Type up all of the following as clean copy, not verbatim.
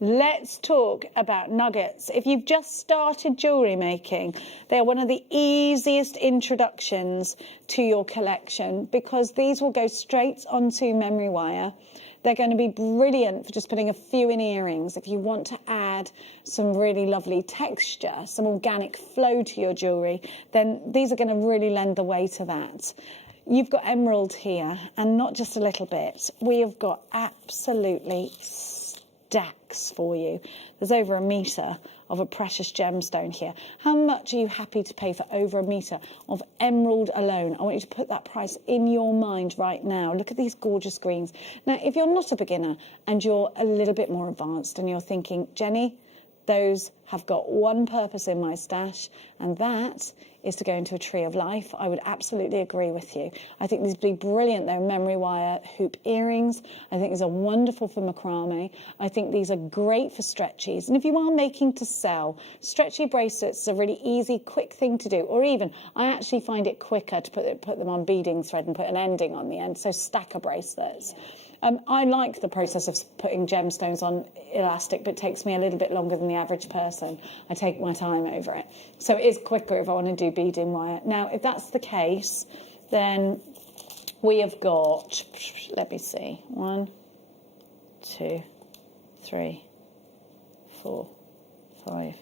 let's talk about nuggets. If you've just started jewellery making, they're one of the easiest introductions to your collection because these will go straight onto memory wire. They're going to be brilliant for just putting a few in earrings. If you want to add some really lovely texture, some organic flow to your jewellery, then these are going to really lend the way to that. You've got emerald here, and not just a little bit. We have got absolutely stacks for you. There's over 1 metre of a precious gemstone here. How much are you happy to pay for over 1 metre of emerald alone? I want you to put that price in your mind right now. Look at these gorgeous greens. Now, if you're not a beginner and you're a little bit more advanced and you're thinking, Jenny, those have got one purpose in my stash, and that is to go into a tree of life, I would absolutely agree with you. I think these would be brilliant, though, memory wire hoop earrings. I think these are wonderful for macrame. I think these are great for stretchies. And if you are making to sell, stretchy bracelets is a really easy, quick thing to do. Or even, I actually find it quicker to put them on beading thread and put an ending on the end, so stacker bracelets. I like the process of putting gemstones on elastic, but it takes me a little bit longer than the average person. I take my time over it. So it is quicker if I want to do beading wire. Now, if that's the case, then we have got, let me see, 1, 2, 3, 4, 5.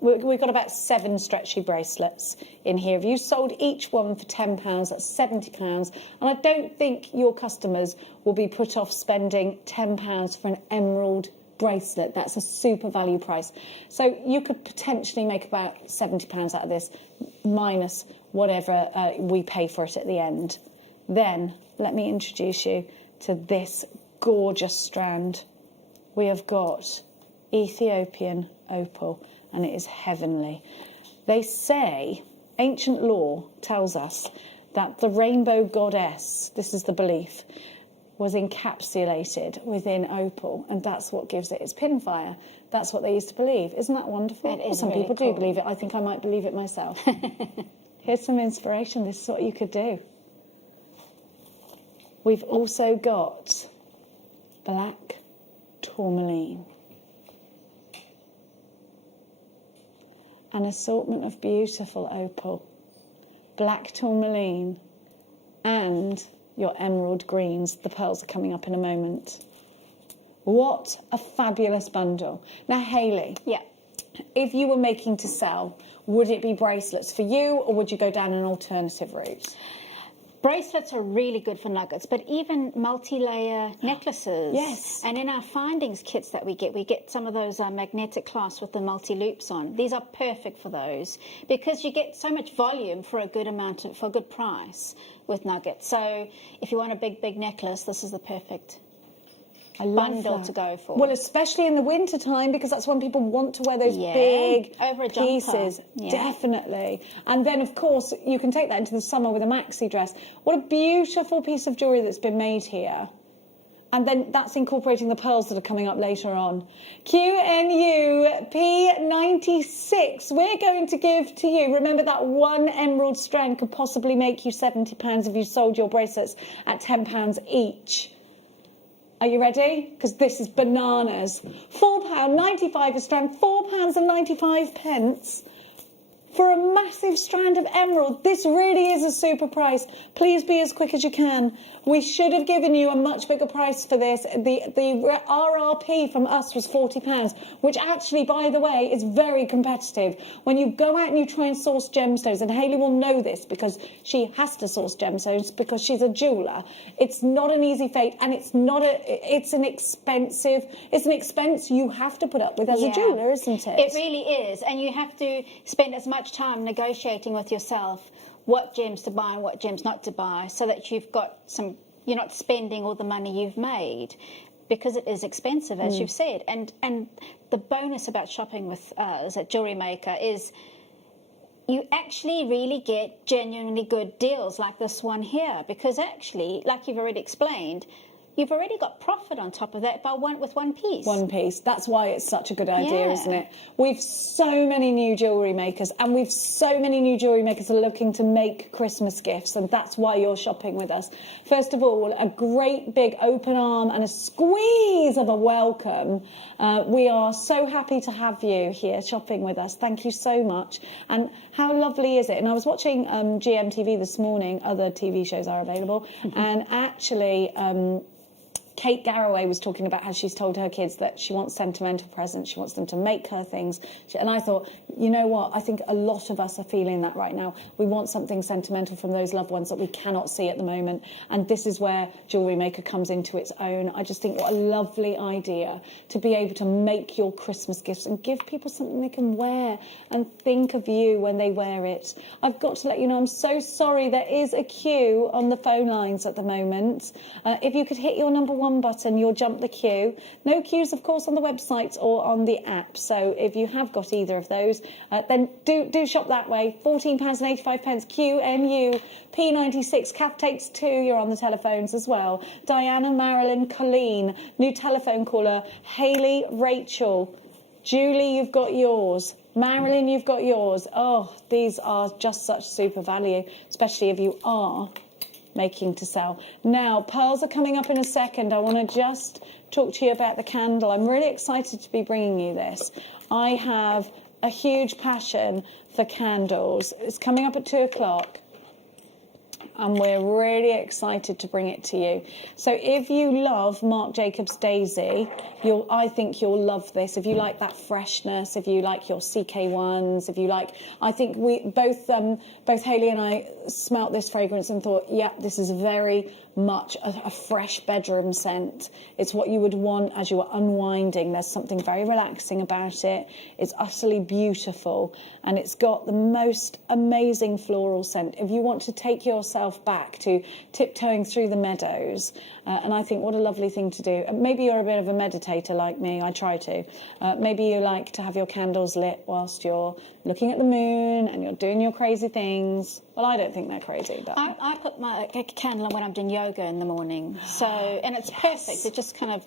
We've got about 7 stretchy bracelets in here. If you sold each one for £10, that's £70. And I don't think your customers will be put off spending £10 for an emerald bracelet. That's a super value price. So you could potentially make about £70 out of this, minus whatever we pay for it at the end. Then let me introduce you to this gorgeous strand. We have got Ethiopian opal, and it is heavenly. They say, ancient lore tells us that the rainbow goddess, this is the belief, was encapsulated within opal, and that's what gives it its pinfire. That's what they used to believe. Isn't that wonderful? It is. Some really people cool. do believe it. I think I might believe it myself. Here's some inspiration. This is what you could do. We've also got black tourmaline. An assortment of beautiful opal, black tourmaline, and your emerald greens. The pearls are coming up in a moment. What a fabulous bundle. Now, Hayley. Yeah. If you were making to sell, would it be bracelets for you, or would you go down an alternative route? Bracelets are really good for nuggets, but even multi-layer necklaces. Yes. And in our findings kits that we get some of those magnetic clasps with the multi-loops on. These are perfect for those because you get so much volume for a good amount for a good price with nuggets. So if you want a big necklace, this is the perfect bundle to go for. Well, especially in the winter time, because that's when people want to wear those big over a pieces. Definitely. And then, of course, you can take that into the summer with a maxi dress. What a beautiful piece of jewellery that's been made here. And then that's incorporating the pearls that are coming up later on. QNU P96, we're going to give to you, remember that one emerald strand could possibly make you £70 if you sold your bracelets at £10 each. Are you ready? Because this is bananas. £4.95 a strand, £4.95 for a massive strand of emerald. This really is a super price. Please be as quick as you can. We should have given you a much bigger price for this. The RRP from us was £40, which actually, by the way, is very competitive. When you go out and you try and source gemstones, and Hayley will know this because she has to source gemstones because she's a jeweller. It's not an easy feat, and it's an expense you have to put up with as a jeweller, isn't it? It really is, and you have to spend as much time negotiating with yourself what gems to buy and what gems not to buy, so that you're not spending all the money you've made, because it is expensive, as you've said. And the bonus about shopping with us at JewelleryMaker is you actually really get genuinely good deals like this one here, because actually, like you've already explained, you've already got profit on top of that with one piece. One piece. That's why it's such a good idea, Yeah. isn't it? We've so many new jewellery makers, and we've so many new jewellery makers are looking to make Christmas gifts, and that's why you're shopping with us. First of all, a great big open arm and a squeeze of a welcome. We are so happy to have you here shopping with us. Thank you so much. And how lovely is it? And I was watching GMTV this morning. Other TV shows are available. And actually, Kate Garraway was talking about how she's told her kids that she wants sentimental presents. She wants them to make her things. And I thought, you know what? I think a lot of us are feeling that right now. We want something sentimental from those loved ones that we cannot see at the moment. And this is where JewelleryMaker comes into its own. I just think what a lovely idea to be able to make your Christmas gifts and give people something they can wear and think of you when they wear it. I've got to let you know, I'm so sorry. There is a queue on the phone lines at the moment. If you could hit your number 1 button, you'll jump the queue. No queues, of course, on the website or on the app. So if you have got either of those, then do shop that way. £14.85, QMU, P96, Kath takes 2. You're on the telephones as well. Diana, Marilyn, Colleen, new telephone caller, Hayley, Rachel, Julie, you've got yours. Marilyn, you've got yours. Oh, these are just such super value, especially if you are making to sell. Now, pearls are coming up in a second. I want to just talk to you about the candle. I'm really excited to be bringing you this. I have a huge passion for candles. It's coming up at 2 o'clock. And we're really excited to bring it to you. So if you love Marc Jacobs Daisy, I think you'll love this. If you like that freshness, if you like your CK1s, if you like, I think we both Hayley and I smelt this fragrance and thought, yeah, this is very much a fresh bedroom scent. It's what you would want as you are unwinding. There's something very relaxing about it. It's utterly beautiful, and it's got the most amazing floral scent. If you want to take yourself back to tiptoeing through the meadows, and I think what a lovely thing to do. Maybe you're a bit of a meditator like me. I try to. Maybe you like to have your candles lit whilst you're looking at the moon and you're doing your crazy things. Well, I don't think they're crazy, but I put my candle on when I'm doing yoga in the morning. So, and it's perfect. It just kind of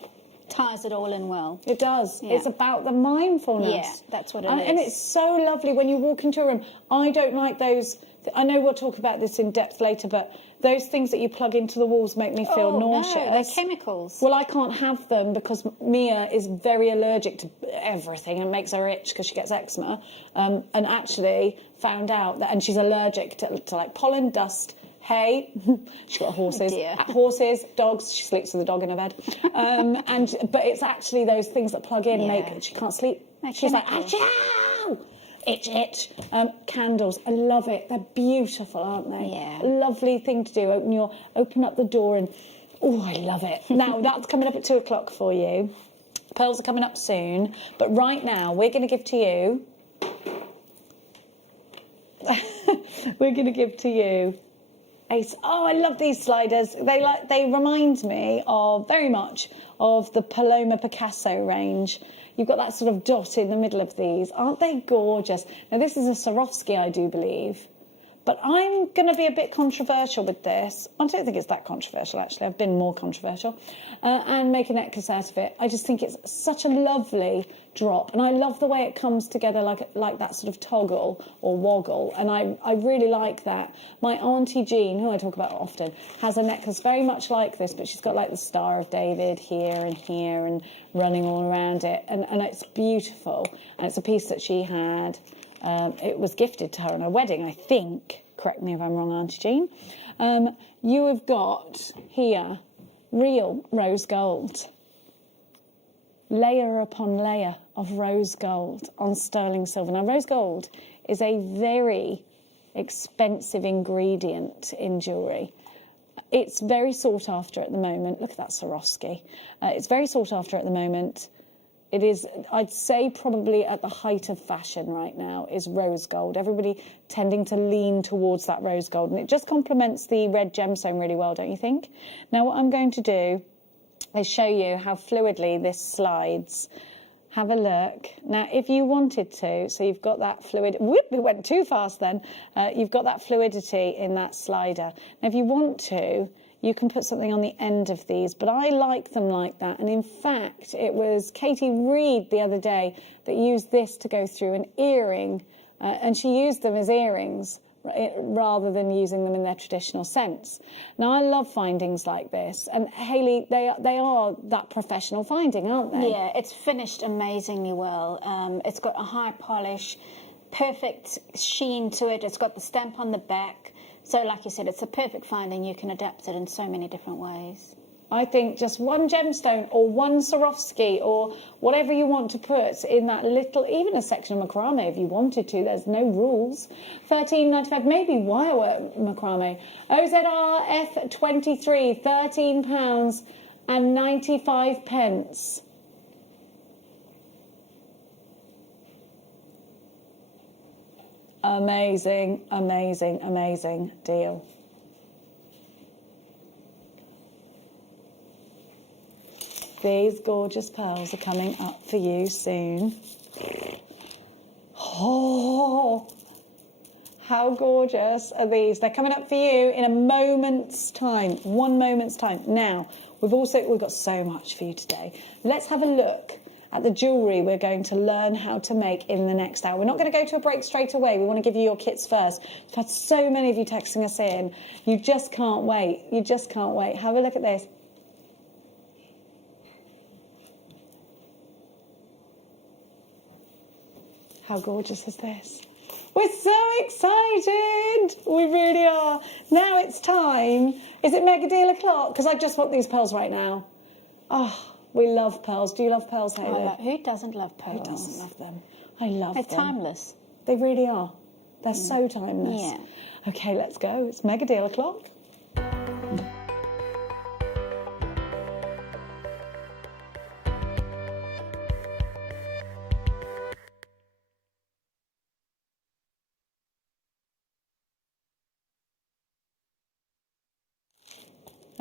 ties it all in well. It does. Yeah. It's about the mindfulness. Yeah, that's what it is. And it's so lovely when you walk into a room. I don't like those. I know we'll talk about this in depth later, but those things that you plug into the walls make me feel nauseous. No, they're chemicals. Well, I can't have them because Mia is very allergic to everything and makes her itch because she gets eczema. And actually found out that, and she's allergic to like pollen, dust, hay. She's got horses, horses, dogs. She sleeps with a dog in her bed. But it's actually those things that plug in make she can't sleep. She's like, achoo! Itch. Candles, I love it. They're beautiful, aren't they? Yeah. Lovely thing to do. Open up the door and, oh, I love it. Now, that's coming up at 2 o'clock for you. Pearls are coming up soon. But right now, we're going to give to you... Oh, I love these sliders. They remind me of very much of the Paloma Picasso range. You've got that sort of dot in the middle of these. Aren't they gorgeous? Now, this is a Swarovski, I do believe. But I'm going to be a bit controversial with this. I don't think it's that controversial, actually. I've been more controversial. And make a necklace out of it. I just think it's such a lovely drop. And I love the way it comes together like that sort of toggle or woggle. And I really like that. My Auntie Jean, who I talk about often, has a necklace very much like this, but she's got like the Star of David here and running all around it. And it's beautiful. And it's a piece that she had... it was gifted to her on her wedding, I think. Correct me if I'm wrong, Auntie Jean. You have got here real rose gold. Layer upon layer of rose gold on sterling silver. Now, rose gold is a very expensive ingredient in jewellery. It's very sought after at the moment. Look at that Swarovski. It's very sought after at the moment. It is, I'd say, probably at the height of fashion right now is rose gold. Everybody tending to lean towards that rose gold. And it just complements the red gemstone really well, don't you think? Now, what I'm going to do is show you how fluidly this slides. Have a look. Now, if you wanted to, so you've got that fluid... Whoop, it went too fast then. You've got that fluidity in that slider. Now, if you want to, you can put something on the end of these, but I like them like that. And in fact, it was Katie Reed the other day that used this to go through an earring, and she used them as earrings rather than using them in their traditional sense. Now, I love findings like this, and Hayley, they are that professional finding, aren't they? Yeah, it's finished amazingly well. It's got a high polish, perfect sheen to it. It's got the stamp on the back. So, like you said, it's a perfect finding. You can adapt it in so many different ways. I think just one gemstone or one Swarovski or whatever you want to put in that little, even a section of macrame if you wanted to, there's no rules. £13.95, maybe wirework macrame. OZR F23, £13.95. Amazing, amazing, amazing deal. These gorgeous pearls are coming up for you soon. Oh, how gorgeous are these? They're coming up for you in a moment's time, 1 moment's time. Now, we've got so much for you today. Let's have a look at the jewellery we're going to learn how to make in the next hour. We're not going to go to a break straight away. We want to give you your kits first. We've had so many of you texting us in. You just can't wait. You just can't wait. Have a look at this. How gorgeous is this? We're so excited. We really are. Now it's time. Is it mega deal o'clock? Because I just want these pearls right now. Oh, we love pearls. Do you love pearls, Hayley? Who doesn't love pearls? Who doesn't love them? I love them. They're timeless. They really are. They're so timeless. Yeah. Okay, let's go. It's mega deal o'clock.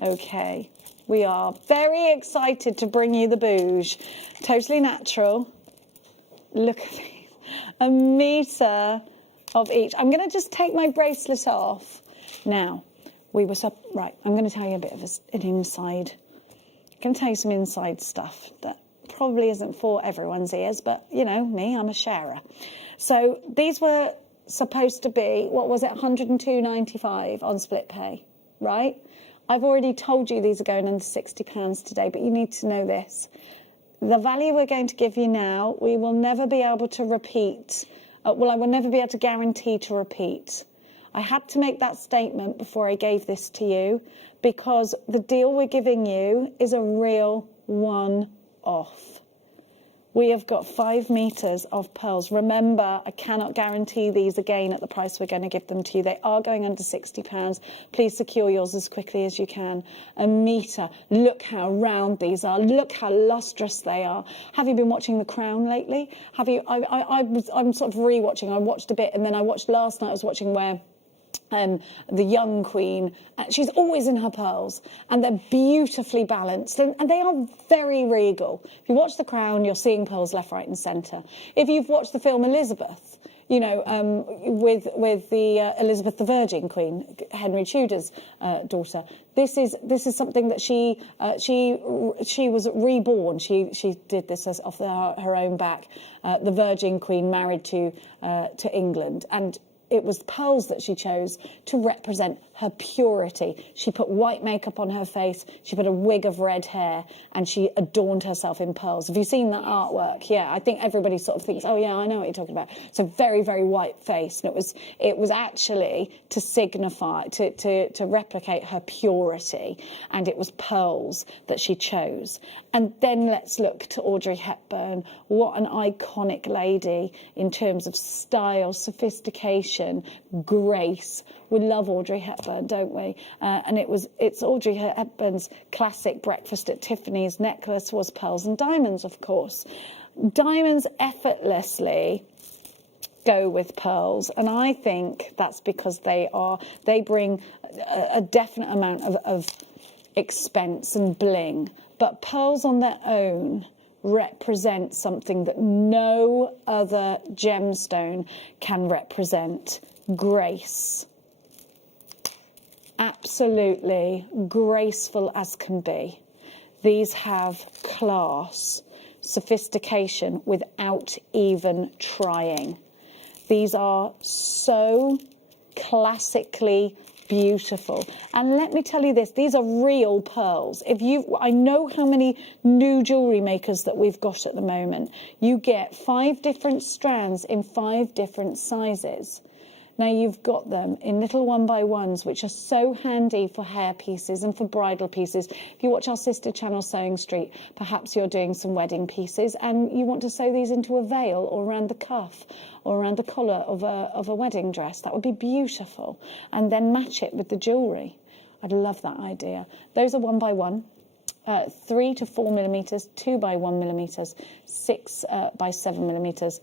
Okay, we are very excited to bring you the bouge. Totally natural. Look at these. A metre of each. I'm going to just take my bracelet off. Now, right, I'm going to tell you a bit of an inside. I'm going to tell you some inside stuff that probably isn't for everyone's ears, but, you know, me, I'm a sharer. So these were supposed to be, what was it, £102.95 on split pay, right? I've already told you these are going under £60 today, but you need to know this. The value we're going to give you now, we will never be able to repeat. I will never be able to guarantee to repeat. I had to make that statement before I gave this to you because the deal we're giving you is a real one-off. We have got 5 metres of pearls. Remember, I cannot guarantee these again at the price we're going to give them to you. They are going under £60. Please secure yours as quickly as you can. A metre. Look how round these are. Look how lustrous they are. Have you been watching The Crown lately? Have you? I'm sort of re-watching. I watched a bit, and then I watched last night. I was watching where the young queen, she's always in her pearls, and they're beautifully balanced, and they are very regal. If you watch The Crown, you're seeing pearls left, right and centre. If you've watched the film Elizabeth, you know, with the Elizabeth the Virgin Queen, Henry Tudor's daughter, this is something that she was reborn. She did this off her own back. The Virgin Queen married to England, and it was pearls that she chose to represent her purity. She put white makeup on her face, she put a wig of red hair, and she adorned herself in pearls. Have you seen that artwork? Yeah, I think everybody sort of thinks, oh yeah, I know what you're talking about. It's a very, very white face, and it was actually to signify, to replicate her purity, and it was pearls that she chose. And then let's look to Audrey Hepburn. What an iconic lady in terms of style, sophistication, grace. We love Audrey Hepburn, don't we? And it's Audrey Hepburn's classic Breakfast at Tiffany's necklace was pearls and diamonds, of course. Diamonds effortlessly go with pearls, and I think that's because they bring a definite amount of expense and bling, but pearls on their own represent something that no other gemstone can represent: grace absolutely graceful as can be. These have class, sophistication without even trying. These are so classically beautiful. And let me tell you this, these are real pearls. I know how many new jewellery makers that we've got at the moment. You get 5 different strands in 5 different sizes. Now you've got them in little 1x1s, which are so handy for hair pieces and for bridal pieces. If you watch our sister channel Sewing Street, perhaps you're doing some wedding pieces and you want to sew these into a veil or around the cuff or around the collar of a wedding dress. That would be beautiful. And then match it with the jewellery. I'd love that idea. Those are 1x1. 3 to 4 millimetres, 2x1 millimetres, 6 by 7 millimetres.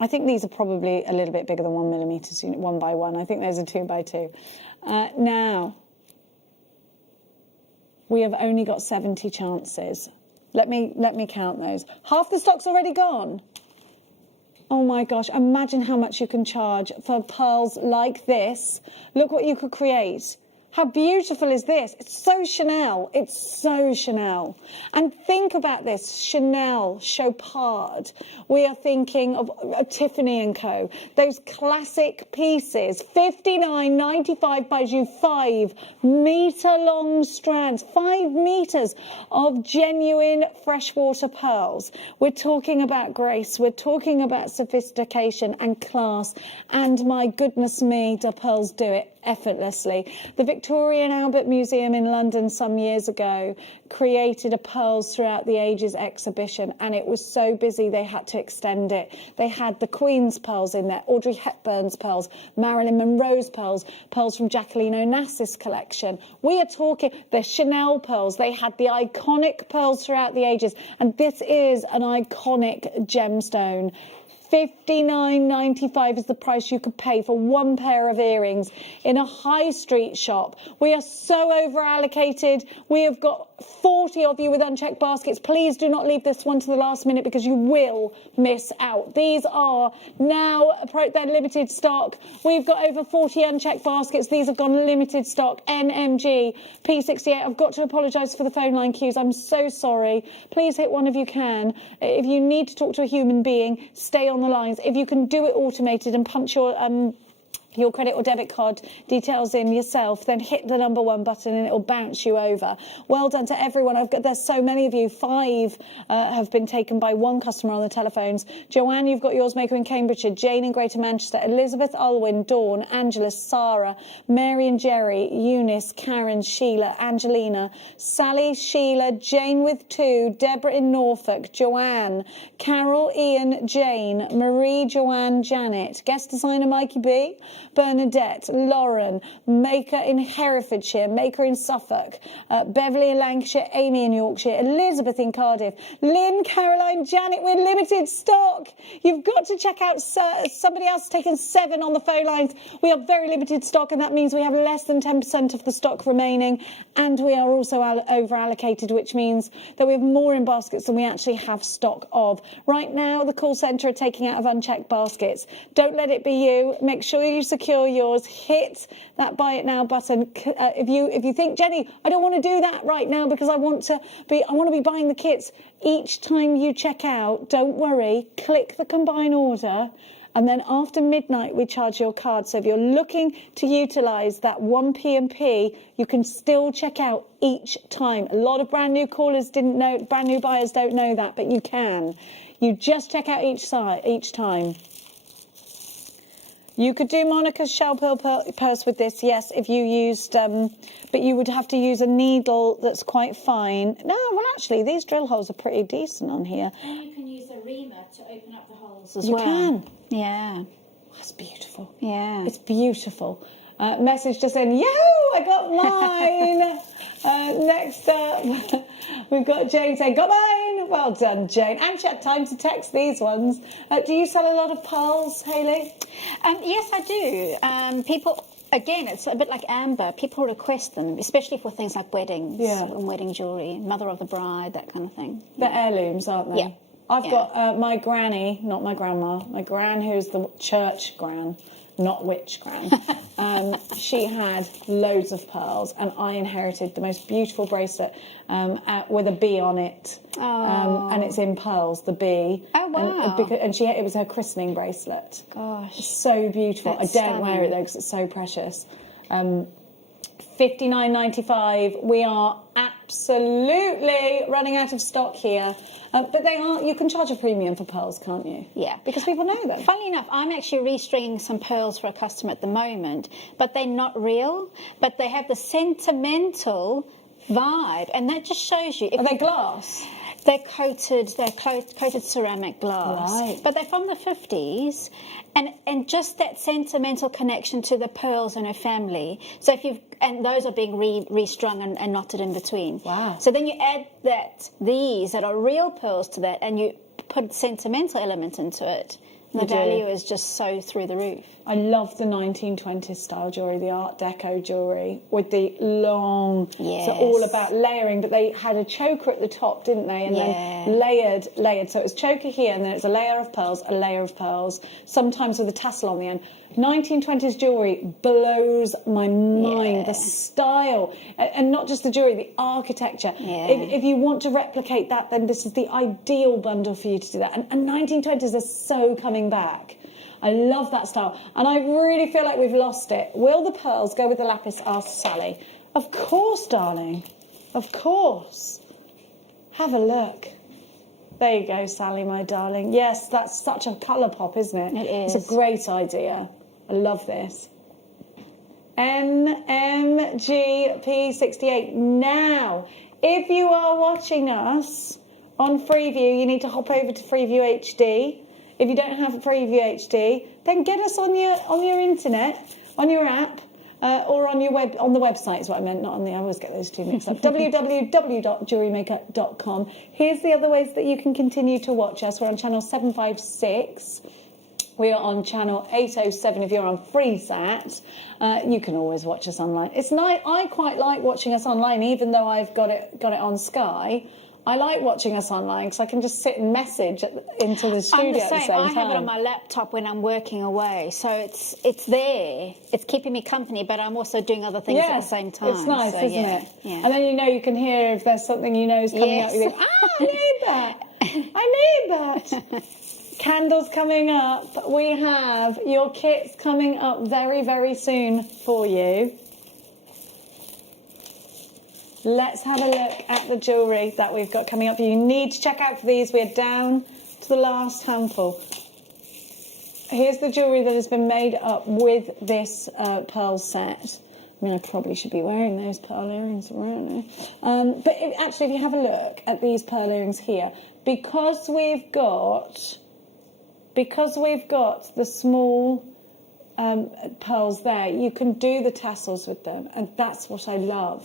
I think these are probably a little bit bigger than 1 millimetre, 1x1. I think those are 2x2. Now, we have only got 70 chances. Let me count those. Half the stock's already gone. Oh my gosh, imagine how much you can charge for pearls like this. Look what you could create. How beautiful is this? It's so Chanel. It's so Chanel. And think about this, Chanel, Chopard. We are thinking of Tiffany & Co. Those classic pieces, $59.95 buys you 5 metre-long strands, 5 metres of genuine freshwater pearls. We're talking about grace. We're talking about sophistication and class. And my goodness me, the pearls do it effortlessly. The Victoria and Albert Museum in London some years ago created a Pearls Throughout the Ages exhibition, and it was so busy they had to extend it. They had the Queen's pearls in there, Audrey Hepburn's pearls, Marilyn Monroe's pearls, pearls from Jacqueline Onassis collection. We are talking the Chanel pearls. They had the iconic Pearls Throughout the Ages, and this is an iconic gemstone. $59.95 is the price you could pay for 1 pair of earrings in a high street shop. We are so over allocated. We have got 40 of you with unchecked baskets. Please do not leave this one to the last minute because you will miss out. These are now they're limited stock. We've got over 40 unchecked baskets. These have gone limited stock. NMG P68. I've got to apologise for the phone line queues. I'm so sorry. Please hit one if you can. If you need to talk to a human being, stay on the lines. If you can do it automated and punch your credit or debit card details in yourself, then hit the number 1 button and it'll bounce you over. Well done to everyone. There's so many of you. 5 have been taken by 1 customer on the telephones. Joanne, you've got yours maker in Cambridgeshire. Jane in Greater Manchester. Elizabeth, Ulwyn, Dawn, Angela, Sarah, Mary and Jerry, Eunice, Karen, Sheila, Angelina, Sally, Sheila, Jane with 2, Deborah in Norfolk, Joanne, Carol, Ian, Jane, Marie, Joanne, Janet, guest designer Mikey B, Bernadette, Lauren, maker in Herefordshire, maker in Suffolk, Beverly in Lancashire, Amy in Yorkshire, Elizabeth in Cardiff, Lynn, Caroline, Janet, we're limited stock. You've got to check out somebody else has taken 7 on the phone lines. We are very limited stock, and that means we have less than 10% of the stock remaining, and we are also over allocated, which means that we have more in baskets than we actually have stock of. Right now, the call centre are taking out of unchecked baskets. Don't let it be you. Make sure you secure yours. Hit that buy it now button. If you think, Jenny, I don't want to do that right now because I want to be buying the kits. Each time you check out, don't worry, click the combine order, and then after midnight we charge your card. So if you're looking to utilise that 1p&p, you can still check out each time. A lot of brand new callers didn't know, brand new buyers don't know that, but you can. You just check out each time. You could do Monica's shell pearl purse with this, yes, if you used, but you would have to use a needle that's quite fine. No, well, actually, these drill holes are pretty decent on here. And you can use a reamer to open up the holes as You well. can. Yeah. That's beautiful. Yeah. It's beautiful. Message just saying, yahoo, I got mine. Next up, we've got Jane saying, got mine. Well done, Jane. And she had time to text these ones. Do you sell a lot of pearls, Hayley? Yes, I do. People, again, it's a bit like amber. People request them, especially for things like weddings and wedding jewellery, mother of the bride, that kind of thing. They're heirlooms, aren't they? Yeah. I've got my granny, not my grandma, my gran, who's the church gran. not witch crown. She had loads of pearls, and I inherited the most beautiful bracelet with a bee on it. And it's in pearls, the bee. Oh, wow. And it was her christening bracelet. Gosh. So beautiful. That's I don't wear it though because it's so precious. $59.95. We are absolutely running out of stock here. But you can charge a premium for pearls, can't you? Yeah. Because people know them. Funnily enough, I'm actually restringing some pearls for a customer at the moment, but they're not real, but they have the sentimental vibe, and that just shows you. Are they glass? They're coated ceramic glass, Right. but they're from the 50s, and just that sentimental connection to the pearls and her family. So and those are being restrung and knotted in between. Wow. So then you add these that are real pearls to that, and you put sentimental element into it. The value is just so through the roof. I love the 1920s style jewellery, the Art Deco jewellery with the long, so all about layering, but they had a choker at the top, didn't they? And then layered. So it was choker here, and then it's a layer of pearls, sometimes with a tassel on the end. 1920s jewellery blows my mind. The style, and not just the jewellery, the architecture. If you want to replicate that, then this is the ideal bundle for you to do that. And 1920s are so coming back. I love that style, and I really feel like we've lost it. Will the pearls go with the lapis? Asked Sally. Of course, darling. Of course. Have a look. There you go, Sally, my darling. Yes, that's such a colour pop, isn't it? It is. It's a great idea. I love this. NMGP68. Now, if you are watching us on Freeview, you need to hop over to Freeview HD. If you don't have a Freeview HD, then get us on your internet, on your app, or on the website is what I meant, not on I always get those two mixed up. www.JewelleryMaker.com. Here's the other ways that you can continue to watch us. We're on channel 756. We are on channel 807 if you're on FreeSat. You can always watch us online. It's nice. I quite like watching us online, even though I've got it on Sky. I like watching us online because I can just sit and message into the studio I'm the at the same same. I time. have it on my laptop when I'm working away, so it's there. It's keeping me company, but I'm also doing other things at the same time. It's nice, so, isn't it? Yeah. And then you can hear if there's something is coming up. You think, I need that. I need that. Candles coming up. We have your kits coming up very, very soon for you. Let's have a look at the jewellery that we've got coming up. You need to check out for these. We're down to the last handful. Here's the jewellery that has been made up with this pearl set. I mean, I probably should be wearing those pearl earrings around me. But if you have a look at these pearl earrings here, because we've got the small pearls there, you can do the tassels with them, and that's what I love.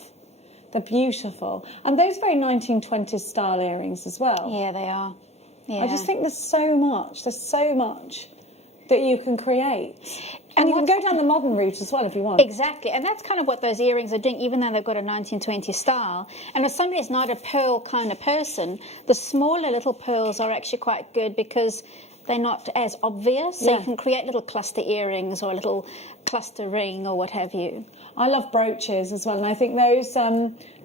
They're beautiful. And those very 1920s style earrings as well. Yeah, they are. Yeah. I just think there's so much that you can create. And you can go down the modern route as well if you want. Exactly. And that's kind of what those earrings are doing, even though they've got a 1920s style. And if somebody is not a pearl kind of person, the smaller little pearls are actually quite good because they're not as obvious. So you can create little cluster earrings or a little cluster ring or what have you. I love brooches as well, and I think those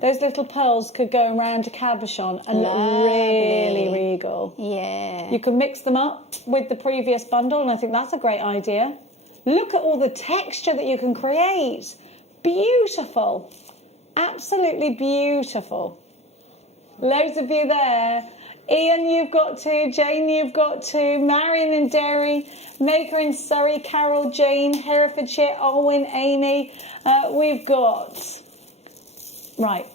little pearls could go around a cabochon and look really regal. Yeah. You can mix them up with the previous bundle, and I think that's a great idea. Look at all the texture that you can create. Beautiful. Absolutely beautiful. Loads of you there. Ian, you've got to. Jane, you've got to. Marion in Derry. Maker in Surrey. Carol, Jane, Herefordshire, Owen, Amy. We've got... Right.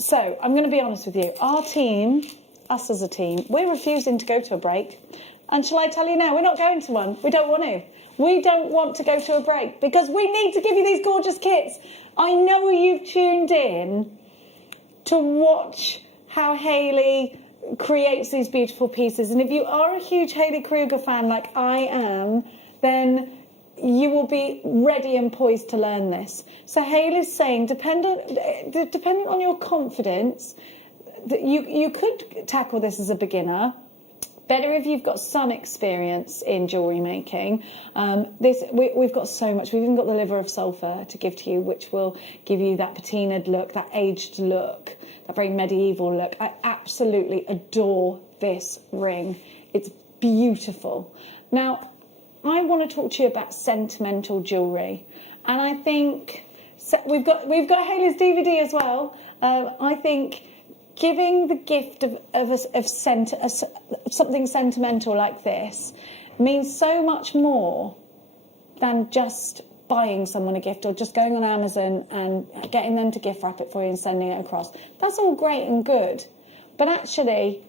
So, I'm going to be honest with you. Our team, us as a team, we're refusing to go to a break. And shall I tell you now, we're not going to one. We don't want to. We don't want to go to a break because we need to give you these gorgeous kits. I know you've tuned in to watch how Hayley creates these beautiful pieces, and if you are a huge Hayley Kruger fan like I am, then you will be ready and poised to learn this. So Hayley's saying, depending on your confidence, that you could tackle this as a beginner, Better if you've got some experience in jewellery making. We've got so much. We've even got the liver of sulphur to give to you, which will give you that patinaed look, that aged look, that very medieval look. I absolutely adore this ring. It's beautiful. Now, I want to talk to you about sentimental jewellery, and I think we've got Hayley's DVD as well. I think giving the gift of something sentimental like this means so much more than just buying someone a gift or just going on Amazon and getting them to gift wrap it for you and sending it across. That's all great and good, but actually,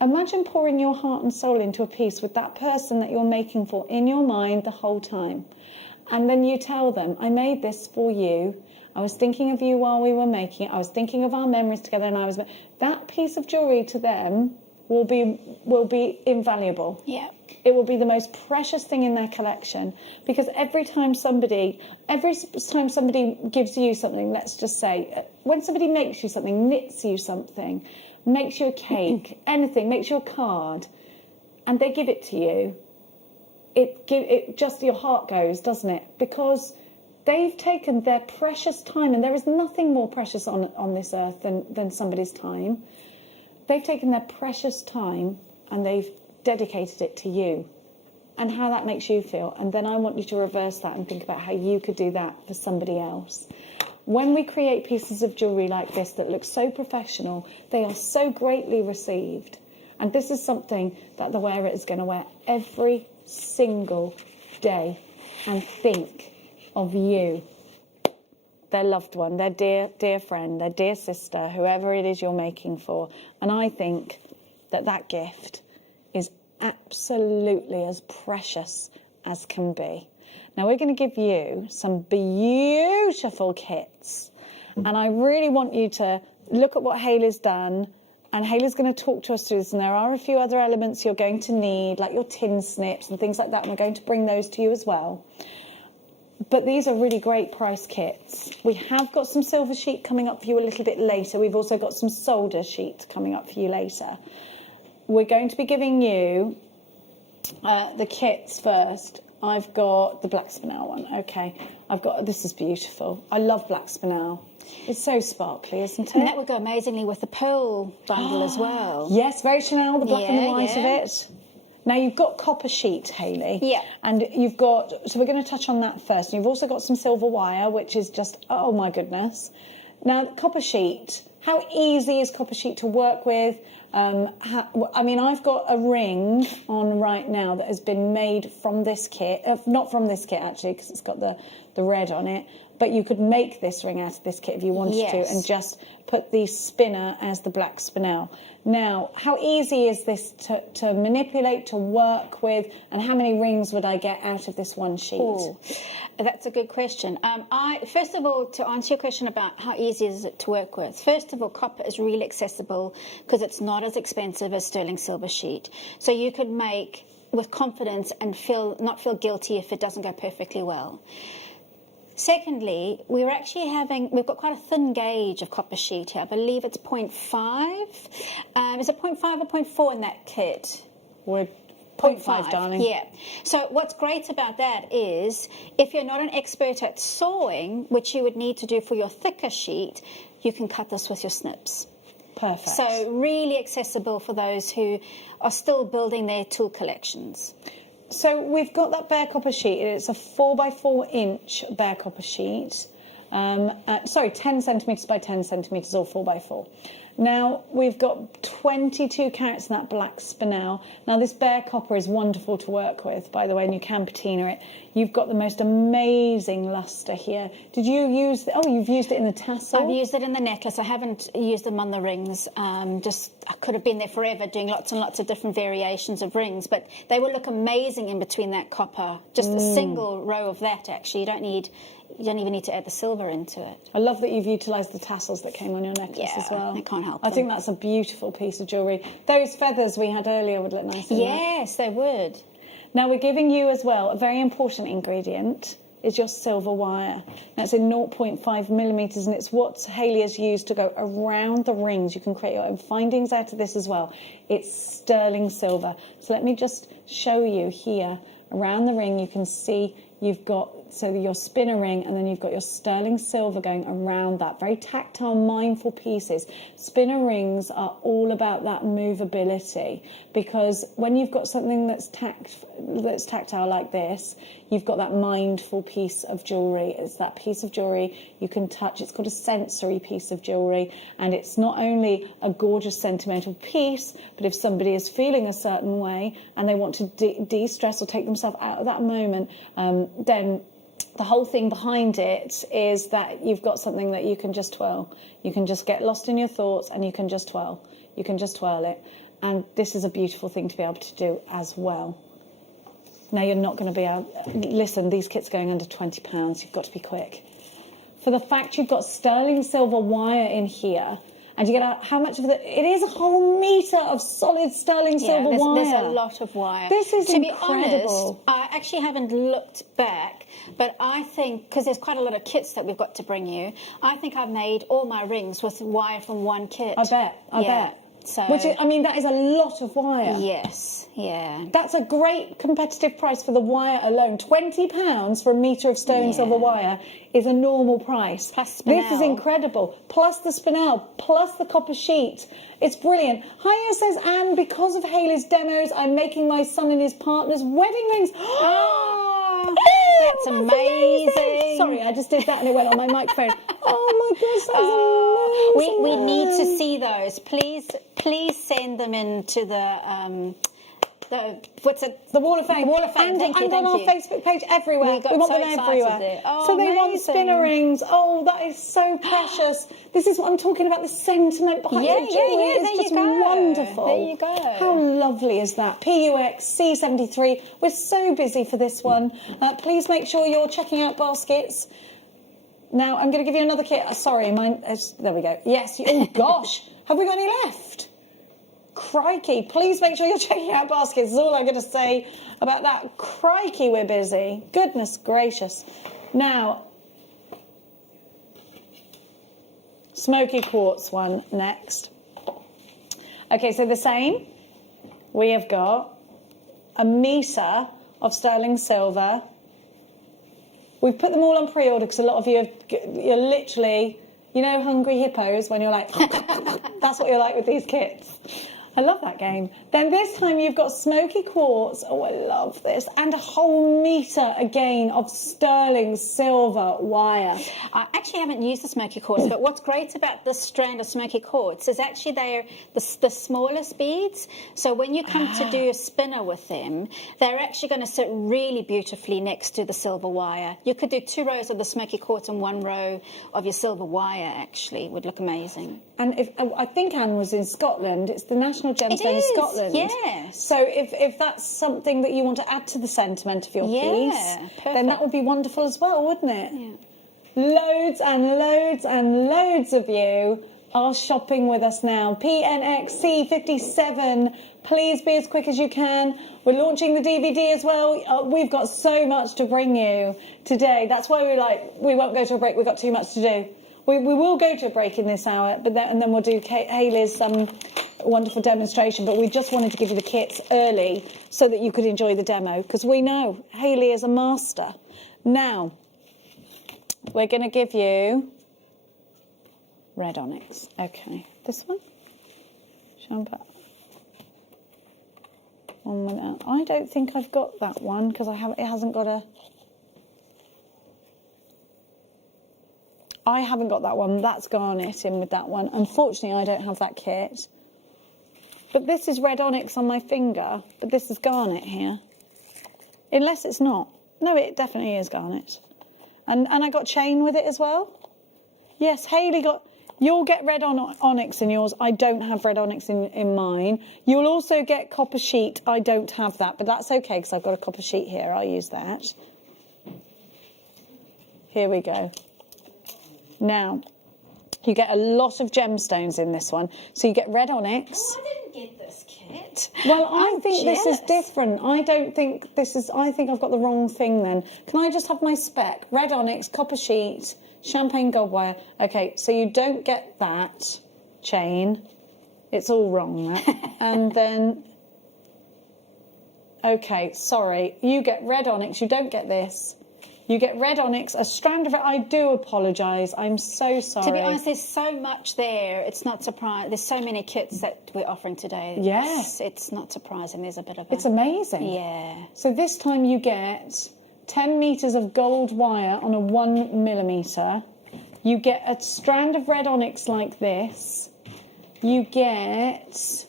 imagine pouring your heart and soul into a piece with that person that you're making for in your mind the whole time. And then you tell them, I made this for you. I was thinking of you while we were making it. I was thinking of our memories together, and that piece of jewellery to them will be invaluable. Yeah. It will be the most precious thing in their collection, because every time somebody gives you something, let's just say, when somebody makes you something, knits you something, makes you a cake, anything, makes you a card, and they give it to you, it just, your heart goes, doesn't it? Because they've taken their precious time, and there is nothing more precious on this earth than somebody's time. They've taken their precious time and they've dedicated it to you, and how that makes you feel. And then I want you to reverse that and think about how you could do that for somebody else. When we create pieces of jewellery like this that look so professional, they are so greatly received. And this is something that the wearer is going to wear every single day and think of you, their loved one, their dear friend, their dear sister, whoever it is you're making for. And I think that gift is absolutely as precious as can be. Now we're going to give you some beautiful kits, and I really want you to look at what Hayley's done, and Hayley's going to talk to us through this, and there are a few other elements you're going to need, like your tin snips and things like that, and we're going to bring those to you as well. But these are really great price kits. We have got some silver sheet coming up for you a little bit later. We've also got some solder sheet coming up for you later. We're going to be giving you the kits first. I've got the black spinel one. Okay, this is beautiful. I love black spinel. It's so sparkly, isn't it? And that would go amazingly with the pearl bundle as well. Yes, very Chanel, the black and the white Yeah. of it. Now you've got copper sheet, Hayley. Yeah. And you've got, so we're going to touch on that first. And you've also got some silver wire, which is just, oh my goodness. Now, copper sheet, how easy is copper sheet to work with? I've got a ring on right now that has been made from this kit. Not from this kit, actually, because it's got the red on it. But you could make this ring out of this kit if you wanted to, and just put the spinner as the black spinel. Now, how easy is this to manipulate, to work with, and how many rings would I get out of this one sheet? Ooh, that's a good question. First of all, to answer your question about how easy is it to work with, first of all, copper is really accessible because it's not as expensive as sterling silver sheet. So you could make with confidence and not feel guilty if it doesn't go perfectly well. Secondly, we've got quite a thin gauge of copper sheet here. I believe it's 0.5. Is it 0.5 or 0.4 in that kit? We're 0.5, darling. Yeah. So what's great about that is if you're not an expert at sewing, which you would need to do for your thicker sheet, you can cut this with your snips. Perfect. So really accessible for those who are still building their tool collections. So we've got that bare copper sheet. It's a 4x4 inch bare copper sheet. 10 centimetres by 10 centimetres, or 4x4. Now, we've got 22 carats in that black spinel. Now, this bare copper is wonderful to work with, by the way, and you can patina it. You've got the most amazing lustre here. Did you use... you've used it in the tassel? I've used it in the necklace. I haven't used them on the rings. I could have been there forever doing lots and lots of different variations of rings, but they will look amazing in between that copper. Just a single row of that, actually. You don't even need to add the silver into it. I love that you've utilised the tassels that came on your necklace as well. I can't help I think that's a beautiful piece of jewellery. Those feathers we had earlier would look nice. Yes, they would. Now we're giving you as well a very important ingredient. is your silver wire. That's in 0.5 millimeters, and it's what Hayley has used to go around the rings. You can create your own findings out of this as well. It's sterling silver. So let me just show you here. Around the ring, you can see you've got, so your spinner ring, and then you've got your sterling silver going around that. Very tactile, mindful pieces. Spinner rings are all about that movability, because when you've got something that's tactile like this, you've got that mindful piece of jewellery. It's that piece of jewellery you can touch. It's called a sensory piece of jewellery, and it's not only a gorgeous sentimental piece, but if somebody is feeling a certain way and they want to de-stress or take themselves out of that moment, then the whole thing behind it is that you've got something that you can just twirl. You can just get lost in your thoughts and you can just twirl. You can just twirl it. And this is a beautiful thing to be able to do as well. Now, you're not going to be able... Listen, these kits are going under £20. You've got to be quick. For the fact you've got sterling silver wire in here, and you get out how much of it is a whole metre of solid sterling silver wire. There's a lot of wire. This is incredible. To be honest, I actually haven't looked back, but I think, because there's quite a lot of kits that we've got to bring you, I think I've made all my rings with wire from one kit. I bet. So, which is, I mean, that is a lot of wire. Yes, yeah. That's a great competitive price for the wire alone. £20 for a metre of sterling silver wire is a normal price. Plus spinel. This is incredible. Plus the spinel, plus the copper sheet. It's brilliant. Hiya says, Anne, because of Hayley's demos, I'm making my son and his partner's wedding rings. Oh, that's amazing. Sorry, I just did that and it went on my microphone. Oh my gosh, that's amazing. We need to see those. Please send them into the what's it? The Wall of Fame. The Wall of Fame. And on our Facebook page everywhere. We want them everywhere. There. Oh, so they amazing. want spinner rings. Oh, that is so precious. This is what I'm talking about, the sentiment behind the jewellery. It's just wonderful. There you go. How lovely is that? PUX C73. We're so busy for this one. Please make sure you're checking out baskets. Now, I'm going to give you another kit. Sorry, mine. There we go. Yes. Oh, gosh. Have we got any left? Crikey. Please make sure you're checking out baskets. That's all I'm going to say about that. Crikey, we're busy. Goodness gracious. Now, smoky quartz one next. Okay, so the same. We have got a metre of sterling silver. We've put them all on pre-order because a lot of you you're literally, hungry hippos when you're like, that's what you're like with these kits. I love that game. Then this time you've got smoky quartz. Oh, I love this. And a whole metre again of sterling silver wire. I actually haven't used the smoky quartz, but what's great about this strand of smoky quartz is actually they're the smallest beads. So when you come to do a spinner with them, they're actually going to sit really beautifully next to the silver wire. You could do 2 rows of the smoky quartz and 1 row of your silver wire, actually. It would look amazing. And I think Anne was in Scotland. It's the national gemstone in Scotland. Yes. So if that's something that you want to add to the sentiment of your piece, then that would be wonderful as well, wouldn't it? Yeah. Loads and loads and loads of you are shopping with us now. PNXC57. Please be as quick as you can. We're launching the DVD as well. We've got so much to bring you today. That's why we won't go to a break. We've got too much to do. We will go to a break in this hour, and then we'll do Hayley's wonderful demonstration. But we just wanted to give you the kits early so that you could enjoy the demo, because we know Hayley is a master. Now, we're going to give you red onyx. Okay, this one. Shall I put 1 minute? I don't think I've got that one because it hasn't got a. I haven't got that one. That's Garnet in with that one. Unfortunately, I don't have that kit. But this is red onyx on my finger, but this is Garnet here. Unless it's not. No, it definitely is Garnet. And I got chain with it as well. Yes, Hayley got... You'll get red onyx in yours. I don't have red onyx in mine. You'll also get copper sheet. I don't have that, but that's okay because I've got a copper sheet here. I'll use that. Here we go. Now, you get a lot of gemstones in this one. So you get red onyx. Oh, I didn't didn't get this kit. Well, I think this is jealous. different. I don't think this is... I think I've got the wrong thing then. Can I just have my spec? Red onyx, copper sheet, champagne gold wire. Okay, so you don't get that chain. It's all wrong, that. And then... Okay, sorry. You get red onyx. You don't get this. You get red onyx, a strand of it. I do apologise. I'm so sorry. To be honest, there's so much there. It's not surprising. There's so many kits that we're offering today. Yes. It's not surprising. There's a bit of a... It's amazing. Yeah. So this time you get 10 metres of gold wire on a 1 millimetre. You get a strand of red onyx like this. You get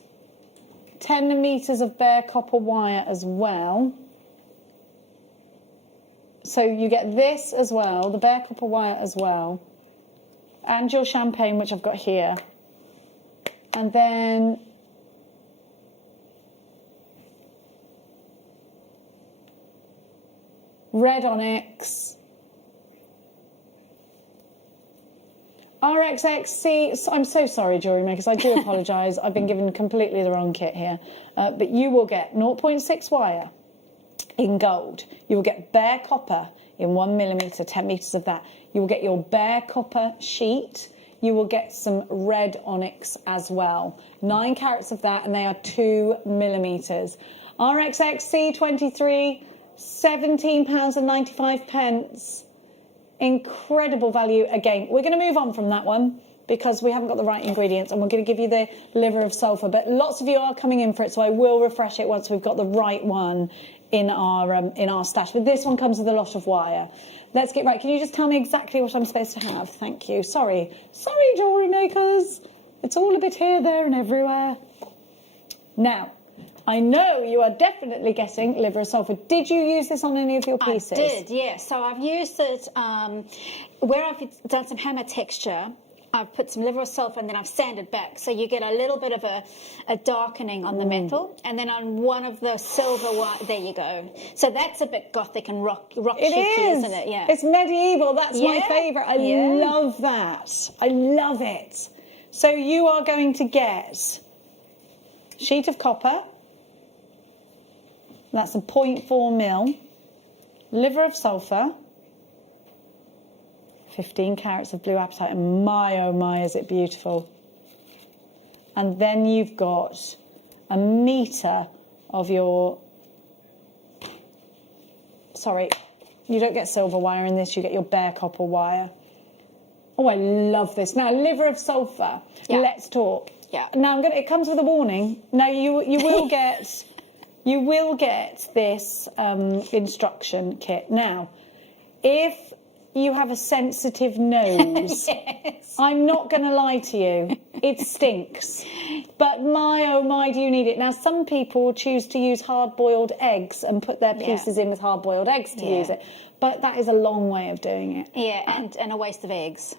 10 metres of bare copper wire as well. So you get this as well, the bare copper wire as well, and your champagne, which I've got here. And then red onyx, RXXC. I'm so sorry, jewellery makers. I do apologise. I've been given completely the wrong kit here. But you will get 0.6 wire in gold. You will get bare copper in 1 millimetre, 10 metres of that. You will get your bare copper sheet. You will get some red onyx as well. 9 carats of that, and they are 2 millimetres. RXXC 23, £17.95. Incredible value. Again, we're going to move on from that one because we haven't got the right ingredients, and we're going to give you the liver of sulphur. But lots of you are coming in for it, so I will refresh it once we've got the right one in our stash. But this one comes with a lot of wire. Let's get right. Can you just tell me exactly what I'm supposed to have? Thank you. Sorry, jewellery makers. It's all a bit here, there, and everywhere. Now, I know you are definitely getting liver of sulphur. Did you use this on any of your pieces? I did, yes. So I've used it where I've done some hammer texture. I've put some liver of sulphur and then I've sanded back. So you get a little bit of a darkening on the metal. And then on one of the silver wire, there you go. So that's a bit gothic and rock cheeky, isn't it? Yeah. It's medieval. That's my favourite. I Yeah. love that. I love it. So you are going to get a sheet of copper. That's a 0.4 mil. Liver of sulphur. 15 carats of blue apatite, and my oh my is it beautiful. And then you've got a metre of your, sorry, you don't get silver wire in this, you get your bare copper wire. Oh, I love this. Now, liver of sulphur, let's talk. Yeah. Now, it comes with a warning. Now, you will get, you will get this instruction kit. Now, if you have a sensitive nose, Yes. I'm not going to lie to you, it stinks. But my, oh my, do you need it. Now, some people choose to use hard-boiled eggs and put their pieces in with hard-boiled eggs to use it. But that is a long way of doing it. Yeah, and a waste of eggs.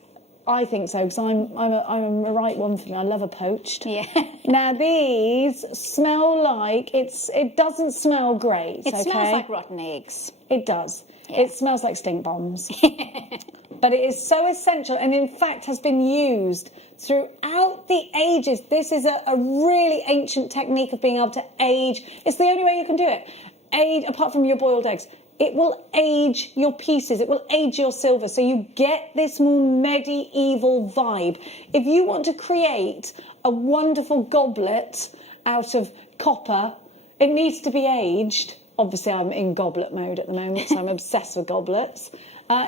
I think so, because I'm a right one for me. I love a poached. Yeah. Now, these smell like, it doesn't smell great, It smells like rotten eggs. It does. Yeah. It smells like stink bombs. But it is so essential, and in fact has been used throughout the ages. This is a really ancient technique of being able to age. It's the only way you can do it. Apart from your boiled eggs. It will age your pieces. It will age your silver. So you get this more medieval vibe. If you want to create a wonderful goblet out of copper, it needs to be aged. Obviously, I'm in goblet mode at the moment, so I'm obsessed with goblets.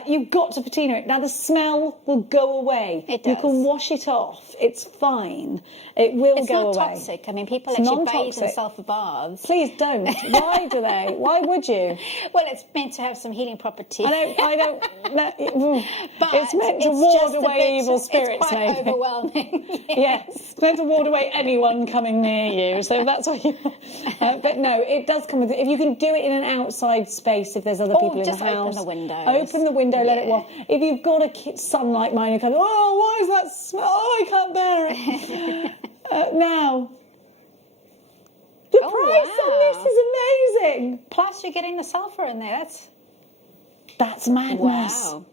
You've got to patina it. Now, the smell will go away. It does. You can wash it off. It's fine. It will go away. It's not toxic. I mean, people It's actually bathe in non-toxic. sulphur baths. Please don't. Why do they? Why would you? Well, it's meant to have some healing properties. I don't. No, But it's meant to it's ward just a away bit- evil spirits, It's quite maybe. overwhelming. Yes, it's meant to ward away anyone coming near you. So that's why you. But no, it does come with it. If you can do it in an outside space, if there's other people in just the house, open the windows. Open the window, let it Yeah. wash. If you've got a son like mine who comes, oh, why is that smell? Oh, I can't bear it. Now, the price on this is amazing. Plus, you're getting the sulphur in there. That's madness. Wow.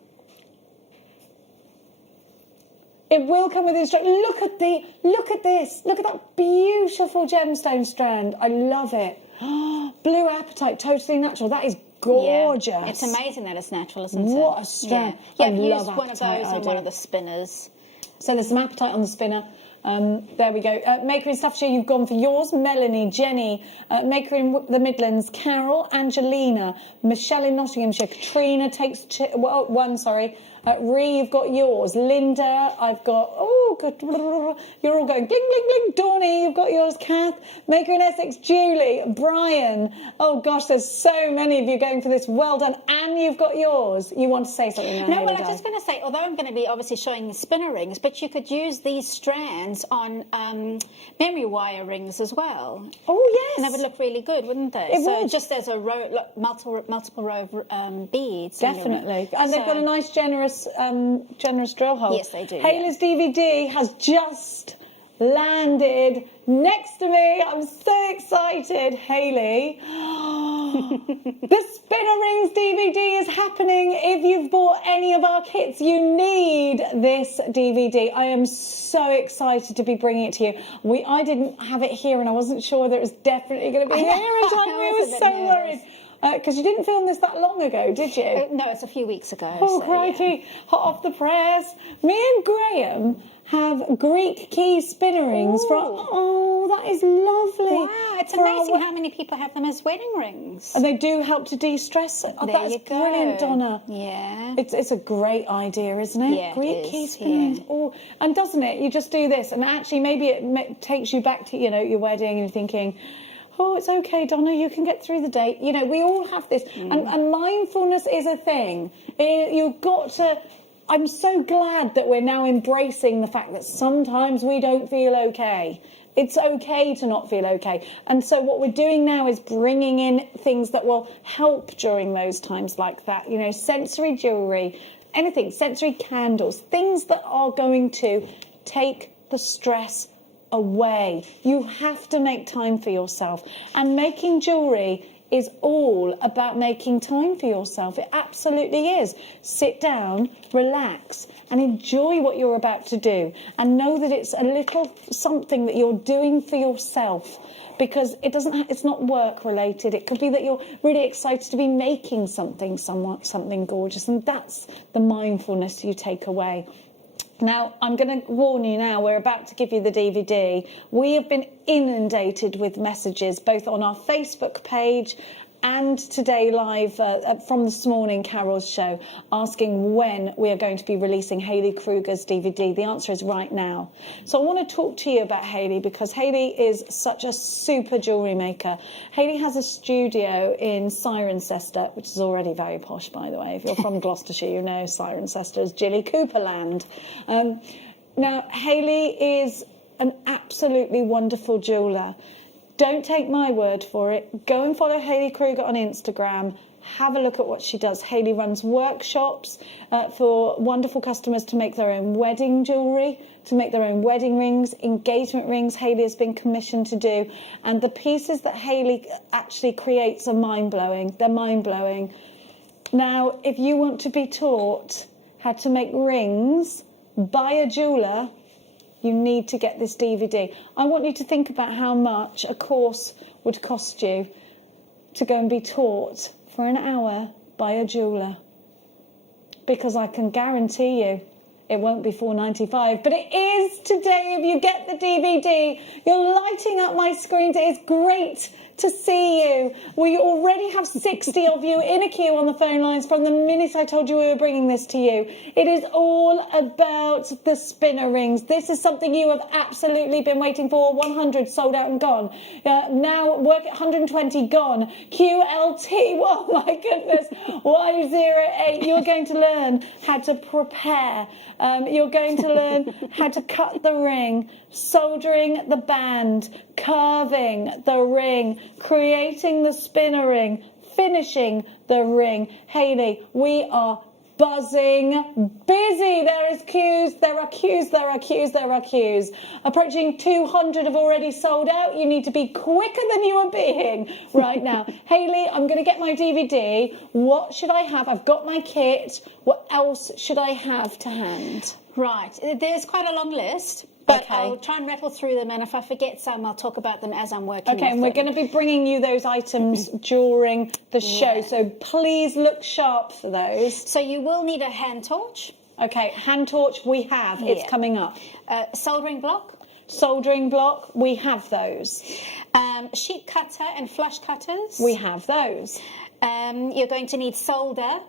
It will come with instructions. Look at this. Look at that beautiful gemstone strand. I love it. Blue apatite, totally natural. That is gorgeous. Yeah. It's amazing that it's natural, isn't it? What a strand. Yeah, I I've love used one of apatite, those I on one do. of the spinners. So there's some apatite on the spinner. There we go. Maker in Staffordshire, you've gone for yours. Melanie, Jenny, Maker in the Midlands, Carol, Angelina, Michelle in Nottinghamshire, Katrina takes one, sorry. Ree, you've got yours. Linda, I've got, oh, good. You're all going, bling, bling, bling. Dawny, you've got yours. Kath, Maker in Essex, Julie, Brian. Oh, gosh, there's so many of you going for this. Well done. Anne, you've got yours. You want to say something now? No, well, I was just going to say, although I'm going to be obviously showing the spinner rings, but you could use these strands on memory wire rings as well. Oh, yes. And that would look really good, wouldn't they? It so would. just as a row, multiple row of beads. Definitely. And they've got a nice generous drill hole. Yes, they do, Haley's DVD has just landed next to me. I'm so excited, Haley. The Spinner Rings DVD is happening. If you've bought any of our kits, you need this DVD. I am so excited to be bringing it to you. I didn't have it here, and I wasn't sure that it was definitely going to be here in time. I was so worried. Because you didn't film this that long ago, did you? No, it's a few weeks ago. Oh, so, crikey. Hot off the press. Me and Graham have Greek key spinner rings. Oh, that is lovely. Wow, it's amazing how many people have them as wedding rings. And they do help to de-stress. Oh, there that's you go. brilliant, Donna. Yeah. It's a great idea, isn't it? Yeah, Greek it key is, spinner rings. Oh, and doesn't it? You just do this, and actually maybe it takes you back to, your wedding, and you're thinking, oh, it's okay, Donna, you can get through the day. We all have this. And mindfulness is a thing. You've got to... I'm so glad that we're now embracing the fact that sometimes we don't feel okay. It's okay to not feel okay. And so what we're doing now is bringing in things that will help during those times like that. Sensory jewellery, anything, sensory candles, things that are going to take the stress away. You have to make time for yourself, and making jewellery is all about making time for yourself. It absolutely is. Sit down, relax, and enjoy what you're about to do, and know that it's a little something that you're doing for yourself, because it's not work related. It could be that you're really excited to be making something gorgeous, and that's the mindfulness you take away. Now, I'm going to warn you now, we're about to give you the DVD. We have been inundated with messages, both on our Facebook page and today live from this morning, Carol's show, asking when we are going to be releasing Hayley Kruger's DVD. The answer is right now. So I want to talk to you about Hayley, because Hayley is such a super jewellery maker. Hayley has a studio in Cirencester, which is already very posh, by the way. If you're from Gloucestershire, you know Cirencester is Jilly Cooper land. Now, Hayley is an absolutely wonderful jeweller. Don't take my word for it. Go and follow Hayley Kruger on Instagram. Have a look at what she does. Hayley runs workshops for wonderful customers to make their own wedding jewellery, to make their own wedding rings, engagement rings Hayley has been commissioned to do. And the pieces that Hayley actually creates are mind-blowing. They're mind-blowing. Now, if you want to be taught how to make rings by a jeweller, you need to get this DVD. I want you to think about how much a course would cost you to go and be taught for an hour by a jeweller. Because I can guarantee you it won't be $4.95, but it is today if you get the DVD. You're lighting up my screen today. It's great to see you. We already have 60 of you in a queue on the phone lines from the minute I told you we were bringing this to you. It is all about the spinner rings. This is something you have absolutely been waiting for. 100 sold out and gone. Now work at 120 gone. QLT, oh my goodness. Y08, you're going to learn how to prepare. You're going to learn how to cut the ring, soldering the band, carving the ring, creating the spinner ring, finishing the ring. Hayley, we are buzzing busy. There is queues, there are queues, there are queues, there are queues. Approaching 200 have already sold out. You need to be quicker than you are being right now. Hayley, I'm going to get my DVD. What should I have? I've got my kit. What else should I have to hand? Right, there's quite a long list, but Okay. I'll try and rattle through them, and if I forget some, I'll talk about them as I'm working. Okay, and we're going to be bringing you those items during the show, so please look sharp for those. So you will need a hand torch. Okay, hand torch we have, it's coming up. Soldering block. Soldering block, we have those. Sheet cutter and flush cutters. We have those. You're going to need solder.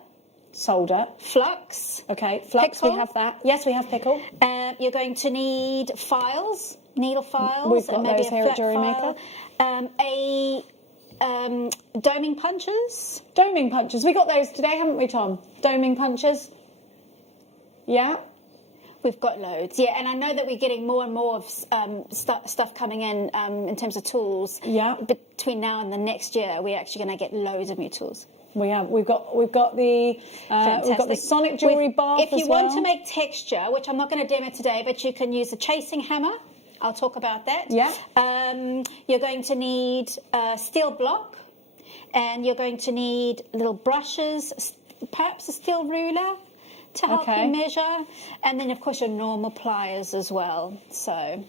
Solder. Flux. Okay, flux, Pickle. we have that. Yes, we have pickle. You're going to need files, needle files. We've got and maybe those a here at flat JewelleryMaker. file. Doming punches. Doming punches, we got those today, haven't we, Tom? Doming punches. Yeah. We've got loads, yeah, and I know that we're getting more and more of stuff coming in terms of tools. Yeah. Between now and the next year, we're actually going to get loads of new tools. We have. We've got the sonic jewellery bath. If you want to make texture, which I'm not going to demo today, but you can use a chasing hammer. I'll talk about that. Yeah. You're going to need a steel block, and you're going to need little brushes, perhaps a steel ruler to help you measure, and then of course your normal pliers as well. So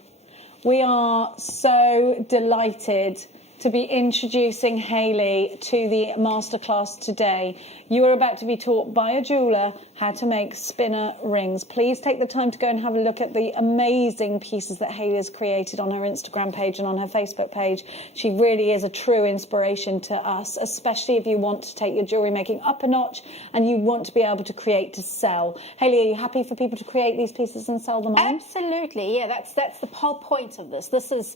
we are so delighted to be introducing Hayley to the masterclass today. You are about to be taught by a jeweller how to make spinner rings. Please take the time to go and have a look at the amazing pieces that Hayley has created on her Instagram page and on her Facebook page. She really is a true inspiration to us, especially if you want to take your jewellery making up a notch and you want to be able to create to sell. Hayley, are you happy for people to create these pieces and sell them on? Absolutely, yeah, that's the whole point of this. This is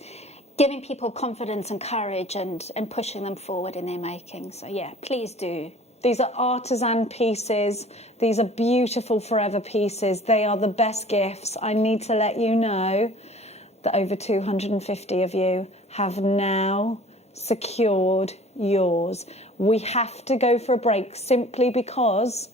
giving people confidence and courage and pushing them forward in their making. So yeah, please do. These are artisan pieces. These are beautiful forever pieces. They are the best gifts. I need to let you know that over 250 of you have now secured yours. We have to go for a break simply because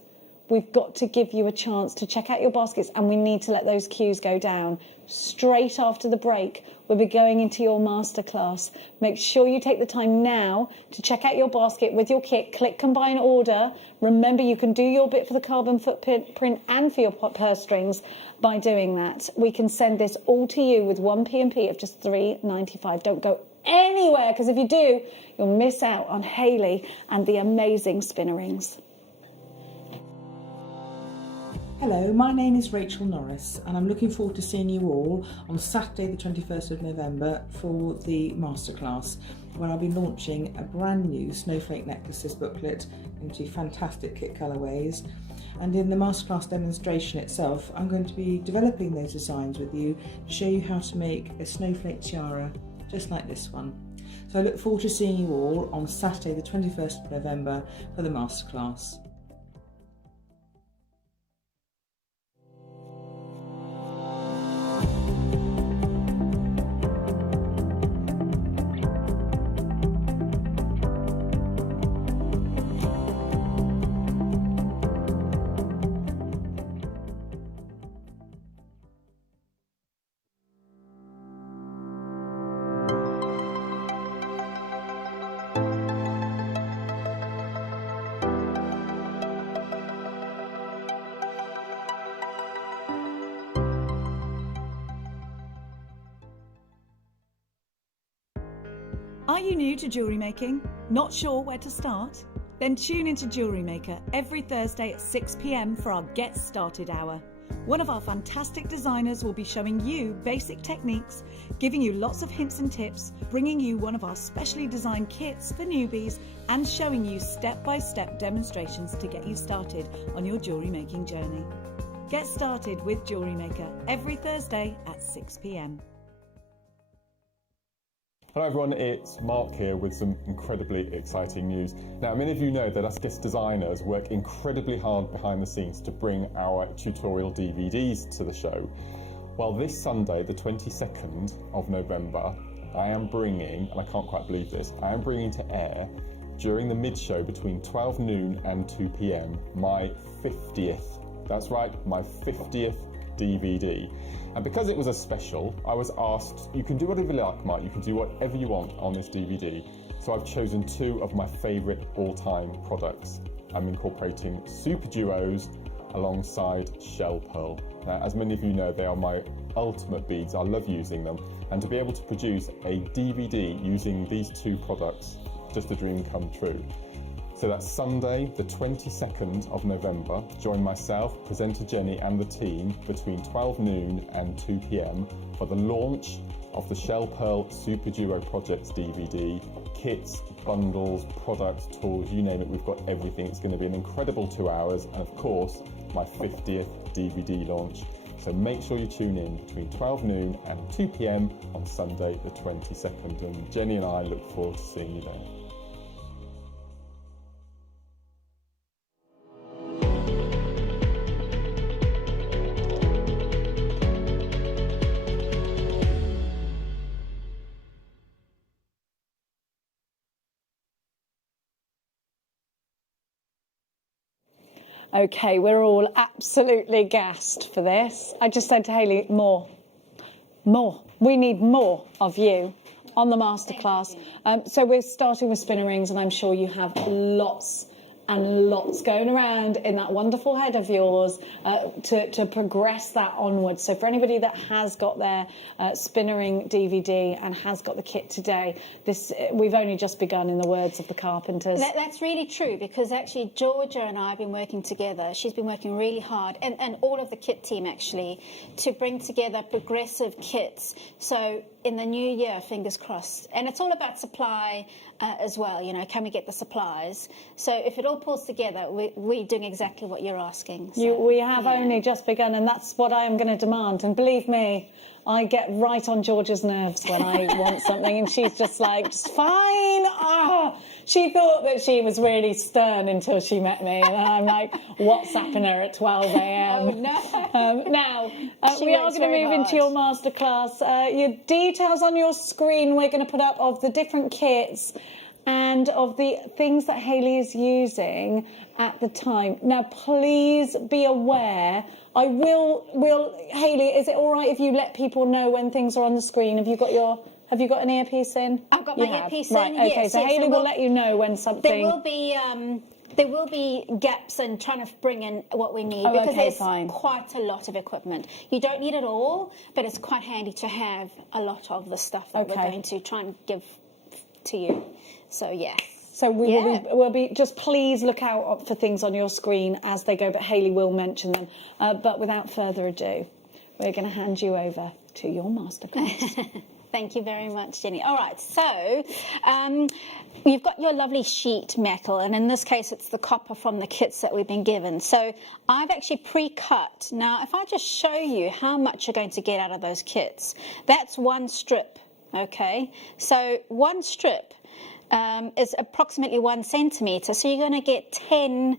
we've got to give you a chance to check out your baskets, and we need to let those queues go down. Straight after the break, we'll be going into your masterclass. Make sure you take the time now to check out your basket with your kit. Click combine order. Remember, you can do your bit for the carbon footprint and for your purse strings by doing that. We can send this all to you with one P&P of just $3.95. Don't go anywhere, because if you do, you'll miss out on Hayley and the amazing spinner rings. Hello, my name is Rachel Norris and I'm looking forward to seeing you all on Saturday the 21st of November for the masterclass, where I'll be launching a brand new snowflake necklaces booklet into fantastic kit colourways. And in the masterclass demonstration itself, I'm going to be developing those designs with you to show you how to make a snowflake tiara just like this one. So I look forward to seeing you all on Saturday the 21st of November for the masterclass. Are you new to jewellery making? Not sure where to start? Then tune into JewelleryMaker every Thursday at 6 p.m. for our Get Started Hour. One of our fantastic designers will be showing you basic techniques, giving you lots of hints and tips, bringing you one of our specially designed kits for newbies, and showing you step-by-step demonstrations to get you started on your jewellery making journey. Get started with JewelleryMaker every Thursday at 6 p.m. Hello everyone, it's Mark here with some incredibly exciting news. Now, many of you know that us guest designers work incredibly hard behind the scenes to bring our tutorial DVDs to the show. Well, this Sunday, the 22nd of November, I am bringing, and I can't quite believe this, I am bringing to air during the mid-show between 12 noon and 2 p.m. my 50th, that's right, my 50th DVD. And because it was a special, I was asked, you can do whatever you like, Mark, you can do whatever you want on this DVD. So I've chosen two of my favourite all-time products. I'm incorporating super duos alongside shell pearl. Now, as many of you know, they are my ultimate beads. I love using them, and to be able to produce a DVD using these two products, just a dream come true. So that's Sunday, the 22nd of November. Join myself, presenter Jenny, and the team between 12 noon and 2 p.m. for the launch of the Shell Pearl Super Duo Projects DVD. Kits, bundles, products, tools, you name it, we've got everything. It's going to be an incredible 2 hours, and of course, my 50th DVD launch. So make sure you tune in between 12 noon and 2 p.m. on Sunday, the 22nd. And Jenny and I look forward to seeing you there. Okay, we're all absolutely gassed for this. I just said to Hayley, more. We need more of you on the masterclass. So we're starting with spinner rings, and I'm sure you have lots and lots going around in that wonderful head of yours to progress that onwards. So for anybody that has got their spinnering DVD and has got the kit today, we've only just begun, in the words of the carpenters. That's really true, because actually Georgia and I have been working together. She's been working really hard, and all of the kit team actually, to bring together progressive kits. So in the new year, fingers crossed. And it's all about supply as well, you know, can we get the supplies? So if it all pulls together, we're doing exactly what you're asking. So, we have only just begun, and that's what I am going to demand. And believe me, I get right on Georgia's nerves when I want something, and she's just like, just fine. Oh, she thought that she was really stern until she met me, and I'm like WhatsApping her at 12 a.m. Oh, no. Now, we are going to move into your masterclass. Your details on your screen we're going to put up of the different kits and of the things that Hayley is using at the time. Now, please be aware, Hayley, is it all right if you let people know when things are on the screen? Have you got an earpiece in? I've got my earpiece in, right, okay, yes. so Hayley will let you know when something... There will be gaps in trying to bring in what we need, because there's quite a lot of equipment. You don't need it all, but it's quite handy to have a lot of the stuff that we're going to try and give to you. So, yeah. So we'll be just please look out for things on your screen as they go, but Hayley will mention them. But without further ado, we're going to hand you over to your masterclass. Thank you very much, Jenny. All right, so you've got your lovely sheet metal, and in this case, it's the copper from the kits that we've been given. So I've actually pre-cut. Now, if I just show you how much you're going to get out of those kits, that's one strip, okay? So one strip is approximately 1 centimetre, so you're going to get 10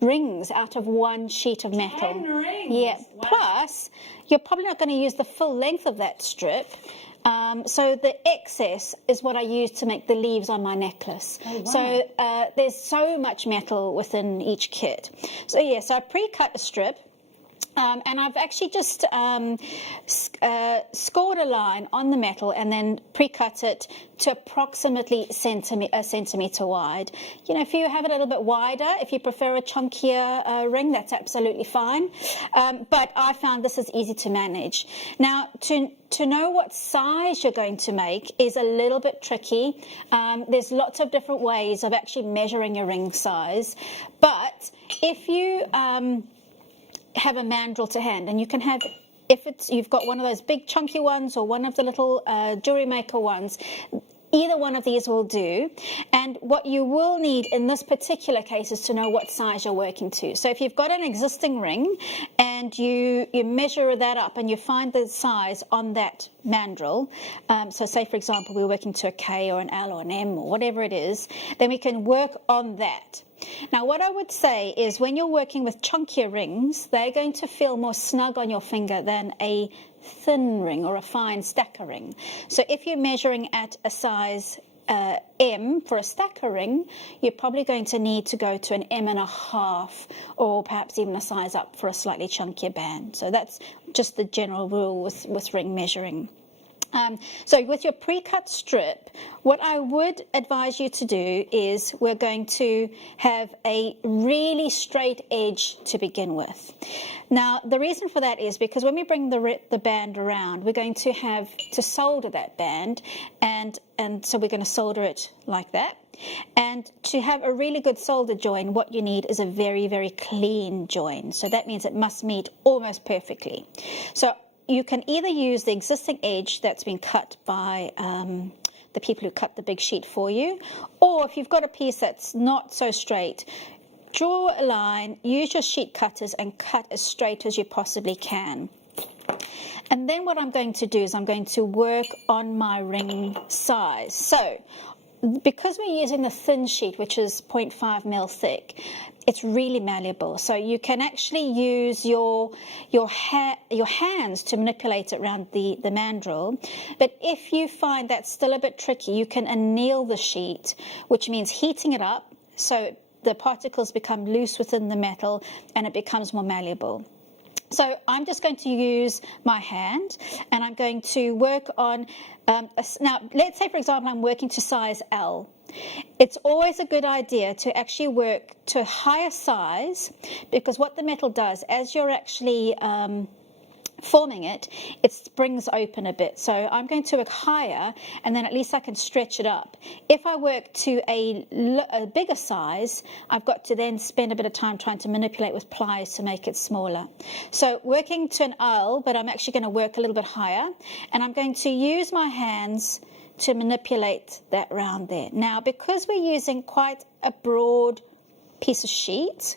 rings out of one sheet of metal. 10 rings? Yeah, wow. Plus, you're probably not going to use the full length of that strip. So the excess is what I use to make the leaves on my necklace. Oh, wow. So there's so much metal within each kit. So yeah, so I pre-cut a strip. And I've actually just scored a line on the metal and then pre-cut it to approximately a centimetre wide. You know, if you have it a little bit wider, if you prefer a chunkier ring, that's absolutely fine. But I found this is easy to manage. Now, to know what size you're going to make is a little bit tricky. There's lots of different ways of actually measuring your ring size. But if you... have a mandrel to hand, and you can have, you've got one of those big chunky ones or one of the little JewelleryMaker ones, either one of these will do. And what you will need in this particular case is to know what size you're working to. So if you've got an existing ring and you measure that up and you find the size on that mandrel, so say for example we're working to a K or an L or an M or whatever it is, then we can work on that. Now, what I would say is when you're working with chunkier rings, they're going to feel more snug on your finger than a thin ring or a fine stacker ring. So if you're measuring at a size M for a stacker ring, you're probably going to need to go to an M.5 or perhaps even a size up for a slightly chunkier band. So that's just the general rule with ring measuring. So with your pre-cut strip, what I would advise you to do is we're going to have a really straight edge to begin with. Now, the reason for that is because when we bring the band around, we're going to have to solder that band, and so we're going to solder it like that. And to have a really good solder join, what you need is a very, very clean join. So that means it must meet almost perfectly. So you can either use the existing edge that's been cut by the people who cut the big sheet for you, or if you've got a piece that's not so straight, draw a line, use your sheet cutters and cut as straight as you possibly can. And then what I'm going to do is I'm going to work on my ring size. So because we're using the thin sheet, which is 0.5 mil thick, it's really malleable. So you can actually use your hands to manipulate it around the mandrel. But if you find that's still a bit tricky, you can anneal the sheet, which means heating it up so the particles become loose within the metal and it becomes more malleable. So I'm just going to use my hand and I'm going to work on, now let's say for example I'm working to size L. It's always a good idea to actually work to a higher size, because what the metal does, as you're actually forming it, it springs open a bit. So I'm going to work higher and then at least I can stretch it up. If I work to a bigger size, I've got to then spend a bit of time trying to manipulate with pliers to make it smaller. So working to an L, but I'm actually going to work a little bit higher, and I'm going to use my hands to manipulate that round there. Now, because we're using quite a broad piece of sheet,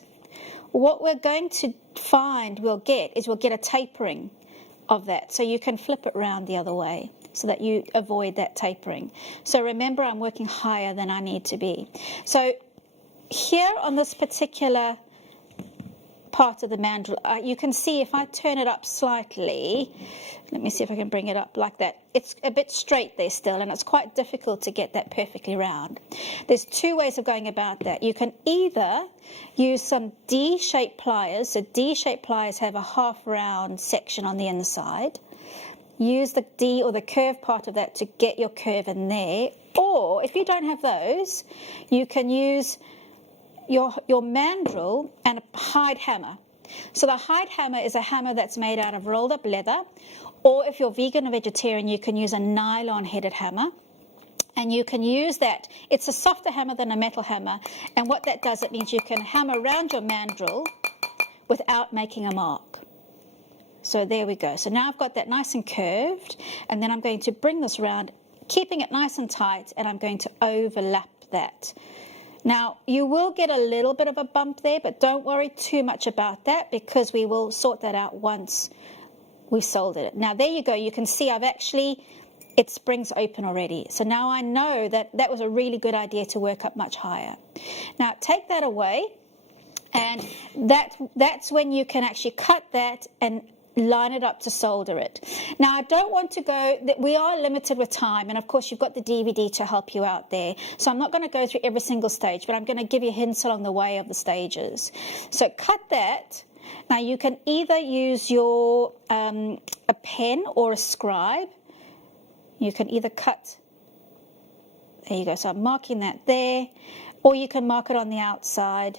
what we're going to find we'll get a tapering of that. So you can flip it round the other way so that you avoid that tapering. So remember, I'm working higher than I need to be. So here on this particular part of the mandrel, you can see if I turn it up slightly, let me see if I can bring it up like that, it's a bit straight there still, and it's quite difficult to get that perfectly round. There's two ways of going about that. You can either use some D-shaped pliers. So D-shaped pliers have a half round section on the inside. Use the D or the curved part of that to get your curve in there. Or if you don't have those, you can use your mandrel and a hide hammer. So the hide hammer is a hammer that's made out of rolled up leather, or if you're vegan or vegetarian, you can use a nylon headed hammer. And you can use that. It's a softer hammer than a metal hammer, and what that does, it means you can hammer around your mandrel without making a mark. So there we go. So now I've got that nice and curved, and then I'm going to bring this around, keeping it nice and tight, and I'm going to overlap that. Now, you will get a little bit of a bump there, but don't worry too much about that, because we will sort that out once we've soldered it. Now, there you go. You can see it springs open already. So now I know that that was a really good idea to work up much higher. Now, take that away, and that's when you can actually cut that and line it up to solder it. Now, I don't want to go, we are limited with time, and of course you've got the DVD to help you out there, so I'm not going to go through every single stage, but I'm going to give you hints along the way of the stages. So cut that. Now you can either use your a pen or a scribe. You can either cut, there you go, so I'm marking that there, or you can mark it on the outside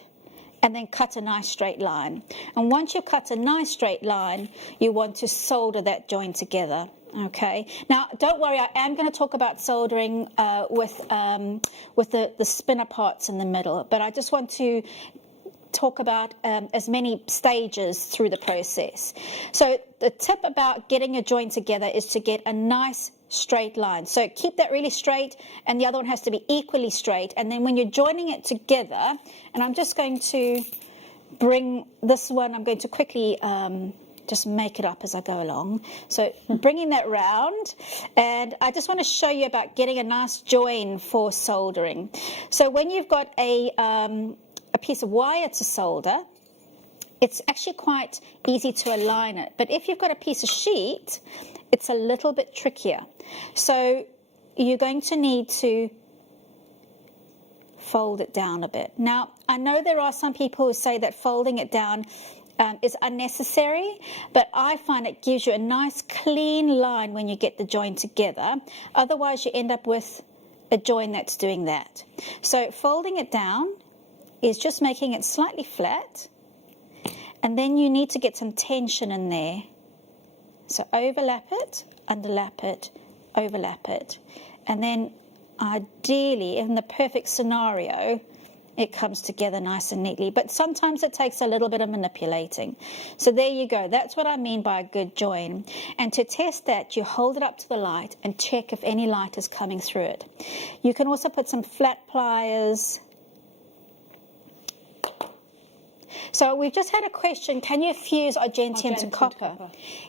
and then cut a nice straight line. And once you've cut a nice straight line, you want to solder that joint together. Okay. Now, don't worry, I am going to talk about soldering with the spinner parts in the middle, but I just want to talk about as many stages through the process. So the tip about getting a joint together is to get a nice straight line. So keep that really straight, and the other one has to be equally straight. And then when you're joining it together, and I'm just going to bring this one, I'm going to quickly just make it up as I go along. So bringing that round, and I just want to show you about getting a nice join for soldering. So when you've got a piece of wire to solder, it's actually quite easy to align it. But if you've got a piece of sheet, it's a little bit trickier. So you're going to need to fold it down a bit. Now, I know there are some people who say that folding it down is unnecessary, but I find it gives you a nice clean line when you get the join together. Otherwise, you end up with a join that's doing that. So folding it down is just making it slightly flat, and then you need to get some tension in there. So overlap it, underlap it, overlap it, and then ideally, in the perfect scenario, it comes together nice and neatly. But sometimes it takes a little bit of manipulating. So there you go. That's what I mean by a good join. And to test that, you hold it up to the light and check if any light is coming through it. You can also put some flat pliers. So we've just had a question, can you fuse argentium to copper?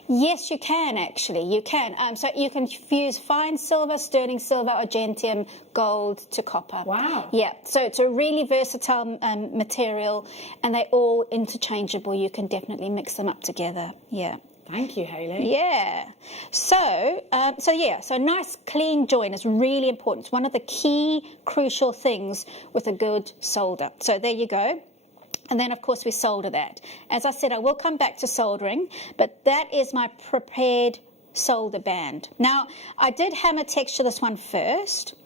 Yes, you can actually, you can. So you can fuse fine silver, sterling silver, argentium, gold to copper. Wow. Yeah, so it's a really versatile material, and they're all interchangeable. You can definitely mix them up together, yeah. Thank you, Hayley. Yeah. So nice clean join is really important. It's one of the key crucial things with a good solder. So there you go. And then, of course, we solder that. As I said, I will come back to soldering, but that is my prepared solder band. Now, I did hammer texture this one first.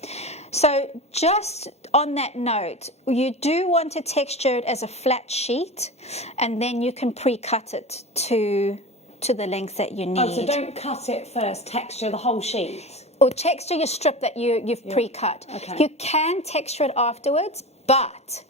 So just on that note, you do want to texture it as a flat sheet, and then you can pre-cut it to the length that you need. Oh, so don't cut it first, texture the whole sheet. Or texture your strip that you've pre-cut. Okay. You can texture it afterwards, but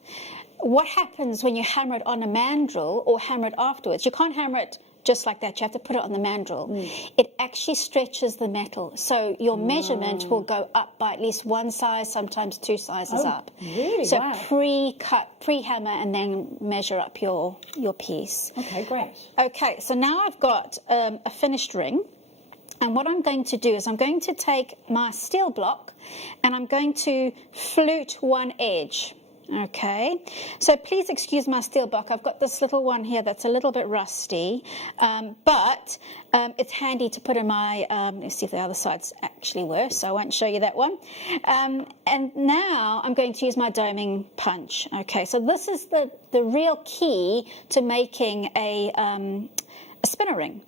what happens when you hammer it on a mandrel or hammer it afterwards? You can't hammer it just like that. You have to put it on the mandrel. It actually stretches the metal. So your measurement will go up by at least one size, sometimes two sizes up. Really? So Wow. pre-cut, pre-hammer, and then measure up your piece. Okay, great. Okay, so now I've got a finished ring. And what I'm going to do is I'm going to take my steel block and I'm going to flute one edge. Okay, so please excuse my steel block. I've got this little one here that's a little bit rusty, but it's handy to put in my, let's see if the other side's actually worse, so I won't show you that one. And now I'm going to use my doming punch. Okay, so this is the real key to making a spinner ring.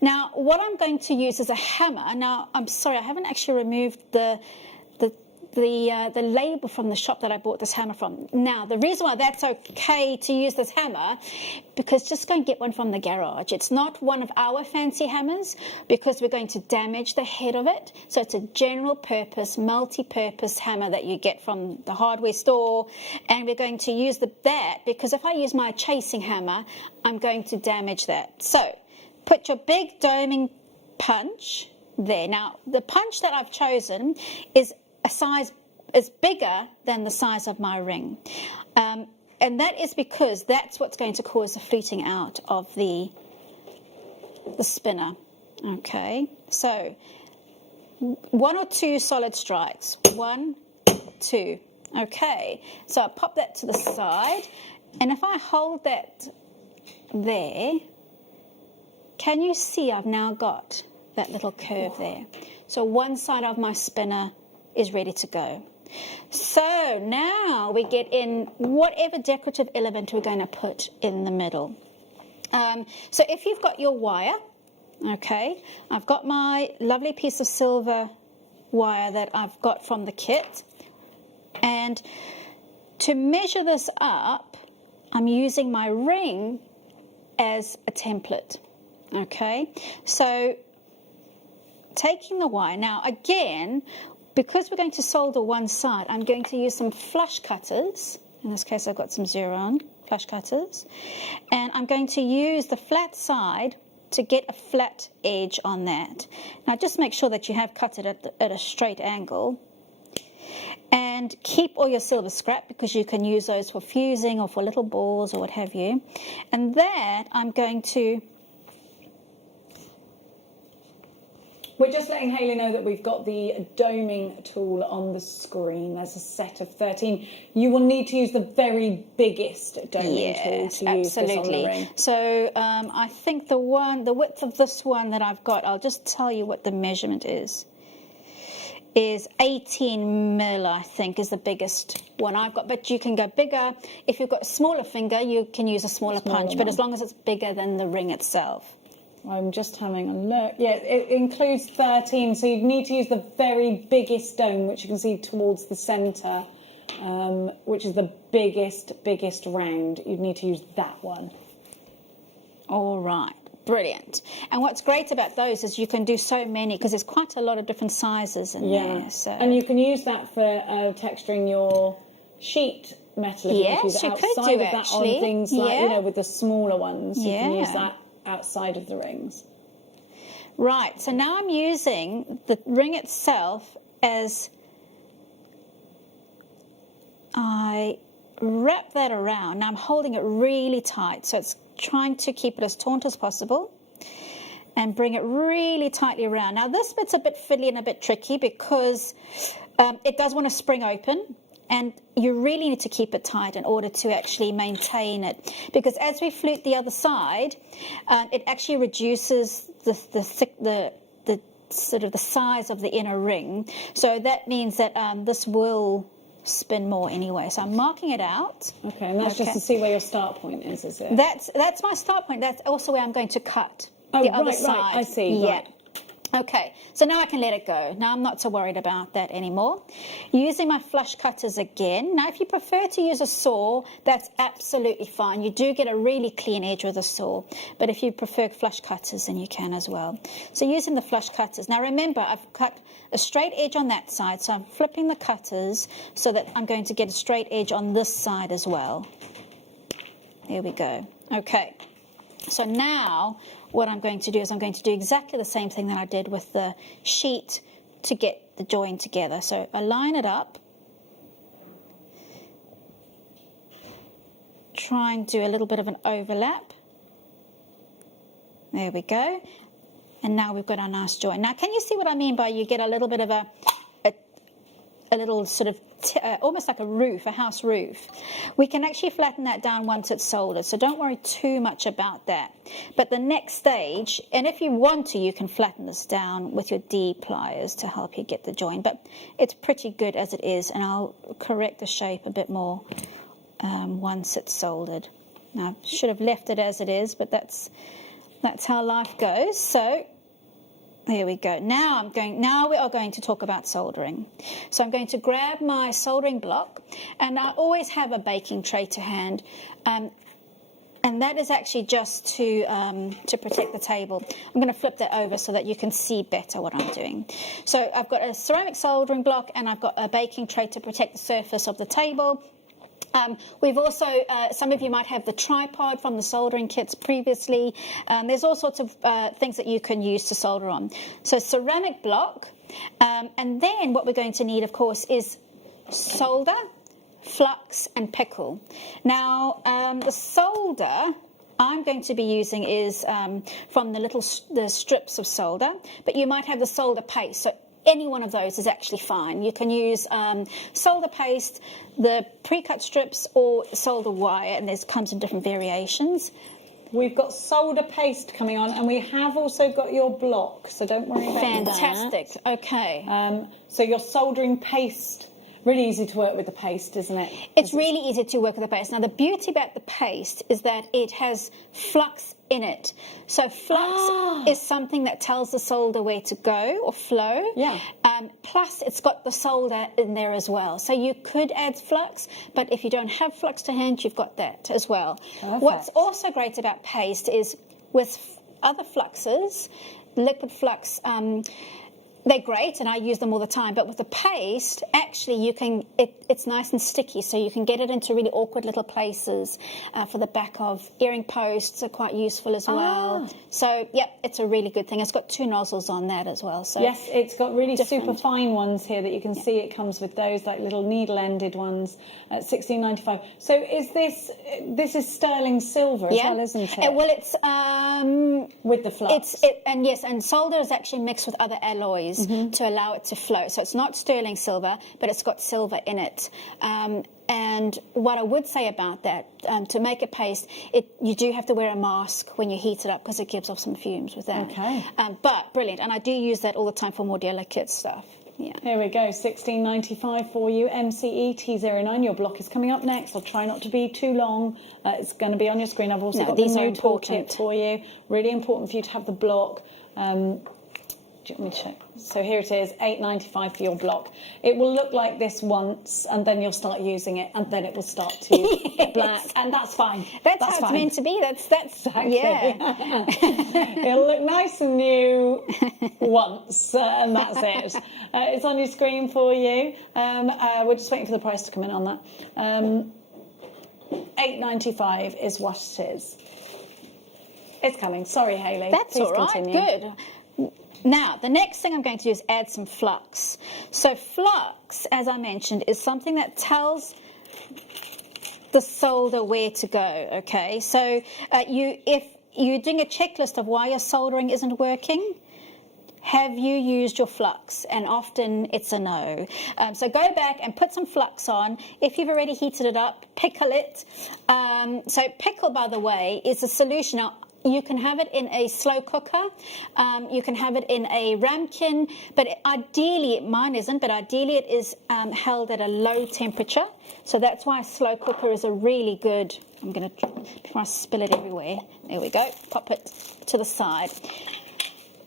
Now, what I'm going to use is a hammer. Now, I'm sorry, I haven't actually removed the label from the shop that I bought this hammer from. Now, the reason why that's okay to use this hammer, because just go and get one from the garage. It's not one of our fancy hammers because we're going to damage the head of it. So it's a general purpose, multi-purpose hammer that you get from the hardware store. And we're going to use that because if I use my chasing hammer, I'm going to damage that. So put your big doming punch there. Now, the punch that I've chosen is a size is bigger than the size of my ring, and that is because that's what's going to cause the fluting out of the spinner. Okay, so one or two solid strikes, 1, 2. Okay, so I pop that to the side, and if I hold that there, can you see I've now got that little curve there? So one side of my spinner is ready to go. So now we get in whatever decorative element we're going to put in the middle. So if you've got your wire, okay, I've got my lovely piece of silver wire that I've got from the kit, and to measure this up, I'm using my ring as a template. Okay, so taking the wire, now again, because we're going to solder one side, I'm going to use some flush cutters. In this case, I've got some Xeron flush cutters. And I'm going to use the flat side to get a flat edge on that. Now, just make sure that you have cut it at a straight angle. And keep all your silver scrap because you can use those for fusing or for little balls or what have you. And that I'm going to... We're just letting Hayley know that we've got the doming tool on the screen. There's a set of 13. You will need to use the very biggest doming tool to use this on the ring. So I think the width of this one that I've got, I'll just tell you what the measurement is. is 18 mil, I think, is the biggest one I've got. But you can go bigger. If you've got a smaller finger, you can use a smaller punch, but as long as it's bigger than the ring itself. I'm just having a look. Yeah, it includes 13, so you'd need to use the very biggest stone, which you can see towards the centre, which is the biggest round. You'd need to use that one. All right. Brilliant. And what's great about those is you can do so many, because there's quite a lot of different sizes in there. So. And you can use that for texturing your sheet metal. Yes, you could do that actually. On things like, you know, with the smaller ones, you can use Yeah. that outside of the rings. Right, so now I'm using the ring itself as I wrap that around. Now I'm holding it really tight, so it's trying to keep it as taut as possible and bring it really tightly around. Now this bit's a bit fiddly and a bit tricky because it does want to spring open, and you really need to keep it tight in order to actually maintain it, because as we flute the other side, it actually reduces the sort of the size of the inner ring. So that means that this will spin more anyway. So I'm marking it out. Okay, and that's just to see where your start point is it? That's my start point. That's also where I'm going to cut the other side. Right, I see. Yeah. Right. Okay, so now I can let it go. Now I'm not so worried about that anymore. Using my flush cutters again. Now if you prefer to use a saw, that's absolutely fine. You do get a really clean edge with a saw, but if you prefer flush cutters, then you can as well. So using the flush cutters. Now remember, I've cut a straight edge on that side, so I'm flipping the cutters so that I'm going to get a straight edge on this side as well. There we go. Okay, so now what I'm going to do is I'm going to do exactly the same thing that I did with the sheet to get the join together. So I line it up, try and do a little bit of an overlap. There we go. And now we've got our nice join. Now can you see what I mean by you get a little bit of a little sort of almost like a roof, a house roof. We can actually flatten that down once it's soldered, so don't worry too much about that. But the next stage, and if you want to, you can flatten this down with your D pliers to help you get the join, but it's pretty good as it is, and I'll correct the shape a bit more once it's soldered. Now I should have left it as it is, but that's how life goes. So there we go. Now we are going to talk about soldering. So I'm going to grab my soldering block, and I always have a baking tray to hand, and that is actually just to protect the table. I'm going to flip that over so that you can see better what I'm doing. So I've got a ceramic soldering block, and I've got a baking tray to protect the surface of the table. We've also, some of you might have the tripod from the soldering kits previously. There's all sorts of things that you can use to solder on. So ceramic block, and then what we're going to need, of course, is solder, flux, and pickle. Now, the solder I'm going to be using is from the strips of solder, but you might have the solder paste. So any one of those is actually fine. You can use solder paste, the pre-cut strips, or solder wire, and this comes in different variations. We've got solder paste coming on, and we have also got your block, so don't worry about Fantastic. that. Okay. So your soldering paste, really easy to work with the paste, isn't it? It's really easy to work with the paste. Now, the beauty about the paste is that it has flux in it. So flux is something that tells the solder where to go or flow. Yeah. Plus, it's got the solder in there as well. So you could add flux, but if you don't have flux to hand, you've got that as well. Perfect. What's also great about paste is with other fluxes, liquid flux, they're great, and I use them all the time. But with the paste, actually, it's nice and sticky, so you can get it into really awkward little places. For the back of earring posts are quite useful as well. So, yep, it's a really good thing. It's got 2 nozzles on that as well. So yes, it's got really different. super fine ones here that you can see. It comes with those like little needle-ended ones at $16.95. So this is sterling silver as well, isn't it? Well, it's with the flux. And solder is actually mixed with other alloys to allow it to flow. So it's not sterling silver, but it's got silver in it. And what I would say about that, to make a paste, you do have to wear a mask when you heat it up because it gives off some fumes with that. Okay. But brilliant, and I do use that all the time for more delicate stuff. Yeah. Here we go, 16.95 for you, MCE T09. Your block is coming up next. I'll try not to be too long. It's going to be on your screen. I've also got the these are new important. toolkit for you. Really important for you to have the block. Do you want me to check? So here it is, $8.95 for your block. It will look like this once, and then you'll start using it, and then it will start to get black, and that's fine. That's how it's meant to be. That's Exactly. yeah. It'll look nice and new once, and that's it. It's on your screen for you. We're just waiting for the price to come in on that. $8.95 is what it is. It's coming. Sorry, Hayley. That's Please all right. continue. Good. Now, the next thing I'm going to do is add some flux. So flux, as I mentioned, is something that tells the solder where to go, okay? So if you're doing a checklist of why your soldering isn't working, have you used your flux? And often it's a no. So go back and put some flux on. If you've already heated it up, pickle it. So pickle, by the way, is a solution. Now, you can have it in a slow cooker, you can have it in a ramekin, but ideally, mine isn't, but ideally it is held at a low temperature. So that's why a slow cooker is a really good, I'm going to, before I spill it everywhere, there we go, pop it to the side.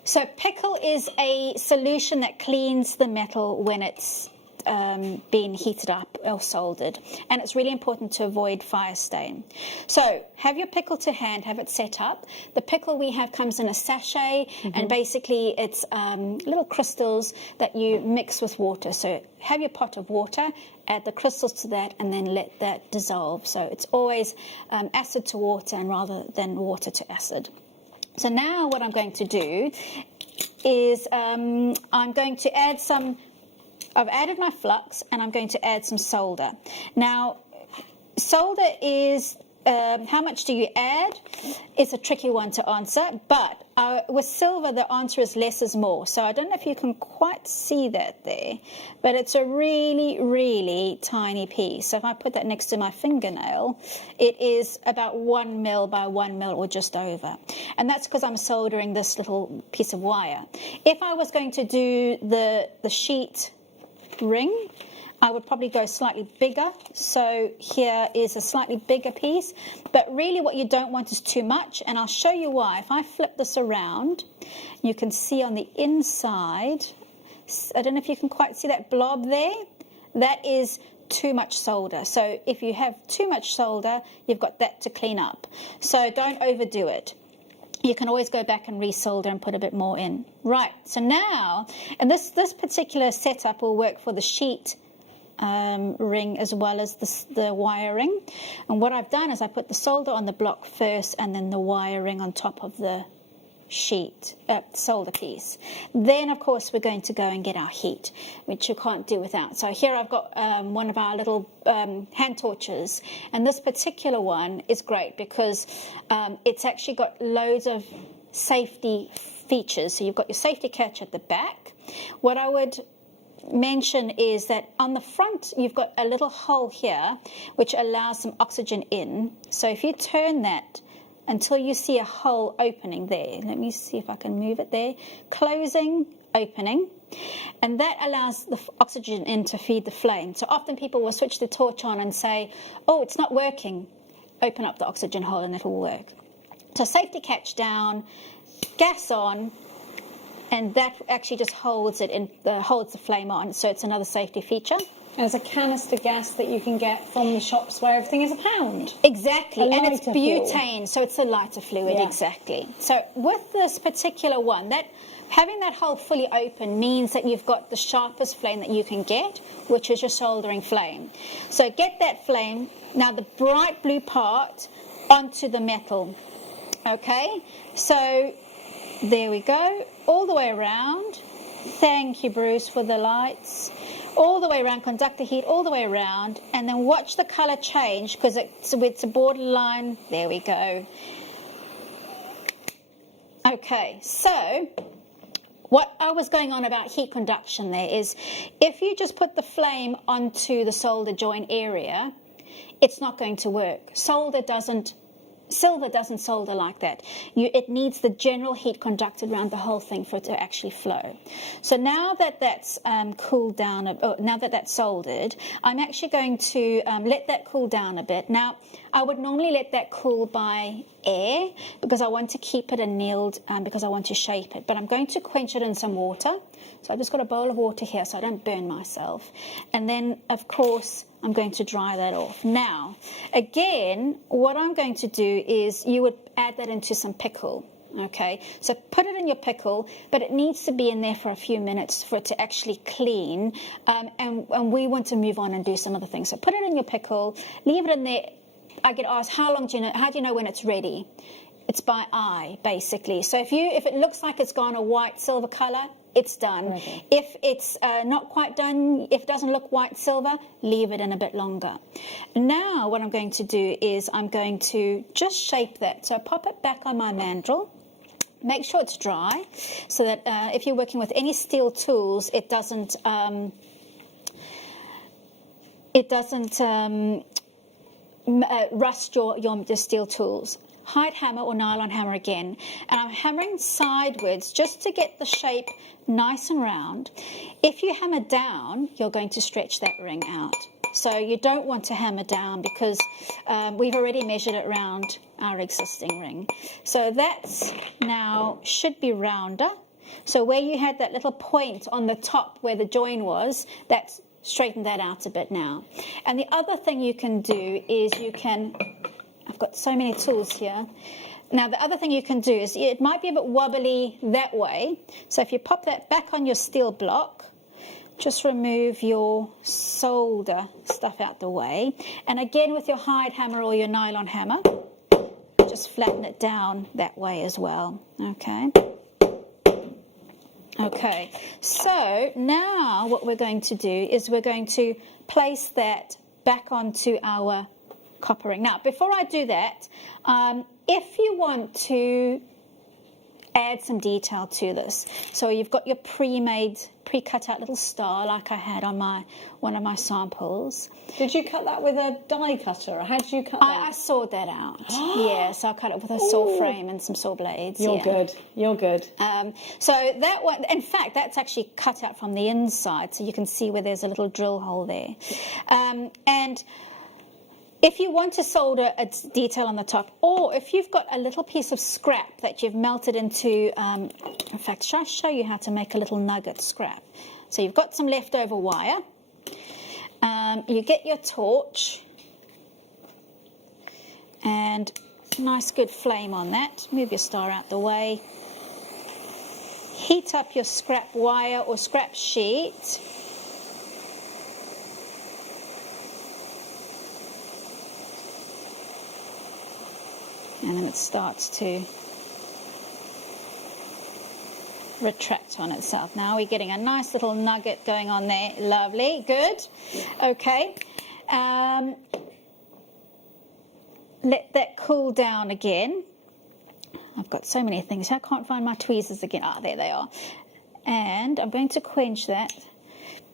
So pickle is a solution that cleans the metal when it's been heated up or soldered, and it's really important to avoid fire stain. So have your pickle to hand, have it set up. The pickle we have comes in a sachet, and basically it's little crystals that you mix with water. So have your pot of water, add the crystals to that, and then let that dissolve. So it's always acid to water and rather than water to acid. So now what I'm going to do is I'm going to add some. I've added my flux, and I'm going to add some solder. Now, solder is, how much do you add? It's a tricky one to answer, but with silver, the answer is less is more. So I don't know if you can quite see that there, but it's a really, really tiny piece. So if I put that next to my fingernail, it is about 1 mil by 1 mil or just over. And that's because I'm soldering this little piece of wire. If I was going to do the sheet ring, I would probably go slightly bigger. So here is a slightly bigger piece, but really what you don't want is too much, and I'll show you why. If I flip this around, you can see on the inside, I don't know if you can quite see that blob there, that is too much solder. So if you have too much solder, you've got that to clean up. So don't overdo it. You can always go back and resolder and put a bit more in. Right, so now, and this particular setup will work for the sheet ring as well as the wiring. And what I've done is I put the solder on the block first and then the wiring on top of the sheet, solder piece. Then, of course, we're going to go and get our heat, which you can't do without. So here I've got one of our little hand torches, and this particular one is great because it's actually got loads of safety features. So you've got your safety catch at the back. What I would mention is that on the front you've got a little hole here which allows some oxygen in. So if you turn that until you see a hole opening there. Let me see if I can move it there. Closing, opening. And that allows the oxygen in to feed the flame. So often people will switch the torch on and say, oh, it's not working. Open up the oxygen hole and it'll work. So safety catch down, gas on, and that actually just holds it in, holds the flame on. So it's another safety feature. There's a canister gas that you can get from the shops where everything is £1. Exactly, and it's lighter fuel. butane, so it's a lighter fluid, Yeah. exactly. So with this particular one, that having that hole fully open means that you've got the sharpest flame that you can get, which is your soldering flame. So get that flame, now the bright blue part, onto the metal. Okay, so there we go, all the way around. Thank you, Bruce, for the lights. All the way around, conduct the heat all the way around, and then watch the colour change because it's a borderline. There we go. Okay, so what I was going on about heat conduction there is if you just put the flame onto the solder joint area, it's not going to work. Solder doesn't silver doesn't solder like that. It needs the general heat conducted around the whole thing for it to actually flow. So now that that's cooled down, now that that's soldered, I'm actually going to let that cool down a bit. Now, I would normally let that cool by air because I want to keep it annealed because I want to shape it. But I'm going to quench it in some water. So I've just got a bowl of water here so I don't burn myself. And then, of course, I'm going to dry that off. Now, again, what I'm going to do is you would add that into some pickle. Okay, so put it in your pickle, but it needs to be in there for a few minutes for it to actually clean. And we want to move on and do some other things. So put it in your pickle, leave it in there. I get asked, how do you know when it's ready? It's by eye, basically. So if it looks like it's gone a white silver color, it's done. Okay. If it's not quite done, if it doesn't look white silver, leave it in a bit longer. Now what I'm going to do is I'm going to just shape that. So pop it back on my mandrel. Make sure it's dry so that if you're working with any steel tools, it doesn't rust your steel tools. Hide hammer or nylon hammer again, and I'm hammering sideways just to get the shape nice and round. If you hammer down, you're going to stretch that ring out. So you don't want to hammer down because we've already measured it around our existing ring. So that's now should be rounder. So where you had that little point on the top where the join was, that's straighten that out a bit now. And the other thing you can do is I've got so many tools here. Now, the other thing you can do is it might be a bit wobbly that way. So if you pop that back on your steel block, just remove your solder stuff out the way. And again, with your hide hammer or your nylon hammer, just flatten it down that way as well. Okay. Okay. So now what we're going to do is we're going to place that back onto our copper ring. Now, before I do that, if you want to add some detail to this, so you've got your pre-cut out little star like I had on one of my samples. Did you cut that with a die cutter, or how did you cut that? I sawed that out. Yeah, so I cut it with a saw frame and some saw blades. You're good. So that one, in fact, that's actually cut out from the inside, so you can see where there's a little drill hole there. And if you want to solder a detail on the top, or if you've got a little piece of scrap that you've melted into, in fact, shall I show you how to make a little nugget scrap? So you've got some leftover wire. You get your torch and nice good flame on that. Move your star out the way. Heat up your scrap wire or scrap sheet. And then it starts to retract on itself. Now we're getting a nice little nugget going on there. Lovely, good. Okay. Let that cool down again. I've got so many things. I can't find my tweezers again. Ah, there they are. And I'm going to quench that.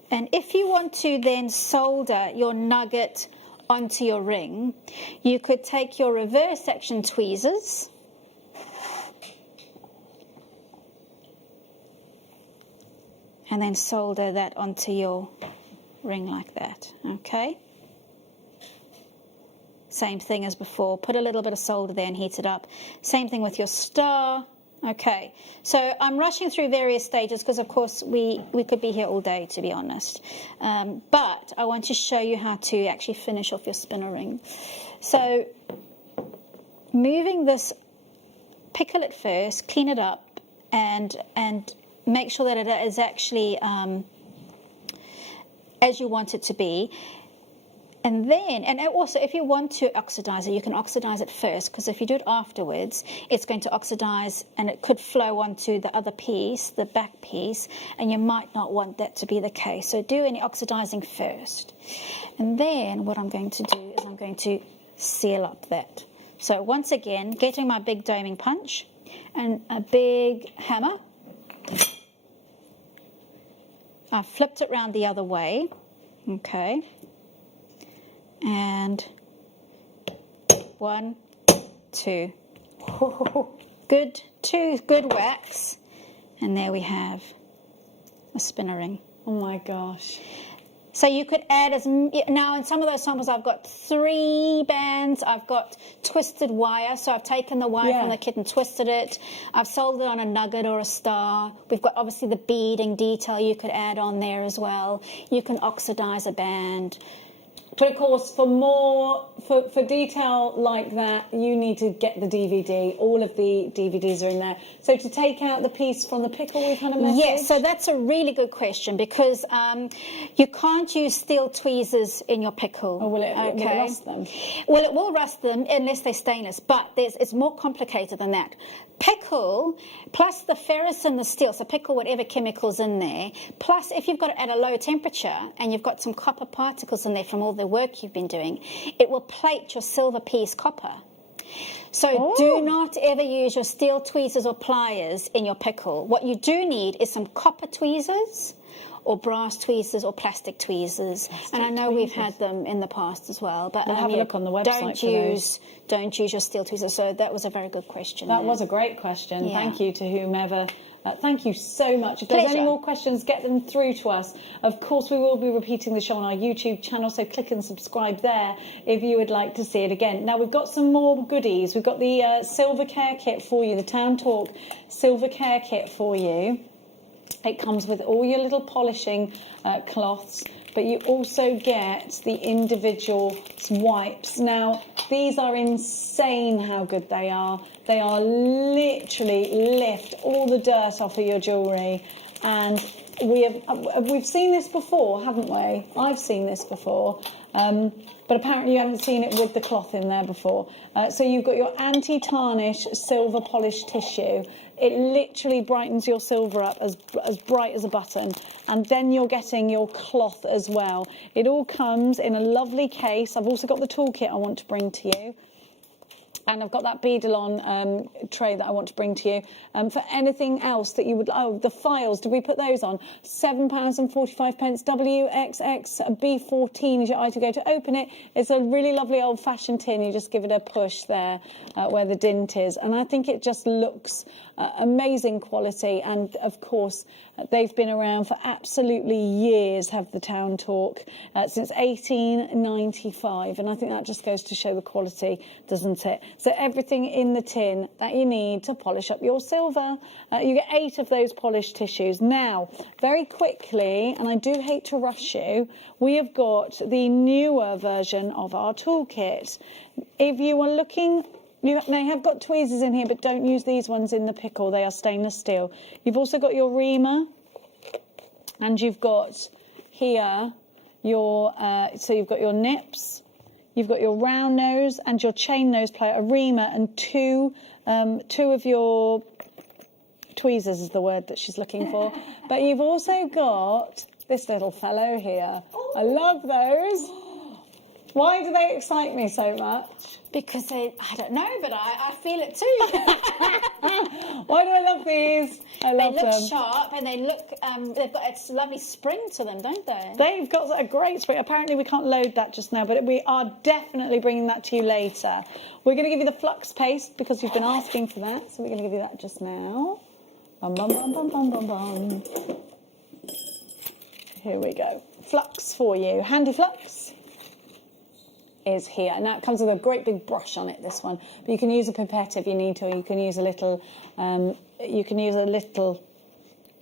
And if you want to then solder your nugget onto your ring, you could take your reverse action tweezers and then solder that onto your ring like that. Okay, same thing as before, put a little bit of solder there and heat it up. Same thing with your star. Okay, so I'm rushing through various stages because, of course, we could be here all day, to be honest. But I want to show you how to actually finish off your spinner ring. So moving this, pickle it first, clean it up, and make sure that it is actually as you want it to be. And then, and also if you want to oxidize it, you can oxidize it first, because if you do it afterwards, it's going to oxidize and it could flow onto the other piece, the back piece, and you might not want that to be the case. So do any oxidizing first. And then what I'm going to do is I'm going to seal up that. So once again, getting my big doming punch and a big hammer. I flipped it round the other way. Okay. And 1, two. Good wax. And there we have a spinner ring. Oh my gosh. So you could add now in some of those samples I've got 3 bands. I've got twisted wire, so I've taken the wire from the kit and twisted it. I've soldered on a nugget or a star. We've got obviously the beading detail you could add on there as well. You can oxidize a band. But of course, for detail like that, you need to get the DVD. All of the DVDs are in there. So to take out the piece from the pickle, we've had a message. Yes, so that's a really good question because you can't use steel tweezers in your pickle. Oh, will it rust them? Well, it will rust them unless they're stainless, but it's more complicated than that. Pickle plus the ferrous and the steel, so pickle whatever chemicals in there, plus if you've got it at a low temperature and you've got some copper particles in there from all the work you've been doing, it will plate your silver piece copper. So do not ever use your steel tweezers or pliers in your pickle. What you do need is some copper tweezers or brass tweezers or plastic tweezers. And I know we've had them in the past as well. But we'll have a look on the website don't use your steel tweezers. So that was a very good question. That was a great question. Yeah. Thank you to whomever. Thank you so much. If there's any more questions, get them through to us. Of course, we will be repeating the show on our YouTube channel, so click and subscribe there if you would like to see it again. Now, we've got some more goodies. We've got the silver care kit for you, the Town Talk silver care kit for you. It comes with all your little polishing cloths, but you also get the individual wipes. Now, these are insane how good they are. They are literally lift all the dirt off of your jewellery. And we've seen this before, haven't we? I've seen this before. But apparently you haven't seen it with the cloth in there before. So you've got your anti-tarnish silver polish tissue. It literally brightens your silver up as bright as a button. And then you're getting your cloth as well. It all comes in a lovely case. I've also got the toolkit I want to bring to you. And I've got that Beadalon tray that I want to bring to you. For anything else that you would... Oh, the files, did we put those on? £7.45. WXX B14 is your item. Go to open it. It's a really lovely old-fashioned tin. You just give it a push there where the dint is. And I think it just looks amazing quality. And, of course, they've been around for absolutely years, have the Town Talk, since 1895. And I think that just goes to show the quality, doesn't it? So everything in the tin that you need to polish up your silver. You get 8 of those polished tissues. Now, very quickly, and I do hate to rush you, we have got the newer version of our toolkit. If you are looking... They have got tweezers in here, but don't use these ones in the pickle. They are stainless steel. You've also got your reamer, and you've got here your... so you've got your nips, you've got your round nose and your chain nose plier, a reamer, and two of your tweezers is the word that she's looking for. But you've also got this little fellow here. I love those. Why do they excite me so much? Because I don't know, but I feel it too. Why do I love these? I love them. They look sharp and they look, they've got a lovely spring to them, don't they? They've got a great spring. Apparently we can't load that just now, but we are definitely bringing that to you later. We're going to give you the flux paste because you've been asking for that, so we're going to give you that just now. Bum, bum, bum, bum, bum, bum, bum. Here we go. Flux for you. Handy flux is here. Now it comes with a great big brush on it, this one, but you can use a pipette if you need to, or you can use a little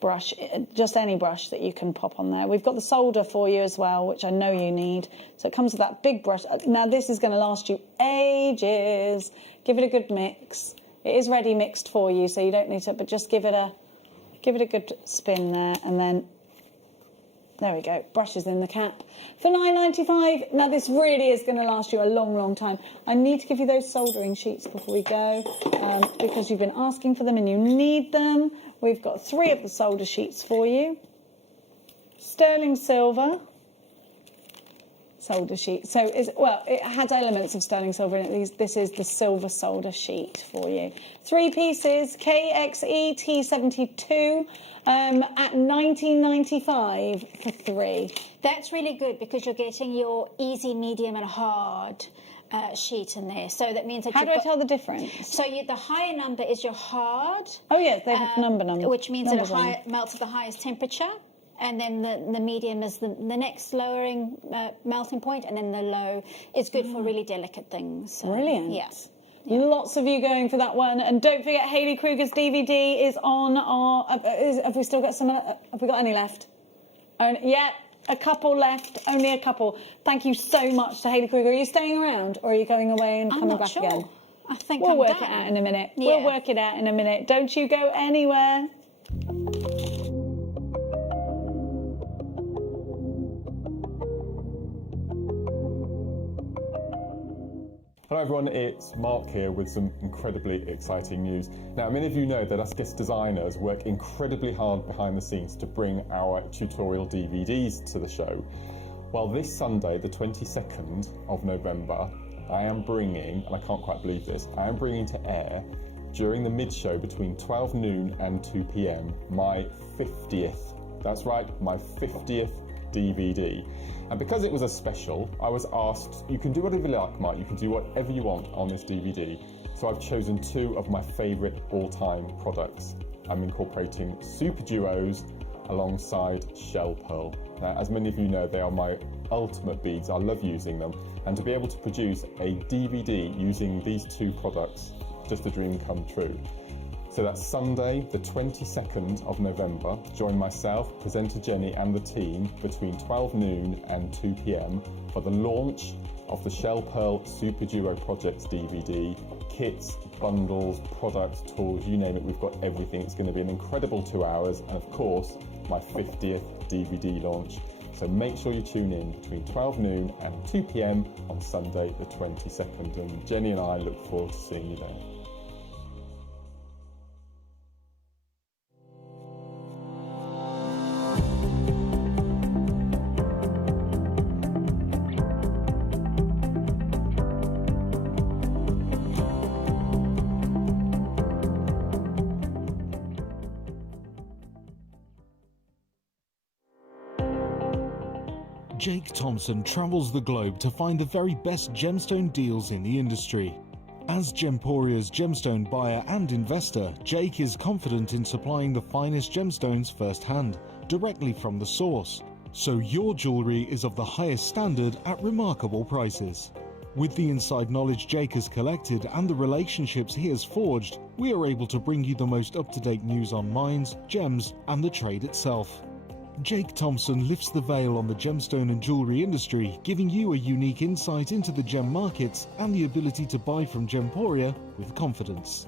brush, just any brush that you can pop on there. We've got the solder for you as well, which I know you need. So it comes with that big brush. Now this is going to last you ages. Give it a good mix. It is ready mixed for you, so you don't need to, but just give it a good spin there, and then there we go, brushes in the cap for £9.95. Now this really is going to last you a long, long time. I need to give you those soldering sheets before we go because you've been asking for them and you need them. We've got 3 of the solder sheets for you. Sterling silver solder sheet. So it has elements of sterling silver in it. This is the silver solder sheet for you. 3 pieces, KXE T72. At £19.95 for 3. That's really good because you're getting your easy, medium and hard sheet in there. So that means that How do I tell the difference? So the higher number is your hard. Oh yes, they have number. Which means that numbers it melts at the highest temperature. And then the medium is the next lowering melting point, and then the low is good for really delicate things. So, Brilliant. Yeah. Lots of you going for that one. And don't forget, Hayley Kruger's DVD is on our... have we still got some... have we got any left? Yeah, a couple left. Only a couple. Thank you so much to Hayley Kruger. Are you staying around, or are you going away and coming back sure. again? I think we'll I'm work done. it out in a minute. Yeah. We'll work it out in a minute. Don't you go anywhere. Hello everyone, it's Mark here with some incredibly exciting news. Now, many of you know that us guest designers work incredibly hard behind the scenes to bring our tutorial DVDs to the show. Well, this Sunday, the 22nd of November, I am bringing, and I can't quite believe this, I am bringing to air, during the mid-show between 12 noon and 2 p.m, my 50th, that's right, my 50th DVD. And because it was a special, I was asked, you can do whatever you like, Mark, you can do whatever you want on this DVD. So I've chosen two of my favourite all-time products. I'm incorporating Super Duos alongside Shell Pearl. Now, as many of you know, they are my ultimate beads. I love using them. And to be able to produce a DVD using these two products, just a dream come true. So that's Sunday, the 22nd of November. Join myself, presenter Jenny, and the team between 12 noon and 2 p.m. for the launch of the Shell Pearl Super Duo Projects DVD. Kits, bundles, products, tools, you name it, we've got everything. It's going to be an incredible 2 hours, and of course, my 50th DVD launch. So make sure you tune in between 12 noon and 2 p.m. on Sunday, the 22nd. And Jenny and I look forward to seeing you there. Jake Thompson travels the globe to find the very best gemstone deals in the industry. As Gemporia's gemstone buyer and investor, Jake is confident in supplying the finest gemstones firsthand, directly from the source. So your jewellery is of the highest standard at remarkable prices. With the inside knowledge Jake has collected and the relationships he has forged, we are able to bring you the most up-to-date news on mines, gems, and the trade itself. Jake Thompson lifts the veil on the gemstone and jewellery industry, giving you a unique insight into the gem markets and the ability to buy from Gemporia with confidence.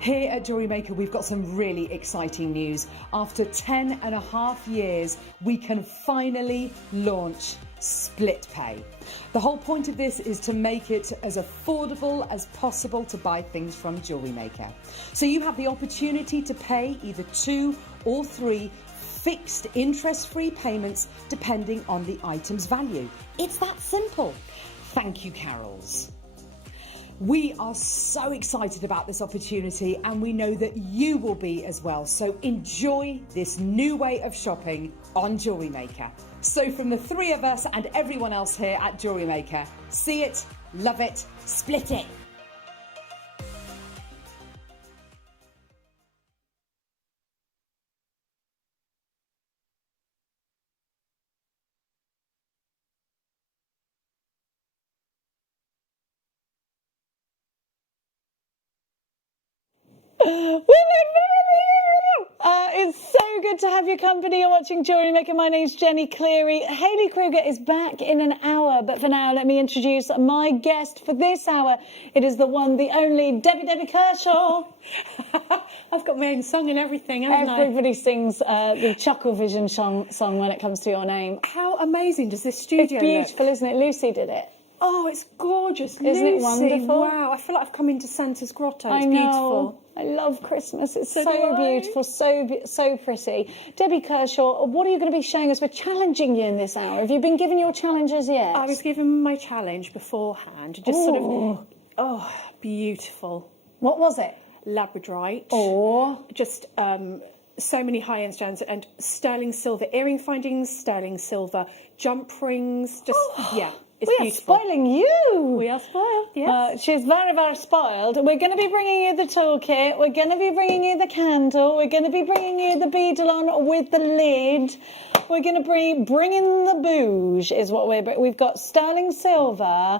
Here at JewelleryMaker, we've got some really exciting news. After 10.5 years, we can finally launch split pay. The whole point of this is to make it as affordable as possible to buy things from JewelleryMaker. So you have the opportunity to pay either 2 or 3 fixed interest-free payments depending on the item's value. It's that simple. Thank you, Carols. We are so excited about this opportunity, and we know that you will be as well. So enjoy this new way of shopping on JewelleryMaker. So from the 3 of us and everyone else here at JewelleryMaker, see it, love it, split it. It's so good to have your company. You're watching JewelleryMaker. My name's Jenny Cleary. Hayley Kruger is back in an hour, but for now, let me introduce my guest for this hour. It is the one, the only Debbie Kershaw. I've got my own song and everything, haven't I? Everybody sings the Chuckle Vision song when it comes to your name. How amazing does this studio It's beautiful, look? isn't it? Lucy did it. Oh, it's gorgeous. Isn't it Lucy, wonderful? Wow, I feel like I've come into Santa's grotto. It's I know. beautiful. I love Christmas. It's So so do I. beautiful, so pretty. Debbie Kershaw, what are you going to be showing us? We're challenging you in this hour. Have you been given your challenges yet? I was given my challenge beforehand. Just sort of, beautiful. What was it? Labradorite. Oh. Just so many high-end strands and sterling silver earring findings, sterling silver jump rings. Just, yeah. It's We are beautiful. spoiling you. We are spoiled, yes. She's very, very spoiled. We're going to be bringing you the toolkit. We're going to be bringing you the candle. We're going to be bringing you the beadalon with the lid. We're going to be bringing the bouge, is what we've got sterling silver.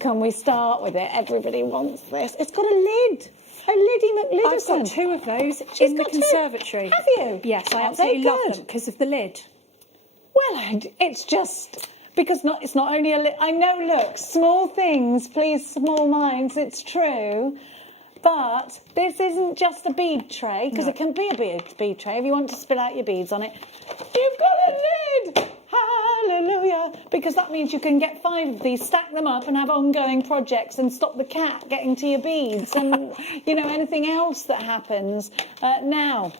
Can we start with it? Everybody wants this. It's got a lid. A Liddy McLidderson. I've got 2 of those She's in the got 2. conservatory. Have you? Yes, I Are absolutely they love good? them because of the lid. Well, it's just because it's not only a lid. I know, look, small things, please, small minds, it's true. But this isn't just a bead tray, because it can be a bead tray if you want to spill out your beads on it. You've got a lid! Hallelujah! Because that means you can get 5 of these, stack them up and have ongoing projects and stop the cat getting to your beads and, anything else that happens. Now,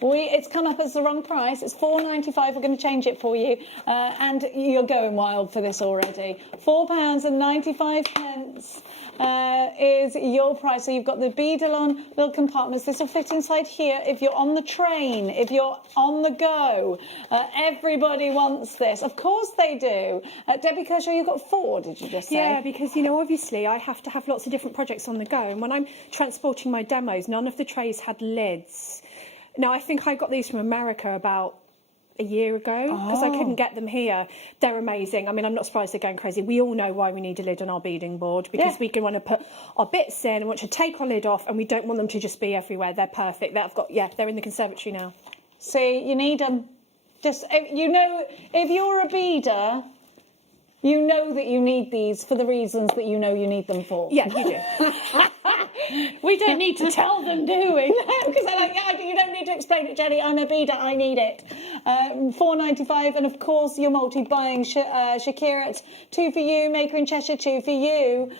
it's come up as the wrong price. It's $4.95. We're going to change it for you. And you're going wild for this already. £4.95 is your price. So you've got the beadalon little compartments. This will fit inside here if you're on the train, if you're on the go. Everybody wants this. Of course they do. Debbie Kershaw, you've got 4, did you just say? Yeah, because, obviously I have to have lots of different projects on the go. And when I'm transporting my demos, none of the trays had lids. Now, I think I got these from America about a year ago because I couldn't get them here. They're amazing. I mean, I'm not surprised they're going crazy. We all know why we need a lid on our beading board because we can want to put our bits in and want to take our lid off and we don't want them to just be everywhere. They're perfect. They're in the conservatory now. See, you need them. Just, if you're a beader, you know that you need these for the reasons that you know you need them for. Yeah, you do. We don't need to tell them, do we? No, because you don't need to explain it, Jenny. I'm a beader, I need it. $4.95, and of course you're multi-buying. Shakira, 2 for you. Maker in Cheshire, 2 for you.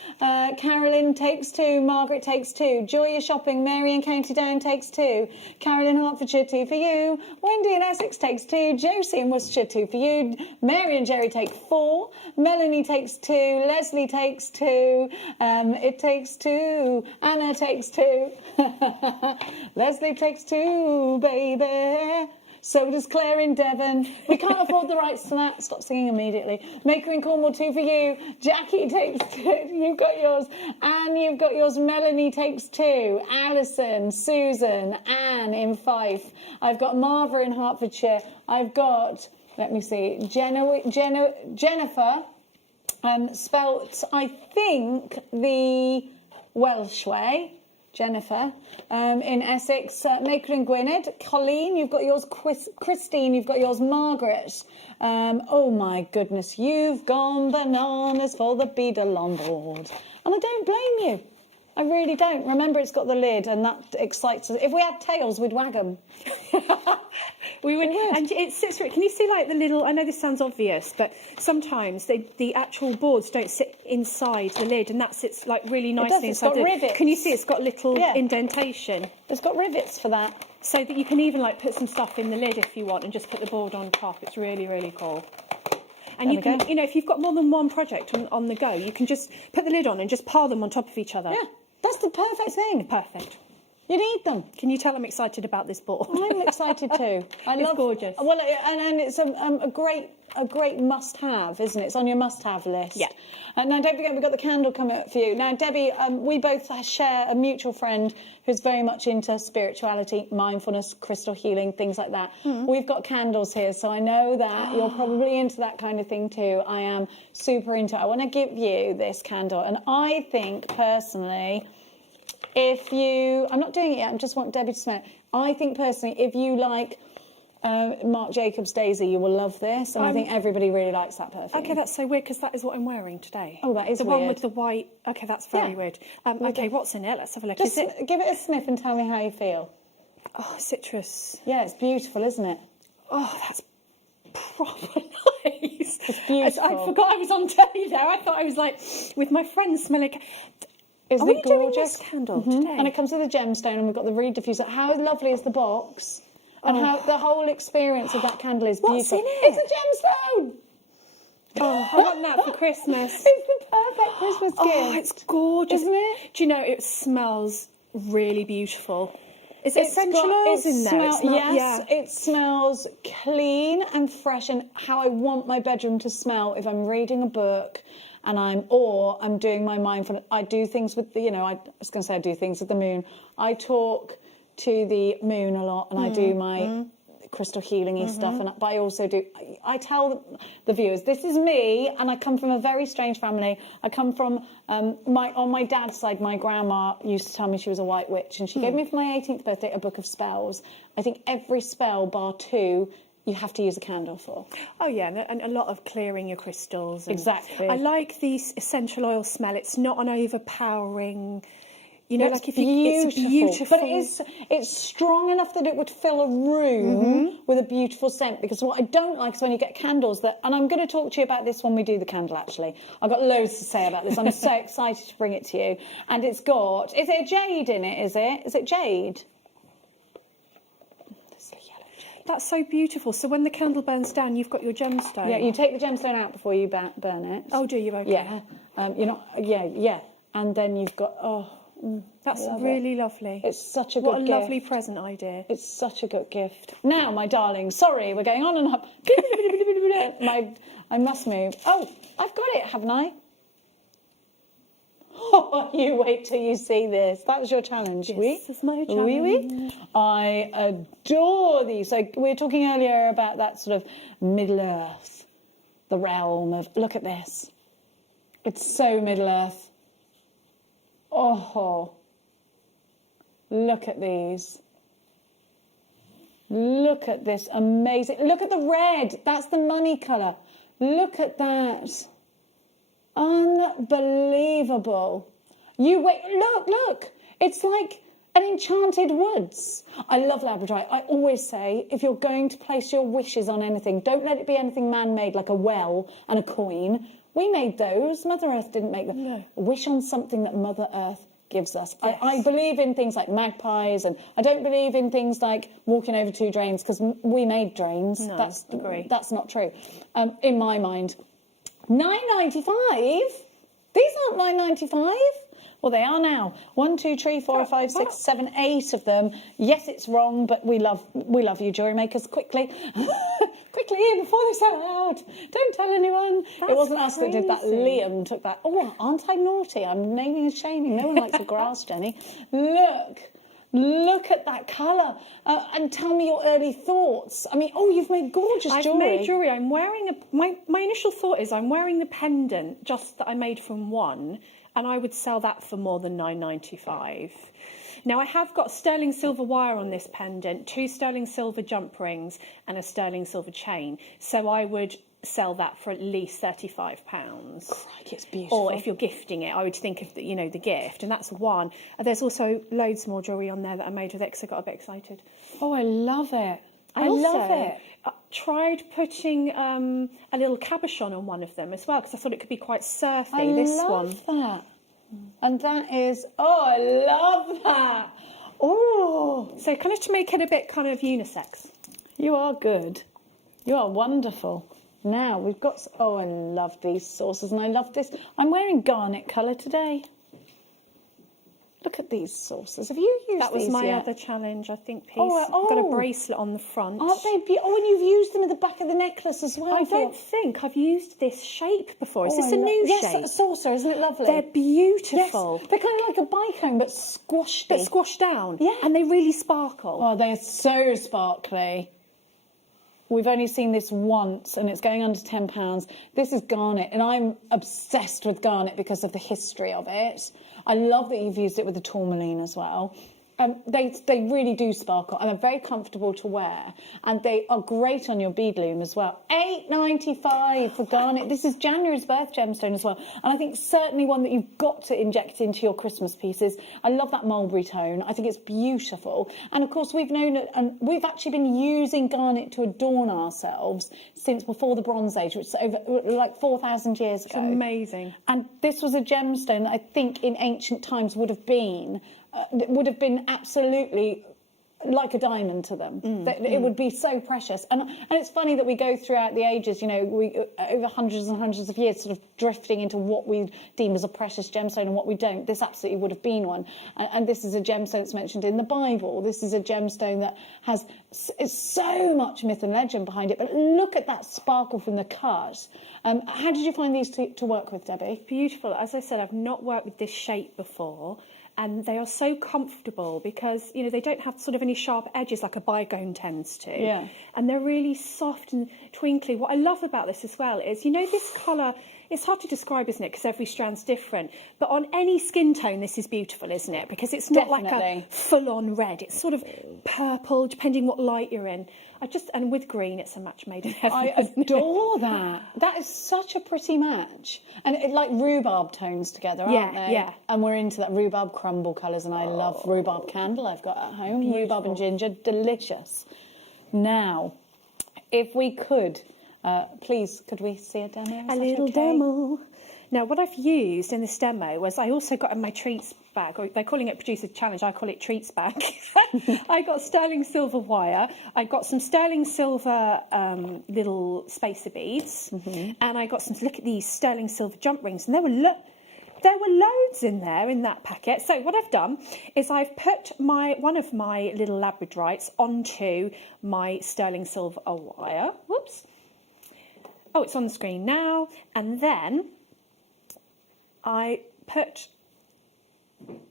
Carolyn takes 2. Margaret takes 2. Joy is shopping. Mary in County Down takes 2. Carol in Hertfordshire, 2 for you. Wendy in Essex takes 2. Josie in Worcestershire, 2 for you. Mary and Jerry take 4. Melanie takes 2. Leslie takes 2. It takes 2. Anna takes 2. Leslie takes 2, baby. So does Claire in Devon. We can't afford the rights to that. Stop singing immediately. Maker in Cornwall, 2 for you. Jackie takes 2. You've got yours. Anne, you've got yours. Melanie takes 2. Alison, Susan, Anne in Fife. I've got Marva in Hertfordshire. I've got, let me see, Jennifer, spelt, I think, the Welsh way. Jennifer in Essex, Maker in Gwynedd. Colleen, you've got yours. Christine, you've got yours. Margaret, oh my goodness, you've gone bananas for the beadalon board. And I don't blame you. I really don't. Remember, it's got the lid, and that excites us. If we had tails, we'd wag them. We would. And it sits right. Can you see, like, the little... I know this sounds obvious, but sometimes the actual boards don't sit inside the lid, and that sits, like, really nicely inside. It's got rivets. Can you see it's got little indentation? It's got rivets for that. So that you can even, like, put some stuff in the lid if you want and just put the board on top. It's really, really cool. And you can, if you've got more than one project on the go, you can just put the lid on and just pile them on top of each other. Yeah, that's the perfect thing. Perfect. You need them. Can you tell I'm excited about this board? I'm excited too. It's gorgeous. Well, and it's a great must-have, isn't it? It's on your must-have list. Yeah. Now, don't forget, we've got the candle coming up for you. Now, Debbie, we both share a mutual friend who's very much into spirituality, mindfulness, crystal healing, things like that. We've got candles here, so I know that you're probably into that kind of thing too. I am super into it. I want to give you this candle, and I think, personally... I'm not doing it yet, I just want Debbie to smell it. I think personally, if you like Marc Jacobs Daisy, you will love this, and I think everybody really likes that perfume. Okay, that's so weird because that is what I'm wearing today. Oh, that is the weird. one with the white. Okay, that's very weird. Okay, what's in it? Let's have a look. Just give it a sniff and tell me how you feel. Oh, citrus. Yeah, it's beautiful, isn't it? Oh, that's proper nice. It's beautiful. I forgot I was on telly there. I thought I was like with my friends smelling. Isn't Are it we doing gorgeous? this candle today? And it comes with a gemstone, and we've got the reed diffuser. How lovely is the box? And how the whole experience of that candle is What's beautiful. in it? It's a gemstone. Oh, I want that for Christmas. It's the perfect Christmas gift. Oh, it's gorgeous. Isn't it? Do you know, it smells really beautiful. Is it essential got- oils in there? Yes, it smells clean and fresh, and how I want my bedroom to smell if I'm reading a book and I'm doing my mindfulness. I do things with the, I was going to say I do things with the moon. I talk to the moon a lot, and I do my crystal healing-y stuff, but I also do, I tell the viewers, this is me, and I come from a very strange family. I come from, on my dad's side, my grandma used to tell me she was a white witch, and she gave me for my 18th birthday a book of spells. I think every spell, bar 2, you have to use a candle for. Oh, yeah, and a lot of clearing your crystals. And Exactly. I like the essential oil smell. It's not an overpowering... It's beautiful. But it's strong enough that it would fill a room with a beautiful scent. Because what I don't like is when you get candles that, and I'm going to talk to you about this when we do the candle, actually. I've got loads to say about this. I'm so excited to bring it to you. And it's got, is it a jade in it, is it? Is it jade? There's a yellow jade. That's so beautiful. So when the candle burns down, you've got your gemstone. Yeah, you take the gemstone out before you burn it. Oh, do you? Okay. Yeah. Yeah. And then you've got, That's really lovely. It's such a good What a gift. lovely present idea. It's such a good gift. Now, my darling, sorry, we're going on and on. I must move. Oh, I've got it, haven't I? Oh, you wait till you see this. That was your challenge, This is my challenge. Oui. I adore these. So we were talking earlier about that sort of Middle Earth, the realm of, look at this. It's so Middle Earth. Oh, look at these. Look at this amazing. Look at the red. That's the money colour. Look at that. Unbelievable. You wait. Look. It's like an enchanted woods. I love Labradorite. I always say, if you're going to place your wishes on anything, don't let it be anything man-made like a well and a coin. We made those. Mother Earth didn't make them. No. Wish on something that Mother Earth gives us. Yes. I believe in things like magpies, and I don't believe in things like walking over 2 drains, because we made drains. No, agree. That's not true. In my mind. $9.95? These aren't $9.95. Well, they are now. 1, 2, 3, 4, 5, 6, 7, 8 of them. Yes, it's wrong, but we love you, jewellery makers. Quickly, before they sell out. Don't tell anyone. It wasn't us that did that. Liam took that. Oh, aren't I naughty? I'm naming and shaming. No one likes the grass, Jenny. Look at that colour. And tell me your early thoughts. I mean, you've made gorgeous jewellery. I've made jewellery. I'm wearing my initial thought is I'm wearing the pendant just that I made from one, and I would sell that for more than $9.95. Now, I have got sterling silver wire on this pendant, 2 sterling silver jump rings and a sterling silver chain. So I would sell that for at least £35. Crikey, it's beautiful. Or if you're gifting it, I would think of the gift, and that's one. There's also loads more jewellery on there that I made with it, because I got a bit excited. Oh, I love it. I Also, love it. I tried putting a little cabochon on one of them as well, because I thought it could be quite surfy. I love that. And that is, I love that. Oh, So kind of to make it a bit kind of unisex. you are good. You are wonderful. Now we've got, I love these saucers, and I love this. I'm wearing garnet colour today. Look at these saucers. Have you used That was these my yet? other challenge, I think, piece. Oh. I've got a bracelet on the front. Aren't they beautiful? And you've used them at the back of the necklace as well. I don't think I've used this shape before. Is this I a new yes, shape? Yes, a saucer, isn't it lovely? They're beautiful. Yes, they're kind of like a bicone, but squashed. But squashed down. Yeah. And they really sparkle. Oh, they're so sparkly. We've only seen this once, and it's going under £10. This is garnet, and I'm obsessed with garnet because of the history of it. I love that you've used it with the tourmaline as well. They really do sparkle and are very comfortable to wear, and they are great on your bead loom as well. $8.95 for Garnet. This is January's birth gemstone as well, and I think certainly one that you've got to inject into your Christmas pieces. I love that mulberry tone. I think it's beautiful, and of course we've known it, and we've actually been using Garnet to adorn ourselves since before the Bronze Age, which is over like 4,000 years ago. It's amazing. And this was a gemstone that I think in ancient times would have been absolutely like a diamond to them. It would be so precious. And it's funny that we go throughout the ages, you know, we over hundreds and hundreds of years sort of drifting into what we deem as a precious gemstone and what we don't. This absolutely would have been one. And this is a gemstone that's mentioned in the Bible. This is a gemstone that has so much myth and legend behind it. But look at that sparkle from the cut. How did you find these to work with, Debbie? Beautiful. As I said, I've not worked with this shape before. And they are so comfortable because, you know, they don't have sort of any sharp edges like a bygone tends to. Yeah. And they're really soft and twinkly. What I love about this as well is, you know, this colour, it's hard to describe, isn't it? Because every strand's different. But on any skin tone, this is beautiful, isn't it? Because it's not like a full-on red. It's sort of purple, depending what light you're in. And with green, it's a match made in heaven. I adore that. That is such a pretty match. And it like rhubarb tones together, aren't they? Yeah. And we're into that rhubarb crumble colours, and I love rhubarb candle I've got at home. Beautiful. Rhubarb and ginger, delicious. Now, if we could, please, could we see a demo? A little demo. Now, what I've used in this demo was I also got in my treats bag, or they're calling it Producer Challenge, I call it treats bag. I got sterling silver wire, I got some sterling silver little spacer beads, and I got some, look at these sterling silver jump rings, and there were loads in there in that packet. So what I've done is I've put one of my little Labradorites onto my sterling silver wire. Whoops. Oh, it's on the screen now. And then I put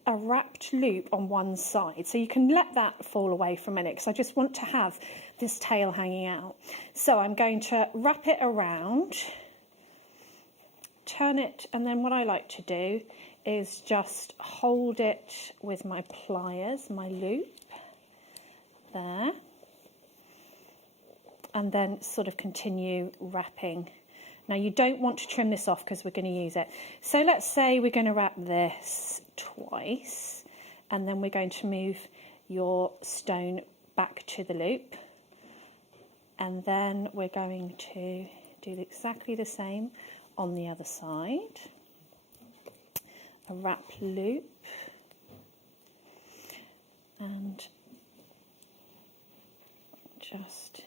a wrapped loop on one side, so you can let that fall away for a minute because I just want to have this tail hanging out. So I'm going to wrap it around, turn it, and then what I like to do is just hold it with my pliers, my loop there, and then sort of continue wrapping. Now, you don't want to trim this off because we're going to use it. So let's say we're going to wrap this twice, and then we're going to move your stone back to the loop. And then we're going to do exactly the same on the other side. A wrap loop. And just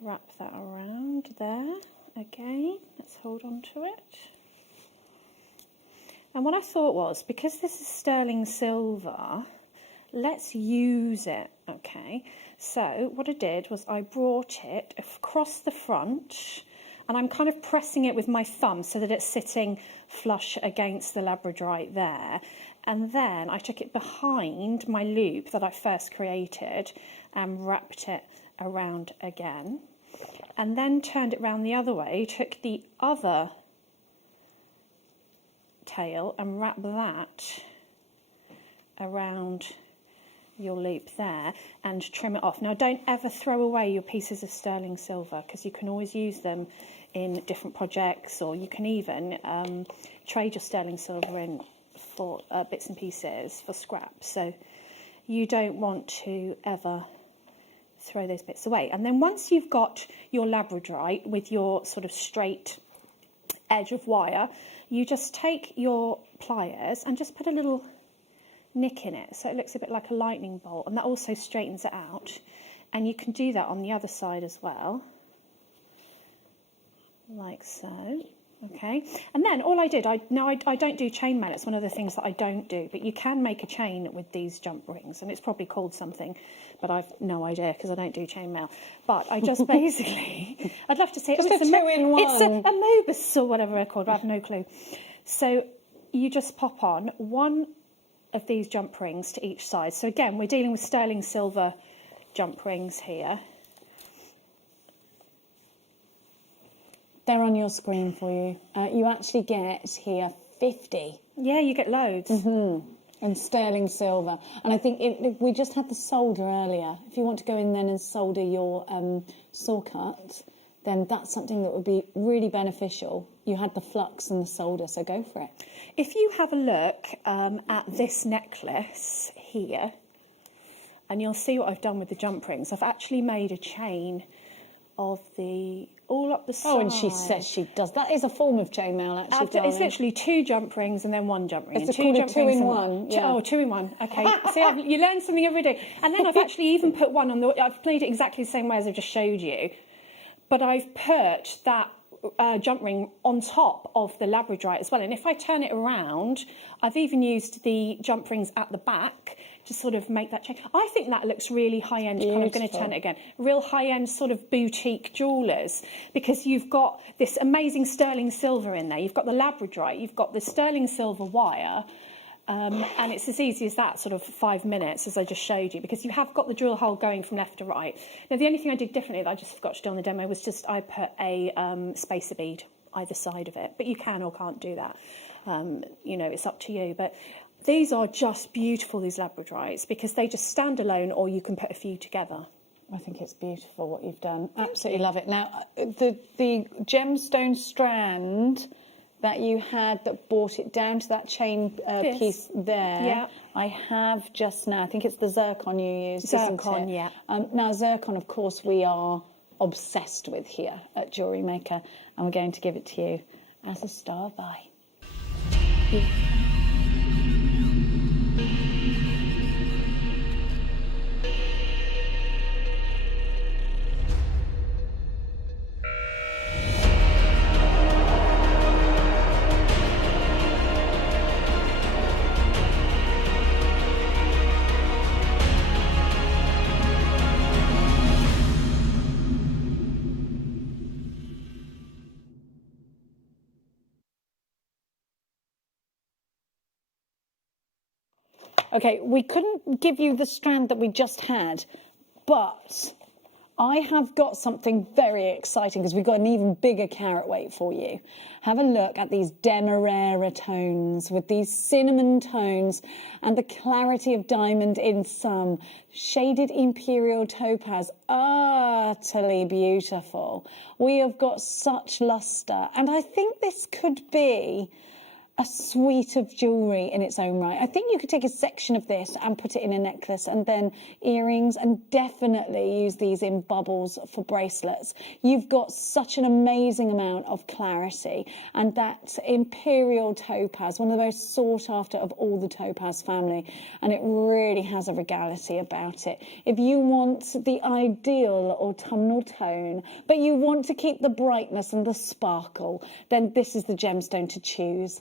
wrap that around there again. Let's hold on to it. And what I thought was, because this is sterling silver, let's use it, okay? So what I did was I brought it across the front, and I'm kind of pressing it with my thumb so that it's sitting flush against the Labradorite there. And then I took it behind my loop that I first created and wrapped it around again, and then turned it round the other way, took the other tail and wrapped that around your loop there and trim it off. Now, don't ever throw away your pieces of sterling silver because you can always use them in different projects, or you can even trade your sterling silver in for bits and pieces for scrap. So you don't want to ever throw those bits away. And then once you've got your Labradorite with your sort of straight edge of wire, you just take your pliers and just put a little nick in it so it looks a bit like a lightning bolt, and that also straightens it out. And you can do that on the other side as well, like so. Okay, and then all I did, I don't do chainmail. It's one of the things that I don't do, but you can make a chain with these jump rings, and it's probably called something, but I've no idea because I don't do chainmail. But I just basically, I'd love to say just a two-in-one. It's a Mobus or whatever they're called. I have no clue. So you just pop on one of these jump rings to each side. So again, we're dealing with sterling silver jump rings here. They're on your screen for you. You actually get here 50. Yeah, you get loads. And sterling silver. And I think if we just had the solder earlier. If you want to go in then and solder your saw cut, then that's something that would be really beneficial. You had the flux and the solder, so go for it. If you have a look at this necklace here, and you'll see what I've done with the jump rings. I've actually made a chain of the all up the side. Oh, and she says she does. That is a form of chainmail, actually. It's literally 2 jump rings and then 1 jump ring. It's called a 2-in-1. Yeah. Oh, 2-in-1. Okay. See, you learn something every day. And then I've actually even put one on the. I've played it exactly the same way as I've just showed you, but I've put that jump ring on top of the Labradorite as well. And if I turn it around, I've even used the jump rings at the back to sort of make that change. I think that looks really high-end. Kind of going to turn it again. Real high-end sort of boutique jewellers, because you've got this amazing sterling silver in there. You've got the Labradorite, you've got the sterling silver wire, and it's as easy as that, sort of 5 minutes, as I just showed you, because you have got the drill hole going from left to right. Now, the only thing I did differently that I just forgot to do on the demo was just I put a spacer bead either side of it, but you can or can't do that. You know, it's up to you. But these are just beautiful, these Labradorites, because they just stand alone, or you can put a few together. I think it's beautiful what you've done. Absolutely love it. Now, the gemstone strand that you had that brought it down to that chain piece there, yeah. I have just now, I think it's the zircon you used, Zircon, isn't it? yeah. Now, zircon, of course, we are obsessed with here at JewelleryMaker, and we're going to give it to you as a star buy. Okay, we couldn't give you the strand that we just had, but I have got something very exciting because we've got an even bigger carat weight for you. Have a look at these Demerara tones with these cinnamon tones and the clarity of diamond in some. Shaded Imperial topaz, utterly beautiful. We have got such luster, and I think this could be a suite of jewellery in its own right. I think you could take a section of this and put it in a necklace, and then earrings, and definitely use these in bubbles for bracelets. You've got such an amazing amount of clarity, and that Imperial topaz, one of the most sought after of all the topaz family, and it really has a regality about it. If you want the ideal autumnal tone, but you want to keep the brightness and the sparkle, then this is the gemstone to choose.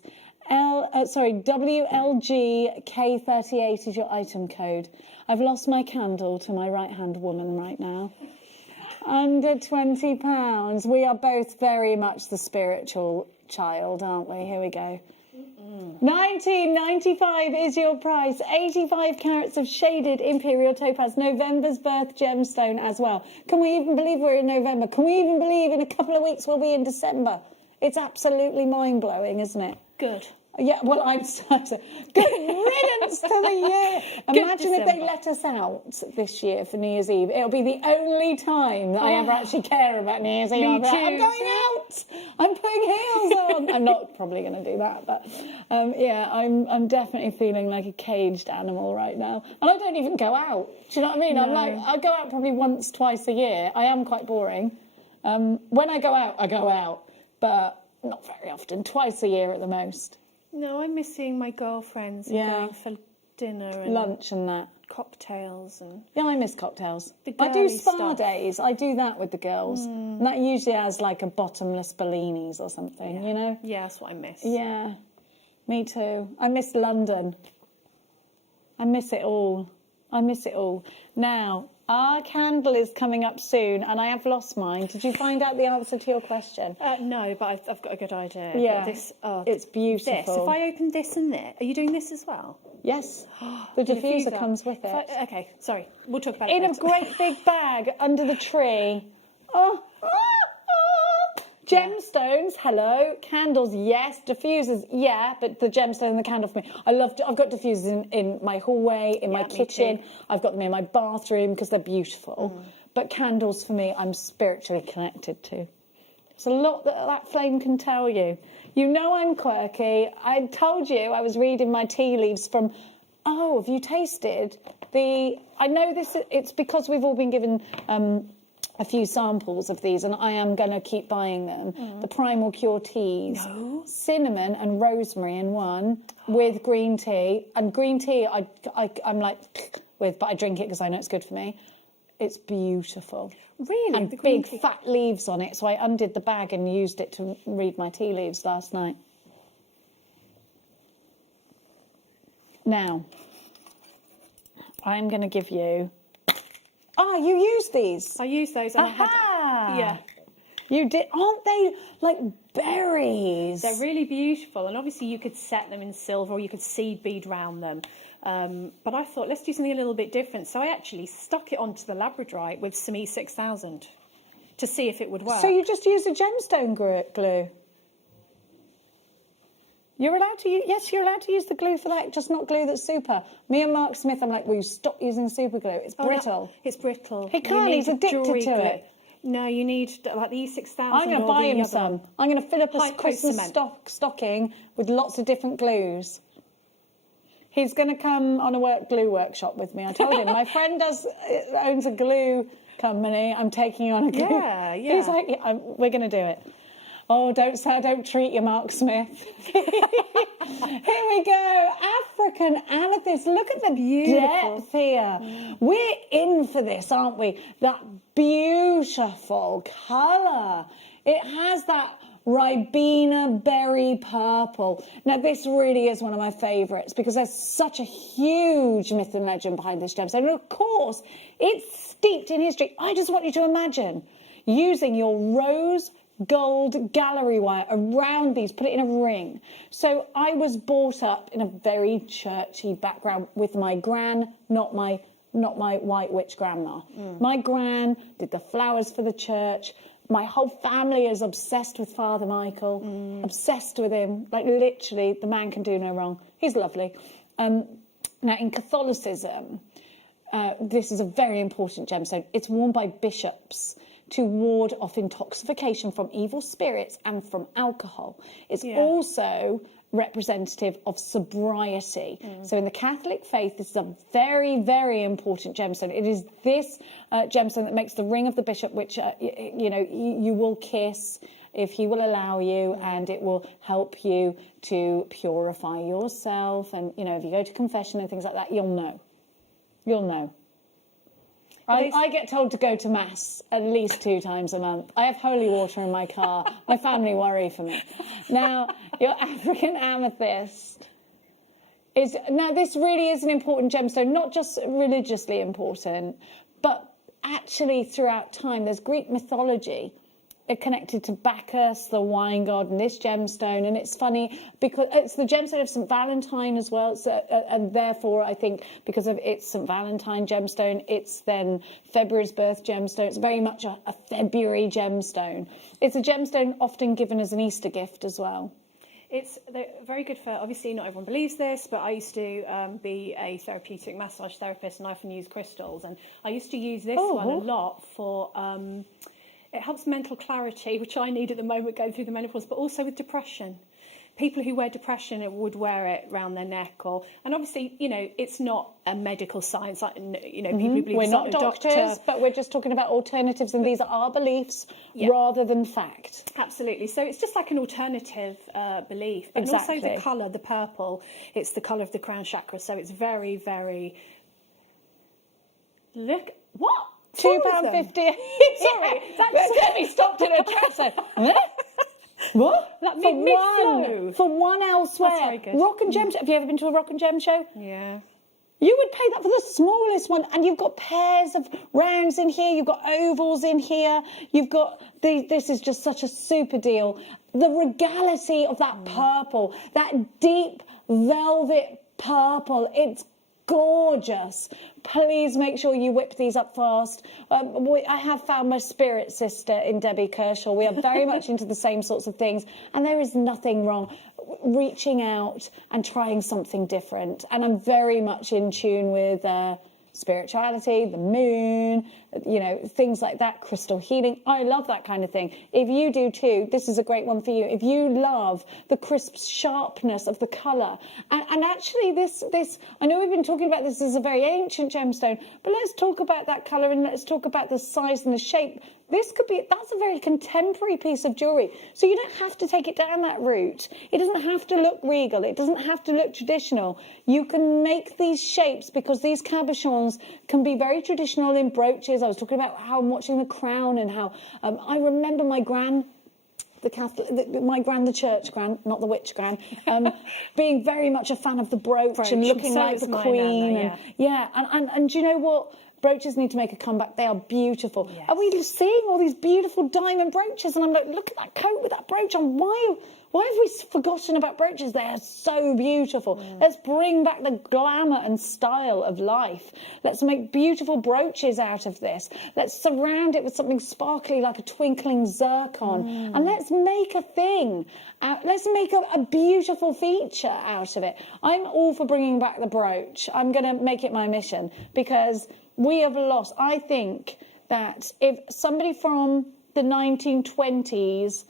WLGK38 is your item code. I've lost my candle to my right-hand woman right now. Under £20. We are both very much the spiritual child, aren't we? Here we go. $19.95 is your price. 85 carats of shaded Imperial topaz, November's birth gemstone as well. Can we even believe we're in November? Can we even believe in a couple of weeks we'll be in December? It's absolutely mind-blowing, isn't it? Good. Yeah, well, I'm such a good riddance to the year. Imagine if they let us out this year for New Year's Eve. It'll be the only time that I ever actually care about New Year's Eve. Me I'll be like, too. I'm going out. I'm putting heels on. I'm not probably going to do that, but yeah, I'm definitely feeling like a caged animal right now. And I don't even go out. Do you know what I mean? No. I'm like, I go out probably once, twice a year. I am quite boring. When I go out, but not very often. Twice a year at the most. No, I'm missing my girlfriends and going for dinner and lunch and that. Cocktails and... Yeah, I miss cocktails. The I do girly spa stuff. days. I do that with the girls. And that usually has like a bottomless Bellinis or something, you know? Yeah, that's what I miss. Yeah, me too. I miss London. I miss it all. I miss it all. Now, our candle is coming up soon, and I have lost mine. Did you find out the answer to your question? No, but I've got a good idea. Yeah, this, it's beautiful. This. If I open this and this, are you doing this as well? Yes, the diffuser comes with it. Okay, sorry, we'll talk about it In a later. great big bag under the tree. Oh, Gemstones, hello. Candles, yes. Diffusers, yeah. But the gemstone and the candle for me. I've got diffusers in my hallway, in my kitchen. I've got them in my bathroom because they're beautiful. But candles for me, I'm spiritually connected to. There's a lot that flame can tell you. You know I'm quirky. I told you I was reading my tea leaves from... Oh, have you tasted the... I know this... It's because we've all been given a few samples of these, and I am going to keep buying them. The Primal Cure teas. No. Cinnamon and rosemary in one with green tea. And green tea, I'm like... with, but I drink it because I know it's good for me. It's beautiful. Really? And big fat leaves on it, so I undid the bag and used it to read my tea leaves last night. Now, I'm going to give you... Oh, you use these? I use those. And yeah. You did. Aren't they like berries? They're really beautiful, and obviously you could set them in silver or you could seed bead round them. But I thought, let's do something a little bit different. So I actually stuck it onto the Labradorite with some E6000 to see if it would work. So you just use a gemstone glue? You're allowed to use, yes, you're allowed to use the glue for that, just not glue that's super. Me and Mark Smith, I'm like, will you stop using super glue? It's brittle. No, it's brittle. He can't, he's addicted to it. No, you need like the E6000. I'm going to buy him some. I'm going to fill up a Christmas stocking with lots of different glues. He's going to come on a glue workshop with me. I told him. My friend owns a glue company. I'm taking you on a glue. Yeah. He's like, we're going to do it. Oh, don't treat you, Mark Smith. Here we go. African amethyst. Look at the depth here. We're in for this, aren't we? That beautiful colour. It has that Ribena berry purple. Now, this really is one of my favourites because there's such a huge myth and legend behind this gemstone. And of course, it's steeped in history. I just want you to imagine using your rose gold gallery wire around these, put it in a ring. So I was brought up in a very churchy background with my gran, not my white witch grandma. My gran did the flowers for the church. My whole family is obsessed with Father Michael, obsessed with him. Like, literally, the man can do no wrong. He's lovely. Now, in Catholicism, this is a very important gemstone. It's worn by bishops to ward off intoxication from evil spirits and from alcohol. It's also representative of sobriety. So in the Catholic faith, this is a very, very important gemstone. It is this gemstone that makes the ring of the bishop, which, you will kiss if he will allow you, and it will help you to purify yourself. And, if you go to confession and things like that, you'll know. You'll know. I get told to go to Mass at least 2 times a month. I have holy water in my car. My family worry for me. Now, your African amethyst now this really is an important gemstone, not just religiously important, but actually throughout time. There's Greek mythology connected to Bacchus, the wine god, and this gemstone. And it's funny because it's the gemstone of St. Valentine as well. So, and therefore, I think because of it's St. Valentine gemstone, it's then February's birth gemstone. It's very much a February gemstone. It's a gemstone often given as an Easter gift as well. It's very good for, obviously not everyone believes this, but I used to be a therapeutic massage therapist, and I often use crystals. And I used to use this one a lot for... it helps mental clarity, which I need at the moment going through the menopause, but also with depression. People who wear depression would wear it around their neck, and obviously, it's not a medical science. Like, people who believe we're not doctors, but we're just talking about alternatives, and these are our beliefs rather than fact. Absolutely. So it's just like an alternative belief, and also the colour, the purple. It's the colour of the crown chakra, so it's very, very. Look what. £2.50. Sorry, that's get me stopped in a traffic. What? Like mid-flow. For one elsewhere. That's very good. Rock and Gem. Have you ever been to a Rock and Gem show? Yeah. You would pay that for the smallest one, and you've got pairs of rounds in here. You've got ovals in here. You've got this is just such a super deal. The regality of that purple, that deep velvet purple. It's gorgeous. Please make sure you whip these up fast. I have found my spirit sister in Debbie Kershaw. We are very much into the same sorts of things, and there is nothing wrong reaching out and trying something different. And I'm very much in tune with spirituality, the moon, you know, things like that, crystal healing. I love that kind of thing. If you do too, this is a great one for you. If you love the crisp sharpness of the colour, and actually this, I know we've been talking about this as a very ancient gemstone, but let's talk about that colour and let's talk about the size and the shape. This could be, that's a very contemporary piece of jewellery. So you don't have to take it down that route. It doesn't have to look regal. It doesn't have to look traditional. You can make these shapes because these cabochons can be very traditional in brooches. I was talking about how I'm watching the crown and how I remember my gran, the church gran, not the witch gran, being very much a fan of the brooch and looking so like is the my queen. nana, yeah. And do you know what? Brooches need to make a comeback. They are beautiful. Yes. Are we seeing all these beautiful diamond brooches? And I'm like, look at that coat with that brooch on. Why have we forgotten about brooches? They are so beautiful. Let's bring back the glamour and style of life. Let's make beautiful brooches out of this. Let's surround it with something sparkly like a twinkling zircon. And let's make a thing. Let's make a beautiful feature out of it. I'm all for bringing back the brooch. I'm going to make it my mission because we have lost. I think that if somebody from the 1920s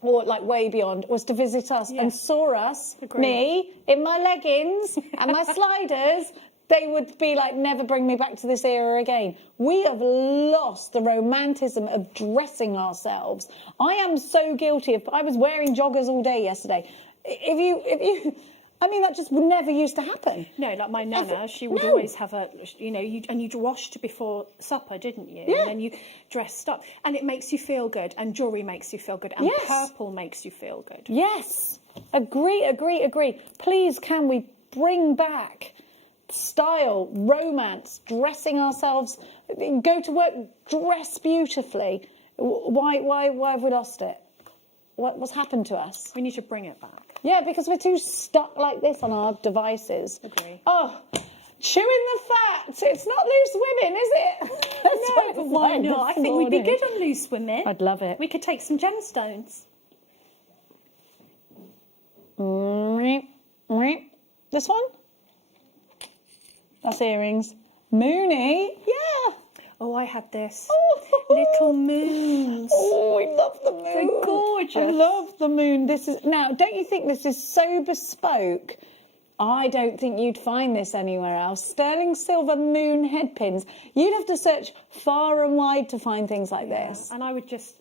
or like way beyond was to visit us and saw us, me, in my leggings and my sliders, they would be like, never bring me back to this era again. We have lost the romanticism of dressing ourselves. I am so guilty. If I was wearing joggers all day yesterday, if you I mean, that just never used to happen. No, like my nana, she would always have a, you know, you'd washed before supper, didn't you? Yeah. And then you dressed up. And it makes you feel good. And jewellery makes you feel good. And purple makes you feel good. Yes. Agree. Please, can we bring back style, romance, dressing ourselves, go to work, dress beautifully. Why have we lost it? What's happened to us? We need to bring it back. Yeah, because we're too stuck like this on our devices. Agree. Oh, chewing the fat. It's not loose women, is it? No, but why not? I think we'd be good on loose women. I'd love it. We could take some gemstones. This one? That's earrings. Moony. Yeah. Oh, I had this. Little moons. Oh, I love the moon. They're gorgeous. I love the moon. Now, don't you think this is so bespoke? I don't think you'd find this anywhere else. Sterling silver moon head pins. You'd have to search far and wide to find things like this. And I would just,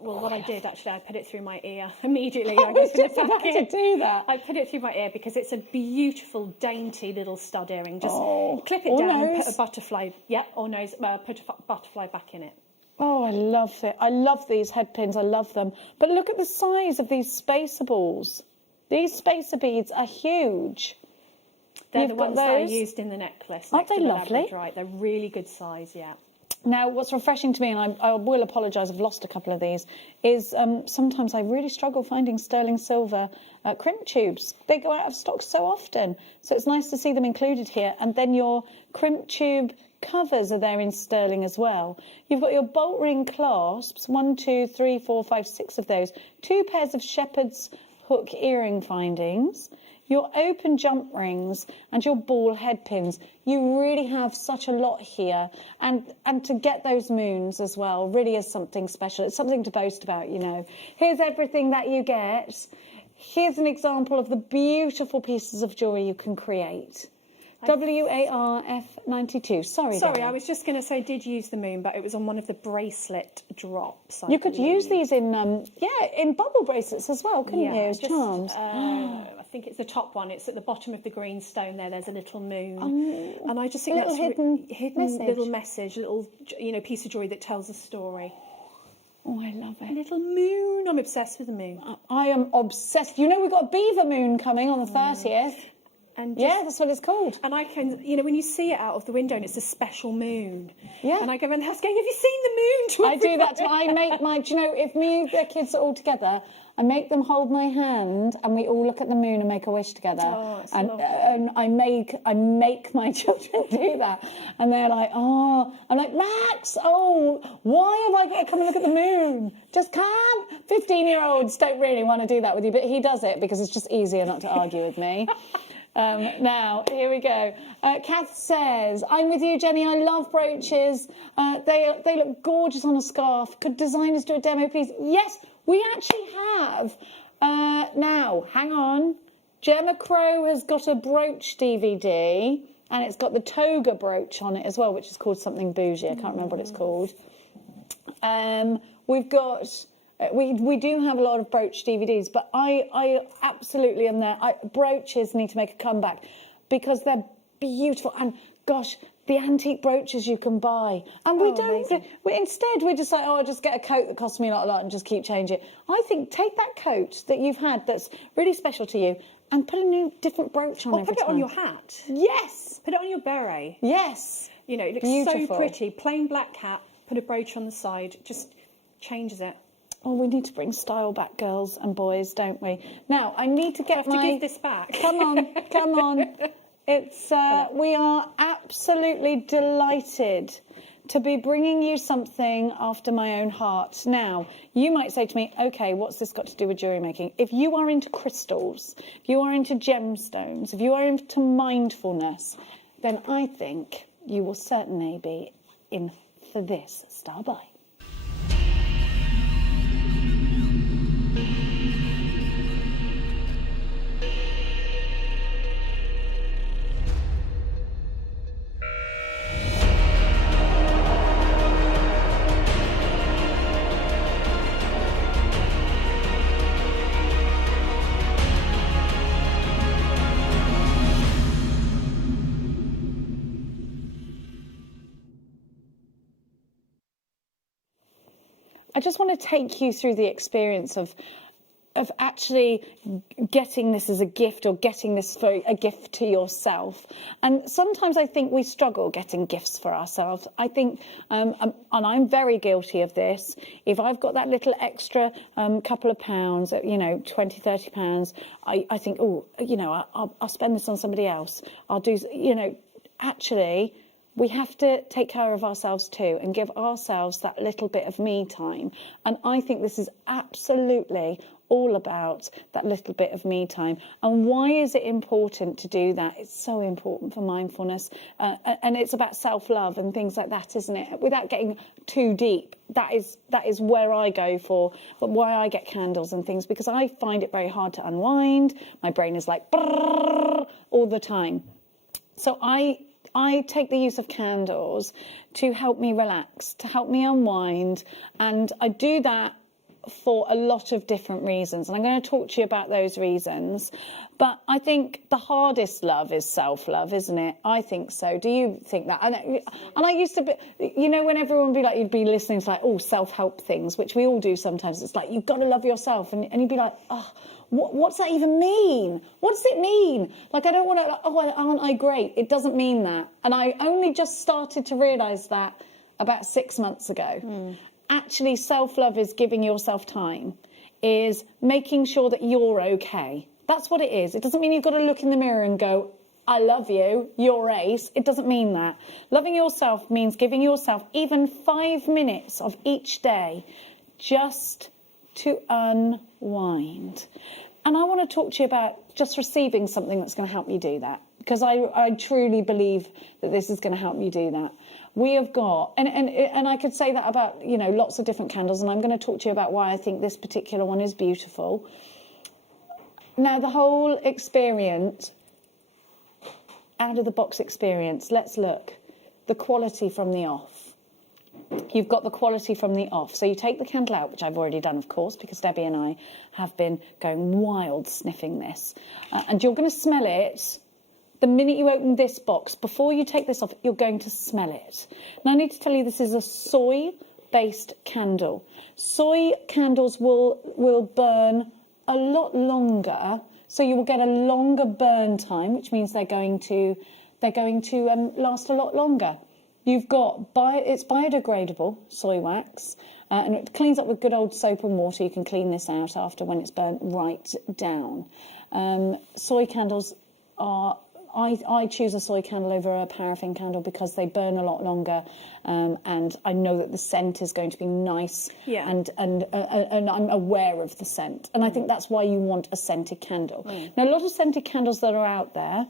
well, what I did actually, I put it through my ear immediately. I was just about to do that. I put it through my ear because it's a beautiful, dainty little stud earring. Just clip it or down and nose. put a butterfly, or nose, put a butterfly back in it. Oh, I love it. I love these head pins. I love them. But look at the size of these spacer balls. These spacer beads are huge. They're the ones that I used in the necklace. Aren't they lovely? Labradorite. They're really good size, yeah. Now, what's refreshing to me, and I will apologise, I've lost a couple of these, is sometimes I really struggle finding sterling silver crimp tubes. They go out of stock so often. So it's nice to see them included here. And then your crimp tube covers are there in sterling as well. You've got your bolt ring clasps, 1, 2, 3, 4, 5, 6 of those. 2 pairs of shepherd's hook earring findings. Your open jump rings and your ball head pins. You really have such a lot here. And to get those moons as well really is something special. It's something to boast about, you know. Here's everything that you get. Here's an example of the beautiful pieces of jewellery you can create. WARF92. Sorry, I was just going to say, did use the moon, but it was on one of the bracelet drops. You could use these in bubble bracelets as well, couldn't you? As charms. I think it's the top one. It's at the bottom of the green stone there. There's a little moon. And I just think that's hidden message. Little message, little, piece of jewellery that tells a story. Oh, I love it. A little moon. I'm obsessed with the moon. I am obsessed. You know, we've got a beaver moon coming on the 30th. And Yeah, that's what it's called. And I can, you know, when you see it out of the window and it's a special moon. Yeah. And I go around the house going, have you seen the moon? To I do that too. everybody? I make my, do you know, if me and the kids are all together, I make them hold my hand and we all look at the moon and make a wish together. Oh, it's and, lovely. and I make my children do that. And they're like, oh, I'm like, Max, oh, why have I got to come and look at the moon? Just come. 15-year-olds don't really want to do that with you, but he does it because it's just easier not to argue with me. Now, here we go. Kath says, I'm with you, Jenny. I love brooches. They look gorgeous on a scarf. Could designers do a demo, please? Yes, we actually have. Now, hang on. Gemma Crow has got a brooch DVD, and it's got the toga brooch on it as well, which is called something bougie. I can't remember what it's called. We've got... We do have a lot of brooch DVDs, but I absolutely am there. Brooches need to make a comeback because they're beautiful. And gosh, the antique brooches you can buy. And we don't, instead we're just like, oh, I'll just get a coat that costs me not a lot and just keep changing it. I think take that coat that you've had that's really special to you and put a new different brooch on every put it time. on your hat. Yes. Put it on your beret. Yes. You know, it looks Beautiful. so pretty. Plain black hat, put a brooch on the side, just changes it. Oh, we need to bring style back, girls and boys, don't we? Now, I need to get I have to give this back. Come on, come on. It's we are absolutely delighted to be bringing you something after my own heart. Now, you might say to me, okay, what's this got to do with jewellery making? If you are into crystals, if you are into gemstones, if you are into mindfulness, then I think you will certainly be in for this. Star by. I just want to take you through the experience of actually getting this as a gift or getting this for a gift to yourself. And sometimes I think we struggle getting gifts for ourselves. I think, and I'm very guilty of this, if I've got that little extra couple of pounds, you know, 20, 30 pounds, I think, oh, you know, I'll spend this on somebody else. I'll do, you know, actually... We have to take care of ourselves too and give ourselves that little bit of me time. And I think this is absolutely all about that little bit of me time. And why is it important to do that? It's so important for mindfulness. And it's about self-love and things like that, isn't it? Without getting too deep, that is where I go for, but why I get candles and things, because I find it very hard to unwind. My brain is like brrr, all the time. So I take the use of candles to help me relax, to help me unwind, and I do that for a lot of different reasons, and I'm going to talk to you about those reasons. But I think the hardest love is self-love, isn't it? I think so. Do you think that? And I used to be, you know, when everyone would be like, you'd be listening to like, oh, self-help things, which we all do sometimes. It's like, you've got to love yourself. And you'd be like, oh, what's that even mean? What does it mean? Like, I don't want to, oh, aren't I great? It doesn't mean that. And I only just started to realise that about 6 months ago. Actually, self-love is giving yourself time, is making sure that you're okay. That's what it is. It doesn't mean you've got to look in the mirror and go, I love you, you're ace. It doesn't mean that. Loving yourself means giving yourself even 5 minutes of each day just to unwind. And I want to talk to you about just receiving something that's going to help you do that, because I truly believe that this is going to help you do that. We have got, and I could say that about, you know, lots of different candles, and I'm going to talk to you about why I think this particular one is beautiful. Now, the whole experience, out of the box experience, let's look. The quality from the off. You've got the quality from the off. So you take the candle out, which I've already done, of course, because Debbie and I have been going wild sniffing this. And you're going to smell it. The minute you open this box, before you take this off, you're going to smell it. Now, I need to tell you, this is a soy-based candle. Soy candles will burn a lot longer. So you will get a longer burn time, which means they're going to last a lot longer. You've got it's biodegradable soy wax, and it cleans up with good old soap and water. You can clean this out after when it's burnt right down. Soy candles are. I choose a soy candle over a paraffin candle because they burn a lot longer, and I know that the scent is going to be nice. Yeah. And I'm aware of the scent, and I think that's why you want a scented candle. Now, a lot of scented candles that are out there,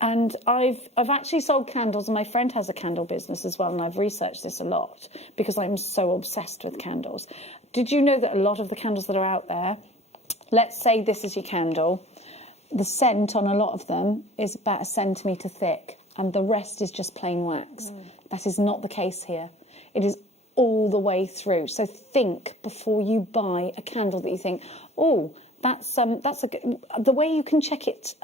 and I've actually sold candles, and my friend has a candle business as well, and I've researched this a lot because I'm so obsessed with candles. Did you know that a lot of the candles that are out there, let's say this is your candle, the scent on a lot of them is about 1 centimetre thick, and the rest is just plain wax. That is not the case here. It is all the way through. So think before you buy a candle that you think, oh, the way you can check it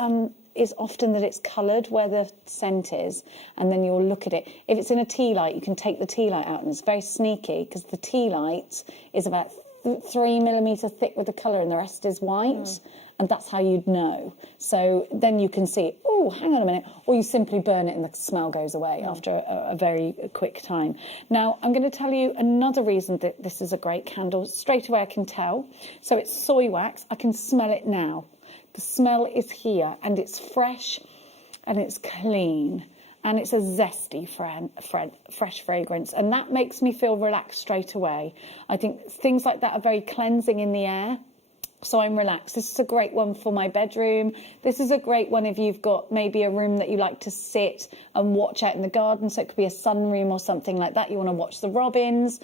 is often that it's coloured where the scent is, and then you'll look at it. If it's in a tea light, you can take the tea light out, and it's very sneaky because the tea light is about 3 millimetre thick with the colour, and the rest is white. And that's how you'd know. So then you can see, oh, hang on a minute, or you simply burn it and the smell goes away after a very quick time. Now, I'm going to tell you another reason that this is a great candle. Straight away I can tell. So it's soy wax. I can smell it now. The smell is here, and it's fresh and it's clean. And it's a zesty, fresh fragrance. And that makes me feel relaxed straight away. I think things like that are very cleansing in the air. So I'm relaxed. This is a great one for my bedroom. This is a great one if you've got maybe a room that you like to sit and watch out in the garden. So it could be a sunroom or something like that. You want to watch the robins.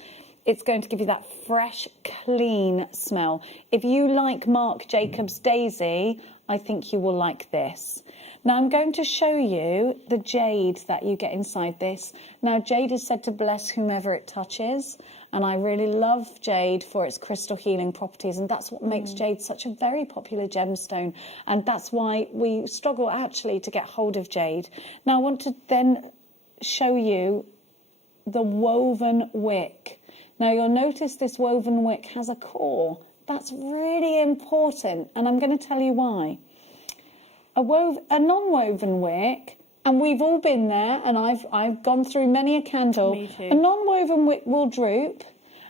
It's going to give you that fresh, clean smell. If you like Marc Jacobs Daisy, I think you will like this. Now I'm going to show you the jade that you get inside this. Now jade is said to bless whomever it touches, and I really love jade for its crystal healing properties, and that's what makes jade such a very popular gemstone, and that's why we struggle actually to get hold of jade. Now I want to then show you the woven wick. Now you'll notice this woven wick has a core. That's really important, and I'm going to tell you why. A non-woven wick, and we've all been there, and I've gone through many a candle. Me too. A non-woven wick will droop,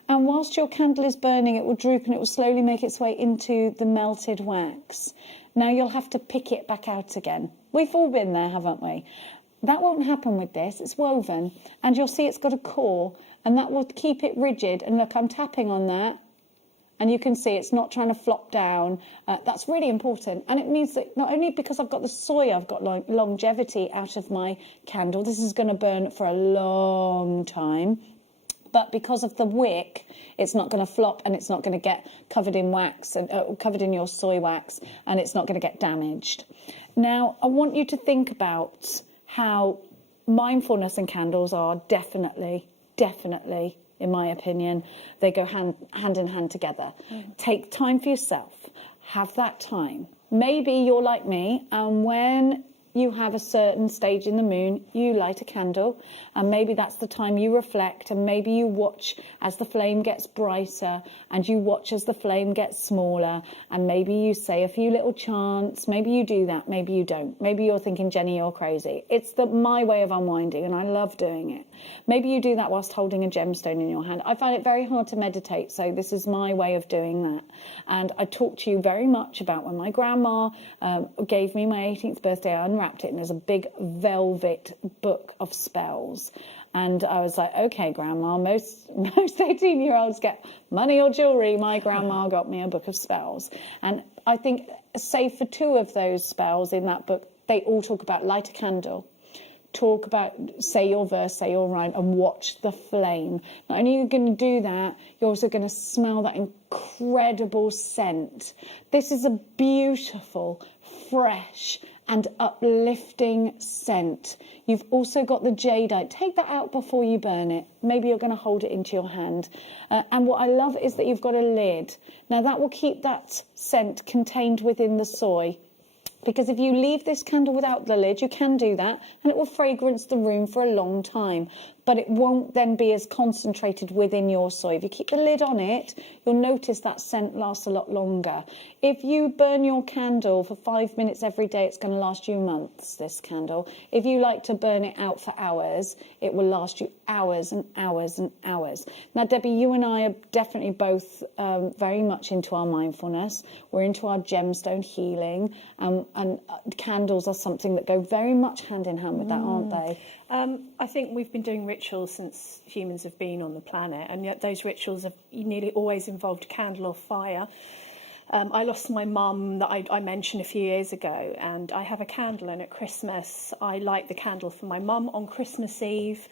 and whilst your candle is burning, it will droop and it will slowly make its way into the melted wax. Now you'll have to pick it back out again. We've all been there, haven't we? That won't happen with this. It's woven, and you'll see it's got a core, and that will keep it rigid. And look, I'm tapping on that. And you can see it's not trying to flop down. That's really important. And it means that not only because I've got the soy, I've got longevity out of my candle. This is going to burn for a long time. But because of the wick, it's not going to flop, and it's not going to get covered in wax and covered in your soy wax, and it's not going to get damaged. Now, I want you to think about how mindfulness and candles are definitely, in my opinion, they go hand in hand together. Take time for yourself. Have that time. Maybe you're like me, and when you have a certain stage in the moon, you light a candle, and maybe that's the time you reflect, and maybe you watch as the flame gets brighter, and you watch as the flame gets smaller, and maybe you say a few little chants. Maybe you do that, maybe you don't. Maybe you're thinking, Jenny, you're crazy. It's my way of unwinding, and I love doing it. Maybe you do that whilst holding a gemstone in your hand. I find it very hard to meditate, so this is my way of doing that. And I talked to you very much about when my grandma gave me my 18th birthday. I unwrapped it, and there's a big velvet book of spells. And I was like, okay, Grandma, most 18-year-olds get money or jewellery. My grandma got me a book of spells. And I think, save for 2 of those spells in that book, they all talk about light a candle, talk about say your verse, say your rhyme, and watch the flame. Not only are you going to do that, you're also going to smell that incredible scent. This is a beautiful, fresh and uplifting scent. You've also got the jadeite. Take that out before you burn it. Maybe you're going to hold it into your hand. And what I love is that you've got a lid. Now that will keep that scent contained within the soy. Because if you leave this candle without the lid, you can do that, and it will fragrance the room for a long time. but it won't then be as concentrated within your soy. If you keep the lid on it, you'll notice that scent lasts a lot longer. If you burn your candle for 5 minutes every day, it's going to last you months, this candle. If you like to burn it out for hours, it will last you hours and hours and hours. Now, Debbie, you and I are definitely both very much into our mindfulness. We're into our gemstone healing, and candles are something that go very much hand in hand with that, aren't they? I think we've been doing rituals since humans have been on the planet, and yet those rituals have nearly always involved candle or fire. I lost my mum that I mentioned a few years ago, and I have a candle, and at Christmas I light the candle for my mum. On Christmas Eve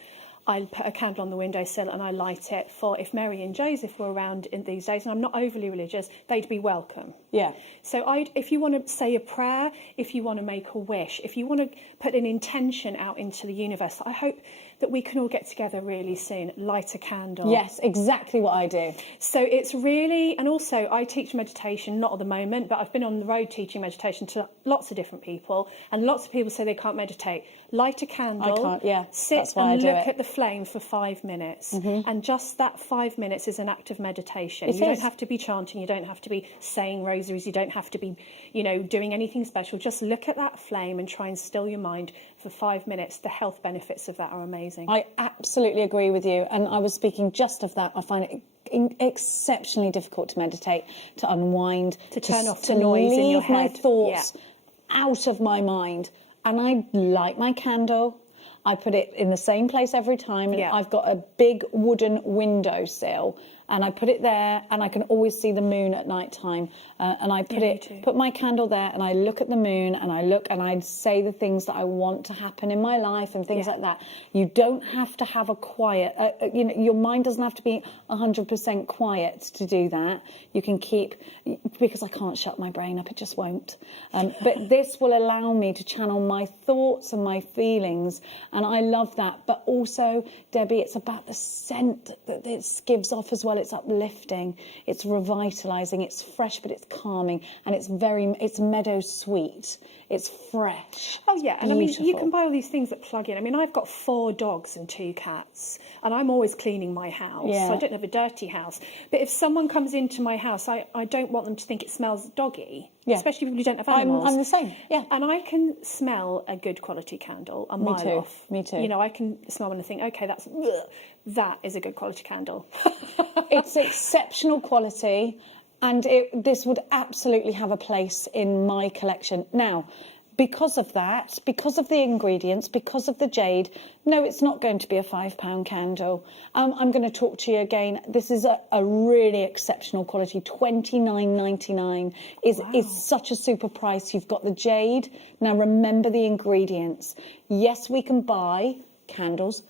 I put a candle on the windowsill and I light it for if Mary and Joseph were around in these days, and I'm not overly religious, they'd be welcome. Yeah. So if you want to say a prayer, if you want to make a wish, if you want to put an intention out into the universe, I hope that we can all get together really soon, light a candle. Yes, exactly what I do. So it's really, and also I teach meditation, not at the moment, but I've been on the road teaching meditation to lots of different people, and lots of people say they can't meditate. Light a candle, I can't, yeah, sit that's why and I do look it. at the flame for 5 minutes, and just that 5 minutes is an act of meditation. It You is. don't have to be chanting, you don't have to be saying rosaries, you don't have to be, doing anything special. Just look at that flame and try and still your mind for 5 minutes. The health benefits of that are amazing. I absolutely agree with you, and I was speaking just of that. I find it exceptionally difficult to meditate, to unwind, To turn off the noise leave in your my head. thoughts out of my mind. And I light my candle. I put it in the same place every time, and Yeah. I've got a big wooden windowsill, and I put it there, and I can always see the moon at night time. And I put my candle there, and I look at the moon, and I say the things that I want to happen in my life and things like that. You don't have to have a quiet, your mind doesn't have to be 100% quiet to do that. You can keep, because I can't shut my brain up, it just won't. But this will allow me to channel my thoughts and my feelings, and I love that. But also, Debbie, it's about the scent that this gives off as well. It's uplifting, it's revitalising, it's fresh, but it's calming, and it's meadow sweet, it's fresh. Oh yeah, and beautiful. I mean, you can buy all these things that plug in. I mean, I've got 4 dogs and 2 cats, and I'm always cleaning my house. Yeah. So I don't have a dirty house. But if someone comes into my house, I don't want them to think it smells doggy, especially people who don't have animals. I'm the same, yeah. And I can smell a good quality candle a mile too, off. me too. I can smell one and think, okay, that is a good quality candle. It's exceptional quality, and this would absolutely have a place in my collection. Now, because of that, because of the ingredients, because of the jade, no, it's not going to be a £5 candle. I'm going to talk to you again. This is a really exceptional quality. $29.99 is such a super price. You've got the jade. Now, remember the ingredients. Yes, we can buy candles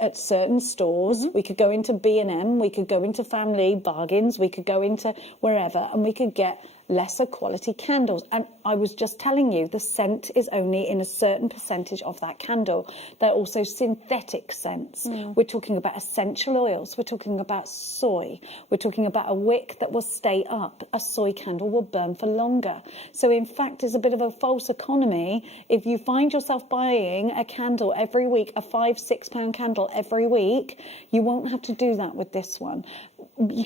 at certain stores. We could go into B&M, we could go into Family Bargains, we could go into wherever, and we could get lesser quality candles. And I was just telling you, the scent is only in a certain percentage of that candle. They're also synthetic scents. We're talking about essential oils, we're talking about soy, we're talking about a wick that will stay up. A soy candle will burn for longer. So in fact, it's a bit of a false economy if you find yourself buying a candle every week, a £5-6 candle every week. You won't have to do that with this one,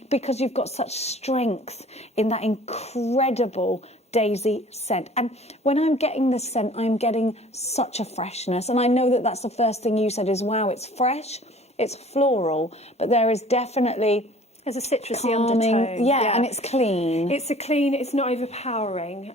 because you've got such strength in that incredible daisy scent. And when I'm getting this scent, I'm getting such a freshness. And I know that that's the first thing you said is, wow, it's fresh, it's floral, but there is definitely... There's a citrusy calming, undertone. yeah, and it's clean. It's not overpowering.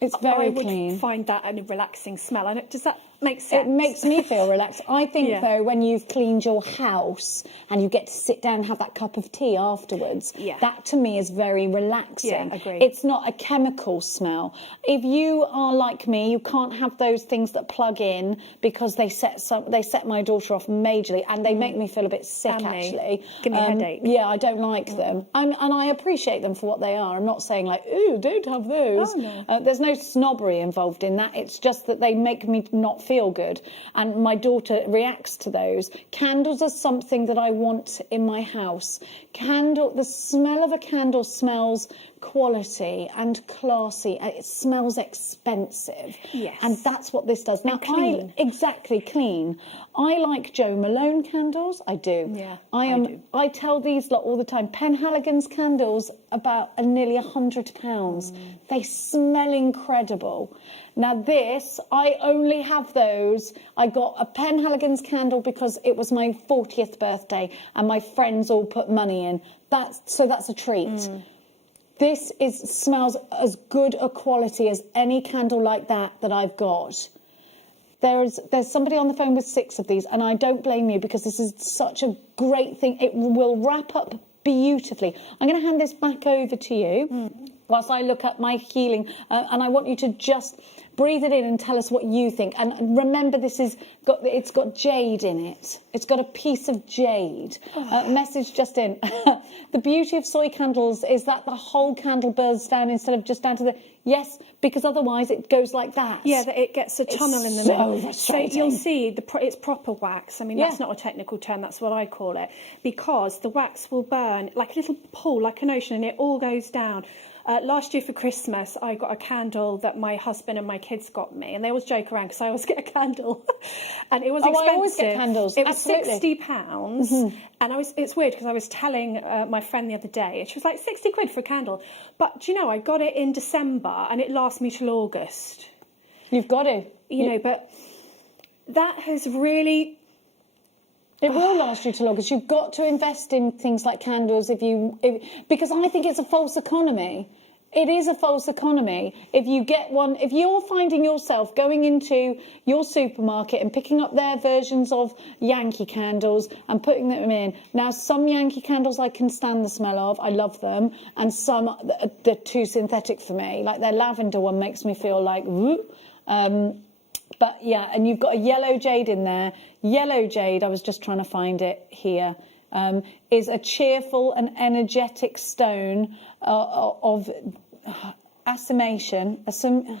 It's very I would clean. find that a relaxing smell. And does that make sense? It makes me feel relaxed. I think, though, when you've cleaned your house and you get to sit down and have that cup of tea afterwards, that to me is very relaxing. Yeah, agreed. It's not a chemical smell. If you are like me, you can't have those things that plug in, because they set my daughter off majorly, and they make me feel a bit sick, actually. Give me a headache. Yeah, I don't like them. And I appreciate them for what they are. I'm not saying like, ooh, don't have those. Oh, no. There's no snobbery involved in that. It's just that they make me not feel good, and my daughter reacts to those. Candles are something that I want in my house. The smell of a candle smells quality and classy. It smells expensive. Yes. And that's what this does. Now, clean. Exactly, clean. I like Jo Malone candles. I do. Yeah, I do. I tell these lot all the time. Penhaligon's candles about nearly £100. They smell incredible. Now this, I only have those. I got a Penhaligon's candle because it was my 40th birthday and my friends all put money in. That's a treat. This smells as good a quality as any candle like that I've got. There's somebody on the phone with 6 of these, and I don't blame you because this is such a great thing. It will wrap up beautifully. I'm going to hand this back over to you whilst I look at my healing, and I want you to just breathe it in and tell us what you think. And remember, it's got jade in it. It's got a piece of jade. Message just in. The beauty of soy candles is that the whole candle burns down instead of just down to the... Yes, because otherwise it goes like that. Yeah, that it gets a tunnel in the middle. So you'll see it's proper wax. I mean, that's not a technical term, that's what I call it. Because the wax will burn like a little pool, like an ocean, and it all goes down. Last year for Christmas, I got a candle that my husband and my kids got me, and they always joke around because I always get a candle, and it was expensive. I always get candles. It was Absolutely. £60, and it's weird because I was telling my friend the other day, and she was like, 60 quid for a candle. But do you know, I got it in December, and it lasts me till August. You've got to. You know, but that has really... It will last you till August. You've got to invest in things like candles because I think it's a false economy. It is a false economy. If you get one, if you're finding yourself going into your supermarket and picking up their versions of Yankee candles and putting them in. Now, some Yankee candles I can stand the smell of. I love them. And some, they're too synthetic for me. Like their lavender one makes me feel like, woo. But yeah, and you've got a yellow jade in there. Yellow jade, I was just trying to find it here, is a cheerful and energetic stone of assimilation.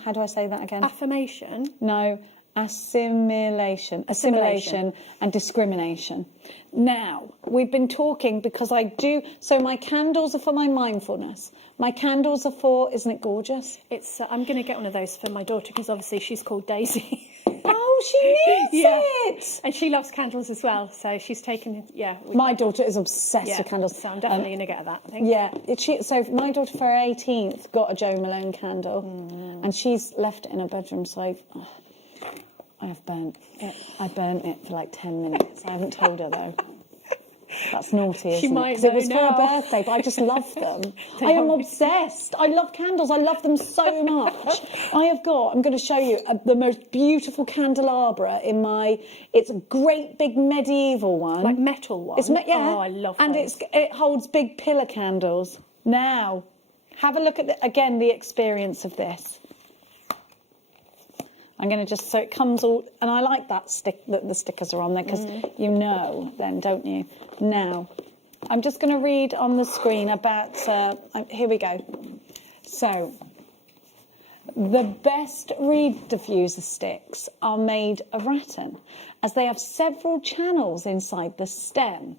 How do I say that again? Affirmation? No, assimilation and discrimination. Now, we've been talking because so my candles are for my mindfulness. My candles are for, isn't it gorgeous? It's. I'm going to get one of those for my daughter because obviously she's called Daisy. Oh, she needs it! And she loves candles as well, so she's taken, My daughter is obsessed with candles. So I'm definitely going to get that, I think. Yeah, so my daughter for her 18th got a Jo Malone candle, and she's left it in her bedroom, so I have burnt it. I burnt it for like 10 minutes. I haven't told her, though. That's naughty, isn't it? Because it was for her birthday, but I just love them. I am obsessed. I love candles. I love them so much. I'm going to show you the most beautiful candelabra in it's a great big medieval one. Like metal one? Oh, I love and those. it holds big pillar candles. Now, have a look at, the experience of this. I'm going to so it comes all, and I like that the stickers are on there because you know then, don't you? Now, I'm just going to read on the screen about, here we go. So, the best reed diffuser sticks are made of rattan, as they have several channels inside the stem.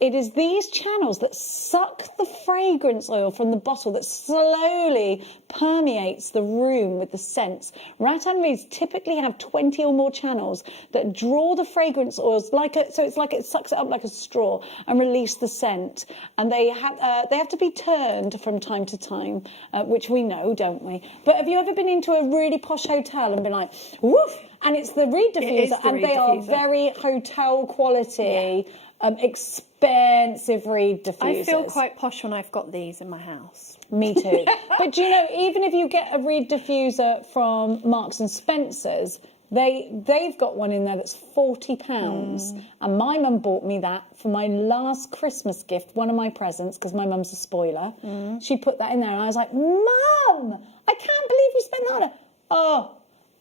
It is these channels that suck the fragrance oil from the bottle that slowly permeates the room with the scents. Rattan reeds typically have 20 or more channels that draw the fragrance oils so it's like it sucks it up like a straw and release the scent. And they have to be turned from time to time, which we know, don't we? But have you ever been into a really posh hotel and been like, woof? And it's the reed diffuser, and they are very hotel quality. Expensive reed diffusers. I feel quite posh when I've got these in my house. Me too. But do you know, even if you get a reed diffuser from Marks and Spencer's, they've got one in there that's £40. And my mum bought me that for my last Christmas gift, one of my presents, because my mum's a spoiler. She put that in there, and I was like, Mum, I can't believe you spent that on it. Oh,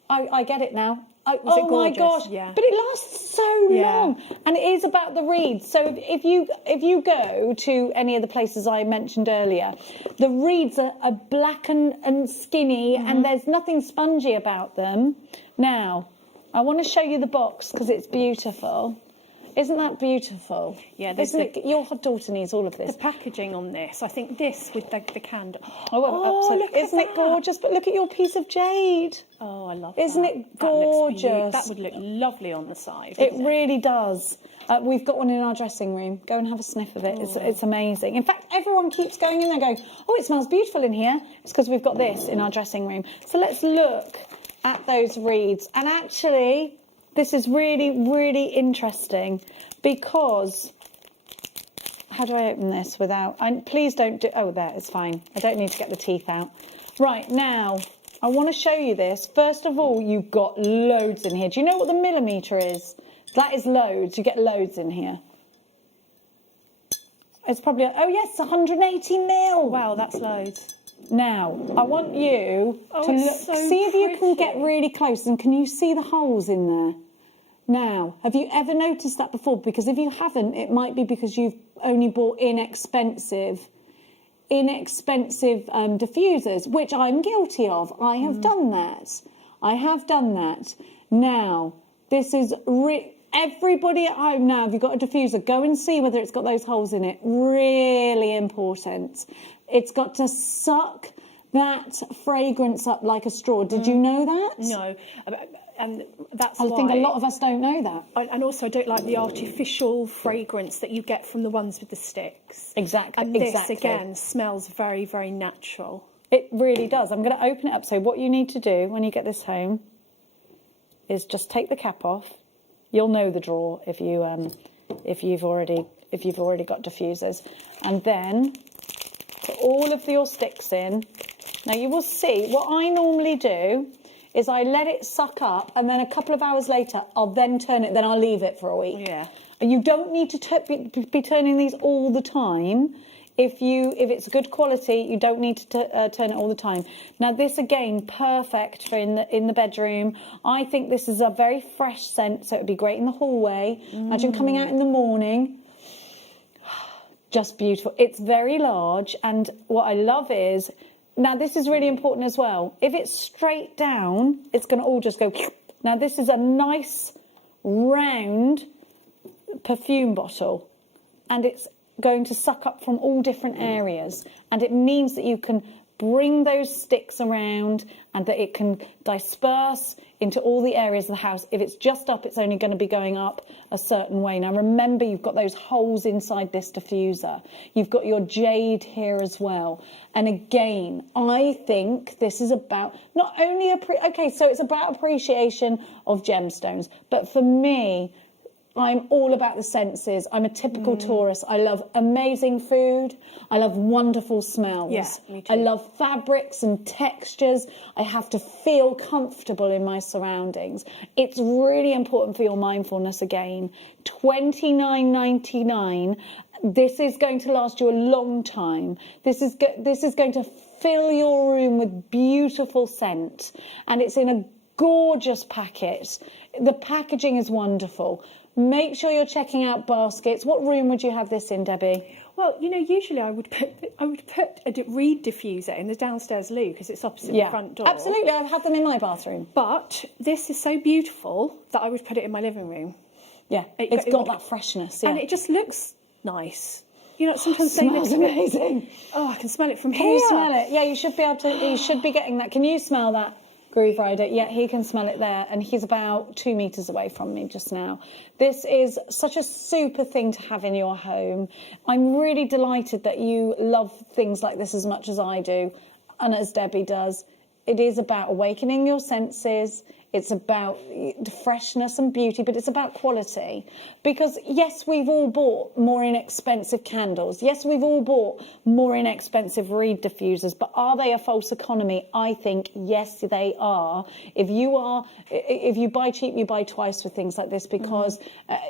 I get it now. Oh my gosh! Yeah. But it lasts so long, and it is about the reeds. So if you go to any of the places I mentioned earlier, the reeds are black and skinny, and there's nothing spongy about them. Now, I want to show you the box because it's beautiful. Isn't that beautiful? Yeah, Isn't it? Your daughter needs all of this. The packaging on this, I think this with the candle. Oh, look at isn't it that. gorgeous? But look at your piece of jade. Oh, I love Isn't that. it That looks gorgeous? that would look lovely on the side. It wouldn't really does. We've got one in our dressing room. Go and have a sniff of it. It's amazing. In fact, everyone keeps going in there going, oh, it smells beautiful in here. It's because we've got this in our dressing room. So let's look at those reeds. And actually, this is really, really interesting because... How do I open this without... please don't do... Oh, there, it's fine. I don't need to get the teeth out. Right, now, I want to show you this. First of all, you've got loads in here. Do you know what the millimetre is? That is loads. You get loads in here. It's probably... Oh, yes, 180 mil. Wow, that's loads. Now, I want you to look... so see if you can get pretty. really close. And can you see the holes in there? Now, have you ever noticed that before? Because if you haven't, it might be because you've only bought inexpensive diffusers, which I'm guilty of. I have done that. I have done that. Now, this is... Everybody at home now, if you've got a diffuser, go and see whether it's got those holes in it. Really important. It's got to suck that fragrance up like a straw. Did you know that? No, and that's I think a lot of us don't know that. And also, I don't like the artificial fragrance that you get from the ones with the sticks. Exactly. And this, exactly. again, smells very, very natural. It really does. I'm going to open it up. So what you need to do when you get this home is just take the cap off. You'll know the drawer if you've already got diffusers, and then put all of your sticks in. Now you will see what I normally do is I let it suck up, and then a couple of hours later I'll then turn it. Then I'll leave it for a week. Yeah. And you don't need to be turning these all the time. If it's good quality, you don't need to turn it all the time. Now this again, perfect for in the bedroom. I think this is a very fresh scent, so it'd be great in the hallway. Imagine coming out in the morning. Just beautiful. It's very large, and what I love is, now this is really important as well. If it's straight down, it's going to all just go. Now this is a nice round perfume bottle, and it's going to suck up from all different areas, and it means that you can bring those sticks around and that it can disperse into all the areas of the house. If it's just up, it's only going to be going up a certain way. Now remember, you've got those holes inside this diffuser. You've got your jade here as well. And again, I think this is about not only so it's about appreciation of gemstones, but for me, I'm all about the senses. I'm a typical Taurus. I love amazing food. I love wonderful smells. Yeah, me too. I love fabrics and textures. I have to feel comfortable in my surroundings. It's really important for your mindfulness again. $29.99. This is going to last you a long time. This is going to fill your room with beautiful scent, and it's in a gorgeous packet. The packaging is wonderful. Make sure you're checking out baskets. What room would you have this in, Debbie? Well, usually I would put a reed diffuser in the downstairs loo because it's opposite the front door. Absolutely. I've had them in my bathroom. But this is so beautiful that I would put it in my living room. Yeah, it's got that freshness. Yeah. And it just looks nice. Sometimes it smells amazing. Oh, I can smell it from here. Can you smell it? Yeah, you should be able to. You should be getting that. Can you smell that? Groove Rider, yeah, he can smell it there, and he's about 2 meters away from me just now. This is such a super thing to have in your home. I'm really delighted that you love things like this as much as I do, and as Debbie does. It is about awakening your senses. It's about freshness and beauty, but it's about quality. Because yes, we've all bought more inexpensive candles. Yes, we've all bought more inexpensive reed diffusers, but are they a false economy? I think yes, they are. If you buy cheap, you buy twice with things like this, because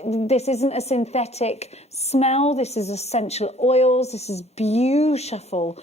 this isn't a synthetic smell. This is essential oils. This is beautiful.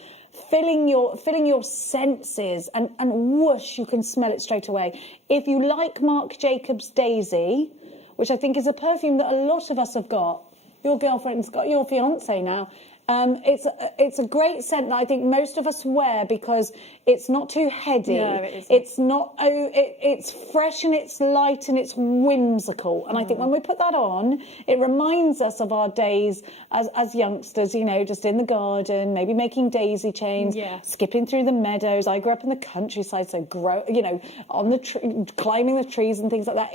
Filling your senses, and whoosh, you can smell it straight away. If you like Marc Jacobs Daisy, which I think is a perfume that a lot of us have got, your girlfriend's got, your fiance now, It's a great scent that I think most of us wear because it's not too heady. No, it isn't. It's not. It's fresh and it's light and it's whimsical. And I think when we put that on, it reminds us of our days as youngsters. You know, just in the garden, maybe making daisy chains, skipping through the meadows. I grew up in the countryside, so on the climbing the trees and things like that.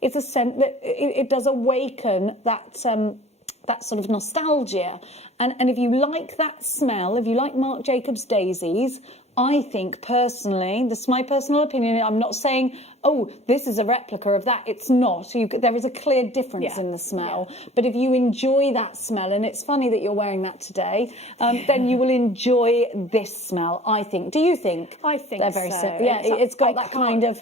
It's a scent that it does awaken that sort of nostalgia. And if you like that smell, if you like Marc Jacobs daisies, I think personally, this is my personal opinion, I'm not saying, oh, this is a replica of that. It's not. There is a clear difference in the smell. But if you enjoy that smell, and it's funny that you're wearing that today, then you will enjoy this smell, I think. Do you think? I think they're very so. similar. Yeah, it's got that kind of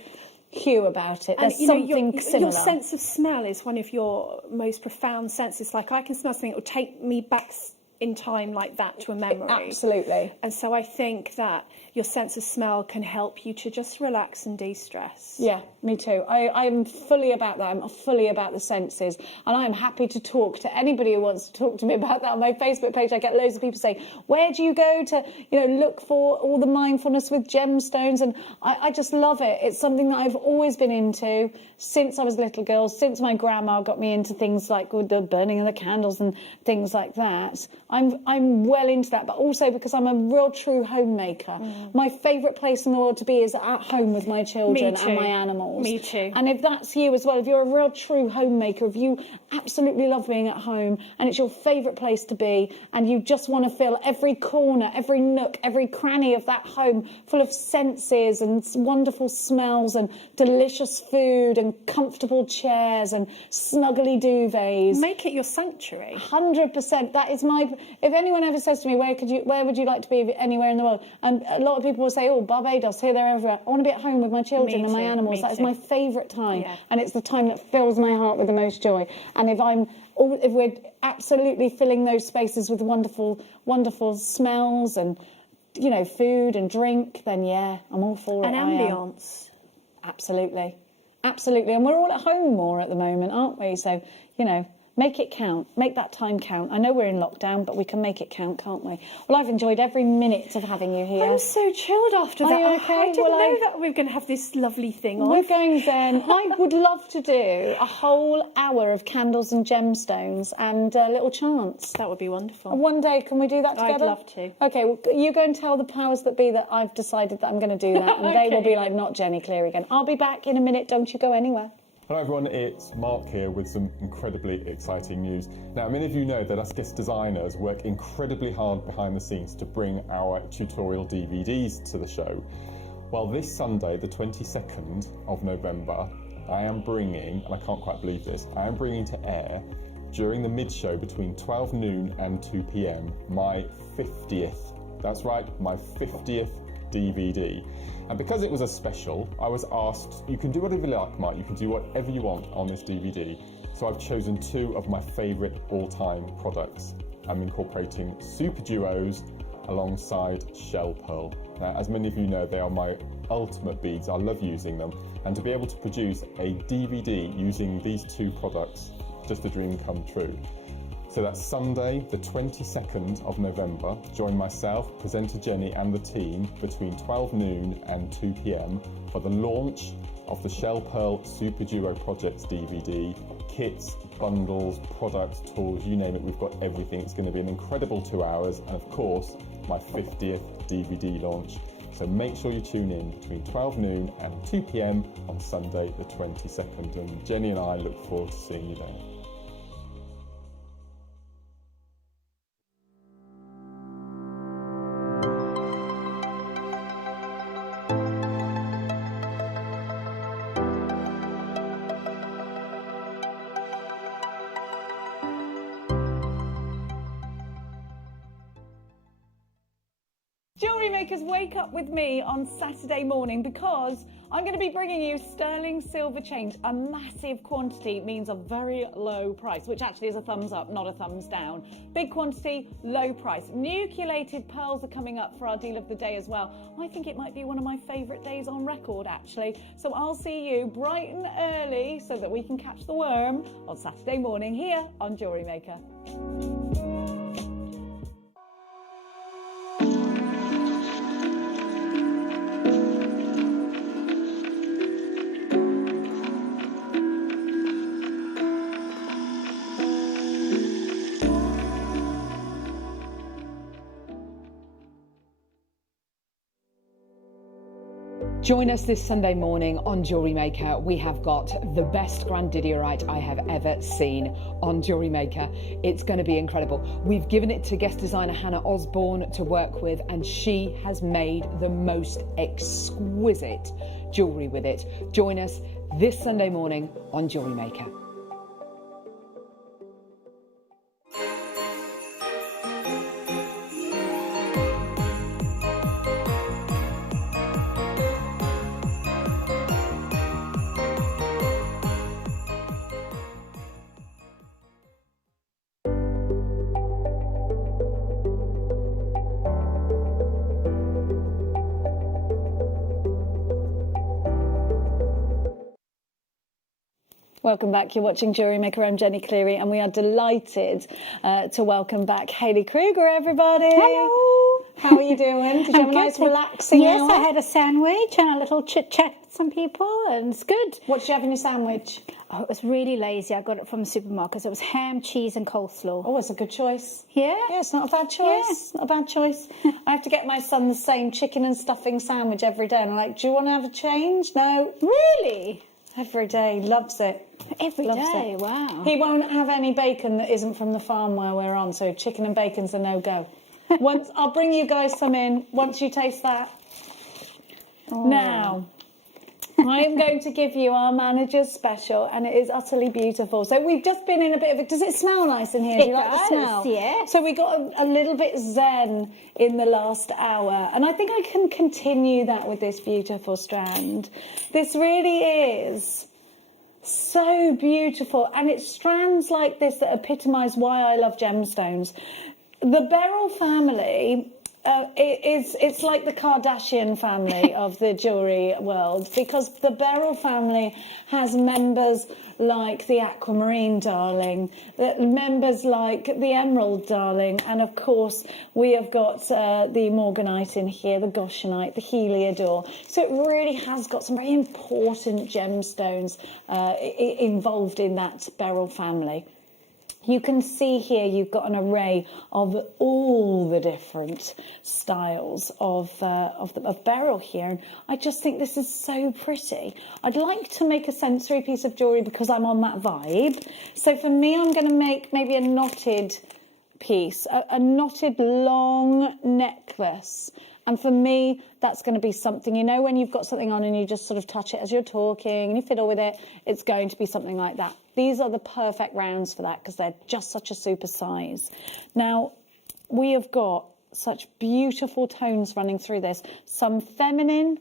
hue about it. There's something similar. Your sense of smell is one of your most profound senses. Like, I can smell something that will take me back in time like that to a memory. Absolutely. And so I think that your sense of smell can help you to just relax and de-stress. Yeah, me too. I'm fully about that. I'm fully about the senses. And I'm happy to talk to anybody who wants to talk to me about that. On my Facebook page, I get loads of people saying, where do you go to, look for all the mindfulness with gemstones? And I just love it. It's something that I've always been into since I was a little girl, since my grandma got me into things like the burning of the candles and things like that. I'm well into that, but also because I'm a real true homemaker. My favourite place in the world to be is at home with my children and my animals. Me too. And if that's you as well, if you're a real true homemaker, if you absolutely love being at home and it's your favourite place to be and you just want to fill every corner, every nook, every cranny of that home full of senses and wonderful smells and delicious food and comfortable chairs and snuggly duvets. Make it your sanctuary. 100%. That is my... If anyone ever says to me, where would you like to be anywhere in the world? And a lot of people will say, oh, Barbados, here, there, everywhere. I want to be at home with my children and my animals. That is my favourite time. Yeah. And it's the time that fills my heart with the most joy. And if we're absolutely filling those spaces with wonderful, wonderful smells and, food and drink, then yeah, I'm all for it. And ambience. Absolutely. Absolutely. And we're all at home more at the moment, aren't we? So, make it count. Make that time count. I know we're in lockdown, but we can make it count, can't we? Well, I've enjoyed every minute of having you here. I'm so chilled after that. Are you okay? I didn't know that we were going to have this lovely thing on. We're going then. I would love to do a whole hour of candles and gemstones and little chants. That would be wonderful. One day, can we do that together? I'd love to. Okay, well, you go and tell the powers that be that I've decided that I'm going to do that, and they will be like, not Jenny Cleary again. I'll be back in a minute. Don't you go anywhere. Hello everyone, it's Mark here with some incredibly exciting news. Now, many of you know that us guest designers work incredibly hard behind the scenes to bring our tutorial DVDs to the show. Well, this Sunday, the 22nd of November, I am bringing, and I can't quite believe this, I am bringing to air, during the mid-show between 12 noon and 2 p.m, my 50th, that's right, my 50th DVD. And because it was a special, I was asked, you can do whatever you like, Mark, you can do whatever you want on this DVD. So I've chosen two of my favourite all-time products. I'm incorporating super duos alongside shell pearl. Now, as many of you know, they are my ultimate beads. I love using them. And to be able to produce a DVD using these two products, just a dream come true. So that's Sunday, the 22nd of November. Join myself, presenter Jenny and the team between 12 noon and 2 p.m. for the launch of the Shell Pearl Super Duo Projects DVD. Kits, bundles, products, tools, you name it, we've got everything. It's going to be an incredible 2 hours and of course, my 50th DVD launch. So make sure you tune in between 12 noon and 2 p.m. on Sunday the 22nd. And Jenny and I look forward to seeing you there. Jewellery makers, wake up with me on Saturday morning because I'm going to be bringing you sterling silver change. A massive quantity means a very low price, which actually is a thumbs up, not a thumbs down. Big quantity, low price. Nucleated pearls are coming up for our deal of the day as well. I think it might be one of my favourite days on record, actually. So I'll see you bright and early so that we can catch the worm on Saturday morning here on Jewellery Maker. Join us this Sunday morning on Jewellery Maker. We have got the best grandidierite I have ever seen on Jewellery Maker. It's going to be incredible. We've given it to guest designer Hannah Osborne to work with, and she has made the most exquisite jewellery with it. Join us this Sunday morning on Jewellery Maker. Welcome back. You're watching Jewellery Maker. I'm Jenny Cleary, and we are delighted to welcome back Hayley Kruger, everybody. Hello. How are you doing? Did you have a nice relaxing Yes, hour? I had a sandwich and a little chit-chat with some people, and it's good. What did you have in your sandwich? Oh, it was really lazy. I got it from the supermarket. It was ham, cheese and coleslaw. Oh, it's a good choice. Yeah? Yeah, it's not a bad choice. Not a bad choice. I have to get my son the same chicken and stuffing sandwich every day. And I'm like, do you want to have a change? No. Really? Every day. Loves it. Every Loves day, it. wow. He won't have any bacon that isn't from the farm where we're on, so chicken and bacon's a no-go. I'll bring you guys some in once you taste that. Oh. Now, I am going to give you our manager's special, and it is utterly beautiful. So we've just been in a bit of it. Does it smell nice in here? Do you like the smell? Yeah. So we got a little bit zen in the last hour, and I think I can continue that with this beautiful strand. This really is so beautiful, and it's strands like this that epitomise why I love gemstones. The Beryl family, it's like the Kardashian family of the jewellery world, because the Beryl family has members like the aquamarine darling, members like the emerald darling, and of course we have got the morganite in here, the goshenite, the heliodor. So it really has got some very important gemstones involved in that Beryl family. You can see here you've got an array of all the different styles of Beryl here, and I just think this is so pretty. I'd like to make a sensory piece of jewellery because I'm on that vibe. So for me, I'm going to make maybe a knotted piece, a knotted long necklace. And for me, that's going to be something, you know, when you've got something on and you just sort of touch it as you're talking and you fiddle with it, it's going to be something like that. These are the perfect rounds for that because they're just such a super size. Now, we have got such beautiful tones running through this. Some feminine.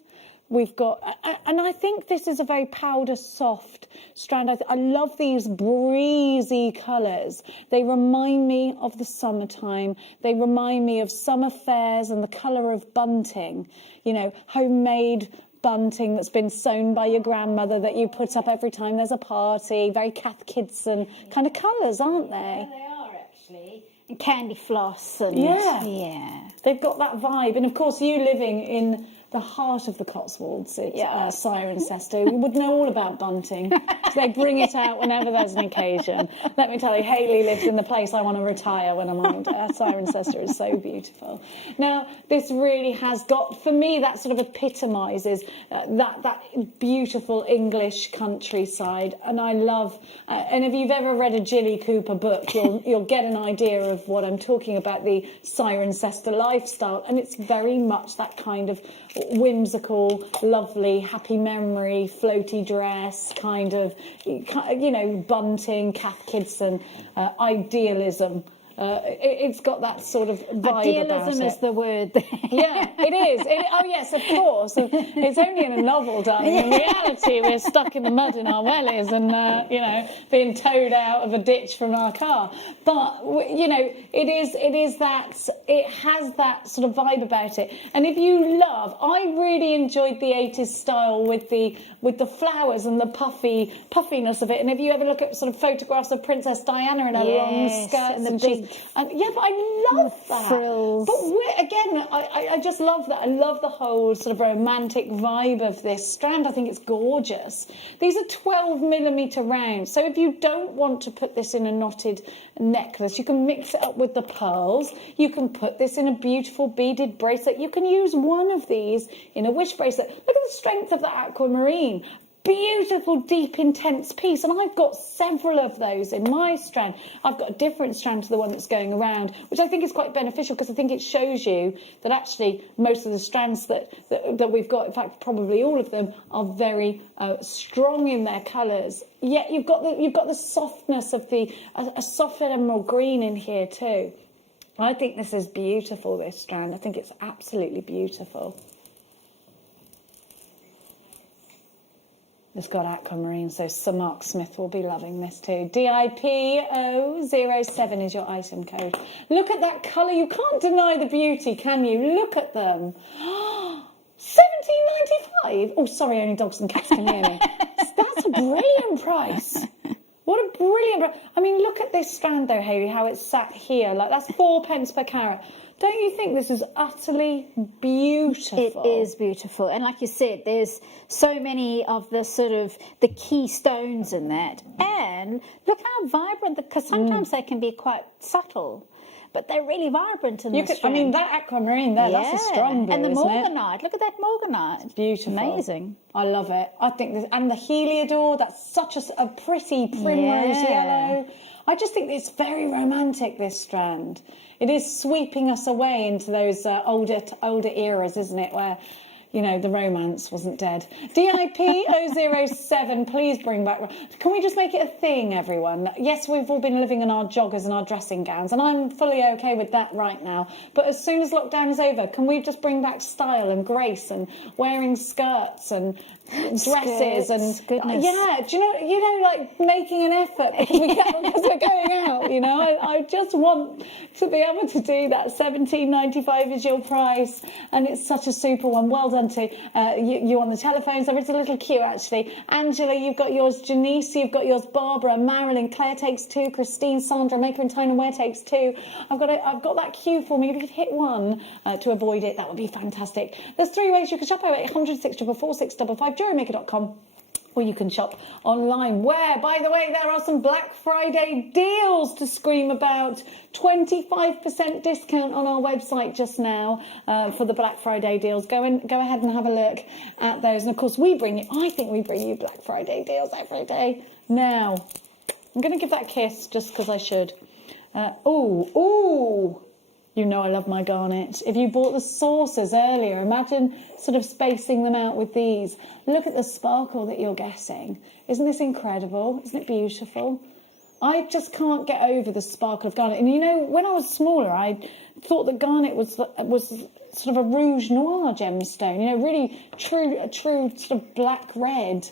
We've got, and I think this is a very powder soft strand. I love these breezy colours. They remind me of the summertime. They remind me of summer fairs and the colour of bunting, you know, homemade bunting that's been sewn by your grandmother that you put up every time there's a party. Very Kath Kidson kind of colours, aren't they? Yeah, they are actually. And candy floss and yeah. They've got that vibe. And of course, you living in the heart of the Cotswolds, Cirencester, we would know all about bunting. So they bring it out whenever there's an occasion. Let me tell you, Hayley lives in the place I want to retire when I'm old. Cirencester is so beautiful. Now, this really has got, for me, that sort of epitomises that beautiful English countryside. And I love, and if you've ever read a Gilly Cooper book, you'll get an idea of what I'm talking about, the Cirencester lifestyle. And it's very much that kind of whimsical, lovely, happy memory, floaty dress, kind of, you know, bunting, Kath Kidson, idealism. It's got that sort of vibe Idealism about is it. the word there. Yeah, it is. Oh, yes, of course. It's only in a novel, darling. In reality, we're stuck in the mud in our wellies and, you know, being towed out of a ditch from our car. But, you know, it has that sort of vibe about it. And if you love, I really enjoyed the 80s style with the flowers and the puffiness of it. And if you ever look at sort of photographs of Princess Diana in her long skirts and she's And yeah, but I love that. frills. But again, I just love that. I love the whole sort of romantic vibe of this strand. I think it's gorgeous. These are 12mm rounds. So if you don't want to put this in a knotted necklace, you can mix it up with the pearls. You can put this in a beautiful beaded bracelet. You can use one of these in a wish bracelet. Look at the strength of the aquamarine. Beautiful, deep, intense piece, and I've got several of those in my strand. I've got a different strand to the one that's going around, which I think is quite beneficial because I think it shows you that actually most of the strands that we've got, in fact probably all of them, are very strong in their colours. Yet you've got the softness of a soft emerald green in here too. I think this is beautiful, this strand. I think it's absolutely beautiful. It's got aquamarine, so Sir Mark Smith will be loving this too. DIPO07 is your item code. Look at that colour. You can't deny the beauty, can you? Look at them. £17.95. Oh, sorry, only dogs and cats can hear me. That's a brilliant price. What a brilliant price. I mean, look at this strand though, Hayley, how it's sat here. Like, that's 4p per carat. Don't you think this is utterly beautiful? It is beautiful. And like you said, there's so many of the sort of the key stones in that. And look how vibrant, because sometimes they can be quite subtle, but they're really vibrant in this strand. I mean, that aquamarine there, that's a strong blue, and the isn't morganite, look at that morganite. It's beautiful. Amazing. I love it. I think this, and the heliodor, that's such a pretty primrose yellow. I just think it's very romantic, this strand. It is sweeping us away into those older eras, isn't it, where, you know, the romance wasn't dead. DIP007, please bring back... Can we just make it a thing, everyone? Yes, we've all been living in our joggers and our dressing gowns, and I'm fully okay with that right now. But as soon as lockdown is over, can we just bring back style and grace and wearing skirts and dresses and... Goodness. Yeah, do you know, like making an effort because we're going out, you know? I just want to be able to do that. £17.95 is your price, and it's such a super one. Well done to you on the telephones. There is a little queue, actually. Angela, you've got yours. Janice, you've got yours. Barbara, Marilyn, Claire takes 2. Christine, Sandra, Maker and Tyne and Wear takes 2. I've got that queue for me. If you could hit 1 to avoid it, that would be fantastic. There's 3 ways you can shop: 0800 644 655, JewelleryMaker.com. Or you can shop online, where, by the way, there are some Black Friday deals to scream about. 25% discount on our website just now for the Black Friday deals. Go ahead and have a look at those. And of course, I think we bring you Black Friday deals every day. Now, I'm going to give that a kiss just because I should. You know I love my garnet. If you bought the saucers earlier, imagine sort of spacing them out with these. Look at the sparkle that you're getting. Isn't this incredible? Isn't it beautiful? I just can't get over the sparkle of garnet. And you know, when I was smaller, I thought that garnet was sort of a rouge noir gemstone. You know, really true sort of black red.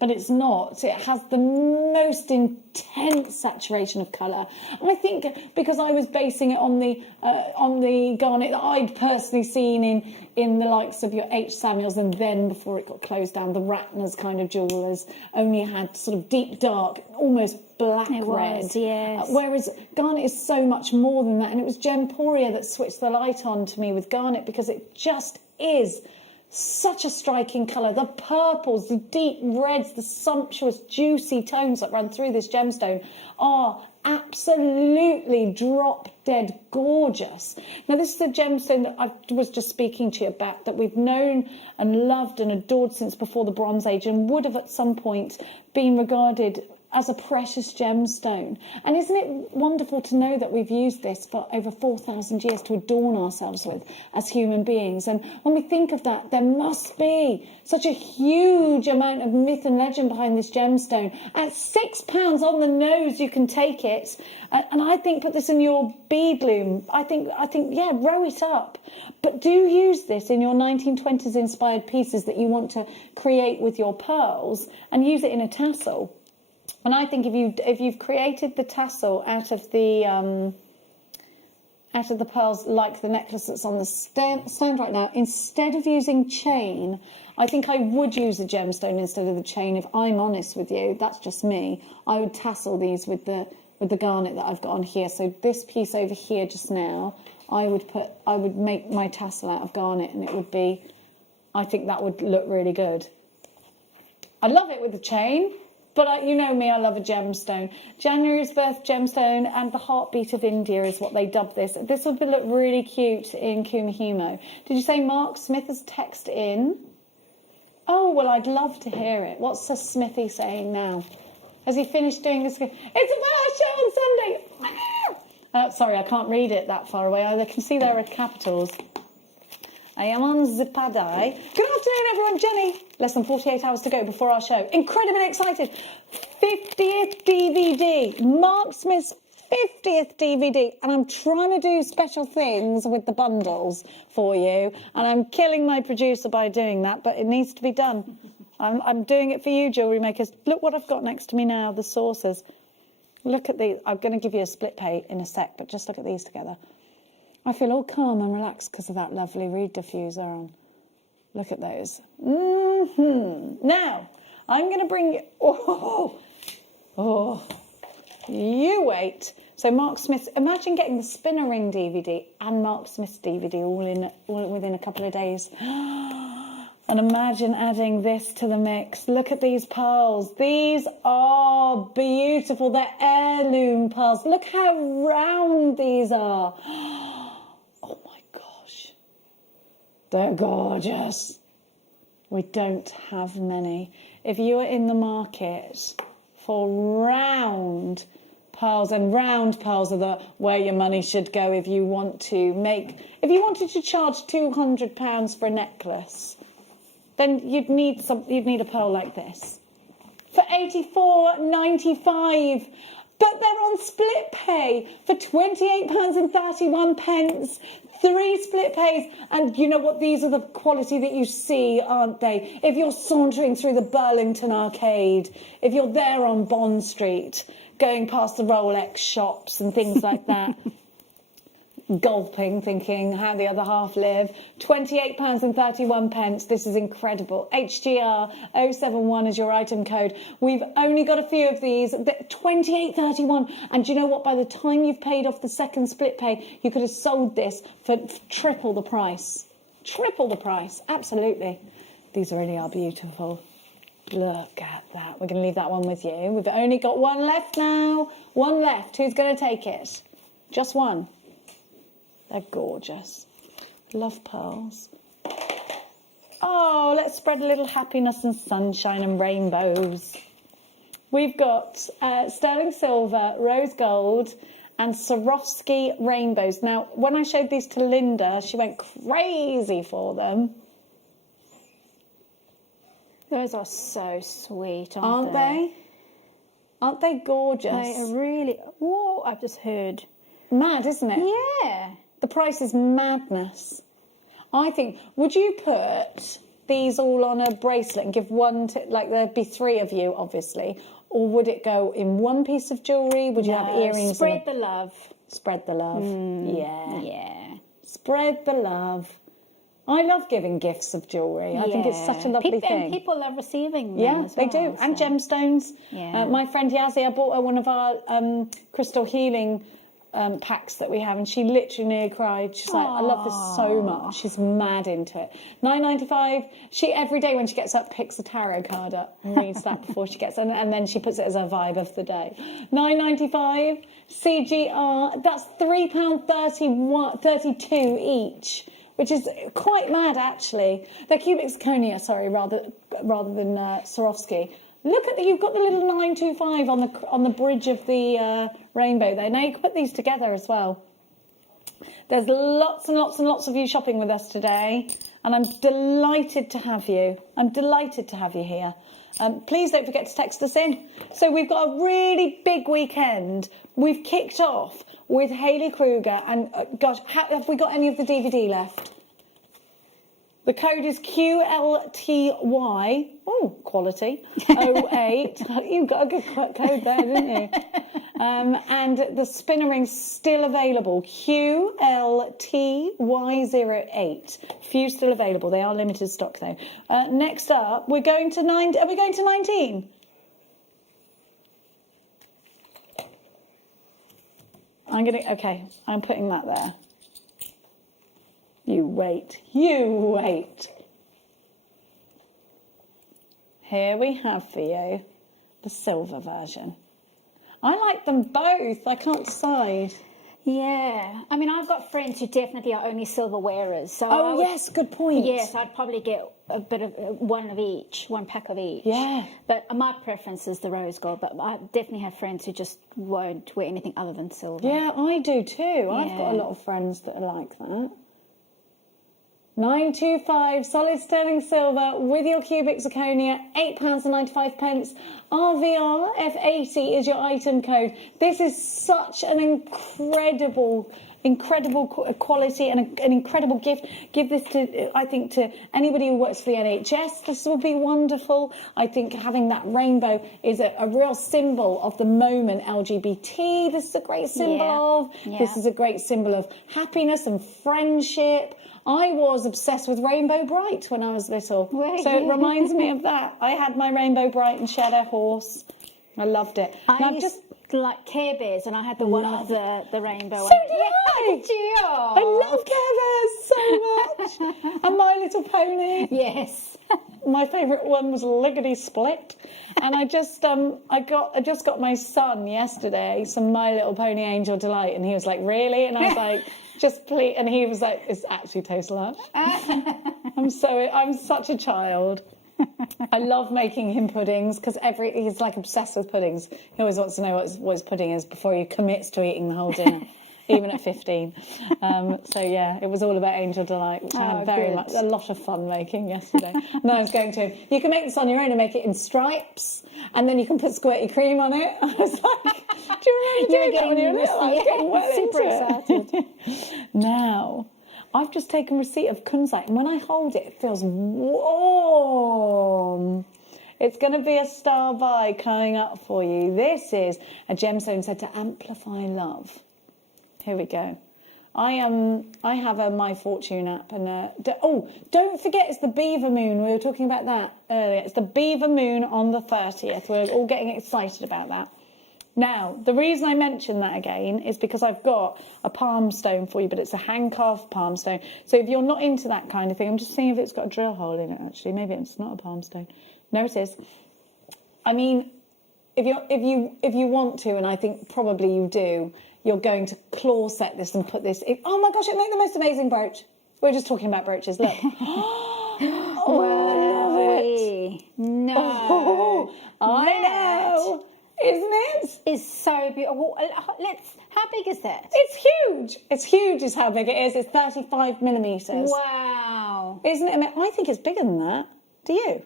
But it's not. It has the most intense saturation of colour. And I think because I was basing it on the garnet that I'd personally seen in the likes of your H. Samuels, and then before it got closed down, the Ratner's kind of jewellers only had sort of deep dark, almost black red. Yes. Whereas garnet is so much more than that. And it was Gemporia that switched the light on to me with garnet, because it just is such a striking colour. The purples, the deep reds, the sumptuous, juicy tones that run through this gemstone are absolutely drop-dead gorgeous. Now, this is a gemstone that I was just speaking to you about, that we've known and loved and adored since before the Bronze Age, and would have at some point been regarded as a precious gemstone. And isn't it wonderful to know that we've used this for over 4,000 years to adorn ourselves with as human beings? And when we think of that, there must be such a huge amount of myth and legend behind this gemstone. At £6 on the nose, you can take it. And I think put this in your bead loom. I think, yeah, row it up. But do use this in your 1920s inspired pieces that you want to create with your pearls, and use it in a tassel. And I think if you've created the tassel out of the pearls, like the necklace that's on the stand right now, instead of using chain, I think I would use a gemstone instead of the chain. If I'm honest with you, that's just me. I would tassel these with the with the garnet that I've got on here. So this piece over here just now, I would make my tassel out of garnet, and it would be, I think that would look really good. I love it with the chain, but you know me, I love a gemstone. January's birth gemstone and the heartbeat of India is what they dub this. This would look really cute in Kumihimo. Did you say Mark Smith has texted in? Oh, well, I'd love to hear it. What's the Smithy saying now? Has he finished doing this? It's a show on Sunday. Sorry, I can't read it that far away. I can see there are capitals. I am on Zipadai. Good afternoon, everyone. Jenny. Less than 48 hours to go before our show. Incredibly excited. 50th DVD. Mark Smith's 50th DVD. And I'm trying to do special things with the bundles for you. And I'm killing my producer by doing that, but it needs to be done. I'm doing it for you, jewellery makers. Look what I've got next to me now, the saucers. Look at these. I'm going to give you a split pay in a sec, but just look at these together. I feel all calm and relaxed because of that lovely reed diffuser on. Look at those. Now, I'm going to bring you... You wait. So Mark Smith, imagine getting the spinner ring DVD and Mark Smith's DVD all within a couple of days. And imagine adding this to the mix. Look at these pearls. These are beautiful. They're heirloom pearls. Look how round these are. Oh my gosh. They're gorgeous. We don't have many. If you are in the market for round pearls, and round pearls are where your money should go if you wanted to charge £200 for a necklace, then you'd need a pearl like this for £84.95. But they're on split pay for £28.31. 3 split pays. And you know what? These are the quality that you see, aren't they? If you're sauntering through the Burlington Arcade, if you're there on Bond Street, going past the Rolex shops and things like that, gulping, thinking how the other half live. £28.31. This is incredible. HGR 071 is your item code. We've only got a few of these. £28.31. And you know what? By the time you've paid off the second split pay, you could have sold this for triple the price. Triple the price. Absolutely. These really are beautiful. Look at that. We're going to leave that one with you. We've only got one left now. One left. Who's going to take it? Just one. They're gorgeous. Love pearls. Oh, let's spread a little happiness and sunshine and rainbows. We've got sterling silver, rose gold, and Swarovski rainbows. Now, when I showed these to Linda, she went crazy for them. Those are so sweet, aren't they? Aren't they gorgeous? They are really... Whoa, I've just heard. Mad, isn't it? Yeah. The price is madness. I think, would you put these all on a bracelet and give one to, like there'd be 3 of you, obviously, or would it go in one piece of jewellery? Would you have earrings? Spread the love. Spread the love. Yeah. Yeah. Spread the love. I love giving gifts of jewellery. I think it's such a lovely thing. And people love receiving them. Yeah, as they well, do. And gemstones. Yeah. My friend Yazzie, I bought her one of our crystal healing packs that we have, and she literally nearly cried. She's like, I love this so much. She's mad into it. £9.95. She every day when she gets up picks a32 card and reads that before she gets, and then she puts it as her vibe of the day. £9.95. CGR. That's £3.32 each, which is quite mad actually. They're cubic zirconia, sorry, rather than Swarovski. Look at you've got the little 925 on the bridge of the rainbow there. Now you can put these together as well. There's lots and lots and lots of you shopping with us today, and I'm delighted to have you. I'm delighted to have you here. Please don't forget to text us in. So we've got a really big weekend. We've kicked off with Hayley Kruger, and gosh, have we got any of the DVD left? The code is QLTY. Oh, quality. 08. You got a good code there, didn't you? And the spinner ring's still available. QLTY08. Few still available. They are limited stock though. Next up, we're going to 9. Are we going to 19? Okay, I'm putting that there. You wait. Here we have for you the silver version. I like them both. I can't decide. Yeah. I mean, I've got friends who definitely are only silver wearers. So Yes, good point. Yes, I'd probably get a bit of one of each, one pack of each. Yeah. But my preference is the rose gold, but I definitely have friends who just won't wear anything other than silver. Yeah, I do too. I've got a Yeah. lot of friends that are like that. 925 solid sterling silver with your cubic zirconia, £8.95. RVR F80 is your item code. This is such an incredible quality and an incredible gift. Give this to, I think, to anybody who works for the NHS. This will be wonderful. I think having that rainbow is a real symbol of the moment. LGBT, this is a great symbol of. Yeah. This is a great symbol of happiness and friendship. I was obsessed with Rainbow Bright when I was little. So it reminds me of that. I had my Rainbow Bright and Shadow Horse. I loved it. I used to like Care Bears, and I had the one with the rainbow. So did I. Did you? I love Care Bears so much. And My Little Pony. Yes. My favourite one was Lickety Split. And I just got my son yesterday some My Little Pony Angel Delight, and he was like, really? And I was like, just please. And he was like, it actually tastes like. I'm such a child. I love making him puddings because he's like obsessed with puddings. He always wants to know what his pudding is before he commits to eating the whole dinner, even at 15. So yeah, it was all about Angel Delight, which I had a lot of fun making yesterday. And I was going to him, you can make this on your own and make it in stripes, and then you can put squirty cream on it. I was like, do you remember doing that when you were little? I was getting well super into it. Now, I've just taken receipt of Kunzite, and when I hold it, it feels warm. It's going to be a star buy coming up for you. This is a gemstone said to amplify love. Here we go. I have a My Fortune app, and don't forget it's the Beaver Moon. We were talking about that earlier. It's the Beaver Moon on the 30th. We're all getting excited about that. Now, the reason I mention that again is because I've got a palm stone for you, but it's a hand-carved palm stone. So if you're not into that kind of thing, I'm just seeing if it's got a drill hole in it, actually. Maybe it's not a palm stone. No, it is. I mean, if you want to, and I think probably you do, you're going to claw set this and put this in. Oh my gosh, it'd make the most amazing brooch. We're just talking about brooches, look. Oh, no. Oh, I know. Isn't it? It's so beautiful. How big is that? It's huge. It's huge is how big it is. It's 35 millimetres. Wow. Isn't it? I mean, I think it's bigger than that. Do you?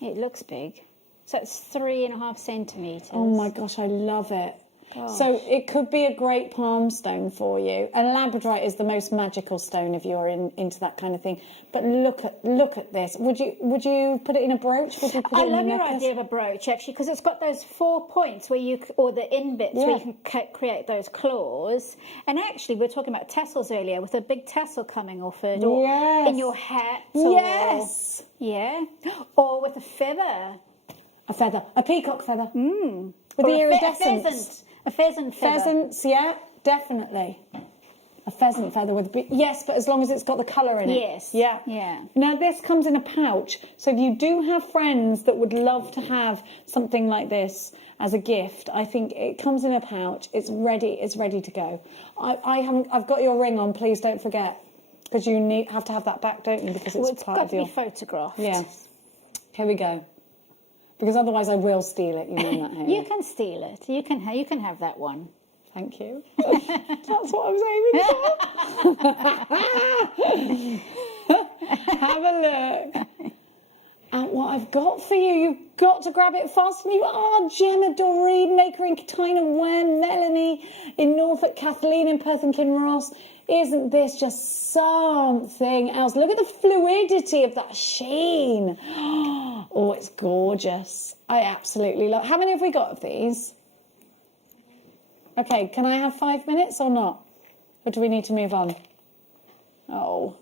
It looks big. So it's 3.5 centimetres. Oh my gosh, I love it. Gosh. So it could be a great palm stone for you. And Labradorite is the most magical stone if you're into that kind of thing. But look at this. Would you put it in a brooch? Would you put I it in love a your necklace? idea of a brooch, actually, because it's got those 4 points or the in bits where you can create those claws. And actually, we were talking about tassels earlier, with a big tassel coming off it, or in your hat. Yes. Or with a feather. A peacock feather. With the iridescence. A pheasant feather. Pheasants, yeah, definitely. A pheasant feather with yes, but as long as it's got the colour in it. Yes. Yeah. Yeah. Now this comes in a pouch, so if you do have friends that would love to have something like this as a gift, I think it comes in a pouch. It's ready to go. I've got your ring on. Please don't forget, because you have to have that back, don't you? Because it's part got of to your be photographed. Yeah. Here we go. Because otherwise I will steal it, you know that, Hayley. You can steal it. You can have that one. Thank you. That's what I was aiming for. Have a look at what I've got for you. You've got to grab it fast. And you are JewelleryMaker in China, Wen, Melanie in Norfolk, Kathleen in Perth and Kinross. Isn't this just something else? Look at the fluidity of that sheen. Oh, it's gorgeous. I absolutely love it. How many have we got of these? Okay, can I have 5 minutes or not? Or do we need to move on? Oh,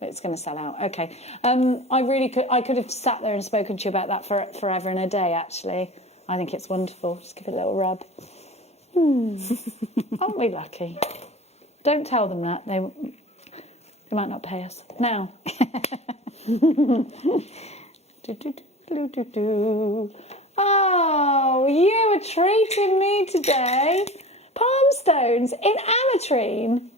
it's going to sell out. Okay. I could have sat there and spoken to you about that for forever and a day, actually. I think it's wonderful. Just give it a little rub. Aren't we lucky? Don't tell them that. They might not pay us. Now. Oh, you are treating me today. Palm stones in ametrine.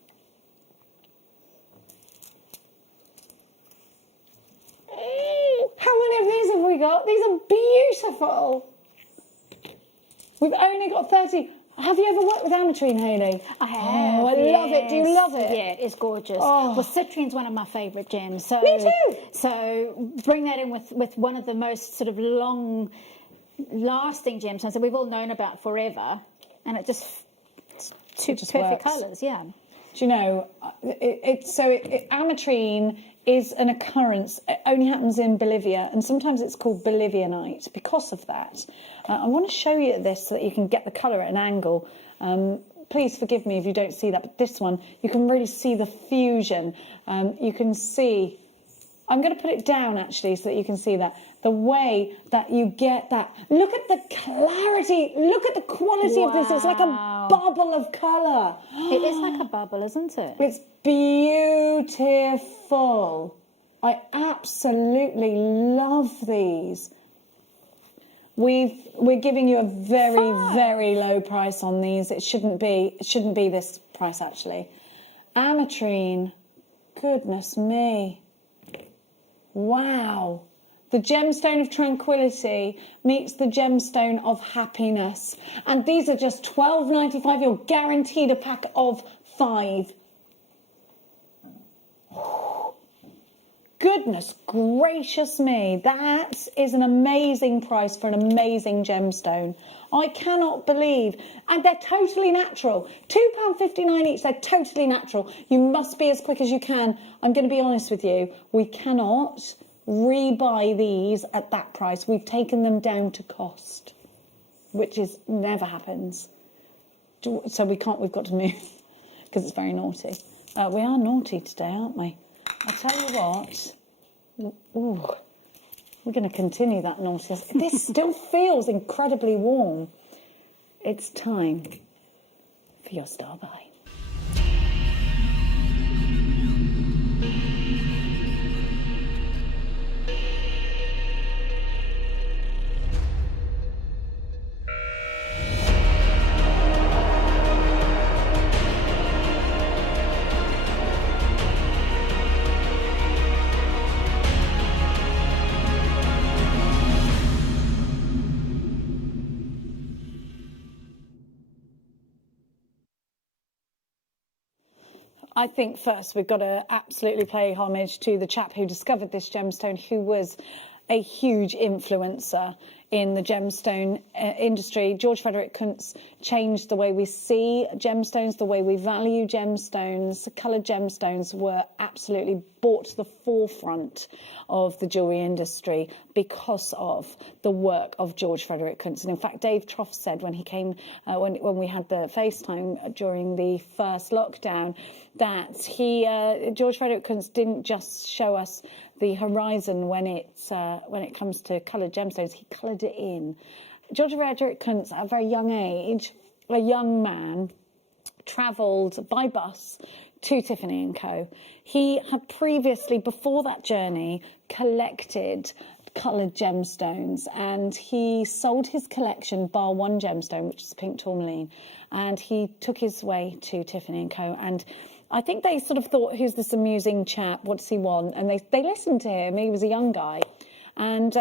How many of these have we got? These are beautiful. We've only got 30. Have you ever worked with ametrine, Hayley? I have. Oh, I love it. Do you love it? Yeah, it's gorgeous. Oh. Well, citrine's one of my favourite gems. So, Me too. So bring that in with one of the most sort of long-lasting gemstones that we've all known about forever, and it just perfect works. colours. Yeah. Do you know, ametrine is an occurrence. It only happens in Bolivia, and sometimes it's called Bolivianite because of that. I want to show you this so that you can get the colour at an angle. Please forgive me if you don't see that, but this one, you can really see the fusion. You can see, I'm going to put it down actually so that you can see that. The way that you get that. Look at the clarity. Look at the quality of this. It's like a bubble of colour. It is like a bubble, isn't it? It's beautiful. I absolutely love these. We're giving you a very, very low price on these. It shouldn't be this price actually. Ametrine, goodness me. Wow. The gemstone of tranquility meets the gemstone of happiness. And these are just $12.95. You're guaranteed a pack of 5. Goodness gracious me. That is an amazing price for an amazing gemstone. I cannot believe. And they're totally natural. £2.59 each. They're totally natural. You must be as quick as you can. I'm going to be honest with you. We cannot rebuy these at that price. We've taken them down to cost, which is never happens. So we've got to move because it's very naughty. We are naughty today, aren't we? I'll tell you what. Ooh, we're going to continue that naughtiness. This still feels incredibly warm. It's time for your star buy. I think first we've got to absolutely pay homage to the chap who discovered this gemstone, who was a huge influencer in the gemstone industry. George Frederick Kuntz changed the way we see gemstones, the way we value gemstones. Coloured gemstones were absolutely brought to the forefront of the jewellery industry because of the work of George Frederick Kuntz. And in fact, Dave Trough said when he came, when we had the FaceTime during the first lockdown, that George Frederick Kuntz didn't just show us the horizon when it comes to coloured gemstones. He coloured it in. George Frederick Kuntz, at a very young age, a young man, travelled by bus to Tiffany & Co. He had previously, before that journey, collected coloured gemstones, and he sold his collection bar one gemstone, which is pink tourmaline, and he took his way to Tiffany & Co. And I think they sort of thought, who's this amusing chap, what does he want? And they listened to him. He was a young guy. And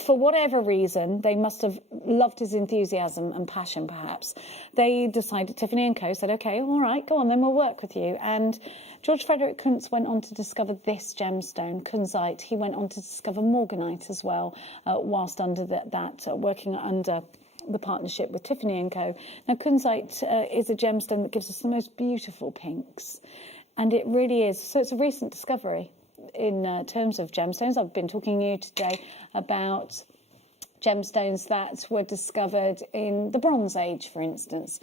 for whatever reason, they must have loved his enthusiasm and passion, perhaps. They decided, Tiffany & Co. said, OK, all right, go on, then we'll work with you. And George Frederick Kuntz went on to discover this gemstone, Kunzite. He went on to discover morganite as well, whilst under working under the partnership with Tiffany & Co. Now, Kunzite is a gemstone that gives us the most beautiful pinks. And it really is. So it's a recent discovery in terms of gemstones. I've been talking to you today about gemstones that were discovered in the Bronze Age, for instance.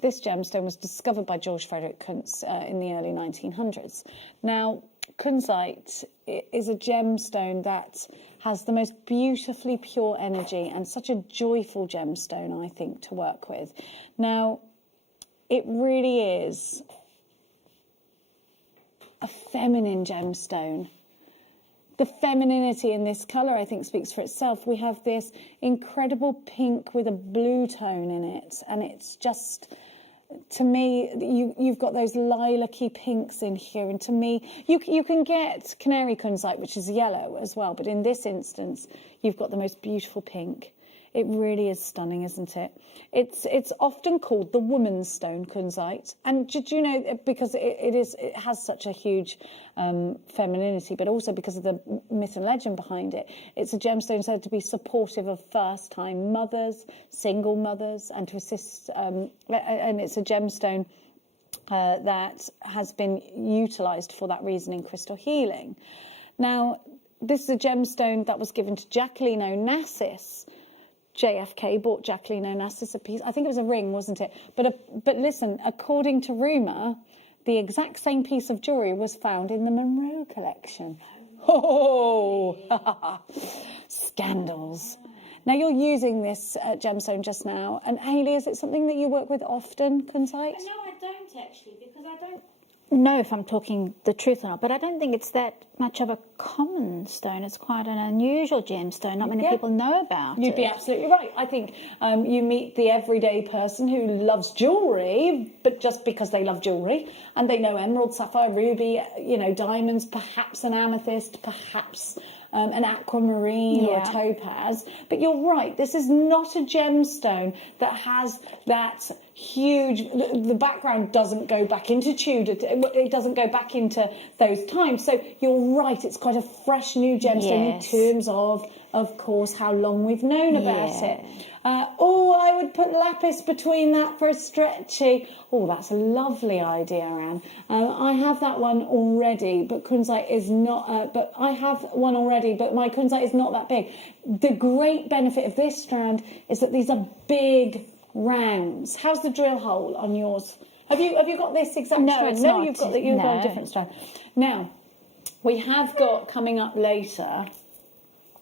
This gemstone was discovered by George Frederick Kuntz in the early 1900s. Now, Kunzite is a gemstone that has the most beautifully pure energy and such a joyful gemstone, I think, to work with. Now, it really is a feminine gemstone. The femininity in this colour, I think, speaks for itself. We have this incredible pink with a blue tone in it, and it's just, to me, you've got those lilac-y pinks in here, and to me, you can get canary kunzite, which is yellow as well, but in this instance, you've got the most beautiful pink. It really is stunning, isn't it? It's often called the woman's stone, kunzite. And did you know, because it has such a huge femininity, but also because of the myth and legend behind it, it's a gemstone said to be supportive of first-time mothers, single mothers, and to assist, and it's a gemstone that has been utilised for that reason in crystal healing. Now, this is a gemstone that was given to Jacqueline Onassis. JFK bought Jacqueline Onassis a piece. I think it was a ring, wasn't it? But listen, according to rumour, the exact same piece of jewellery was found in the Monroe collection. Oh, scandals. Now, you're using this gemstone just now. And Hayley, is it something that you work with often, kunzite? No, I don't actually, because I don't know if I'm talking the truth or not, but I don't think it's that much of a common stone. It's quite an unusual gemstone. Not many people know about it. You'd be absolutely right. I think you meet the everyday person who loves jewellery, but just because they love jewellery, and they know emerald, sapphire, ruby, diamonds, perhaps an amethyst, perhaps an aquamarine or a topaz. But you're right, this is not a gemstone that has that huge, the background doesn't go back into Tudor, it doesn't go back into those times. So you're right, it's quite a fresh new gemstone in terms of course, how long we've known about it. I would put lapis between that for a stretchy. Oh, that's a lovely idea, Anne. I have that one already, but kunzite is not. But I have one already, but my kunzite is not that big. The great benefit of this strand is that these are big rounds. How's the drill hole on yours? Have you got this exact strand? It's no, not. you've got a different strand. Now, we have got coming up later.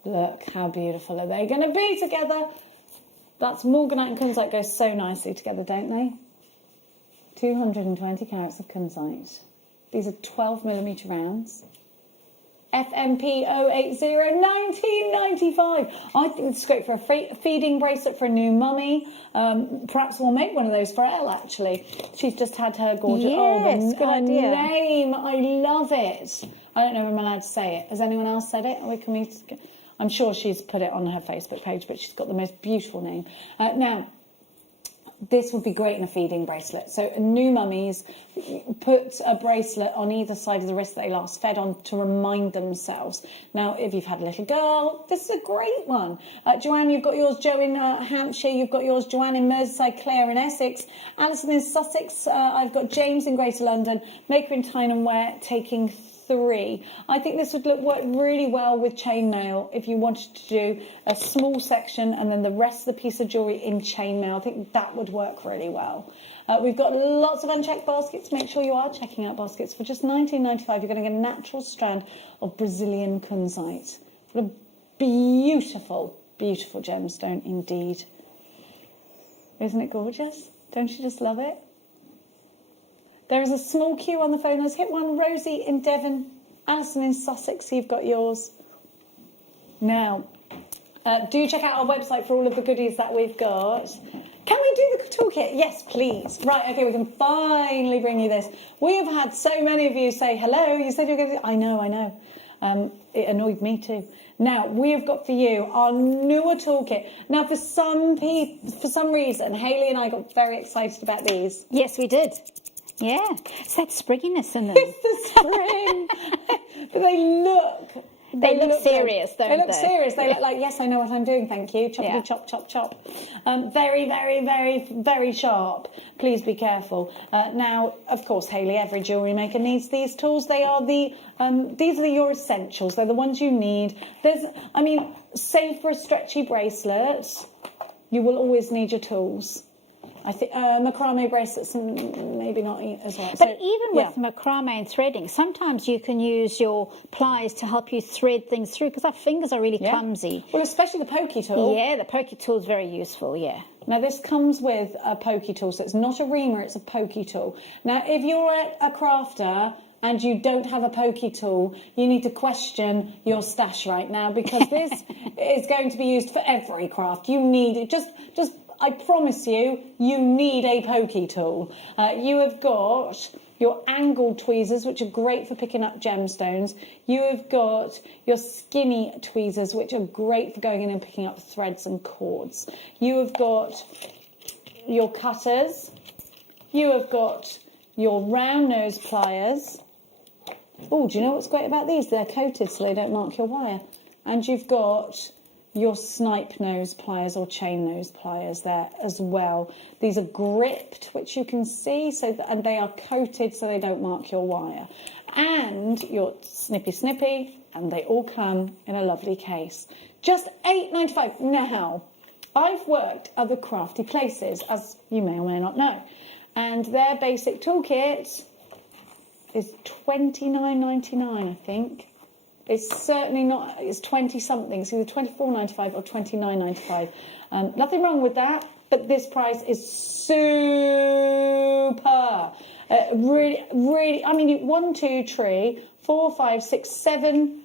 Look how beautiful are they going to be together. That's morganite and kunzite go so nicely together, don't they? 220 carats of kunzite. These are 12mm rounds. FMP 080 1995. I think it's great for a feeding bracelet for a new mummy. Perhaps we'll make one of those for Elle, actually. She's just had her gorgeous... Yes, good idea. Name. I love it. I don't know if I'm allowed to say it. Has anyone else said it? I'm sure she's put it on her Facebook page, but she's got the most beautiful name. Now, this would be great in a feeding bracelet. So new mummies put a bracelet on either side of the wrist that they last fed on to remind themselves. Now, if you've had a little girl, this is a great one. Joanne, you've got yours. Jo in Hampshire, you've got yours. Joanne in Merseyside, Claire in Essex. Alison in Sussex. I've got James in Greater London. Maker in Tyne and Wear taking 3. I think this would work really well with chainmail if you wanted to do a small section and then the rest of the piece of jewellery in chainmail. I think that would work really well. We've got lots of unchecked baskets. Make sure you are checking out baskets. For just $19.95, you're going to get a natural strand of Brazilian kunzite. What a beautiful, beautiful gemstone indeed. Isn't it gorgeous? Don't you just love it? There is a small queue on the phone. Let's hit one. Rosie in Devon, Alison in Sussex, you've got yours. Now, do check out our website for all of the goodies that we've got. Can we do the toolkit? Yes, please. Right, okay, we can finally bring you this. We have had so many of you say hello. You said you were going to... I know. It annoyed me too. Now, we have got for you our newer toolkit. Now, for some reason, Hayley and I got very excited about these. Yes, we did. Yeah, it's that springiness in them. It's the spring. But they look serious, don't they? They look serious. They look like, yes, I know what I'm doing, thank you. Choppity chop, chop, chop. Very, very, very, very sharp. Please be careful. Now, of course, Hayley, every jewellery maker needs these tools. They are these are your essentials. They're the ones you need. Save for a stretchy bracelet, you will always need your tools. I think macrame bracelets maybe not as well. But even with macrame and threading, sometimes you can use your pliers to help you thread things through because our fingers are really clumsy. Well, especially the pokey tool. Yeah, the pokey tool is very useful, yeah. Now, this comes with a pokey tool, so it's not a reamer, it's a pokey tool. Now, if you're a crafter and you don't have a pokey tool, you need to question your stash right now because this is going to be used for every craft. You need it. Just I promise you, you need a pokey tool. You have got your angled tweezers, which are great for picking up gemstones. You have got your skinny tweezers, which are great for going in and picking up threads and cords. You have got your cutters. You have got your round nose pliers. Oh, do you know what's great about these? They're coated so they don't mark your wire. And you've got your snipe nose pliers or chain nose pliers there as well. These are gripped, which you can see, and they are coated so they don't mark your wire. And your snippy, and they all come in a lovely case. Just $8.95. Now, I've worked other crafty places, as you may or may not know, and their basic toolkit is $29.99, I think. It's certainly not, it's 20 something. It's either $24.95 or $29.95. Nothing wrong with that, but this price is super. Really, I mean, 1, 2, 3, 4, 5, 6, 7,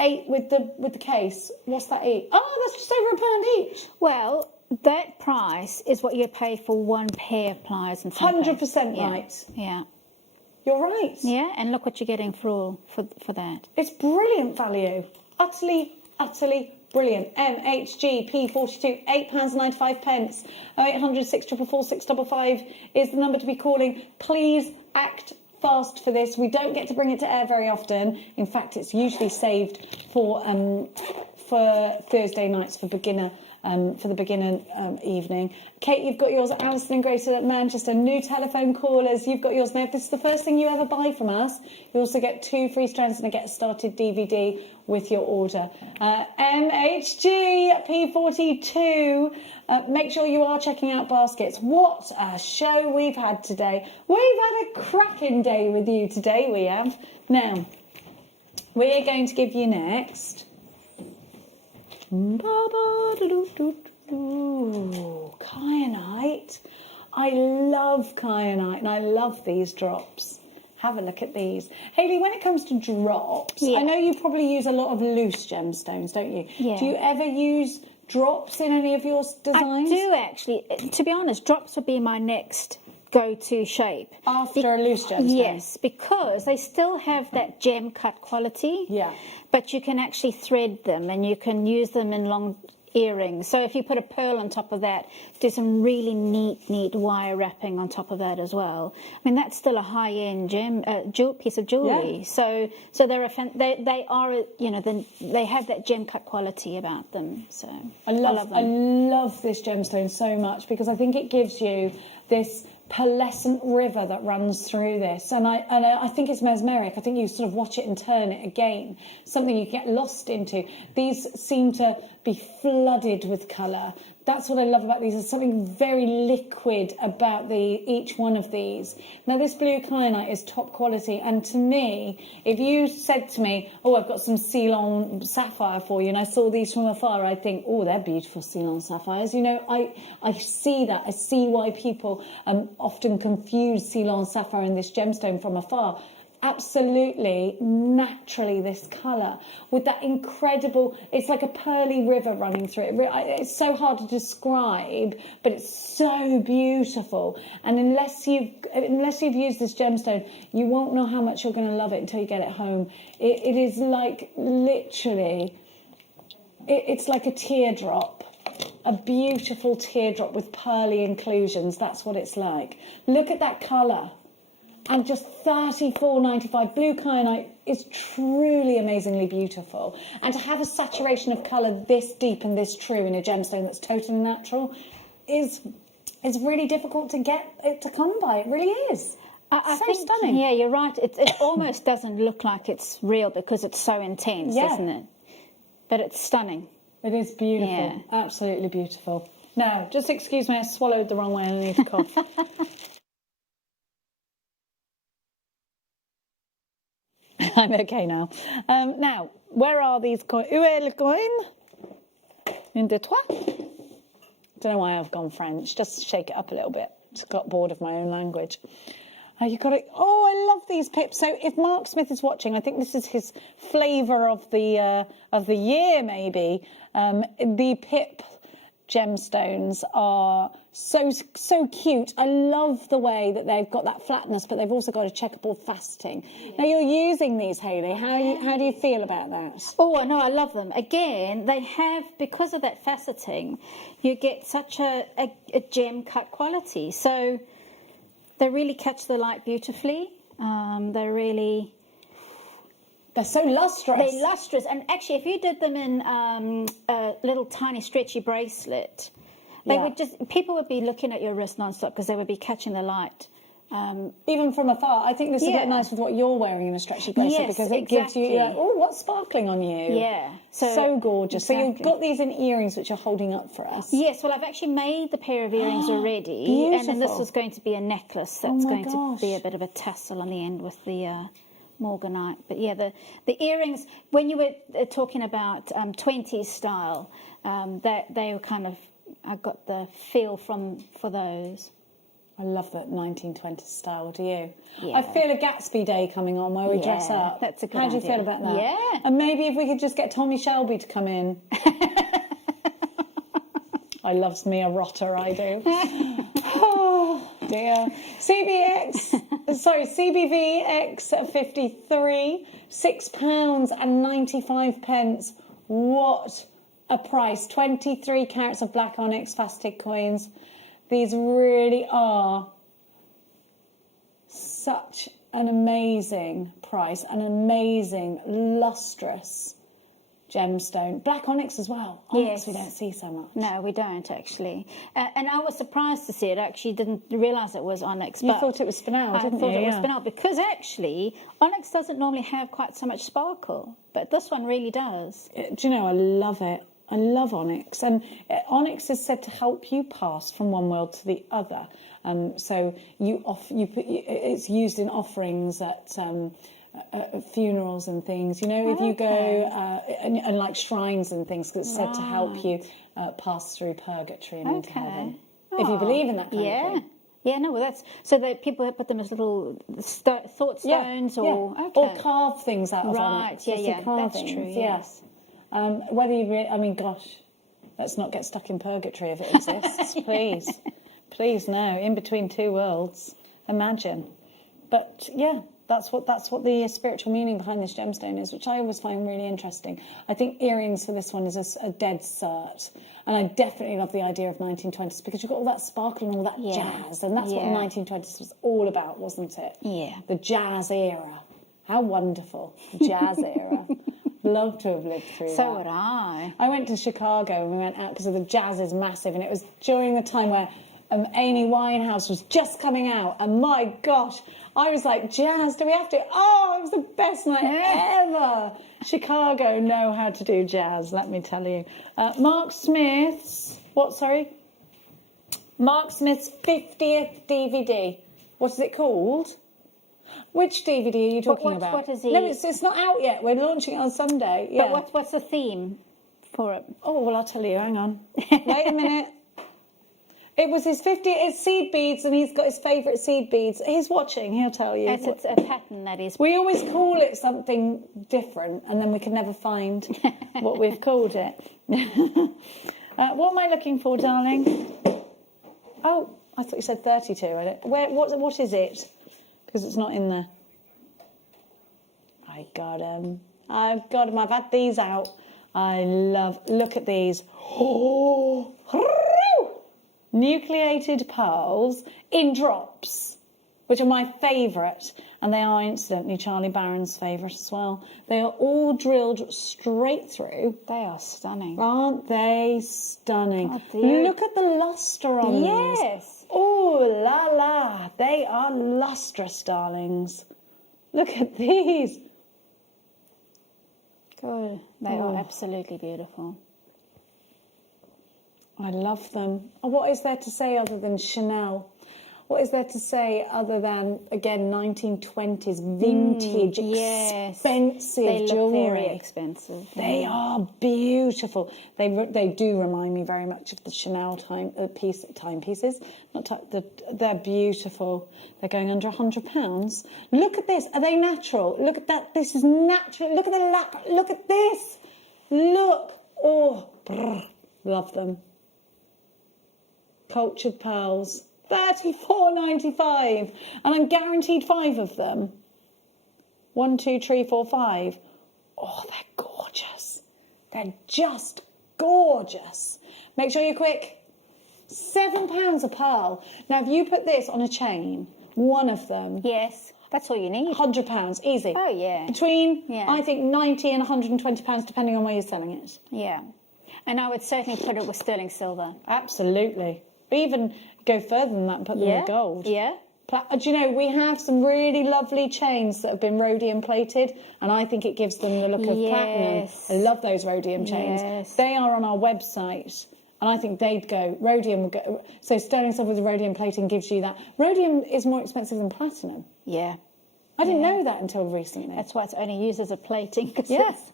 8 with the case. What's that each? Oh, that's just over £1 each. Well, that price is what you pay for one pair of pliers and 100% right. Yeah. You're right. Yeah, and look what you're getting for that. It's brilliant value. Utterly brilliant. MHG P42, £8.95. 0800 644 655 is the number to be calling. Please act fast for this. We don't get to bring it to air very often. In fact, it's usually saved for Thursday nights for beginner. For the beginner evening. Kate, you've got yours. Alison and Grace at Manchester. New telephone callers, you've got yours. Now, if this is the first thing you ever buy from us, you also get 2 free strands and a Get Started DVD with your order. MHG P42. Make sure you are checking out baskets. What a show we've had today. We've had a cracking day with you today, we have. Now, we're going to give you next... Kyanite. I love kyanite and I love these drops. Have a look at these. Hayley, when it comes to drops, I know you probably use a lot of loose gemstones, don't you? Yeah. Do you ever use drops in any of your designs? I do actually. To be honest, drops would be my next go-to shape. After a loose gemstone? Yes, because they still have that gem cut quality. Yeah. But you can actually thread them and you can use them in long earrings. So if you put a pearl on top of that, do some really neat wire wrapping on top of that as well. I mean, that's still a high-end piece of jewellery. Yeah. So they are, you know, they have that gem cut quality about them. So I love them. I love this gemstone so much because I think it gives you this pearlescent river that runs through this, and I think it's mesmeric. I think you sort of watch it and turn it again, something you get lost into. These seem to be flooded with colour. That's what I love about these. There's something very liquid about each one of these. Now, this blue kyanite is top quality, and to me, if you said to me, oh, I've got some Ceylon sapphire for you, and I saw these from afar, I'd think, oh, they're beautiful Ceylon sapphires. You know, I see that. I see why people often confuse Ceylon sapphire and this gemstone from afar. Absolutely, naturally, this colour with that incredible, it's like a pearly river running through it. It's so hard to describe, but it's so beautiful. And unless you've used this gemstone, you won't know how much you're going to love it until you get it home. It is like literally, it's like a teardrop. A beautiful teardrop with pearly inclusions. That's what it's like. Look at that colour. And just $34.95. Blue kyanite is truly amazingly beautiful. And to have a saturation of colour this deep and this true in a gemstone that's totally natural is really difficult to get it to come by. It really is. I so think, stunning. Yeah, you're right. It almost doesn't look like it's real because it's so intense, doesn't it? But it's stunning. It is beautiful. Yeah. Absolutely beautiful. No, just excuse me, I swallowed the wrong way and I need to cough. I'm okay now. Now, where are these coins? Où est le coin? Une, deux, trois. Don't know why I've gone French. Just shake it up a little bit. Just got bored of my own language. You got it. Oh, I love these pips. So if Mark Smith is watching, I think this is his flavour of the year, maybe. The pip gemstones are so cute. I love the way that they've got that flatness, but they've also got a checkerboard faceting. Now you're using these, Hayley. How do you feel about that? Oh, no, I love them. Again, they have, because of that faceting, you get such a gem cut quality. So they really catch the light beautifully. They're so lustrous. They're lustrous. And actually, if you did them in a little tiny stretchy bracelet, they would people would be looking at your wrist non-stop because they would be catching the light. Even from afar. I think this would get nice with what you're wearing in a stretchy bracelet because it gives you, oh, what's sparkling on you? Yeah. So gorgeous. Exactly. So you've got these in earrings which you're holding up for us. Yes, well, I've actually made the pair of earrings already. Beautiful. And then this was going to be a necklace that's going gosh. to be a bit of a tassel on the end with the morganite. But yeah, the earrings, when you were talking about 20s style, they were kind of, I got the feel for those. I love that 1920s style, do you? Yeah. I feel a Gatsby day coming on where we dress up. That's a good How do you idea. feel about that? Yeah. And maybe if we could just get Tommy Shelby to come in. I loves me a rotter, I do. Oh, dear. CBVX 53, £6.95. What a price. 23 carats of black onyx faceted coins. These really are such an amazing price, an amazing lustrous gemstone. Black onyx as well. Onyx we don't see so much. No, we don't actually. And I was surprised to see it. I actually didn't realise it was onyx. You thought it was spinel, didn't you? I thought it was spinel because actually onyx doesn't normally have quite so much sparkle, but this one really does. Do you know, I love it. I love onyx, and onyx is said to help you pass from one world to the other. So it's used in offerings at funerals and things. You know, if you go and like shrines and things, 'cause it's said to help you pass through purgatory and into heaven. If you believe in that kind of thing. Yeah, no, well, that's so that people put them as little thought stones or carve things out of onyx. Yeah, that's true. Yes. Whether you, I mean, gosh, let's not get stuck in purgatory if it exists, please. Please, no, in between two worlds, imagine. But yeah, that's what the spiritual meaning behind this gemstone is, which I always find really interesting. I think earrings for this one is a dead cert. And I definitely love the idea of 1920s because you've got all that sparkle and all that jazz. And that's what the 1920s was all about, wasn't it? Yeah. The jazz era. How wonderful. The jazz era. Love to have lived through that. So would I. I went to Chicago and we went out because the jazz is massive, and it was during the time where Amy Winehouse was just coming out, and my gosh, I was like, jazz, do we have to? Oh, it was the best night ever. Chicago know how to do jazz, let me tell you. Mark Smith's 50th DVD. What is it called? Which DVD are you talking about? What is he? No, it's not out yet. We're launching it on Sunday. Yeah. But what's the theme for it? Oh, well, I'll tell you. Hang on. Wait a minute. It was his 50th. It's seed beads, and he's got his favourite seed beads. He's watching. He'll tell you. It's a pattern that is. We always call it something different, and then we can never find what we've called it. What am I looking for, darling? Oh, I thought you said 32. What is it? Because it's not in there. I got them. I've got them. I've had these out. Look at these. Oh, nucleated pearls in drops, which are my favourite. And they are, incidentally, Charlie Barron's favourite as well. They are all drilled straight through. They are stunning. Aren't they stunning? Oh, dear. Look at the lustre on these. Yes. Oh, la la. They are lustrous, darlings. Look at these. Good. They are absolutely beautiful. I love them. And what is there to say other than Chanel? What is there to say other than, again, 1920s vintage, expensive they look jewellery? very expensive. They are beautiful. They do remind me very much of the Chanel timepieces. They're beautiful. They're going under £100. Look at this. Are they natural? Look at that. This is natural. Look at the lac. Look at this. Look. Oh, love them. Cultured pearls. $34.95, and I'm guaranteed 5 of them. 1, 2, 3, 4, 5. Oh, they're gorgeous. They're just gorgeous. Make sure you're quick. £7 a pearl. Now, if you put this on a chain, one of them. Yes, that's all you need. £100, easy. Oh, yeah. Between, I think, £90 and £120, depending on where you're selling it. Yeah. And I would certainly put it with sterling silver. Absolutely. Even go further than that and put them with gold. Yeah. Do you know, we have some really lovely chains that have been rhodium plated, and I think it gives them the look of platinum. I love those rhodium chains. Yes. They are on our website, and I think they'd go. Rhodium would go. So sterling silver with rhodium plating gives you that. Rhodium is more expensive than platinum. Yeah. I didn't know that until recently. That's why it's only used as a plating. Yes.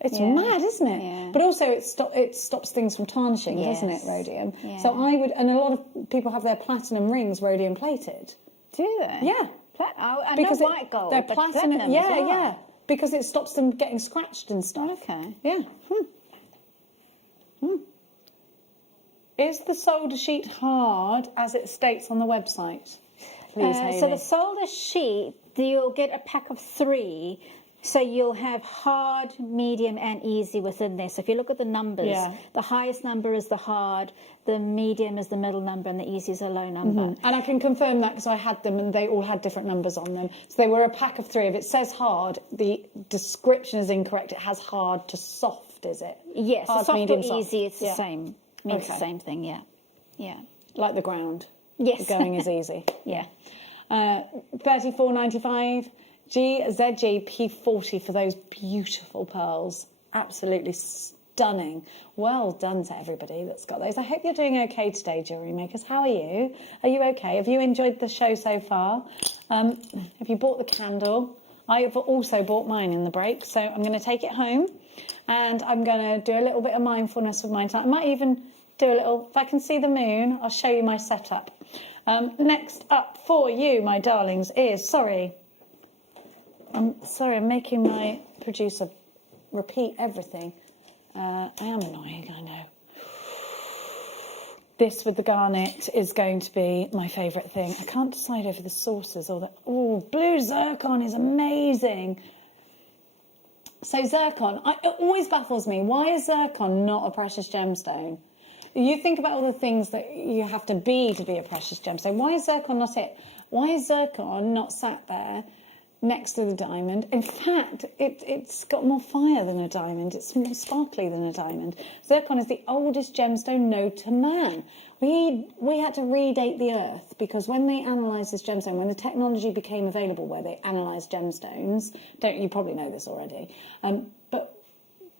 It's mad, isn't it? Yeah. But also it stops things from tarnishing, doesn't it, rhodium? Yeah. So I would, and a lot of people have their platinum rings rhodium plated. Do they? Yeah. I Because know white gold, they're but platinum. platinum Yeah, as well. yeah. Because it stops them getting scratched and stuff. Okay. Yeah. Is the solder sheet hard as it states on the website? Please, Hayley. So the solder sheet, you'll get a pack of 3. So you'll have hard, medium, and easy within there. So if you look at the numbers, the highest number is the hard, the medium is the middle number, and the easy is a low number. And I can confirm that because I had them and they all had different numbers on them. So they were a pack of 3. If it says hard, the description is incorrect. It has hard to soft, is it? Yes, hard, soft medium, or soft. easy, it's the same. Means the same thing, yeah. Like the ground. Yes. Going is easy. Yeah. $34.95. GZG P40 for those beautiful pearls. Absolutely stunning. Well done to everybody that's got those. I hope you're doing okay today, jewellery makers. How are you? Are you okay? Have you enjoyed the show so far? Have you bought the candle? I've also bought mine in the break, so I'm going to take it home and I'm going to do a little bit of mindfulness with mine. I might even do a little, if I can see the moon, I'll show you my setup. Next up for you, my darlings, is, I'm making my producer repeat everything. I am annoying, I know. This with the garnet is going to be my favourite thing. I can't decide over the sources or the... Oh, blue zircon is amazing. So zircon, it always baffles me. Why is zircon not a precious gemstone? You think about all the things that you have to be a precious gemstone. Why is zircon not it? Why is zircon not sat there next to the diamond? In fact, it's got more fire than a diamond. It's more sparkly than a diamond. Zircon is the oldest gemstone known to man. We had to redate the earth because when they analysed this gemstone, when the technology became available where they analysed gemstones, you probably know this already, but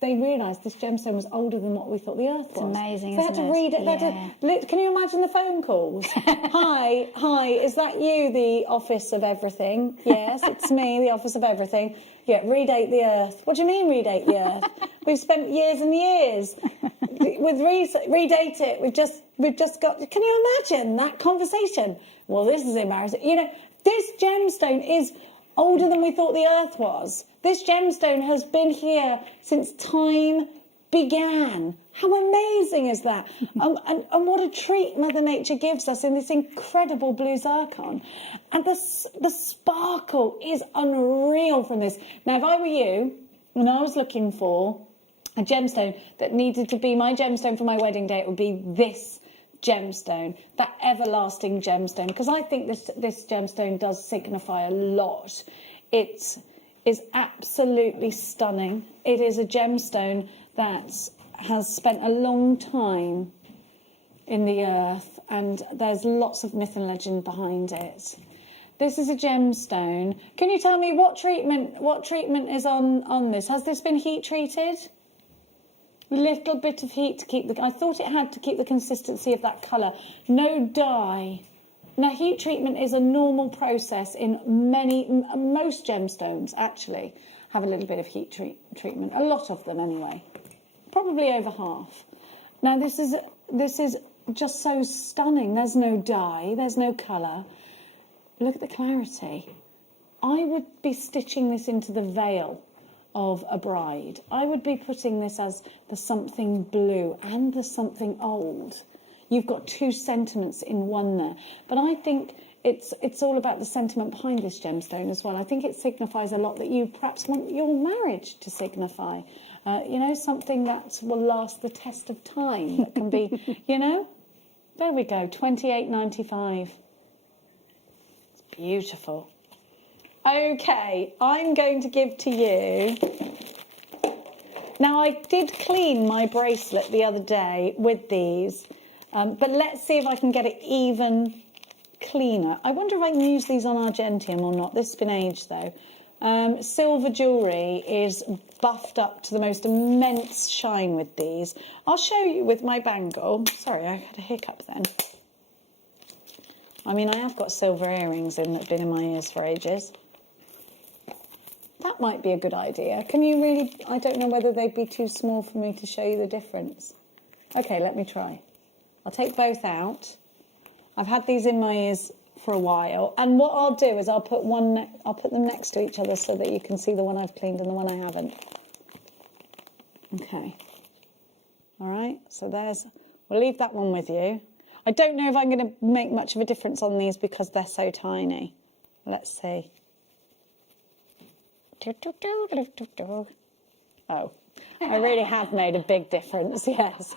they realised this gemstone was older than what we thought the earth was. It's amazing, they had to read it. Can you imagine the phone calls? Hi, is that you, the Office of Everything? Yes, it's me, the Office of Everything. Yeah, redate the earth. What do you mean redate the earth? We've spent years and years with redate it. We've just got. Can you imagine that conversation? Well, this is embarrassing. You know, this gemstone is older than we thought the earth was. This gemstone has been here since time began. How amazing is that? And what a treat Mother Nature gives us in this incredible blue zircon. And the sparkle is unreal from this. Now, if I were you, and I was looking for a gemstone that needed to be my gemstone for my wedding day, it would be this gemstone, that everlasting gemstone, because I think this gemstone does signify a lot. It is absolutely stunning. It is a gemstone that has spent a long time in the earth, and there's lots of myth and legend behind it. This is a gemstone. Can you tell me what treatment is on this? Has this been heat treated? Little bit of heat to keep I thought it had to keep the consistency of that colour. No dye. Now, heat treatment is a normal process in most gemstones, actually, have a little bit of heat treatment. A lot of them, anyway. Probably over half. Now, this is just so stunning. There's no dye. There's no colour. Look at the clarity. I would be stitching this into the veil of a bride. I would be putting this as the something blue and the something old. You've got two sentiments in one there. But I think it's all about the sentiment behind this gemstone as well. I think it signifies a lot that you perhaps want your marriage to signify. You know, something that will last the test of time. That can be, you know. There we go, $28.95. It's beautiful. Okay, I'm going to give to you. Now, I did clean my bracelet the other day with these, but let's see if I can get it even cleaner. I wonder if I can use these on argentium or not. This has been aged, though. Silver jewellery is buffed up to the most immense shine with these. I'll show you with my bangle. Sorry, I had a hiccup then. I mean, I have got silver earrings in that have been in my ears for ages. That might be a good idea. Can you really... I don't know whether they'd be too small for me to show you the difference. OK, let me try. I'll take both out. I've had these in my ears for a while. And what I'll do is I'll put them next to each other so that you can see the one I've cleaned and the one I haven't. OK. All right, so there's... We'll leave that one with you. I don't know if I'm going to make much of a difference on these because they're so tiny. Let's see. Oh, I really have made a big difference, yes.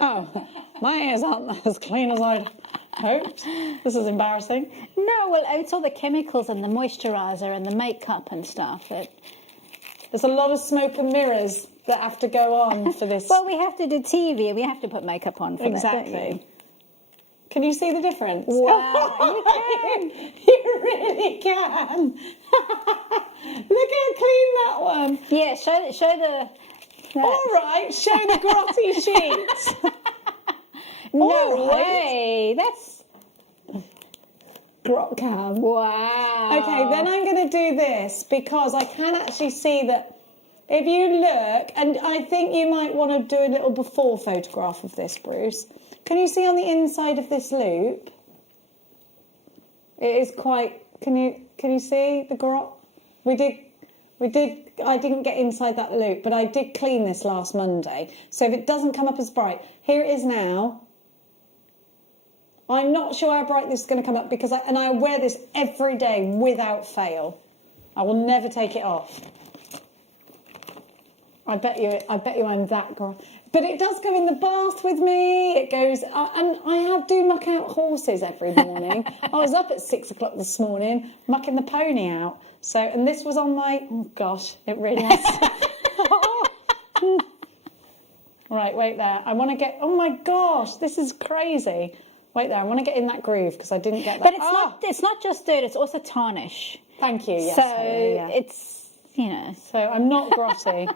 Oh, my ears aren't as clean as I'd hoped. This is embarrassing. No, well, it's all the chemicals and the moisturiser and the makeup and stuff. There's a lot of smoke and mirrors that have to go on for this. Well, we have to do TV. We have to put makeup on for exactly. that, don't you? Can you see the difference? Wow, you can. You really can. Look how clean that one. Yeah, show the... All right, show the grotty sheets. No way. That's... Grot cam. Wow. Okay, then I'm going to do this because I can actually see that if you look, and I think you might want to do a little before photograph of this, Bruce. Can you see on the inside of this loop? It is quite... Can you see the grot? We did. I didn't get inside that loop, but I did clean this last Monday. So if it doesn't come up as bright, here it is now. I'm not sure how bright this is going to come up because I wear this every day without fail. I will never take it off. I bet you I'm that girl. But it does go in the bath with me. It goes, and I do muck out horses every morning. I was up at 6 o'clock this morning, mucking the pony out. So, and this was on my, oh gosh, it really is. Right, wait there. I want to get, oh my gosh, this is crazy. Wait there, I want to get in that groove because I didn't get that. But it's not just dirt, it's also tarnish. Thank you, yes. So Hayley, yeah. it's, you know. So I'm not grotty.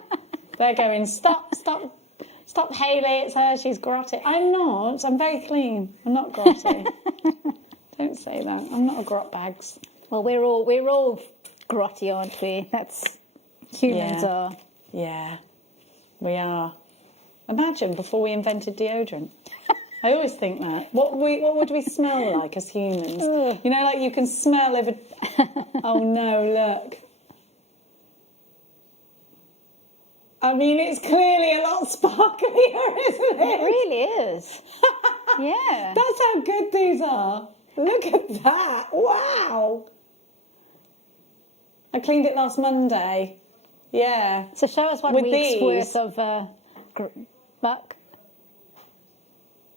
They're going, stop, Hayley, it's her, she's grotty. I'm not, I'm very clean. I'm not grotty. Don't say that. I'm not a grot bags. Well, we're all grotty, aren't we? That's, humans are. Yeah, we are. Imagine before we invented deodorant. I always think that. What would we smell like as humans? You know, like you can smell if it... Oh no, look. I mean, it's clearly a lot sparklier, isn't it? It really is. Yeah. That's how good these are. Look at that. Wow. I cleaned it last Monday. Yeah. So show us 1 With week's these. worth of buck.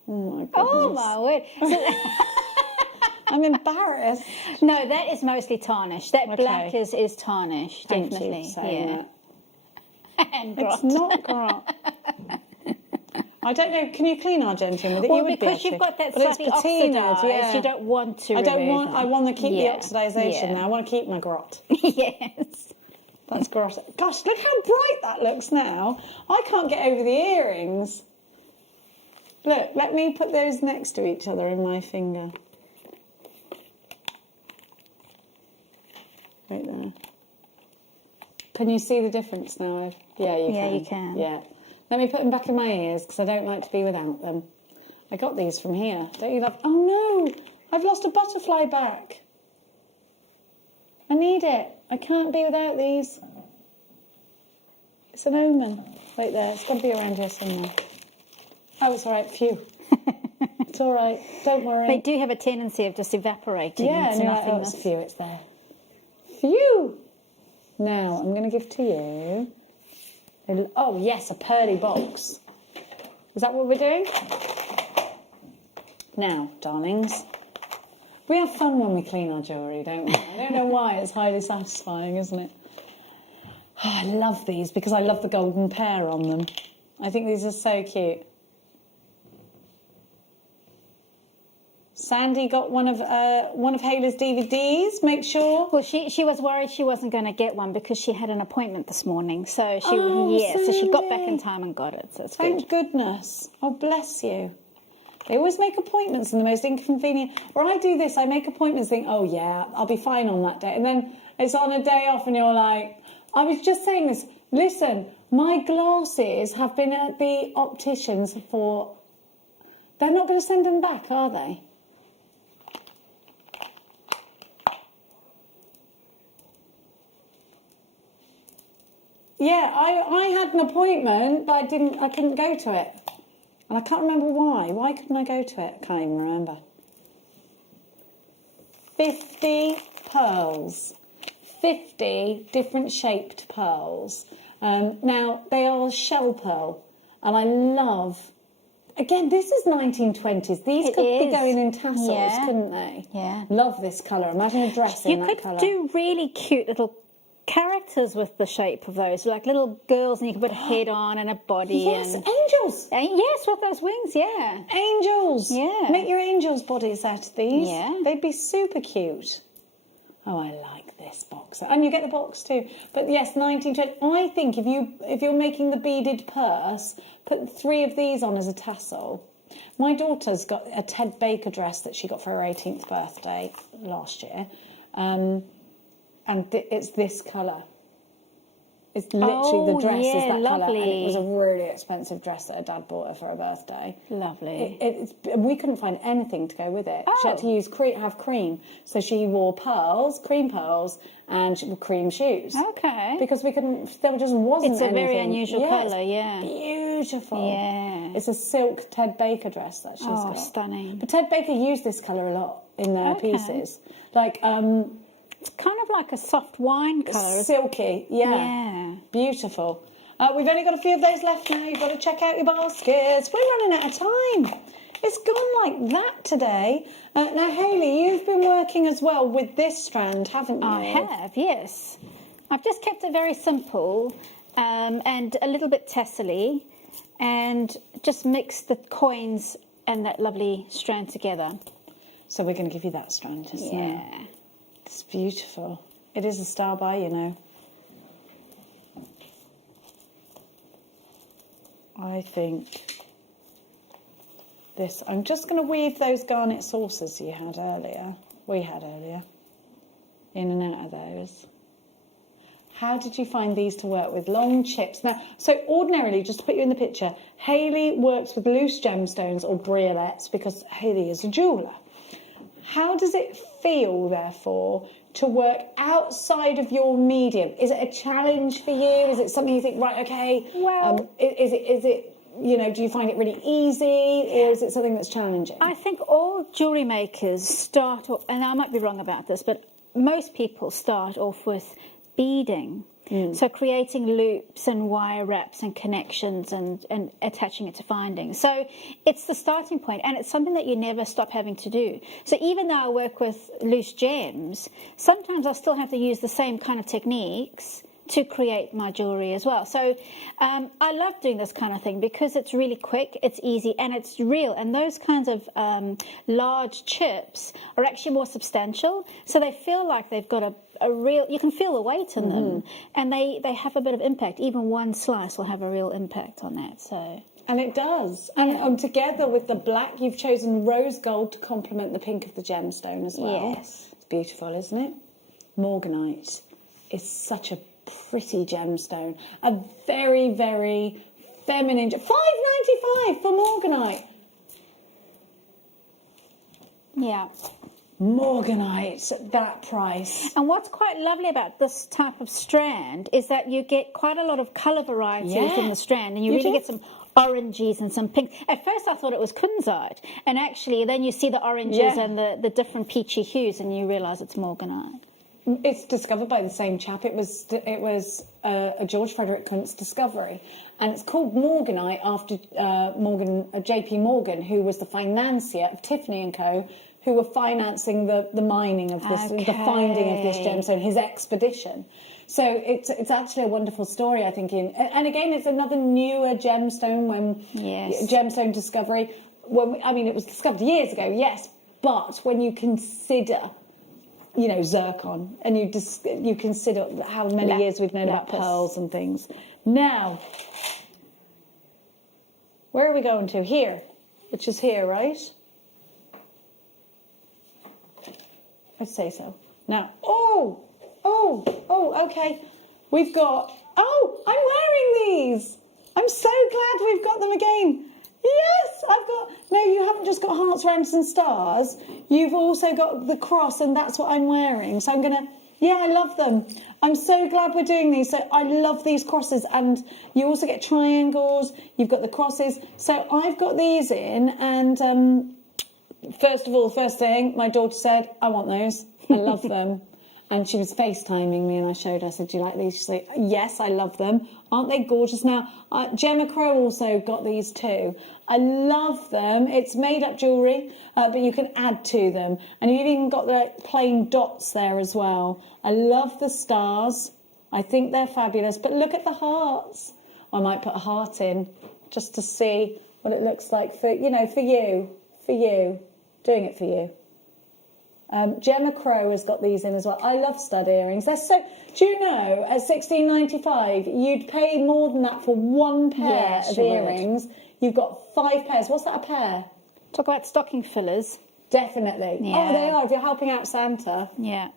Oh, my goodness. Oh, my word. I'm embarrassed. No, that is mostly tarnish. That Okay. black is tarnish, Thank definitely. you for saying Yeah. that. And It's grot. not grot. I don't know. Can you clean argentium with it? Well, you would because be you've got that but it's slightly patinaed, oxidised, yeah. you don't want to I remove want them. to keep the Yeah, oxidisation yeah. now. I want to keep my grot. Yes. That's gross. Gosh, look how bright that looks now. I can't get over the earrings. Look, let me put those next to each other in my finger. Right there. Can you see the difference now? Yeah, you can. Yeah, you can. Yeah. Let me put them back in my ears because I don't like to be without them. I got these from here. Don't you love... Oh, no. I've lost a butterfly back. I need it. I can't be without these. It's an omen. Right there. It's got to be around here somewhere. Oh, it's all right. Phew. It's all right. Don't worry. They do have a tendency of just evaporating Yeah, into no, nothingness. it's phew. It's there. Phew. Now, I'm going to give to you... Oh, yes, a pearly box. Is that what we're doing? Now, darlings, we have fun when we clean our jewellery, don't we? I don't know why, it's highly satisfying, isn't it? Oh, I love these because I love the golden pair on them. I think these are so cute. Sandy got one of Haley's DVDs, make sure. Well, she was worried she wasn't going to get one because she had an appointment this morning. So she so she got back in time and got it. So it's Thank goodness. Oh, bless you. They always make appointments in the most inconvenient... When I do this, I make appointments think, oh, yeah, I'll be fine on that day. And then it's on a day off and you're like... I was just saying this. Listen, my glasses have been at the opticians for... They're not going to send them back, are they? Yeah, I had an appointment, but I couldn't go to it. And I can't remember why. Why couldn't I go to it? I can't even remember. 50 pearls. 50 different shaped pearls. Now, they are shell pearl. And I love... Again, this is 1920s. These could be going in tassels, couldn't they? Yeah. Love this colour. Imagine a dress in that colour. You could do really cute little characters with the shape of those, like little girls, and you can put a head on and a body. Yes, and angels. Yes, with those wings, yeah. Angels. Yeah. Make your angels' bodies out of these. Yeah. They'd be super cute. Oh, I like this box. And you get the box too. But yes, 1920. I think if you're making the beaded purse, put 3 of these on as a tassel. My daughter's got a Ted Baker dress that she got for her 18th birthday last year. And it's this colour. It's literally the dress is that colour. And it was a really expensive dress that her dad bought her for her birthday. Lovely. We couldn't find anything to go with it. She had to use have cream. So she wore pearls, cream pearls, and cream shoes. Okay. Because we couldn't, there just wasn't It's a anything. very unusual colour, yeah. Beautiful. Yeah. It's a silk Ted Baker dress that she's got. Oh, stunning. But Ted Baker used this colour a lot in their pieces. Like, it's kind of like a soft wine colour. silky, yeah. Beautiful. We've only got a few of those left now. You've got to check out your baskets. We're running out of time. It's gone like that today. Now, Hayley, you've been working as well with this strand, haven't you? I have, yes. I've just kept it very simple and a little bit tassel-y, and just mixed the coins and that lovely strand together. So we're going to give you that strand to see. Yeah. It's beautiful. It is a star buy, you know. I think this... I'm just going to weave those garnet saucers we had earlier, in and out of those. How did you find these to work with? Long chips. Now, so ordinarily, just to put you in the picture, Hayley works with loose gemstones or briolets because Hayley is a jeweller. How does it feel, therefore, to work outside of your medium? Is it a challenge for you? Is it something you think, right, okay, well, is it, you know, do you find it really easy, or is it something that's challenging? I think all jewellery makers start off, and I might be wrong about this, but most people start off with beading. So creating loops and wire wraps and connections and attaching it to findings. So it's the starting point, and it's something that you never stop having to do. So even though I work with loose gems, sometimes I still have to use the same kind of techniques to create my jewellery as well. So I love doing this kind of thing because it's really quick, it's easy, and it's real. And those kinds of large chips are actually more substantial, so they feel like they've got a real, you can feel the weight in them, and they have a bit of impact. Even one slice will have a real impact on that. So. And it does. And together with the black, you've chosen rose gold to complement the pink of the gemstone as well. Yes. It's beautiful, isn't it? Morganite is such a pretty gemstone. A very, very feminine. $5.95 for Morganite. Yeah. Morganite at that price. And what's quite lovely about this type of strand is that you get quite a lot of colour variety within the strand, and you really get some oranges and some pink. At first I thought it was Kunzite, and actually then you see the oranges and the different peachy hues, and you realise it's Morganite. It's discovered by the same chap. It was a George Frederick Kuntz discovery, and it's called Morganite after J.P. Morgan, who was the financier of Tiffany and Co., who were financing the mining of this, the finding of this gemstone, his expedition. So it's actually a wonderful story, I think. And again, it's another newer gemstone gemstone discovery. It was discovered years ago, yes, but when you consider, zircon, and you consider how many years we've known about pearls and things. Now, where are we going to? Here, which is here, right? I'd say so. Now, okay. We've got, I'm wearing these. I'm so glad we've got them again. Yes, you haven't just got hearts, rounds and stars. You've also got the cross, and that's what I'm wearing. So I love them. I'm so glad we're doing these. So I love these crosses, and you also get triangles. You've got the crosses. So I've got these in, and first of all, first thing, my daughter said, I want those. I love them. And she was FaceTiming me, and I showed her. I said, do you like these? She said, yes, I love them. Aren't they gorgeous? Now, Gemma Crow also got these too. I love them. It's made-up jewellery, but you can add to them. And you've even got the plain dots there as well. I love the stars. I think they're fabulous. But look at the hearts. I might put a heart in just to see what it looks like for you. Doing it for you. Gemma Crow has got these in as well. I love stud earrings. They're so. Do you know, at $16.95, you'd pay more than that for one pair of earrings. You've got 5 pairs. What's that a pair? Talk about stocking fillers. Definitely. Yeah. Oh, they are. If you're helping out Santa. Yeah.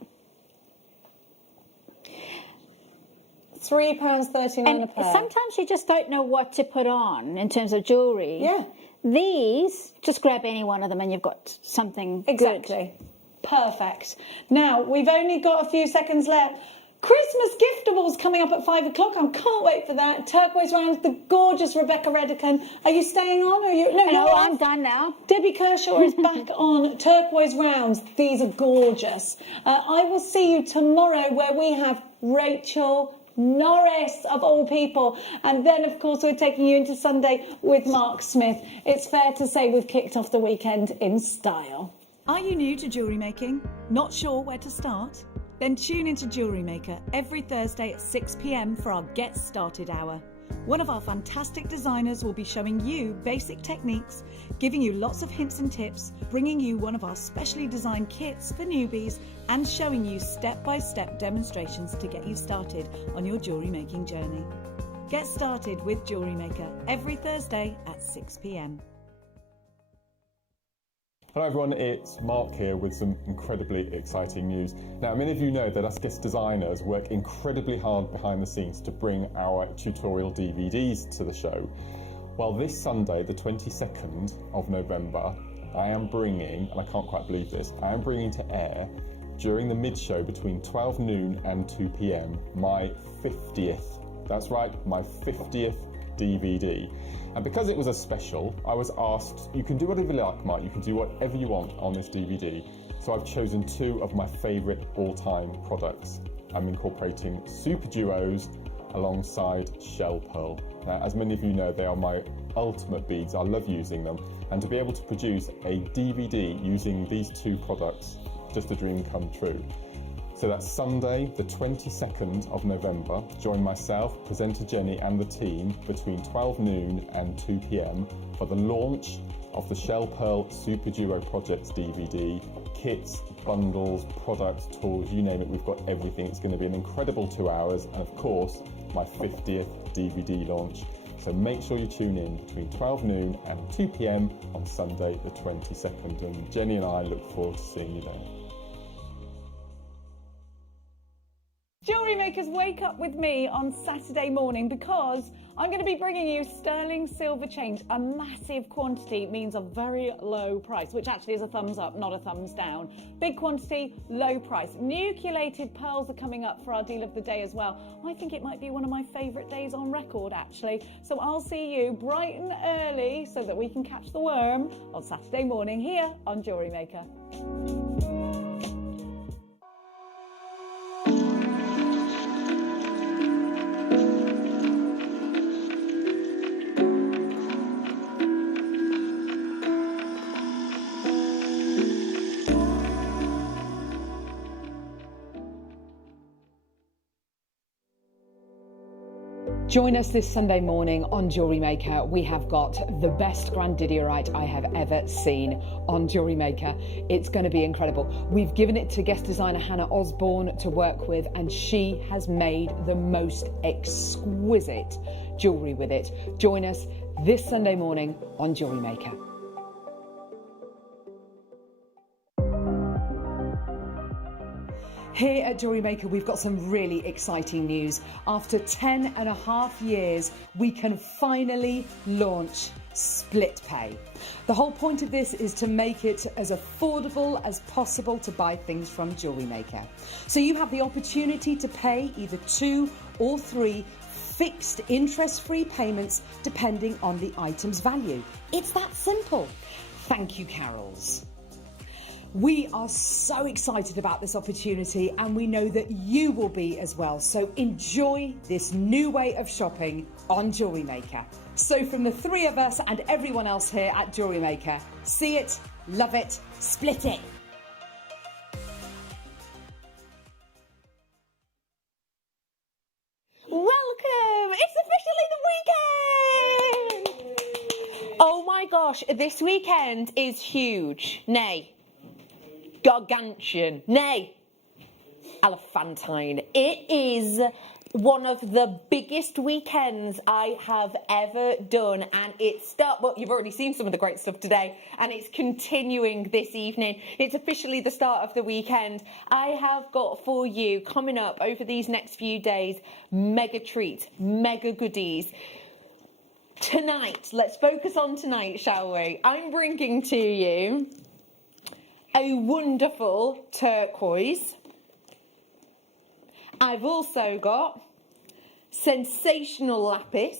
£3.39 a pair. Sometimes you just don't know what to put on in terms of jewellery. Yeah. These, just grab any one of them and you've got something Exactly. Good. Perfect. Now, we've only got a few seconds left. Christmas Giftable's coming up at 5 o'clock. I can't wait for that. Turquoise rounds, the gorgeous Rebecca Redican. Are you staying on? Or you? No, I'm done now. Debbie Kershaw is back on turquoise rounds. These are gorgeous. I will see you tomorrow where we have Rachel Norris, of all people. And then, of course, we're taking you into Sunday with Mark Smith. It's fair to say we've kicked off the weekend in style. Are you new to jewellery making? Not sure where to start? Then tune into JewelleryMaker every Thursday at 6 p.m. for our Get Started Hour. One of our fantastic designers will be showing you basic techniques, giving you lots of hints and tips, bringing you one of our specially designed kits for newbies, and showing you step-by-step demonstrations to get you started on your jewellery making journey. Get started with JewelleryMaker every Thursday at 6 p.m. Hello everyone, it's Mark here with some incredibly exciting news. Now, many of you know that us guest designers work incredibly hard behind the scenes to bring our tutorial DVDs to the show. Well, this Sunday, the 22nd of November, I am bringing, and I can't quite believe this, I am bringing to air, during the mid-show between 12 noon and 2 p.m, my 50th, that's right, my 50th DVD. And because it was a special, I was asked, you can do whatever you like, Mark, you can do whatever you want on this DVD. So I've chosen 2 of my favourite all-time products. I'm incorporating super duos alongside shell pearl. Now, as many of you know, they are my ultimate beads. I love using them. And to be able to produce a DVD using these 2 products, just a dream come true. So that's Sunday, the 22nd of November. Join myself, presenter Jenny and the team between 12 noon and 2 p.m. for the launch of the Shell Pearl Super Duo Projects DVD kits, bundles, products, tools, you name it, we've got everything. It's going to be an incredible 2 hours, and of course, my 50th DVD launch. So make sure you tune in between 12 noon and 2 p.m. on Sunday the 22nd, and Jenny and I look forward to seeing you there. Jewellery makers, wake up with me on Saturday morning because I'm going to be bringing you sterling silver change. A massive quantity means a very low price, which actually is a thumbs up, not a thumbs down. Big quantity, low price. Nucleated pearls are coming up for our deal of the day as well. I think it might be one of my favourite days on record, actually. So I'll see you bright and early so that we can catch the worm on Saturday morning here on Jewellery Maker. Join us this Sunday morning on Jewellery Maker. We have got the best grandidierite I have ever seen on Jewellery Maker. It's going to be incredible. We've given it to guest designer Hannah Osborne to work with, and she has made the most exquisite jewellery with it. Join us this Sunday morning on Jewellery Maker. Here at Jewellery Maker, we've got some really exciting news. After 10.5 years, we can finally launch split pay. The whole point of this is to make it as affordable as possible to buy things from Jewellery Maker. So you have the opportunity to pay either 2 or 3 fixed interest-free payments depending on the item's value. It's that simple. Thank you, Carols. We are so excited about this opportunity, and we know that you will be as well. So enjoy this new way of shopping on Jewellery Maker. So from the 3 of us and everyone else here at Jewellery Maker, see it, love it, split it. Welcome! It's officially the weekend! Oh my gosh, this weekend is huge. Nay. Gargantuan, nay, elephantine. It is one of the biggest weekends I have ever done, and well, you've already seen some of the great stuff today, and it's continuing this evening. It's officially the start of the weekend. I have got for you, coming up over these next few days, mega treats, mega goodies. Tonight, let's focus on tonight, shall we? I'm bringing to you a wonderful turquoise. I've also got sensational lapis.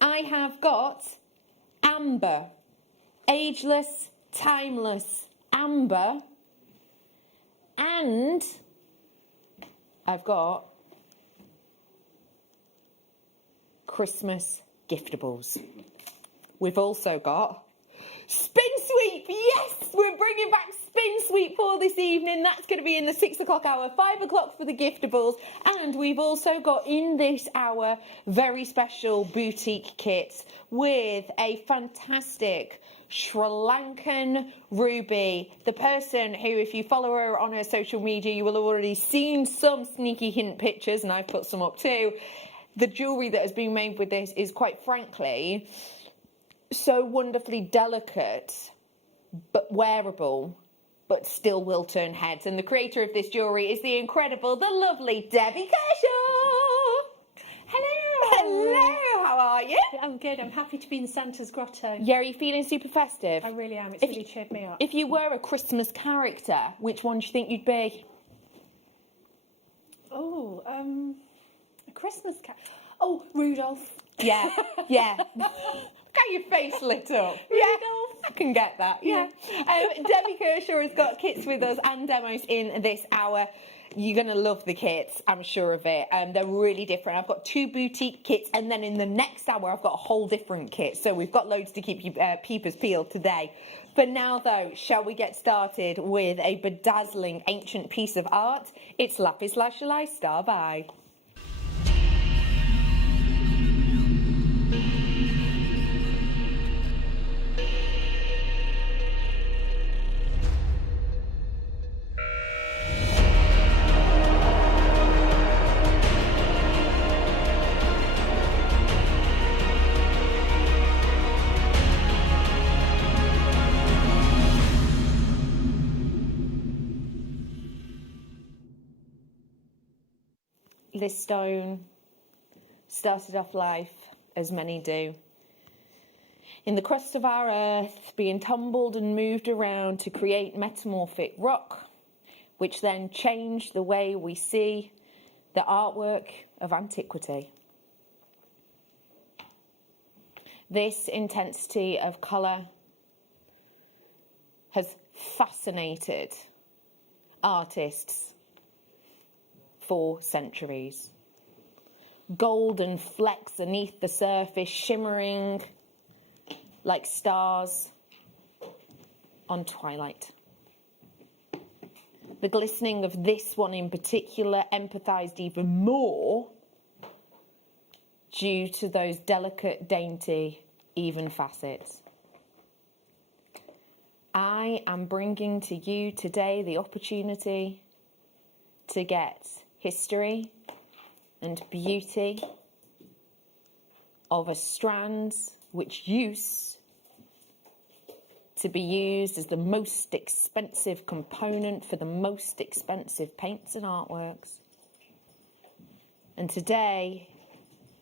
I have got amber, ageless, timeless amber. And I've got Christmas giftables. We've also got Spin Sweep, yes! We're bringing back Spin Sweep for this evening. That's going to be in the 6 o'clock hour, 5 o'clock for the giftables. And we've also got in this hour very special boutique kits with a fantastic Sri Lankan ruby. The person who, if you follow her on her social media, you will have already seen some sneaky hint pictures, and I've put some up too. The jewellery that has been made with this is, quite frankly, so wonderfully delicate, but wearable, but still will turn heads. And the creator of this jewellery is the incredible, the lovely Debbie Kershaw. Hello. Hello, how are you? I'm good. I'm happy to be in Santa's grotto. Yeah, are you feeling super festive? I really am. It's really cheered me up. If you were a Christmas character, which one do you think you'd be? Oh, a Christmas cat. Oh, Rudolph. Yeah, yeah. Got your face lit up. Yeah, I can get that. Yeah. Debbie Kershaw has got kits with us and demos in this hour. You're going to love the kits, I'm sure of it. They're really different. I've got 2 boutique kits, and then in the next hour, I've got a whole different kit. So we've got loads to keep you peepers peeled today. For now, though, shall we get started with a bedazzling ancient piece of art? It's Lapis Lazuli Star by. this stone started off life, as many do, in the crust of our earth, being tumbled and moved around to create metamorphic rock, which then changed the way we see the artwork of antiquity. This intensity of colour has fascinated artists for centuries. Golden flecks beneath the surface, shimmering like stars on twilight. The glistening of this one in particular empathised even more due to those delicate, dainty, even facets. I am bringing to you today the opportunity to get history and beauty of a strand which used to be used as the most expensive component for the most expensive paints and artworks. And today,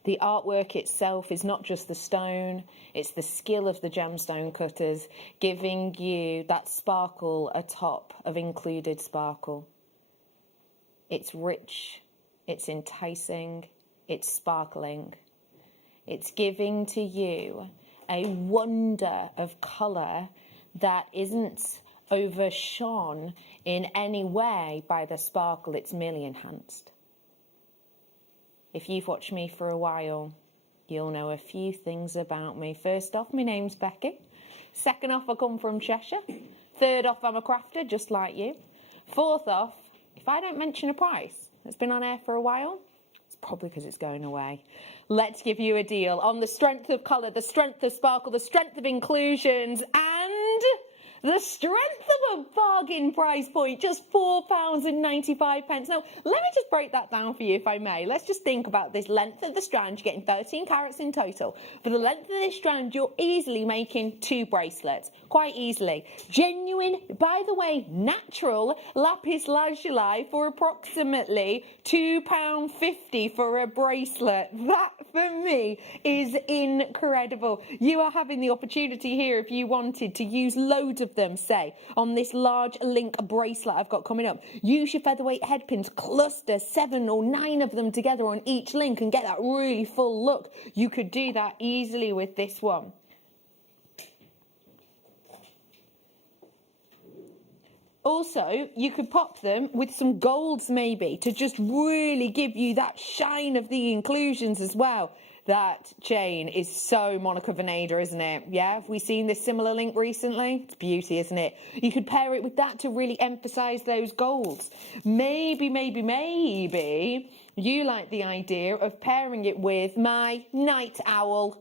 the artwork itself is not just the stone, it's the skill of the gemstone cutters giving you that sparkle atop of included sparkle. It's rich, it's enticing, it's sparkling. It's giving to you a wonder of colour that isn't overshone in any way by the sparkle, it's merely enhanced. If you've watched me for a while, you'll know a few things about me. First off, my name's Becky. Second off, I come from Cheshire. Third off, I'm a crafter, just like you. Fourth off, if I don't mention a price that's been on air for a while, it's probably because it's going away. Let's give you a deal on the strength of colour, the strength of sparkle, the strength of inclusions, and the strength of a bargain price point, just £4.95. Now, let me just break that down for you, if I may. Let's just think about this length of the strand. You're getting 13 carats in total. For the length of this strand, you're easily making 2 bracelets. Quite easily. Genuine, by the way, natural lapis lazuli for approximately £2.50 for a bracelet. That, for me, is incredible. You are having the opportunity here, if you wanted, to use loads of them, say, on this large link bracelet I've got coming up. Use your featherweight headpins, cluster 7 or 9 of them together on each link and get that really full look. You could do that easily with this one. Also, you could pop them with some golds maybe to just really give you that shine of the inclusions as well. That chain is so Monica Verneda, isn't it? Yeah, have we seen this similar link recently? It's beauty, isn't it? You could pair it with that to really emphasise those golds. Maybe you like the idea of pairing it with my night owl.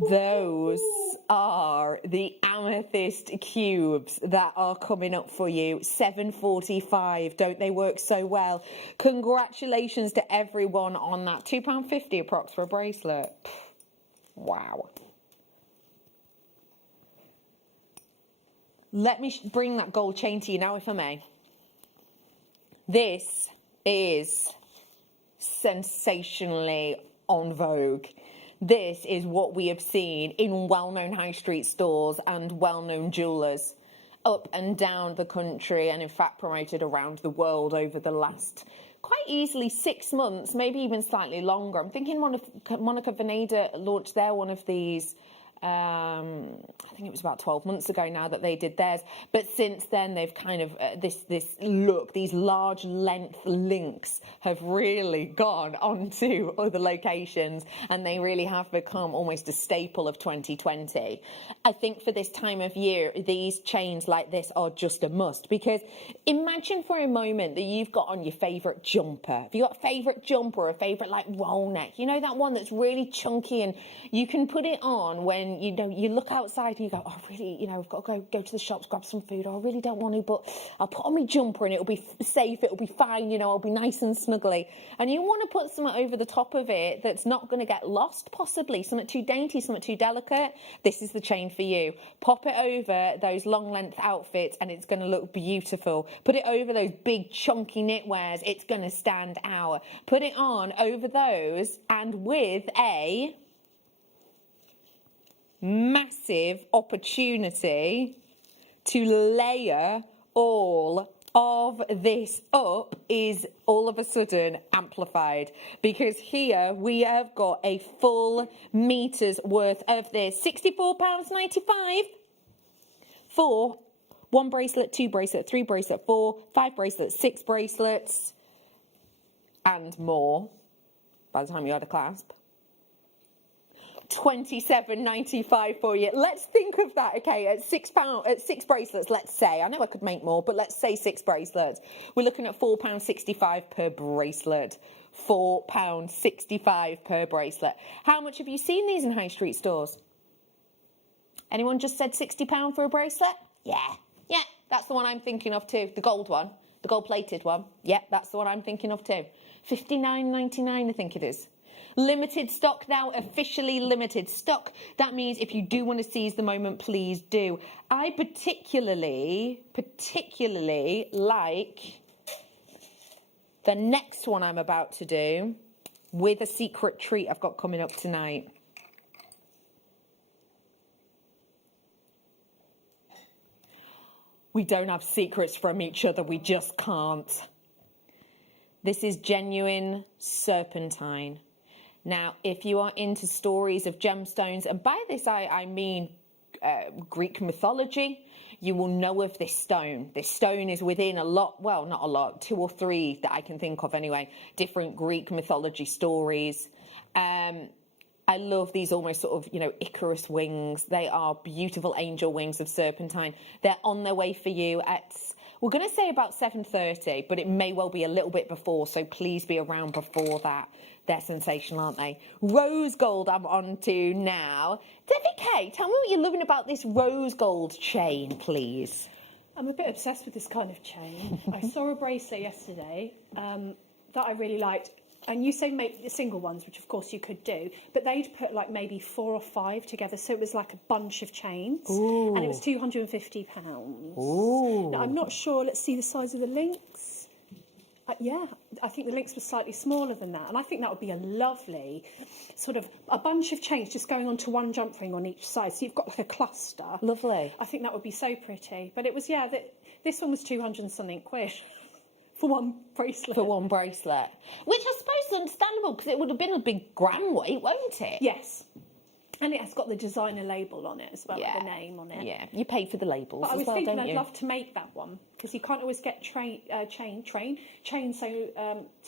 Those are the amethyst cubes that are coming up for you. £7.45. Don't they work so well? Congratulations to everyone on that. £2.50 approx for a bracelet. Wow. Let me bring that gold chain to you now, if I may. This is sensationally on vogue. This is what we have seen in well-known high street stores and well-known jewellers up and down the country, and in fact promoted around the world over the last quite easily 6 months, maybe even slightly longer. I'm thinking Monica Verneda launched one of these, I think it was about 12 months ago now that they did theirs. But since then, they've kind of, this look, these large length links have really gone onto other locations, and they really have become almost a staple of 2020. I think for this time of year, these chains like this are just a must, because imagine for a moment that you've got on your favourite jumper. If you've got a favourite jumper or a favourite like roll neck, you know, that one that's really chunky, and you can put it on when then, you know, you look outside and you go, oh, really, you know, I've got to go to the shops, grab some food. Oh, I really don't want to, but I'll put on my jumper and it'll be safe, it'll be fine, you know, I'll be nice and snuggly. And you want to put something over the top of it that's not going to get lost, possibly, something too dainty, something too delicate. This is the chain for you. Pop it over those long length outfits and it's going to look beautiful. Put it over those big chunky knitwears, it's going to stand out. Put it on over those and with a massive opportunity to layer all of this up is all of a sudden amplified, because here we have got a full meter's worth of this. £64.95 for 1 bracelet, 2 bracelet, 3 bracelet, 4, 5 bracelets, 6 bracelets and more by the time you add a clasp. £27.95 for you. Let's think of that, okay, at £6, at 6 bracelets, let's say. I know I could make more, but let's say 6 bracelets. We're looking at £4.65 per bracelet. £4.65 per bracelet. How much have you seen these in high street stores? Anyone just said £60 for a bracelet? Yeah, that's the one I'm thinking of too. The gold one, the gold plated one. Yeah, that's the one I'm thinking of too. £59.99, I think it is. Limited stock now, officially limited stock. That means if you do want to seize the moment, please do. I particularly like the next one I'm about to do with a secret treat I've got coming up tonight. We don't have secrets from each other, we just can't. This is genuine Serpentine. Now, if you are into stories of gemstones, and by this I mean Greek mythology, you will know of this stone. This stone is within a lot, well, not a lot, 2 or 3 that I can think of anyway, different Greek mythology stories. I love these almost sort of, you know, Icarus wings. They are beautiful angel wings of Serpentine. They're on their way for you at, we're going to say about 7:30, but it may well be a little bit before, so please be around before that. They're sensational, aren't they? Rose gold I'm on to now. Debbie Kay, tell me what you're loving about this rose gold chain, please. I'm a bit obsessed with this kind of chain. I saw a bracelet yesterday that I really liked. And you say make the single ones, which of course you could do, but they'd put like maybe 4 or 5 together, so it was like a bunch of chains. Ooh. And it was £250. Ooh. Now I'm not sure, let's see the size of the links. Yeah, I think the links were slightly smaller than that, and I think that would be a lovely sort of a bunch of chains just going onto one jump ring on each side, so you've got like a cluster. Lovely. I think that would be so pretty. But it was, yeah, this one was 200 and something quid. For 1 bracelet. For 1 bracelet. Which I suppose is understandable, because it would have been a big gram weight, won't it? Yes. And it has got the designer label on it as well, yeah. Like the name on it. Yeah, you pay for the labels but as well, don't you? I was thinking I'd love to make that one, because you can't always get chains so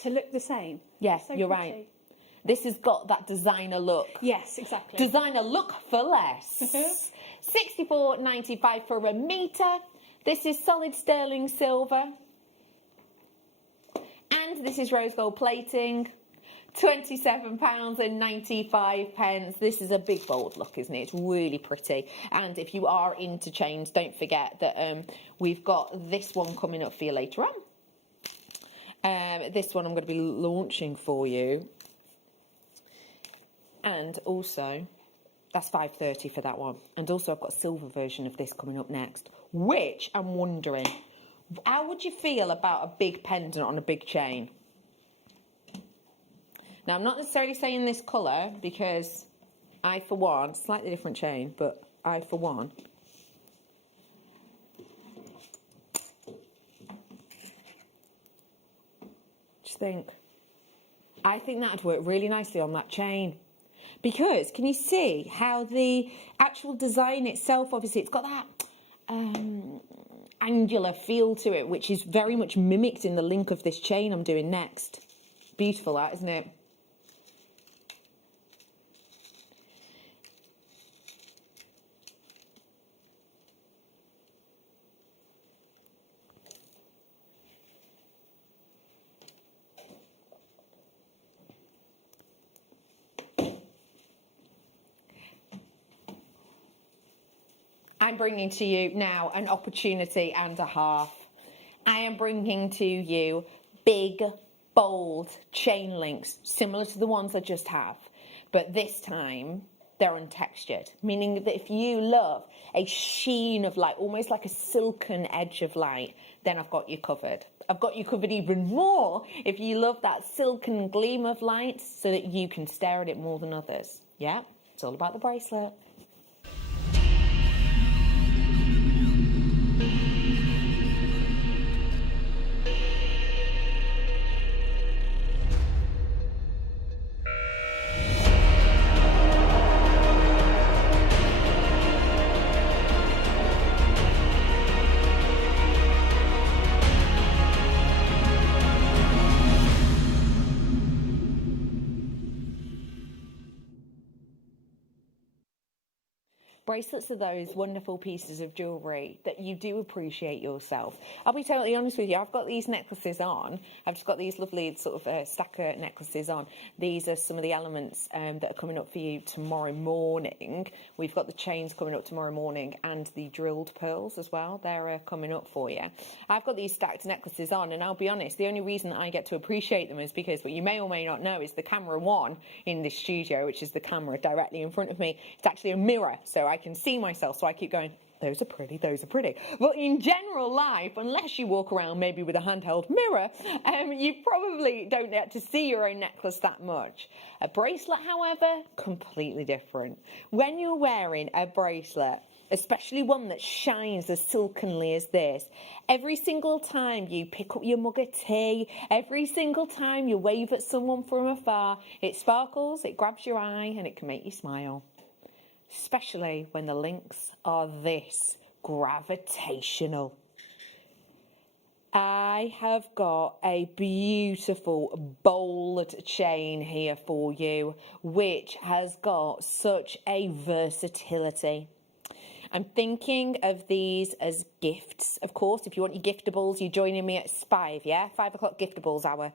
to look the same. Yes, so you're pretty. right. This has got that designer look. Yes, exactly. Designer look for less. £64.95 for a metre. This is solid sterling silver. And this is rose gold plating, £27.95. This is a big bold look, isn't it? It's really pretty. And if you are into chains, don't forget that we've got this one coming up for you later on. This one I'm going to be launching for you. And also, that's £5.30 for that one. And also I've got a silver version of this coming up next, which I'm wondering, how would you feel about a big pendant on a big chain? Now, I'm not necessarily saying this colour, because I, for one, slightly different chain, but I, for one, just think, I think that would work really nicely on that chain. Because, can you see how the actual design itself, obviously, it's got that angular feel to it, which is very much mimicked in the link of this chain I'm doing next. Beautiful, that, isn't it? I'm bringing to you now an opportunity and a half. I am bringing to you big, bold chain links, similar to the ones I just have, but this time they're untextured, meaning that if you love a sheen of light, almost like a silken edge of light, then I've got you covered. I've got you covered even more if you love that silken gleam of light so that you can stare at it more than others. Yeah, it's all about the bracelet. Bracelets are those wonderful pieces of jewellery that you do appreciate yourself. I'll be totally honest with you, I've got these necklaces on. I've just got these lovely sort of stacker necklaces on. These are some of the elements that are coming up for you tomorrow morning. We've got the chains coming up tomorrow morning and the drilled pearls as well. They're coming up for you. I've got these stacked necklaces on, and I'll be honest, the only reason that I get to appreciate them is because what you may or may not know is the camera one in this studio, which is the camera directly in front of me, it's actually a mirror, so I can see myself, so I keep going, those are pretty, those are pretty. But in general life, unless you walk around maybe with a handheld mirror, you probably don't get to see your own necklace that much. A bracelet, however, completely different. When you're wearing a bracelet, especially one that shines as silkenly as this, every single time you pick up your mug of tea, every single time you wave at someone from afar, it sparkles, it grabs your eye, and it can make you smile. Especially when the links are this gravitational. I have got a beautiful bold chain here for you, which has got such a versatility. I'm thinking of these as gifts. Of course, if you want your giftables, you're joining me at 5, yeah? 5 o'clock giftables hour.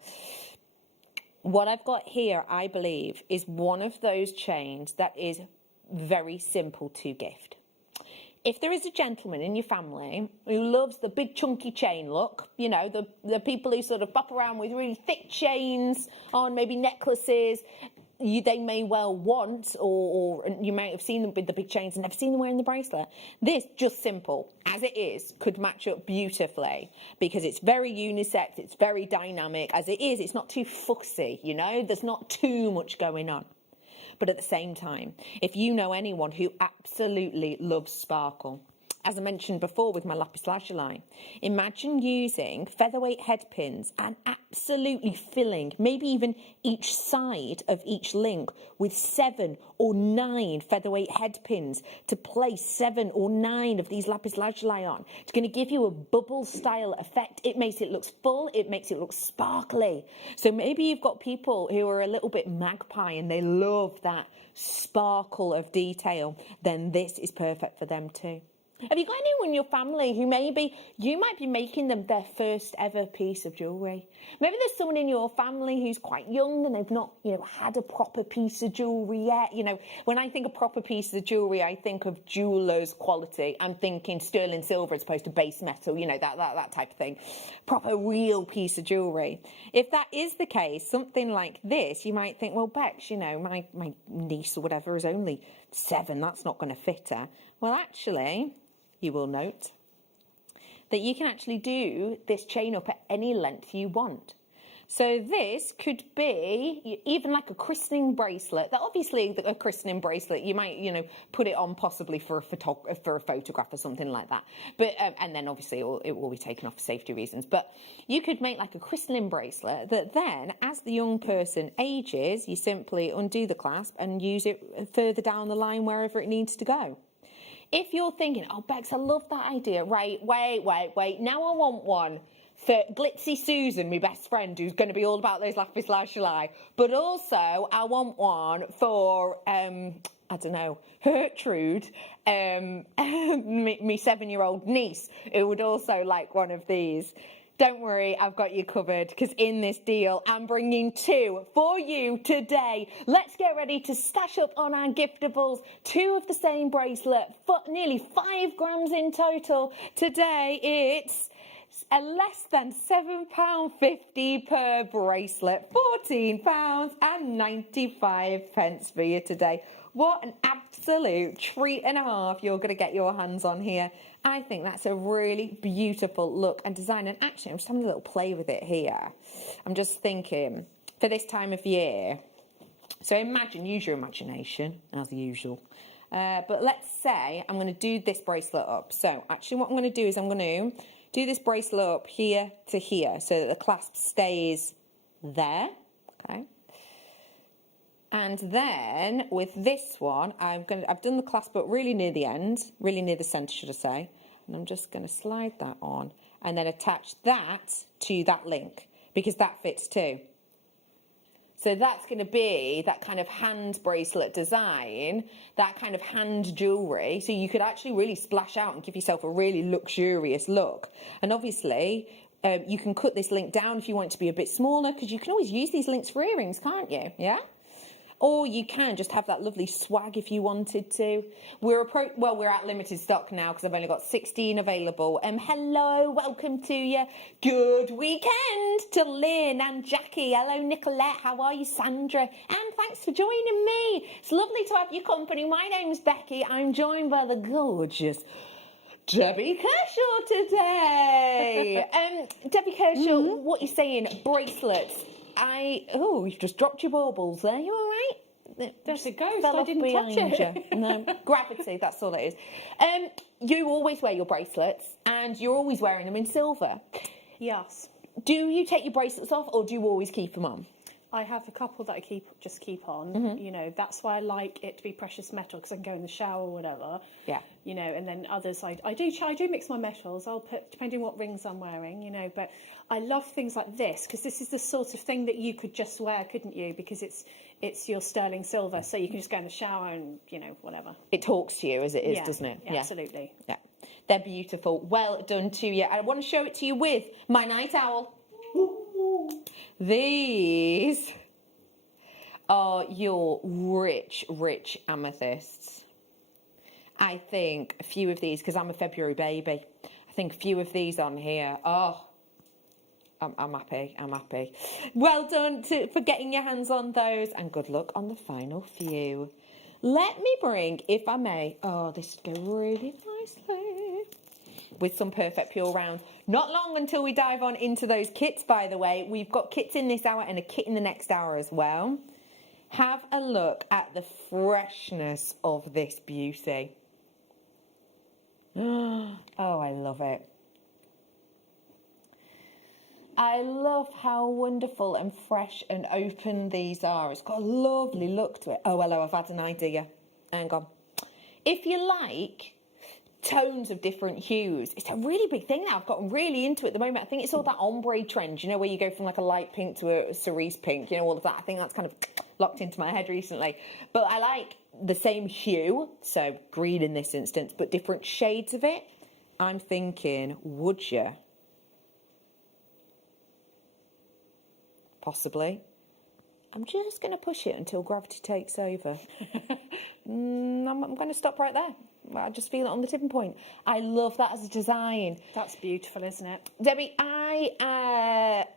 What I've got here, I believe, is one of those chains that is very simple to gift. If there is a gentleman in your family who loves the big chunky chain look, you know, the people who sort of bop around with really thick chains on, maybe necklaces, they may well want, or you may have seen them with the big chains and never seen them wearing the bracelet. This, just simple as it is, could match up beautifully because it's very unisex, it's very dynamic. As it is, it's not too fussy, you know, there's not too much going on. But at the same time, if you know anyone who absolutely loves sparkle, as I mentioned before with my lapis lazuli, imagine using featherweight head pins and absolutely filling maybe even each side of each link with 7 or 9 featherweight head pins to place 7 or 9 of these lapis lazuli on. It's going to give you a bubble style effect. It makes it look full, it makes it look sparkly. So maybe you've got people who are a little bit magpie and they love that sparkle of detail, then this is perfect for them too. Have you got anyone in your family who maybe you might be making them their first ever piece of jewellery? Maybe there's someone in your family who's quite young and they've not, had a proper piece of jewellery yet. When I think of proper piece of jewellery, I think of jeweller's quality. I'm thinking sterling silver as opposed to base metal, that type of thing. Proper real piece of jewellery. If that is the case, something like this, you might think, well, Bex, my niece or whatever is only 7. That's not going to fit her. Well, actually, you will note that you can actually do this chain up at any length you want. So this could be even like a christening bracelet. That obviously a christening bracelet, you might, put it on possibly for a photograph or something like that. But and then obviously it will be taken off for safety reasons. But you could make like a christening bracelet that then, as the young person ages, you simply undo the clasp and use it further down the line wherever it needs to go. If you're thinking, oh, Bex, I love that idea. Right, wait. Now I want one for Glitzy Susan, my best friend, who's going to be all about those lapis lazuli. But also, I want one for, Gertrude, my 7-year-old niece, who would also like one of these. Don't worry, I've got you covered, because in this deal, I'm bringing 2 for you today. Let's get ready to stash up on our giftables. 2 of the same bracelet, for nearly 5 grams in total. Today, it's a less than £7.50 per bracelet. £14.95 for you today. What an absolute treat and a half you're going to get your hands on here. I think that's a really beautiful look and design. And actually, I'm just having a little play with it here. I'm just thinking, for this time of year, so imagine, use your imagination, as usual. But let's say I'm going to do this bracelet up. So actually what I'm going to do is I'm going to do this bracelet up here to here so that the clasp stays there. Okay. And then with this one, I've done the clasp up really near the end, really near the centre, should I say. And I'm just going to slide that on and then attach that to that link, because that fits too. So that's going to be that kind of hand bracelet design, that kind of hand jewellery. So you could actually really splash out and give yourself a really luxurious look. And obviously, you can cut this link down if you want it to be a bit smaller, because you can always use these links for earrings, can't you? Yeah? Or you can just have that lovely swag if you wanted to. We're at limited stock now because I've only got 16 available. Hello, welcome to you. Good weekend to Lynn and Jackie. Hello, Nicolette. How are you, Sandra? And thanks for joining me. It's lovely to have your company. My name's Becky. I'm joined by the gorgeous Debbie Kershaw today. Debbie Kershaw, what are you saying? Bracelets. You've just dropped your baubles there. You all right? There's a ghost. Fell I off didn't touch behind it. you. No, gravity, that's all it is. You always wear your bracelets, and you're always wearing them in silver. Yes. Do you take your bracelets off, or do you always keep them on? I have a couple that I just keep on. You know, that's why I like it to be precious metal, because I can go in the shower or whatever. Yeah. You know, and then others I do mix my metals. I'll put, depending on what rings I'm wearing, you know, but I love things like this, because this is the sort of thing that you could just wear, couldn't you? Because it's your sterling silver, so you can just go in the shower and, you know, whatever. It talks to you as it is, doesn't it? Yeah, absolutely. Yeah. They're beautiful. Well done to you. I want to show it to you with my night owl. These are your rich, rich amethysts. I think a few of these, because I'm a February baby, I think a few of these on here, I'm happy, I'm happy. Well done for getting your hands on those, and good luck on the final few. Let me bring, if I may, this would go really nicely with some Perfect Pure rounds. Not long until we dive on into those kits, by the way. We've got kits in this hour and a kit in the next hour as well. Have a look at the freshness of this beauty. Oh, I love it. I love how wonderful and fresh and open these are. It's got a lovely look to it. Oh, hello, I've had an idea. Hang on. If you like tones of different hues, it's a really big thing now. I've gotten really into it at the moment. I think it's all that ombre trend, you know, where you go from like a light pink to a cerise pink, you know, all of that. I think that's kind of locked into my head recently. But I like the same hue, so green in this instance, but different shades of it. I'm thinking, would you? Possibly. I'm just going to push it until gravity takes over. I'm going to stop right there. I just feel it on the tipping point. I love that as a design. That's beautiful, isn't it? Debbie, I've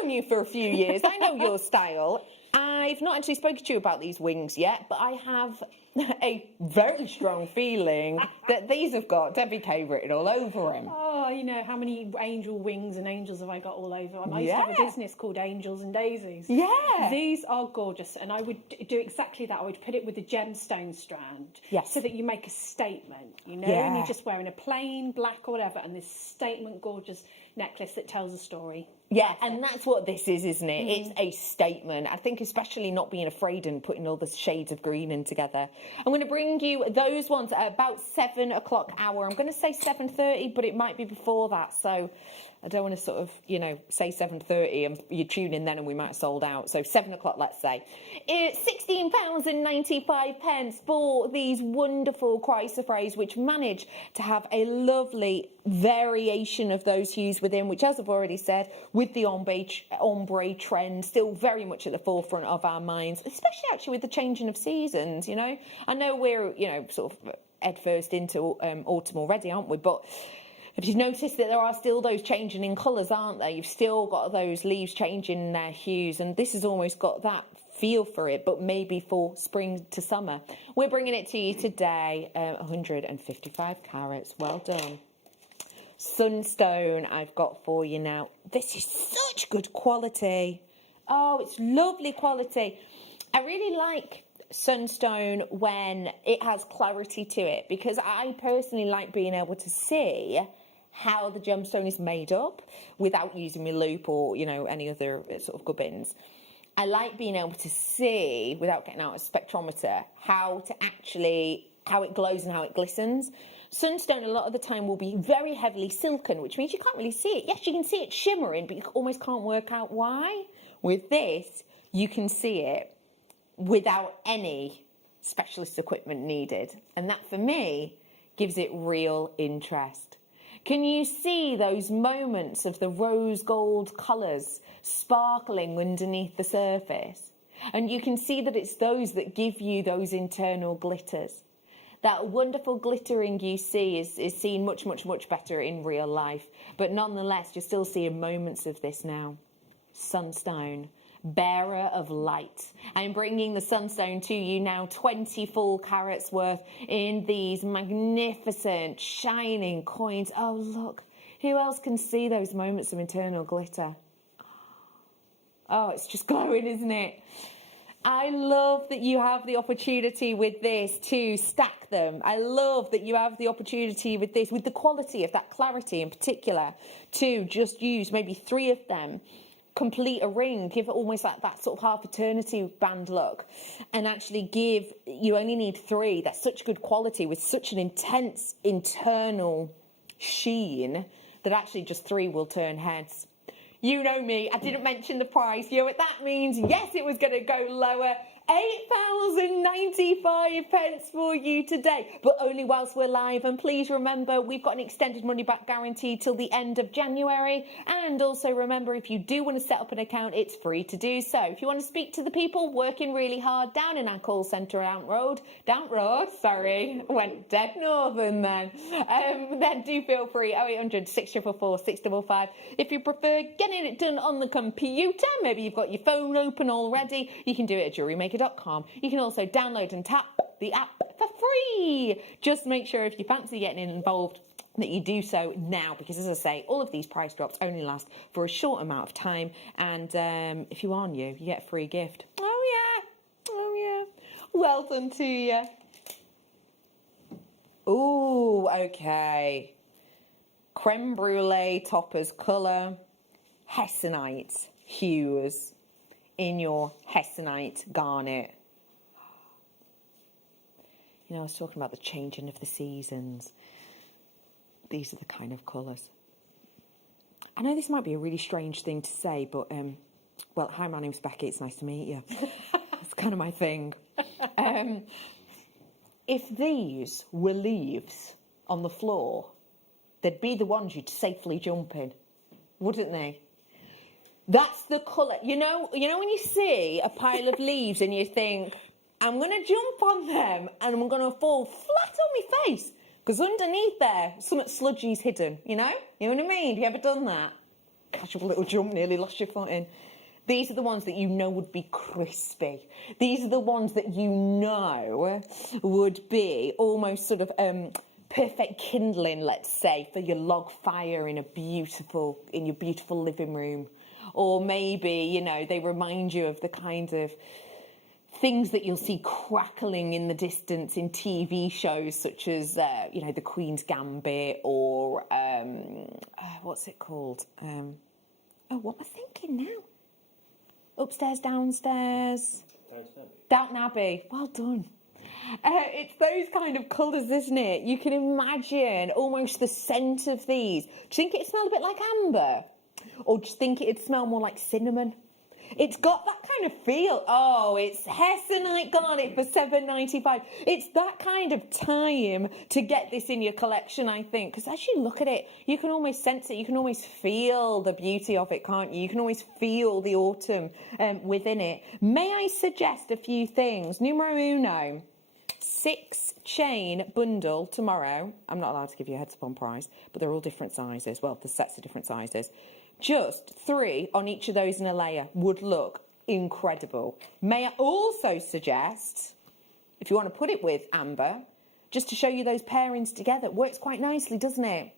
known you for a few years. I know your style. I've not actually spoken to you about these wings yet, but I have a very strong feeling that these have got Debbie K written all over them. Oh, you know, how many angel wings and angels have I got all over? I used to have a business called Angels and Daisies. Yeah. These are gorgeous, and I would do exactly that. I would put it with the gemstone strand. Yes. So that you make a statement, you know, Yeah. and you're just wearing a plain black or whatever, and this statement gorgeous necklace that tells a story. Yeah, and that's what this is, isn't it? It's a statement. I think especially not being afraid and putting all the shades of green in together. I'm going to bring you those ones at about 7 o'clock hour. I'm going to say 7:30, but it might be before that. So I don't want to sort of, you know, say 7:30 and you tune in then and we might have sold out. So 7 o'clock, let's say. It's £16.95 for these wonderful chrysoprase, which manage to have a lovely variation of those hues within, which, as I've already said, with the ombre trend still very much at the forefront of our minds, especially actually with the changing of seasons, you know. I know we're, you know, sort of head first into autumn already, aren't we? But have you noticed that there are still those changing in colours, aren't there? You've still got those leaves changing their hues, and this has almost got that feel for it, but maybe for spring to summer. We're bringing it to you today, 155 carats. Well done. Sunstone I've got for you now. This is such good quality. Oh, it's lovely quality. I really like Sunstone when it has clarity to it, because I personally like being able to see how the gemstone is made up without using my loop or, you know, any other sort of gubbins. I like being able to see, without getting out a spectrometer, how it glows and how it glistens. Sunstone a lot of the time will be very heavily silken, which means you can't really see it. Yes, you can see it shimmering, but you almost can't work out why. With this, you can see it without any specialist equipment needed. And that, for me, gives it real interest. Can you see those moments of the rose gold colours sparkling underneath the surface? And you can see that it's those that give you those internal glitters. That wonderful glittering you see is seen much, much, much better in real life. But nonetheless, you're still seeing moments of this now. Sunstone, bearer of light. I'm bringing the Sunstone to you now, 20 full carats worth in these magnificent shining coins. Oh, look, who else can see those moments of internal glitter? Oh, it's just glowing, isn't it? I love that you have the opportunity with this to stack them. I love that you have the opportunity with this, with the quality of that clarity in particular, to just use maybe 3 of them, complete a ring, give it almost like that sort of half eternity band look, and actually you only need 3. That's such good quality with such an intense internal sheen that actually just 3 will turn heads. You know me, I didn't mention the price. You know what that means? Yes, it was going to go lower. £8,095 for you today, but only whilst we're live. And please remember, we've got an extended money back guarantee till the end of January. And also remember, if you do want to set up an account, it's free to do so. If you want to speak to the people working really hard down in our call centre at went dead northern then. Then do feel free, 0800 644 655. If you prefer getting it done on the computer, maybe you've got your phone open already, you can do it at JewelleryMaker.com. You can also download and tap the app for free. Just make sure, if you fancy getting involved, that you do so now, because, as I say, all of these price drops only last for a short amount of time, and if you are new, you get a free gift. Oh yeah, well done to you. Ooh, okay, creme brulee topaz colour, hessonite hues in your hessonite garnet. You know, I was talking about the changing of the seasons. These are the kind of colours. I know this might be a really strange thing to say, but, well, hi, my name's Becky. It's nice to meet you. It's kind of my thing. If these were leaves on the floor, they'd be the ones you'd safely jump in, wouldn't they? That's the colour. You know when you see a pile of leaves and you think, I'm going to jump on them and I'm going to fall flat on my face because underneath there, something sludgy's hidden, you know? You know what I mean? Have you ever done that? Casual little jump, nearly lost your footing. These are the ones that you know would be crispy. These are the ones that you know would be almost sort of perfect kindling, let's say, for your log fire in your beautiful living room. Or maybe, you know, they remind you of the kind of things that you'll see crackling in the distance in TV shows such as, you know, The Queen's Gambit or, what's it called? Oh, what am I thinking now? Upstairs, downstairs. Downton Abbey. Well done. It's those kind of colours, isn't it? You can imagine almost the scent of these. Do you think it smelled a bit like amber? Or do you think it'd smell more like cinnamon? It's got that kind of feel. Oh, it's Hessonite Garnet for $7.95. It's that kind of time to get this in your collection, I think, because as you look at it, you can almost sense it. You can almost feel the beauty of it, can't you? You can always feel the autumn within it. May I suggest a few things? Numero uno. 6-chain bundle tomorrow. I'm not allowed to give you a heads up on price, but they're all different sizes. Well, the sets are different sizes. Just 3 on each of those in a layer would look incredible. May I also suggest, if you want to put it with amber, just to show you those pairings together. It works quite nicely, doesn't it?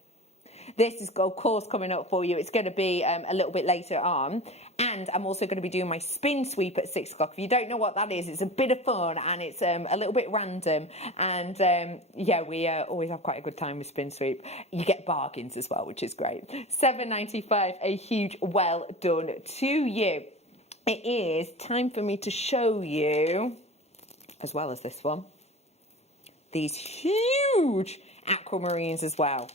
This is, of course, coming up for you. It's going to be a little bit later on. And I'm also going to be doing my spin sweep at 6 o'clock. If you don't know what that is, it's a bit of fun and it's a little bit random. And yeah, we always have quite a good time with spin sweep. You get bargains as well, which is great. $7.95, a huge well done to you. It is time for me to show you, as well as this one, these huge aquamarines as well.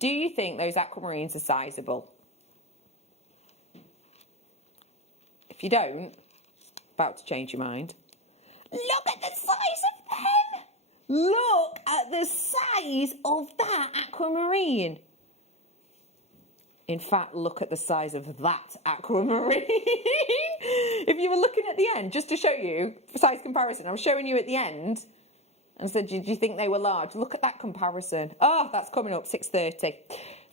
Do you think those aquamarines are sizable? If you don't, about to change your mind. Look at the size of them! Look at the size of that aquamarine. In fact, look at the size of that aquamarine. If you were looking at the end, just to show you, for size comparison, I was showing you at the end, and said, do you think they were large? Look at that comparison. Oh, that's coming up, 6:30.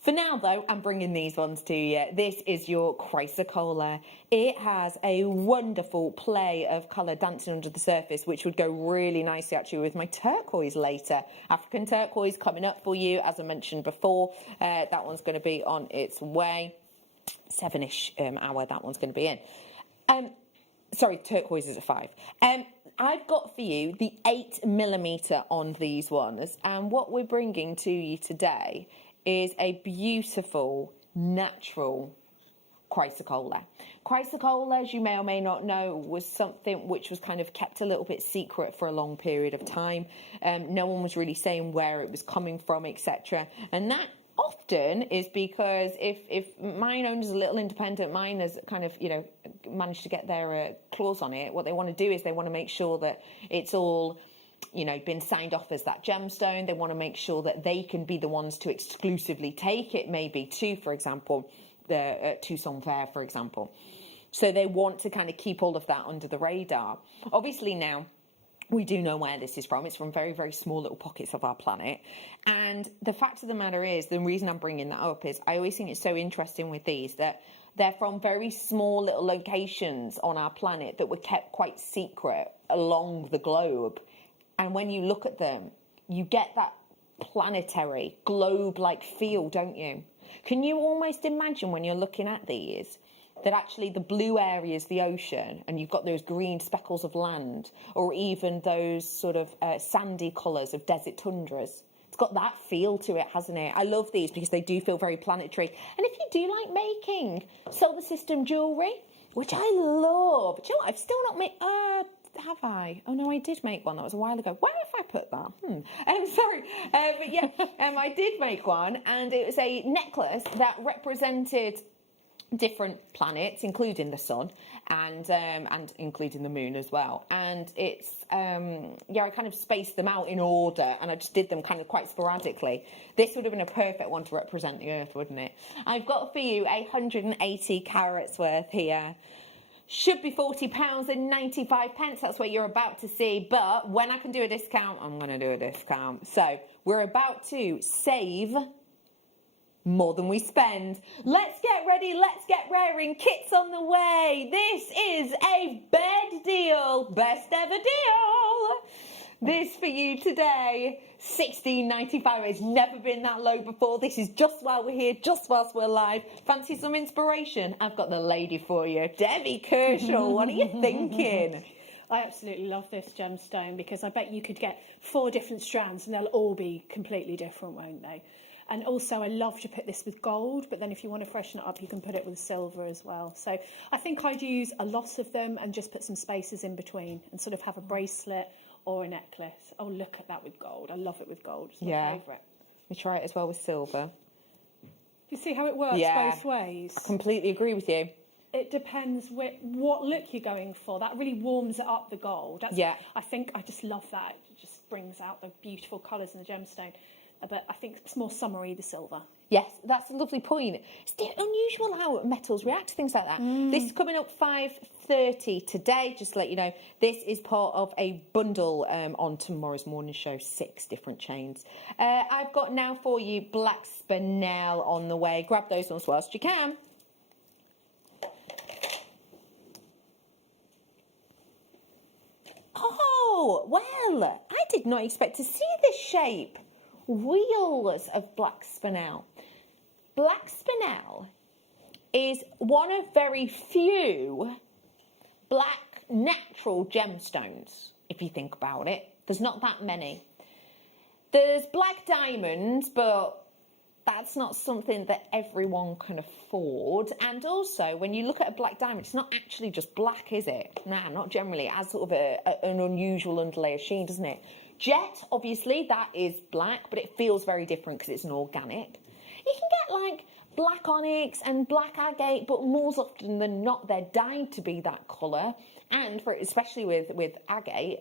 For now, though, I'm bringing these ones to you. This is your chrysocolla. It has a wonderful play of colour dancing under the surface, which would go really nicely, actually, with my turquoise later. African turquoise coming up for you, as I mentioned before. That one's going to be on its way. 7-ish hour, that one's going to be in. Sorry, turquoise is at 5. I've got for you the 8mm on these ones, and what we're bringing to you today is a beautiful, natural chrysocolla. Chrysocolla, as you may or may not know, was something which was kind of kept a little bit secret for a long period of time. No one was really saying where it was coming from, etc. And that often is because if mine owns a little independent miners kind of, you know, managed to get their claws on it, what they want to do is they want to make sure that it's all, you know, been signed off as that gemstone. They want to make sure that they can be the ones to exclusively take it, maybe to, for example, the Tucson Fair, for example. So they want to kind of keep all of that under the radar. Obviously now, we do know where this is from. It's from very, very small little pockets of our planet. And the fact of the matter is, the reason I'm bringing that up is I always think it's so interesting with these that they're from very small little locations on our planet that were kept quite secret along the globe. And when you look at them, you get that planetary, globe-like feel, don't you? Can you almost imagine when you're looking at these that actually the blue area is the ocean and you've got those green speckles of land, or even those sort of sandy colours of desert tundras? It's got that feel to it, hasn't it? I love these because they do feel very planetary. And if you do like making solar system jewellery, which I love, do you know what? I've still not made... have I? Oh no, I did make one. That was a while ago. Where have I put that? Sorry. But yeah, I did make one, and it was a necklace that represented different planets, including the sun, and including the moon as well. And it's yeah, I kind of spaced them out in order, and I just did them kind of quite sporadically. This would have been a perfect one to represent the Earth, wouldn't it? I've got for you 180 carats worth here. Should be £40.95. That's what you're about to see. But when I can do a discount, I'm going to do a discount. So we're about to save more than we spend. Let's get ready. Let's get raring. Kit's on the way. This is a bed deal. Best ever deal. This for you today. $16.95. It's never been that low before. This is just while we're here, just whilst we're live. Fancy some inspiration? I've got the lady for you. Debbie Kershaw, what are you thinking? I absolutely love this gemstone because I bet you could get 4 different strands and they'll all be completely different, won't they? And also I love to put this with gold, but then if you want to freshen it up, you can put it with silver as well. So I think I'd use a lot of them and just put some spaces in between and sort of have a bracelet or a necklace. Oh, look at that with gold. I love it with gold. It's my favourite. We try it as well with silver. You see how it works both ways? I completely agree with you. It depends what look you're going for. That really warms up the gold. I think I just love that. It just brings out the beautiful colours in the gemstone. But I think it's more summery, the silver. Yes, that's a lovely point. It's unusual how metals react to things like that. This is coming up 5:30 today, just to let you know. This is part of a bundle on tomorrow's morning show, 6 different chains. I've got now for you black spinel on the way. Grab those ones whilst you can. Oh, well, I did not expect to see this shape. Wheels of black spinel. Black spinel is one of very few black natural gemstones, if you think about it. There's not that many. There's black diamonds, but that's not something that everyone can afford. And also, when you look at a black diamond, it's not actually just black, is it? Nah, not generally. It has sort of an unusual underlay of sheen, doesn't it? Jet, obviously, that is black, but it feels very different because it's an organic. You can get like black onyx and black agate, but more often than not, they're dyed to be that colour. And especially with agate,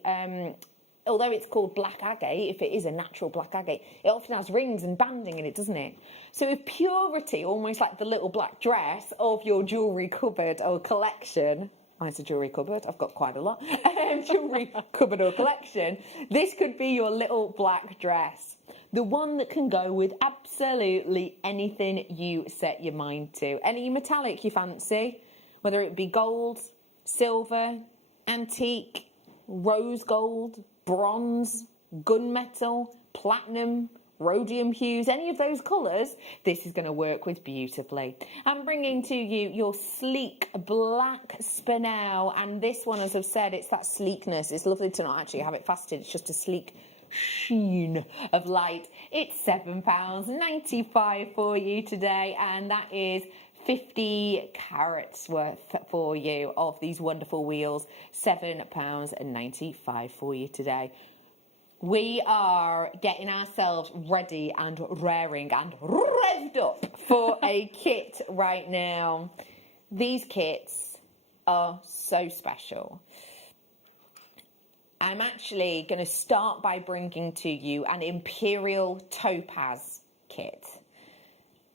although it's called black agate, if it is a natural black agate, it often has rings and banding in it, doesn't it? So if purity, almost like the little black dress of your jewellery cupboard or collection, mine's a jewellery cupboard, I've got quite a lot, jewellery cupboard or collection, this could be your little black dress. The one that can go with absolutely anything you set your mind to. Any metallic you fancy, whether it be gold, silver, antique, rose gold, bronze, gunmetal, platinum, rhodium hues, any of those colours, this is going to work with beautifully. I'm bringing to you your sleek black spinel, and this one, as I've said, it's that sleekness. It's lovely to not actually have it faceted, it's just a sleek sheen of light. It's £7.95 for you today, and that is 50 carats worth for you of these wonderful wheels. £7.95 for you today. We are getting ourselves ready and raring and revved up for a kit right now. These kits are so special. I'm actually going to start by bringing to you an Imperial topaz kit.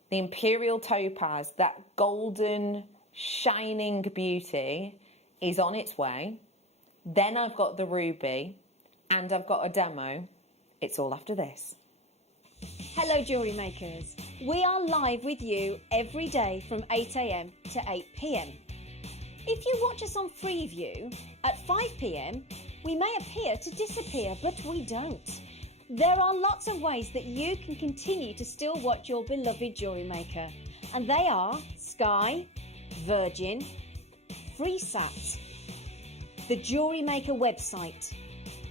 The Imperial topaz, that golden, shining beauty, is on its way. Then I've got the ruby, and I've got a demo. It's all after this. Hello, jewellery makers. We are live with you every day from 8 a.m. to 8 p.m. If you watch us on Freeview at 5 p.m, we may appear to disappear, but we don't. There are lots of ways that you can continue to still watch your beloved jewellery maker, and they are Sky, Virgin, FreeSat, the Jewellery Maker website,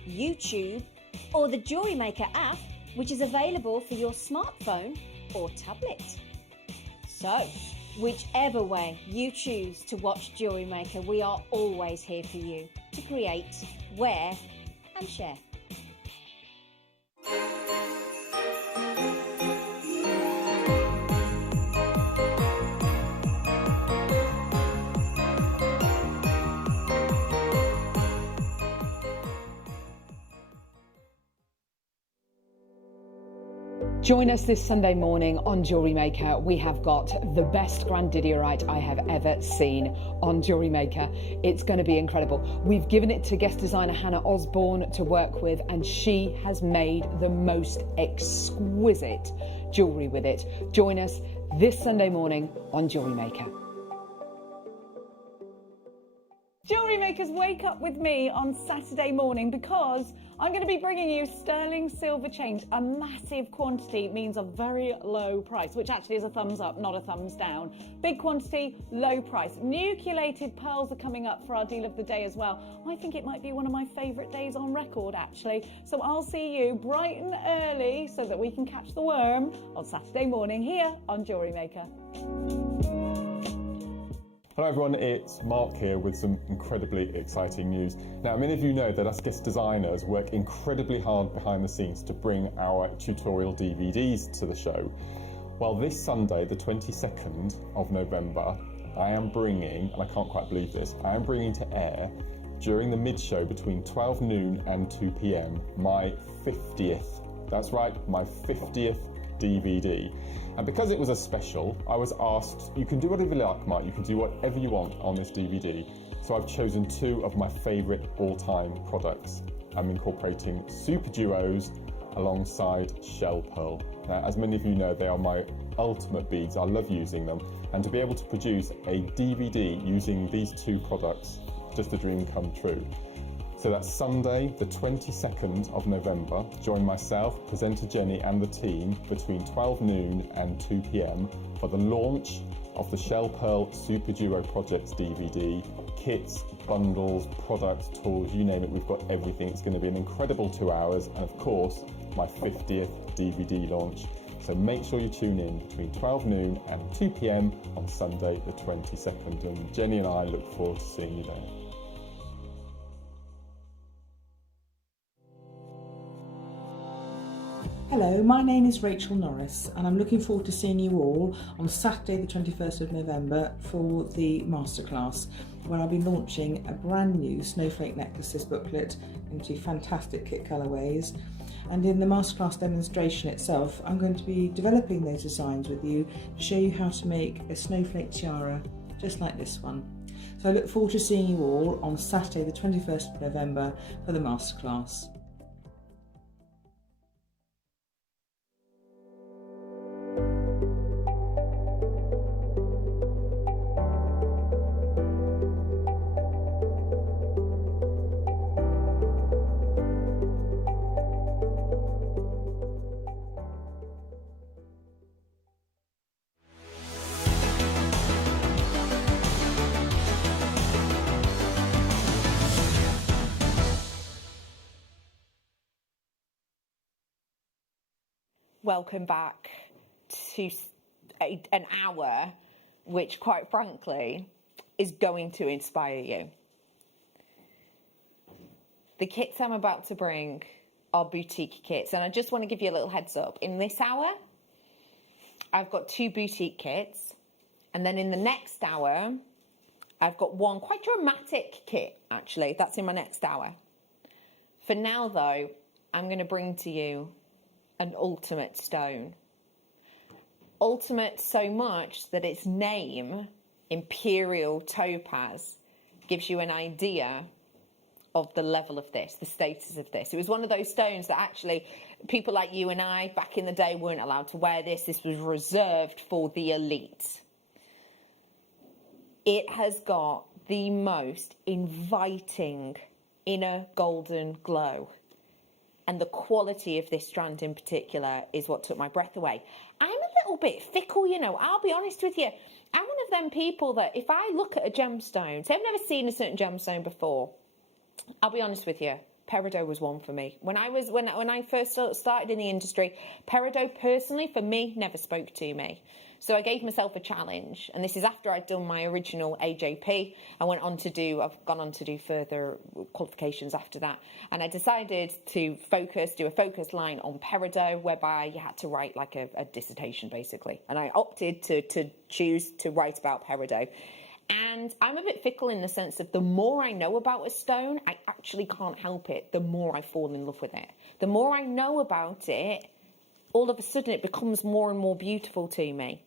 YouTube, or the Jewellery Maker app, which is available for your smartphone or tablet. So, whichever way you choose to watch Jewellery Maker, we are always here for you to create, wear and share. Join us this Sunday morning on Jewellery Maker. We have got the best Labradorite I have ever seen on Jewellery Maker. It's going to be incredible. We've given it to guest designer Hannah Osborne to work with, and she has made the most exquisite jewellery with it. Join us this Sunday morning on Jewellery Maker. Jewellery makers, wake up with me on Saturday morning because I'm going to be bringing you sterling silver change. A massive quantity means a very low price, which actually is a thumbs up, not a thumbs down. Big quantity, low price. Nucleated pearls are coming up for our deal of the day as well. I think it might be one of my favourite days on record, actually. So I'll see you bright and early so that we can catch the worm on Saturday morning here on JewelleryMaker. Hello everyone, it's Mark here with some incredibly exciting news. Now, many of you know that us guest designers work incredibly hard behind the scenes to bring our tutorial DVDs to the show. Well, this Sunday, the 22nd of November, I am bringing, and I can't quite believe this, I am bringing to air, during the mid-show between 12 noon and 2 p.m, my 50th, that's right, my 50th DVD. And because it was a special, I was asked, you can do whatever you like, Mark, you can do whatever you want on this DVD. So I've chosen two of my favourite all-time products. I'm incorporating super duos alongside shell pearl. Now, as many of you know, they are my ultimate beads. I love using them. And to be able to produce a DVD using these two products, just a dream come true. So that's Sunday, the 22nd of November. Join myself, presenter Jenny and the team between 12 noon and 2 p.m. for the launch of the Shell Pearl Super Duo Projects DVD. Kits, bundles, products, tools, you name it, we've got everything. It's going to be an incredible 2 hours and of course, my 50th DVD launch. So make sure you tune in between 12 noon and 2 p.m. on Sunday the 22nd. And Jenny and I look forward to seeing you there. Hello, my name is Rachel Norris and I'm looking forward to seeing you all on Saturday the 21st of November for the masterclass where I'll be launching a brand new snowflake necklaces booklet into fantastic kit colourways. And in the masterclass demonstration itself, I'm going to be developing those designs with you to show you how to make a snowflake tiara just like this one. So I look forward to seeing you all on Saturday the 21st of November for the masterclass. Welcome back to an hour which, quite frankly, is going to inspire you. The kits I'm about to bring are boutique kits, and I just want to give you a little heads up. In this hour, I've got 2 boutique kits, and then in the next hour, I've got one quite dramatic kit, actually. That's in my next hour. For now, though, I'm going to bring to you an ultimate stone. Ultimate so much that its name, Imperial Topaz, gives you an idea of the level of this, the status of this. It was one of those stones that actually people like you and I back in the day weren't allowed to wear this. This was reserved for the elite. It has got the most inviting inner golden glow. And the quality of this strand in particular is what took my breath away. I'm a little bit fickle, you know, I'll be honest with you. I'm one of them people that if I look at a gemstone, say I've never seen a certain gemstone before, I'll be honest with you, peridot was one for me. When I first started in the industry, peridot personally, for me, never spoke to me. So I gave myself a challenge, and this is after I'd done my original AJP. I've gone on to do further qualifications after that, and I decided to do a focus line on peridot, whereby you had to write like a dissertation basically, and I opted to choose to write about peridot. And I'm a bit fickle in the sense of the more I know about a stone, I actually can't help it. The more I fall in love with it. The more I know about it, all of a sudden it becomes more and more beautiful to me.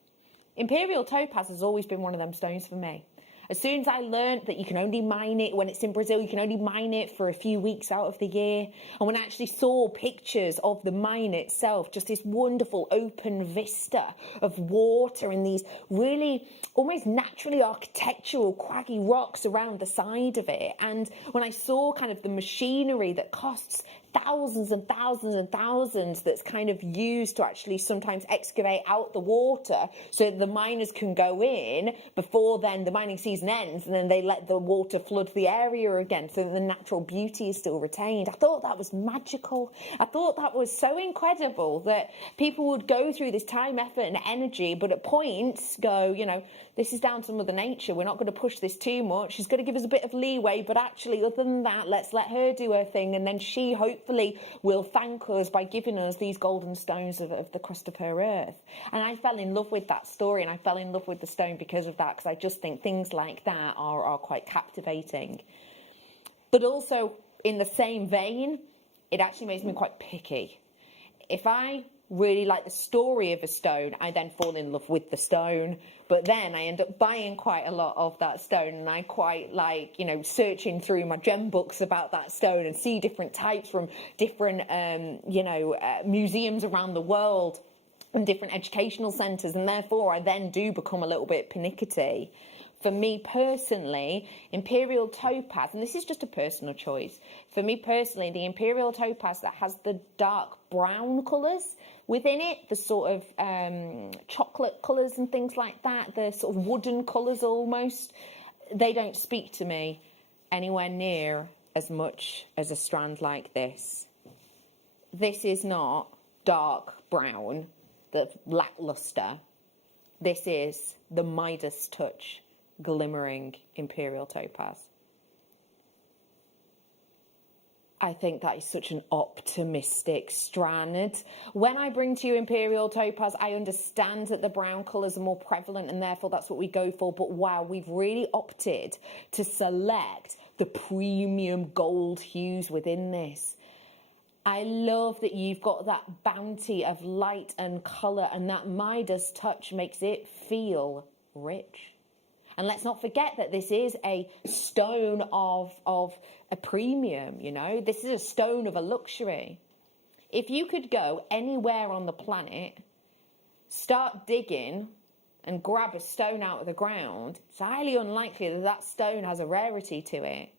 Imperial Topaz has always been one of them stones for me. As soon as I learned that you can only mine it when it's in Brazil, you can only mine it for a few weeks out of the year. And when I actually saw pictures of the mine itself, just this wonderful open vista of water and these really almost naturally architectural craggy rocks around the side of it. And when I saw kind of the machinery that costs thousands and thousands and thousands that's kind of used to actually sometimes excavate out the water so that the miners can go in before then the mining season ends, and then they let the water flood the area again so that the natural beauty is still retained. I thought that was magical. I thought that was so incredible that people would go through this time, effort and energy, but at points go, you know, this is down to Mother Nature. We're not going to push this too much. She's going to give us a bit of leeway, but actually, other than that, let's let her do her thing. And then she hopefully will thank us by giving us these golden stones of the crust of her earth. And I fell in love with that story, and I fell in love with the stone because of that, because I just think things like that are quite captivating. But also, in the same vein, it actually makes me quite picky. If I really like the story of a stone, I then fall in love with the stone, but then I end up buying quite a lot of that stone, and I quite like, you know, searching through my gem books about that stone and see different types from different museums around the world and different educational centres, and therefore I then do become a little bit pernickety. For me personally, Imperial topaz, and this is just a personal choice, for me personally, the Imperial topaz that has the dark brown colours within it, the sort of chocolate colours and things like that, the sort of wooden colours almost, they don't speak to me anywhere near as much as a strand like this. This is not dark brown, the lacklustre. This is the Midas touch, glimmering Imperial topaz. I think that is such an optimistic strand. When I bring to you Imperial topaz, I understand that the brown colours are more prevalent and therefore that's what we go for, but wow, we've really opted to select the premium gold hues within this. I love that you've got that bounty of light and colour, and that Midas touch makes it feel rich. And let's not forget that this is a stone of a premium, you know. This is a stone of a luxury. If you could go anywhere on the planet, start digging and grab a stone out of the ground, it's highly unlikely that that stone has a rarity to it.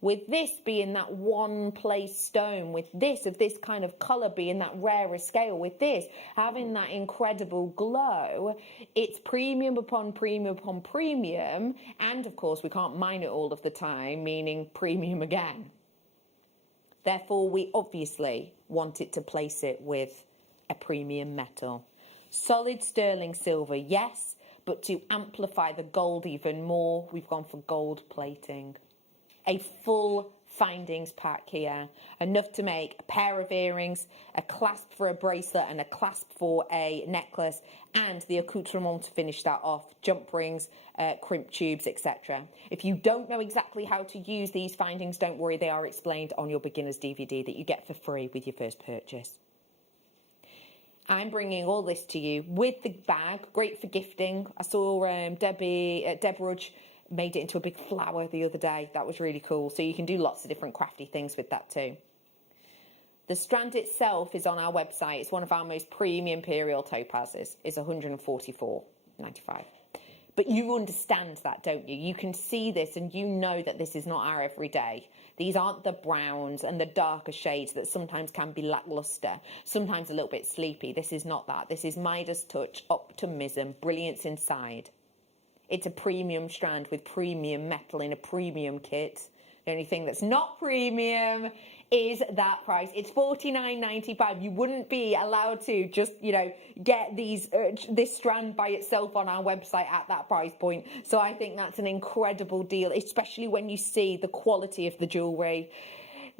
With this being that one place stone, with this of this kind of colour being that rarer scale, with this having that incredible glow, it's premium upon premium upon premium, and of course we can't mine it all of the time, meaning premium again. Therefore we obviously wanted to place it with a premium metal. Solid sterling silver, yes, but to amplify the gold even more, we've gone for gold plating. A full findings pack here, enough to make a pair of earrings, a clasp for a bracelet and a clasp for a necklace, and the accoutrement to finish that off, jump rings, crimp tubes, etc. If you don't know exactly how to use these findings, don't worry, they are explained on your beginner's DVD that you get for free with your first purchase. I'm bringing all this to you with the bag, great for gifting. I saw Deborah made it into a big flower the other day. That was really cool. So you can do lots of different crafty things with that too. The strand itself is on our website. It's one of our most premium Imperial topazes. It's $144.95. But you understand that, don't you? You can see this and you know that this is not our everyday. These aren't the browns and the darker shades that sometimes can be lackluster, sometimes a little bit sleepy. This is not that. This is Midas touch, optimism, brilliance inside. It's a premium strand with premium metal in a premium kit. The only thing that's not premium is that price. It's $49.95. You wouldn't be allowed to just, you know, get this strand by itself on our website at that price point. So I think that's an incredible deal, especially when you see the quality of the jewellery.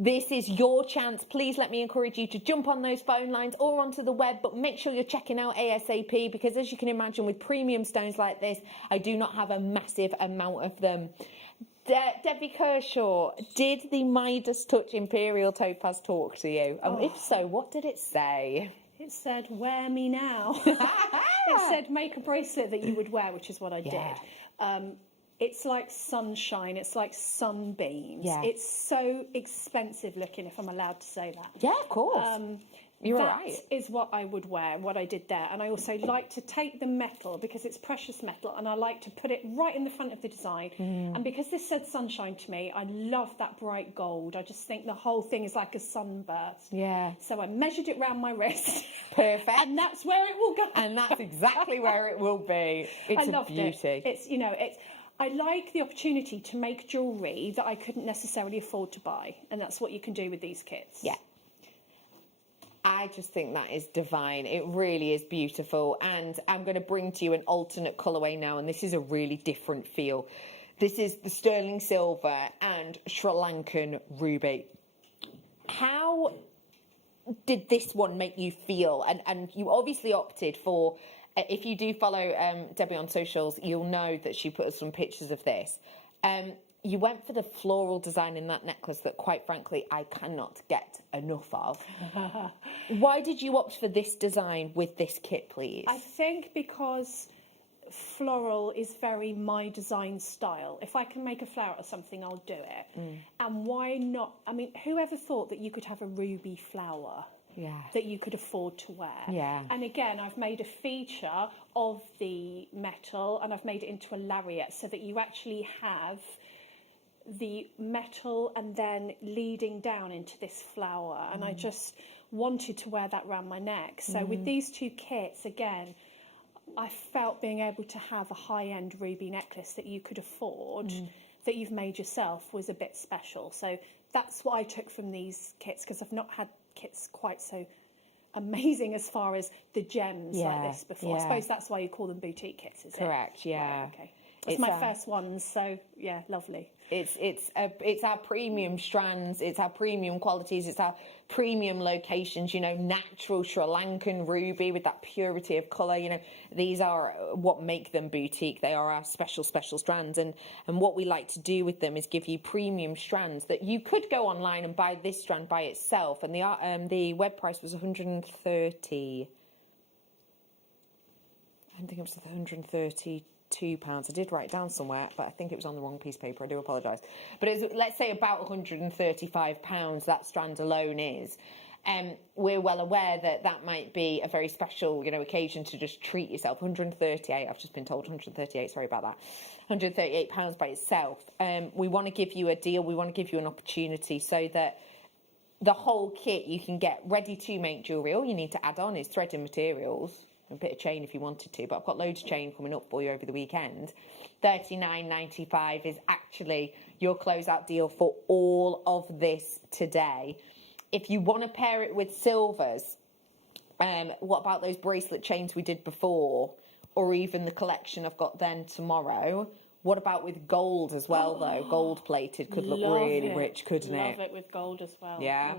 This is your chance. Please let me encourage you to jump on those phone lines or onto the web, but make sure you're checking out ASAP, because as you can imagine, with premium stones like this, I do not have a massive amount of them. Debbie Kershaw, did the Midas Touch Imperial Topaz talk to you? And if so, what did it say? It said, wear me now. It said, make a bracelet that you would wear, which is what I did. It's like sunshine. It's like sunbeams. Yeah. It's so expensive looking, if I'm allowed to say that. Yeah, of course. You're that right. is what I would wear, what I did there. And I also like to take the metal, because it's precious metal, and I like to put it right in the front of the design. And because this said sunshine to me, I love that bright gold. I just think the whole thing is like a sunburst. Yeah. So I measured it round my wrist. Perfect. And that's where it will go. And that's exactly where it will be. It's I loved a beauty. it. It's, you know, I like the opportunity to make jewellery that I couldn't necessarily afford to buy. And that's what you can do with these kits. Yeah. I just think that is divine. It really is beautiful. And I'm going to bring to you an alternate colourway now, and this is a really different feel. This is the sterling silver and Sri Lankan ruby. How did this one make you feel? And you obviously opted for, if you do follow Debbie on socials, you'll know that she put us some pictures of this. You went for the floral design in that necklace that, quite frankly, I cannot get enough of. Why did you opt for this design with this kit, please? I think because floral is very my design style. If I can make a flower out of something, I'll do it. And why not? I mean, whoever thought that you could have a ruby flower? Yeah. That you could afford to wear. Yeah. And again, I've made a feature of the metal, and I've made it into a lariat, so that you actually have the metal and then leading down into this flower. And I just wanted to wear that around my neck. So with these two kits, again, I felt being able to have a high-end ruby necklace that you could afford, that you've made yourself, was a bit special. So that's what I took from these kits, because I've not had kits quite so amazing as far as the gems like this before. I suppose that's why you call them boutique kits, is it? Correct, yeah. Right, okay. It's my first ones, so yeah, lovely. It's our premium strands, it's our premium qualities, it's our premium locations, you know, natural Sri Lankan ruby with that purity of colour, you know, these are what make them boutique. They are our special strands, and what we like to do with them is give you premium strands that you could go online and buy this strand by itself, and the web price was 130. I think it was 132 £2. I did write it down somewhere, but I think it was on the wrong piece of paper. I do apologise. But it's, let's say, about £135 that strand alone is. We're well aware that that might be a very special, you know, occasion to just treat yourself. 138, I've just been told 138, sorry about that. £138 by itself. We want to give you a deal. We want to give you an opportunity so that the whole kit you can get ready to make jewellery. All you need to add on is thread and materials. A bit of chain if you wanted to, but I've got loads of chain coming up for you over the weekend. $39.95 is actually your closeout deal for all of this today. If you want to pair it with silvers, what about those bracelet chains we did before, or even the collection I've got then tomorrow? What about with gold as well, though? Gold plated could look really rich, couldn't it? Love it with gold as well. Yeah.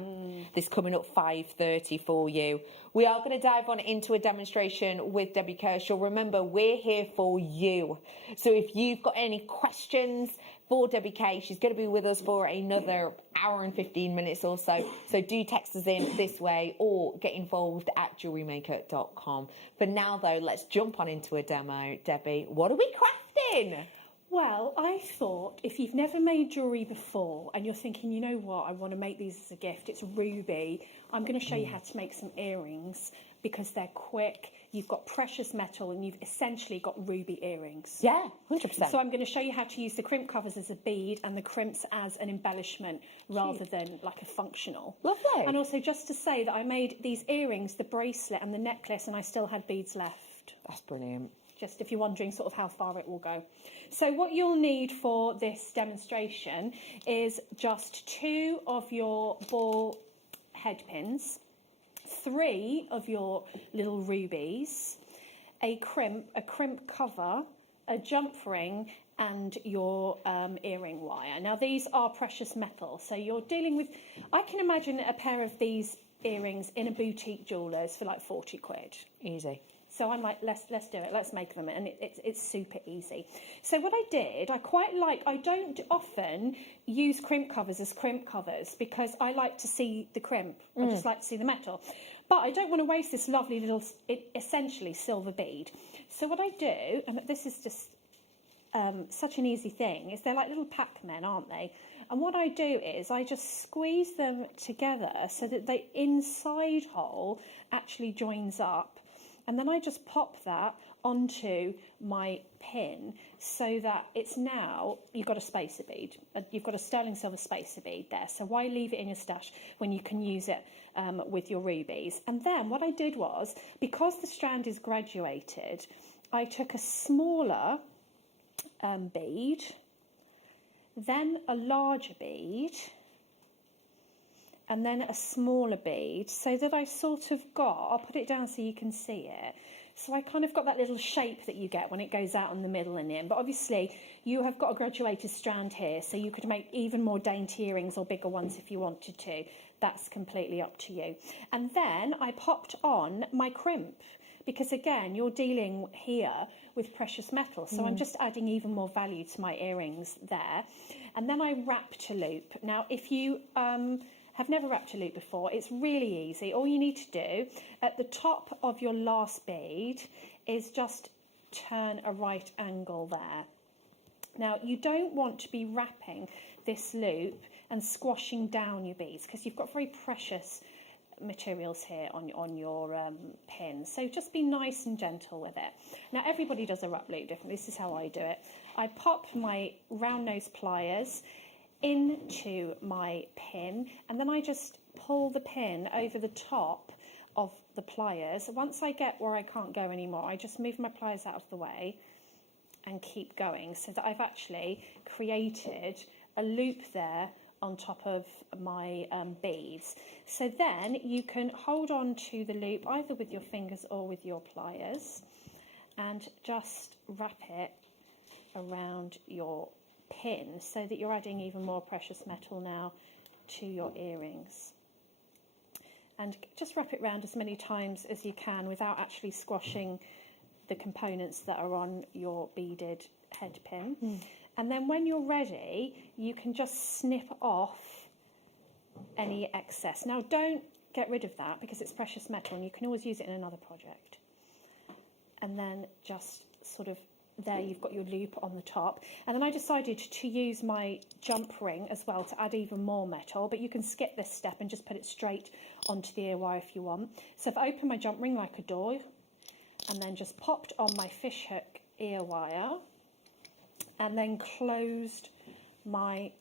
This coming up 5:30 for you. We are going to dive on into a demonstration with Debbie Kershaw. Remember, we're here for you. So if you've got any questions for Debbie K, she's going to be with us for another hour and 15 minutes or so. So do text us in this way or get involved at JewelleryMaker.com. For now, though, let's jump on into a demo. Debbie, what are we crafting? Well, I thought if you've never made jewellery before and you're thinking, you know what, I want to make these as a gift, it's ruby, I'm going to show you how to make some earrings because they're quick, you've got precious metal and you've essentially got ruby earrings. Yeah, 100%. So I'm going to show you how to use the crimp covers as a bead and the crimps as an embellishment rather than like a functional. Lovely. And also just to say that I made these earrings, the bracelet and the necklace, and I still had beads left. That's brilliant. Just if you're wondering sort of how far it will go. So what you'll need for this demonstration is just 2 of your ball head pins, 3 of your little rubies, a crimp cover, a jump ring, and your earring wire. Now these are precious metal, so you're dealing with, I can imagine a pair of these earrings in a boutique jeweller's for like 40 quid. Easy. So I'm like, let's do it, let's make them, and it's super easy. So what I did, I don't often use crimp covers as crimp covers because I like to see the crimp, I just like to see the metal. But I don't want to waste this lovely little, essentially silver bead. So what I do, and this is just such an easy thing, is they're like little Pac-Men, aren't they? And what I do is I just squeeze them together so that the inside hole actually joins up. And then I just pop that onto my pin so that it's now, you've got a spacer bead. You've got a sterling silver spacer bead there. So why leave it in your stash when you can use it with your rubies? And then what I did was, because the strand is graduated, I took a smaller bead, then a larger bead, and then a smaller bead, so that I sort of got, I'll put it down so you can see it, so I kind of got that little shape that you get when it goes out in the middle and in. But obviously you have got a graduated strand here, so you could make even more dainty earrings or bigger ones if you wanted to. That's completely up to you. And then I popped on my crimp, because again, you're dealing here with precious metal, so I'm just adding even more value to my earrings there. And then I wrapped a loop. Now, if you have never wrapped a loop before, it's really easy. All you need to do at the top of your last bead is just turn a right angle there. Now, you don't want to be wrapping this loop and squashing down your beads, because you've got very precious materials here on your pin, so just be nice and gentle with it. Now, everybody does a wrap loop differently. This is how I do it. I pop my round nose pliers into my pin, and then I just pull the pin over the top of the pliers. Once I get where I can't go anymore, I just move my pliers out of the way and keep going, so that I've actually created a loop there on top of my beads. So then you can hold on to the loop either with your fingers or with your pliers and just wrap it around your pin, so that you're adding even more precious metal now to your earrings. And just wrap it around as many times as you can without actually squashing the components that are on your beaded head pin. And then when you're ready, you can just snip off any excess. Now, don't get rid of that, because it's precious metal and you can always use it in another project. And then just sort of, there you've got your loop on the top. And then I decided to use my jump ring as well to add even more metal, but you can skip this step and just put it straight onto the ear wire if you want. So if I open my jump ring like a door, and then just popped on my fishhook ear wire, and then closed my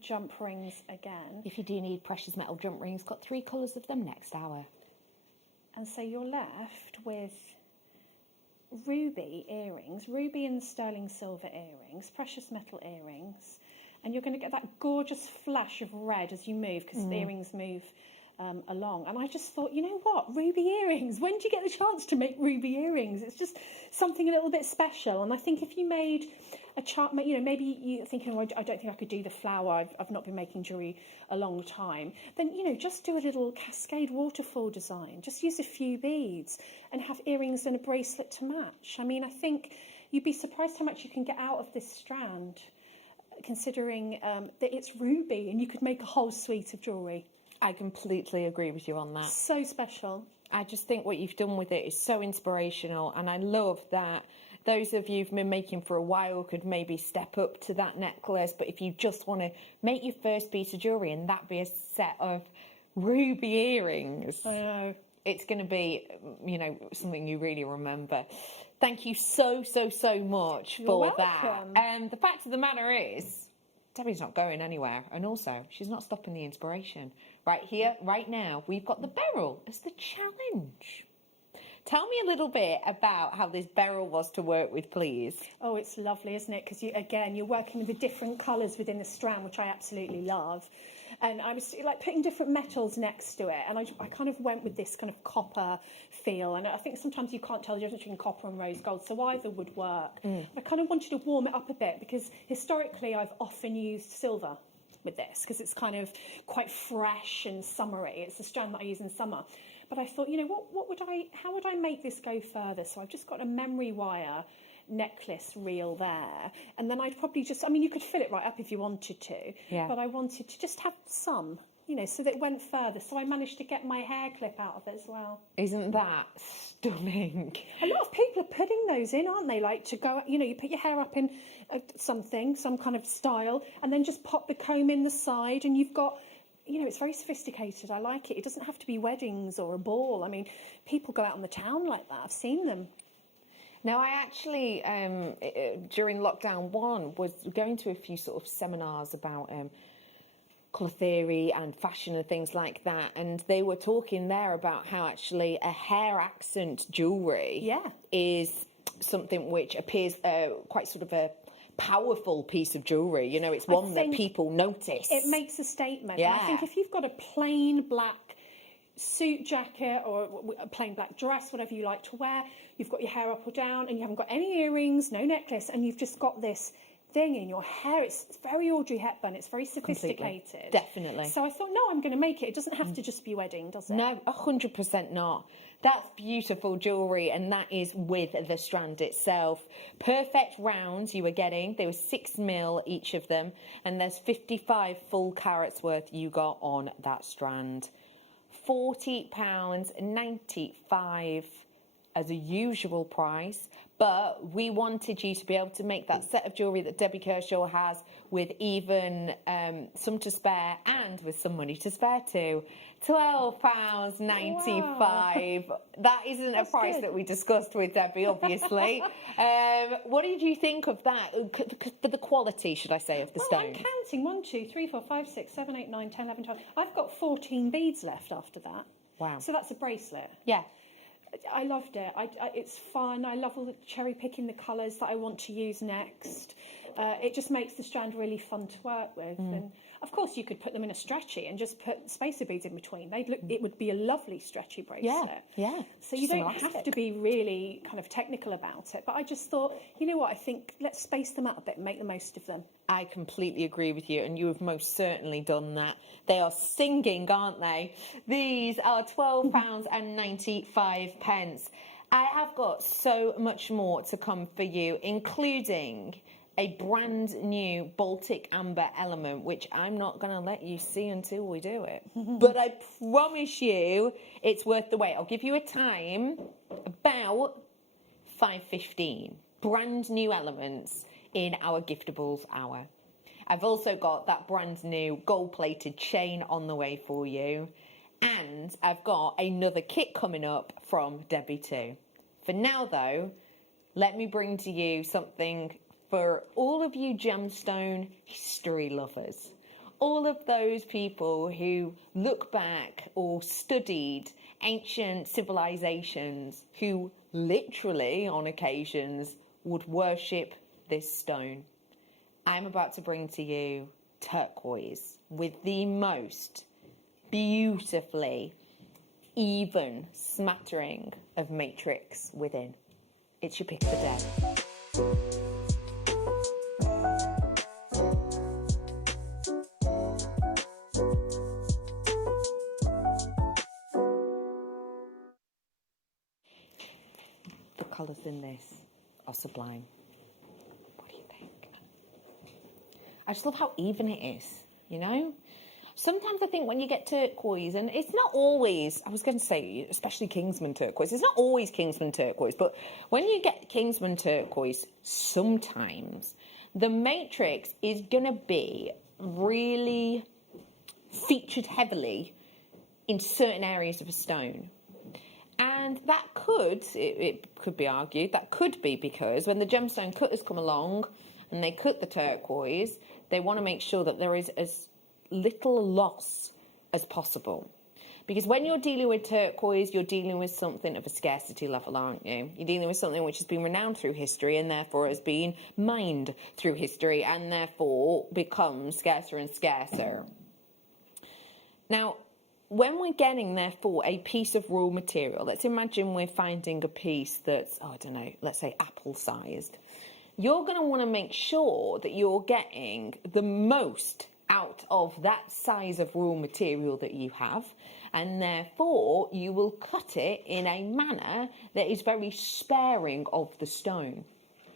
jump rings again. If you do need precious metal jump rings, got 3 colours of them next hour. And so you're left with ruby earrings, ruby and sterling silver earrings, precious metal earrings, and you're going to get that gorgeous flash of red as you move, because the earrings move along. And I just thought, you know what, ruby earrings, when do you get the chance to make ruby earrings? It's just something a little bit special. And I think if you made a chart, you know, maybe you're thinking, oh, I don't think I could do the flower, I've not been making jewellery a long time, then, you know, just do a little cascade waterfall design, just use a few beads and have earrings and a bracelet to match. I mean, I think you'd be surprised how much you can get out of this strand, considering that it's ruby, and you could make a whole suite of jewellery. I completely agree with you on that. So special. I just think what you've done with it is so inspirational, and I love that those of you who've been making for a while could maybe step up to that necklace. But if you just want to make your first piece of jewellery and that be a set of ruby earrings, I know, it's going to be, you know, something you really remember. Thank you so much for that. And the fact of the matter is, Debbie's not going anywhere, and also she's not stopping the inspiration. Right here, right now, we've got the Beryl as the challenge. Tell me a little bit about how this Beryl was to work with, please. Oh, it's lovely, isn't it? Because you're working with the different colours within the strand, which I absolutely love. And I was like putting different metals next to it, and I kind of went with this kind of copper feel. And I think sometimes you can't tell the difference between copper and rose gold, so either would work. I kind of wanted to warm it up a bit, because historically I've often used silver with this, because it's kind of quite fresh and summery. It's the strand that I use in summer. But I thought, you know, how would I make this go further? So I've just got a memory wire necklace reel there, and then I'd probably just, I mean, you could fill it right up if you wanted to, but I wanted to just have some you know, so that it went further. So I managed to get my hair clip out of it as well. Isn't that stunning? A lot of people are putting those in, aren't they? Like to go, you know, you put your hair up in something, some kind of style, and then just pop the comb in the side, and you've got, you know, it's very sophisticated. I like it. It doesn't have to be weddings or a ball. I mean, people go out on the town like that. I've seen them. Now, I actually, during lockdown 1, was going to a few sort of seminars about colour theory and fashion and things like that, and they were talking there about how actually a hair accent jewellery is something which appears quite sort of a powerful piece of jewellery. You know, it's one that people notice. It makes a statement. Yeah. And I think if you've got a plain black suit jacket or a plain black dress, whatever you like to wear, you've got your hair up or down and you haven't got any earrings, no necklace, and you've just got this thing in your hair. It's very Audrey Hepburn. It's very sophisticated. Completely. Definitely. So I thought, no, I'm going to make it. It doesn't have to just be wedding, does it? No, 100% not. That's beautiful jewellery, and that is with the strand itself. Perfect rounds you were getting. They were 6mm each of them, and there's 55 full carats worth you got on that strand. £40.95 as a usual price, but we wanted you to be able to make that set of jewellery that Debbie Kershaw has with even some to spare and with some money to spare too. £12.95. Wow. That isn't a price that we discussed with Debbie, obviously. What did you think of that? For the quality, should I say, of the stone? I'm counting 1, 2, 3, 4, 5, 6, 7, 8, 9, 10, 11, 12. I've got 14 beads left after that. Wow. So that's a bracelet. Yeah. I loved it. It's fun. I love all the cherry picking the colours that I want to use next. It just makes the strand really fun to work with. And of course, you could put them in a stretchy and just put spacer beads in between. They'd look. It would be a lovely stretchy bracelet. Yeah. So you don't have to be really kind of technical about it. But I just thought, you know what? I think let's space them out a bit and make the most of them. I completely agree with you, and you have most certainly done that. They are singing, aren't they? These are £12.95. I have got so much more to come for you, including a brand new Baltic amber element, which I'm not going to let you see until we do it. But I promise you it's worth the wait. I'll give you a time, about 5:15. Brand new elements in our Giftables hour. I've also got that brand new gold-plated chain on the way for you. And I've got another kit coming up from Debbie too. For now, though, let me bring to you something for all of you gemstone history lovers. All of those people who look back or studied ancient civilizations who literally, on occasions, would worship this stone. I'm about to bring to you turquoise with the most beautifully even smattering of matrix within. It's your pick of the day. The colours in this are sublime. What do you think? I just love how even it is, you know? Sometimes I think when you get turquoise, and it's not always, I was going to say, especially Kingsman turquoise, it's not always Kingsman turquoise, but when you get Kingsman turquoise, sometimes the matrix is going to be really featured heavily in certain areas of a stone. And that could, it could be argued, that could be because when the gemstone cutters come along and they cut the turquoise, they want to make sure that there is as little loss as possible. Because when you're dealing with turquoise, you're dealing with something of a scarcity level, aren't you? You're dealing with something which has been renowned through history and therefore has been mined through history and therefore becomes scarcer and scarcer. Now, when we're getting, therefore, a piece of raw material, let's imagine we're finding a piece that's, I don't know, let's say apple-sized. You're going to want to make sure that you're getting the most out of that size of raw material that you have, and therefore you will cut it in a manner that is very sparing of the stone.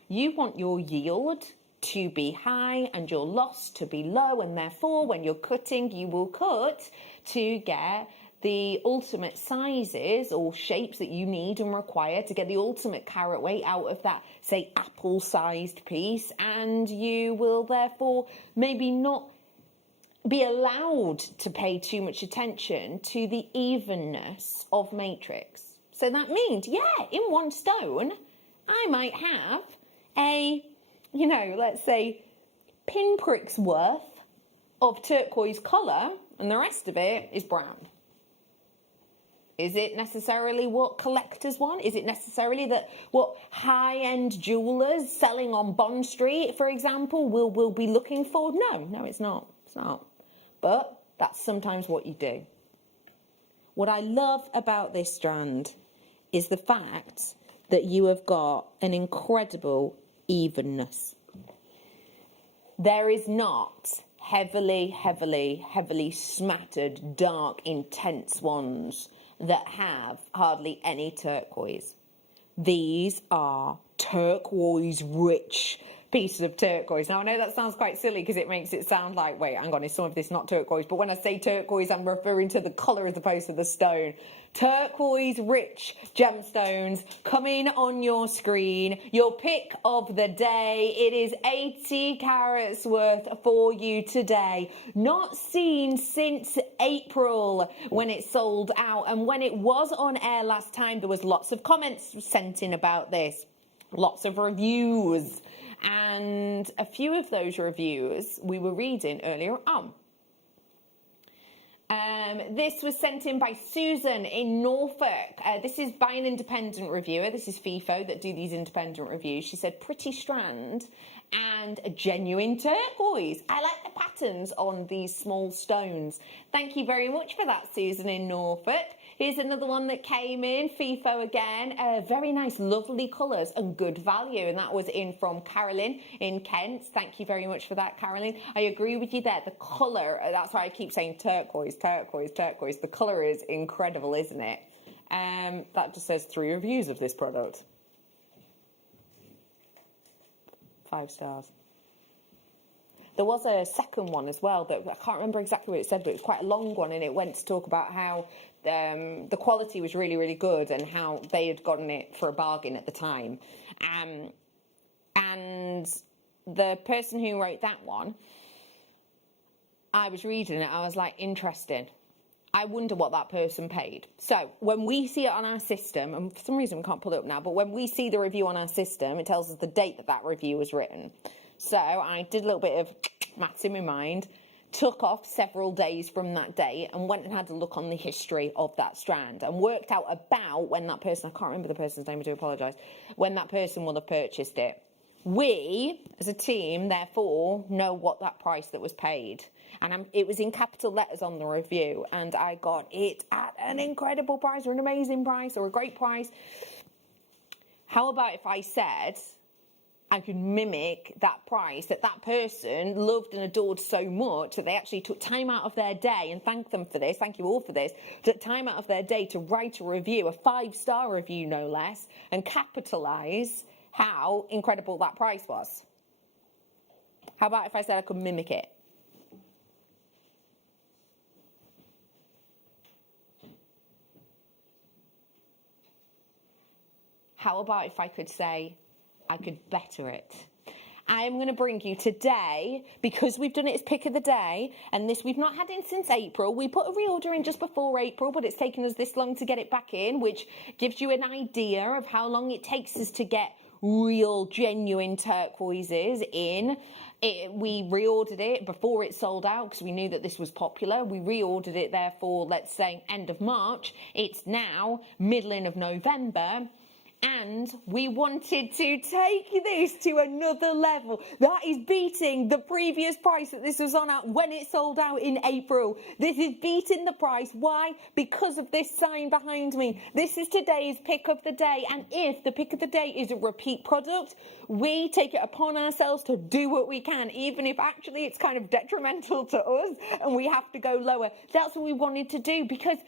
You want your yield to be high and your loss to be low, and therefore when you're cutting, you will cut to get the ultimate sizes or shapes that you need and require to get the ultimate carat weight out of that, say, apple-sized piece, and you will therefore maybe not be allowed to pay too much attention to the evenness of matrix. So that means, yeah, in one stone, I might have a, you know, let's say pinprick's worth of turquoise colour, and the rest of it is brown. Is it necessarily what collectors want? Is it necessarily that what high-end jewellers selling on Bond Street, for example, will be looking for? No, it's not. It's not. But that's sometimes what you do. What I love about this strand is the fact that you have got an incredible evenness. There is not heavily smattered, dark, intense ones that have hardly any turquoise. These are turquoise rich pieces of turquoise. Now I know that sounds quite silly because it makes it sound like, wait, hang on, is some of this not turquoise? But when I say turquoise, I'm referring to the colour as opposed to the stone. Turquoise rich gemstones coming on your screen. Your pick of the day. It is 80 carats worth for you today. Not seen since April when it sold out. And when it was on air last time, there was lots of comments sent in about this. Lots of reviews. And a few of those reviews we were reading earlier on. This was sent in by Susan in Norfolk. This is by an independent reviewer. This is FIFO that do these independent reviews. She said, pretty strand and a genuine turquoise. I like the patterns on these small stones. Thank you very much for that, Susan in Norfolk. Here's another one that came in, FIFO again. Very nice, lovely colours and good value. And that was in from Carolyn in Kent. Thank you very much for that, Carolyn. I agree with you there. The colour, that's why I keep saying turquoise, turquoise, turquoise. The colour is incredible, isn't it? That just says 3 reviews of this product. 5 stars. There was a second one as well that I can't remember exactly what it said, but it was quite a long one, and it went to talk about how the quality was really, really good and how they had gotten it for a bargain at the time. And the person who wrote that one, I was reading it, I was like, interesting. I wonder what that person paid. So when we see it on our system, and for some reason we can't pull it up now, but when we see the review on our system, it tells us the date that that review was written. So I did a little bit of maths in my mind, took off several days from that date and went and had a look on the history of that strand and worked out about when that person, I can't remember the person's name, I do apologise, when that person will have purchased it. We, as a team, therefore, know what that price that was paid. And it was in capital letters on the review, and I got it at an incredible price or an amazing price or a great price. How about if I said I could mimic that price that that person loved and adored so much that they actually took time out of their day, and thank them for this, thank you all for this, took time out of their day to write a review, a 5-star review no less, and capitalise how incredible that price was. How about if I said I could mimic it? How about if I could say I could better it? I am going to bring you today, because we've done it as pick of the day, and this we've not had in since April. We put a reorder in just before April, but it's taken us this long to get it back in, which gives you an idea of how long it takes us to get real, genuine turquoises in. We reordered it before it sold out because we knew that this was popular. We reordered it, therefore, let's say, end of March. It's now middling of November. And we wanted to take this to another level. That is beating the previous price that this was on at when it sold out in April. This is beating the price. Why? Because of this sign behind me. This is today's pick of the day. And if the pick of the day is a repeat product, we take it upon ourselves to do what we can, even if actually it's kind of detrimental to us and we have to go lower. That's what we wanted to do, because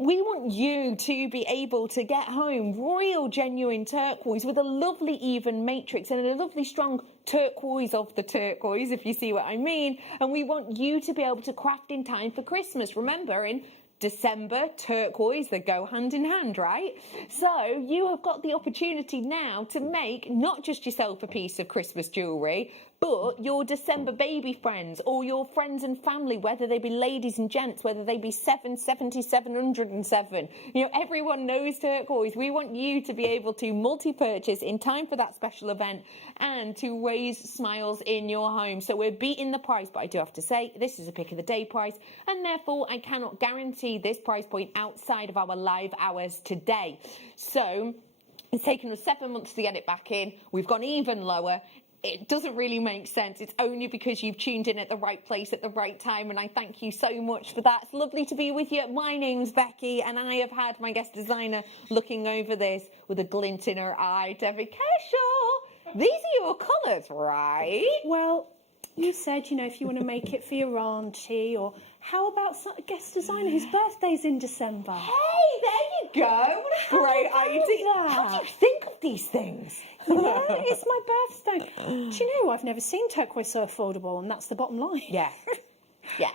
we want you to be able to get home real genuine turquoise with a lovely even matrix and a lovely strong turquoise of the turquoise, if you see what I mean. And we want you to be able to craft in time for Christmas. Remember, in December, turquoise, they go hand in hand, right? So you have got the opportunity now to make not just yourself a piece of Christmas jewellery, but your December baby friends or your friends and family, whether they be ladies and gents, whether they be 770, 707. You know, everyone knows turquoise. We want you to be able to multi-purchase in time for that special event and to raise smiles in your home. So we're beating the price, but I do have to say, this is a pick of the day price, and therefore I cannot guarantee this price point outside of our live hours today. So it's taken us 7 months to get it back in. We've gone even lower. It doesn't really make sense. It's only because you've tuned in at the right place at the right time, and I thank you so much for that. It's lovely to be with you. My name's Becky, and I have had my guest designer looking over this with a glint in her eye. Debbie Kershaw, these are your colours, right? Well, you said, you know, if you want to make it for your auntie, or how about a guest designer whose birthday's in December? Hey, there you go. What a great idea. How do you think of these things? Yeah, it's my birthday. Do you know, I've never seen turquoise so affordable, and that's the bottom line. Yeah. Yeah.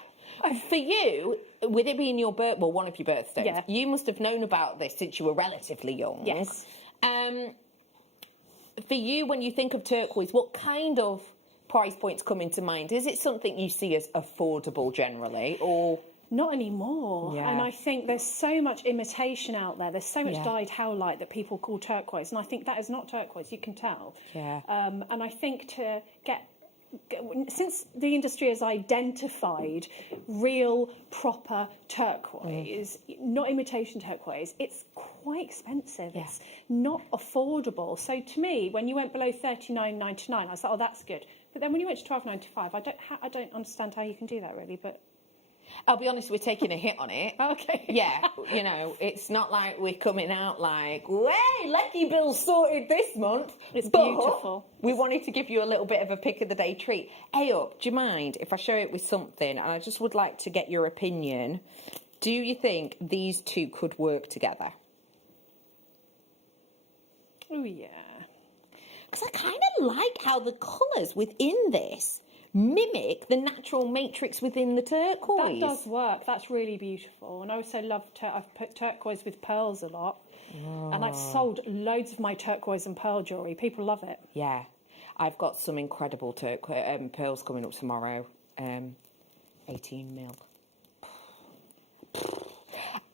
For you, with it being your one of your birthdays, Yeah. you must have known about this since you were relatively young. Yes. For you, when you think of turquoise, what kind of price points come into mind? Is it something you see as affordable generally, or...? Not anymore. Yeah. And I think there's so much imitation out there. There's so much Yeah. dyed howlite that people call turquoise. And I think that is not turquoise, you can tell. Yeah. And I think to since the industry has identified real, proper turquoise, not imitation turquoise, it's quite expensive. Yeah. It's not affordable. So to me, when you went below $39.99, I was like, oh, that's good. But then when you went to $12.95, I don't understand how you can do that, really. But I'll be honest, we're taking a hit on it. Okay. Yeah, you know, it's not like we're coming out like, hey, Lucky Bill sorted this month. It's but beautiful. We wanted to give you a little bit of a pick of the day treat. Hey up, do you mind if I show it with something? And I just would like to get your opinion. Do you think these two could work together? Oh, yeah. Because I kind of like how the colours within this mimic the natural matrix within the turquoise. That does work. That's really beautiful. And I also love, I've put turquoise with pearls a lot. And I've sold loads of my turquoise and pearl jewellery. People love it. Yeah. I've got some incredible pearls coming up tomorrow. 18 mil.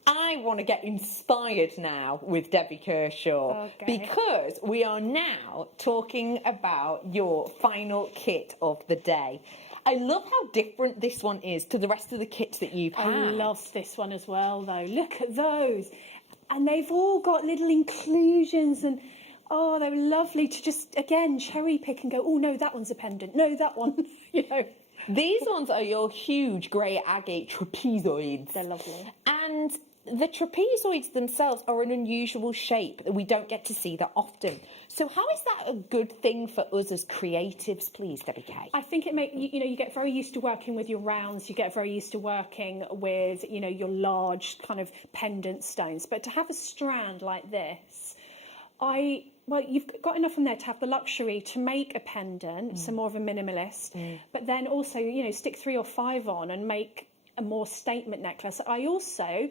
I want to get inspired now with Debbie Kershaw, Okay. because we are now talking about your final kit of the day. I love how different this one is to the rest of the kits that you've had. I love this one as well, though. Look at those. And they've all got little inclusions, and oh, they're lovely to just, again, cherry pick and go, oh, no, that one's a pendant. No, that one, you know. These ones are your huge grey agate trapezoids. They're lovely. And the trapezoids themselves are an unusual shape that we don't get to see that often. So how is that a good thing for us as creatives, please, Debbie Kay? I think it makes, you know, you get very used to working with your rounds, you get very used to working with, you know, your large kind of pendant stones. But to have a strand like this, well, you've got enough in there to have the luxury to make a pendant, so more of a minimalist, but then also, you know, stick 3 or 5 on and make a more statement necklace. I also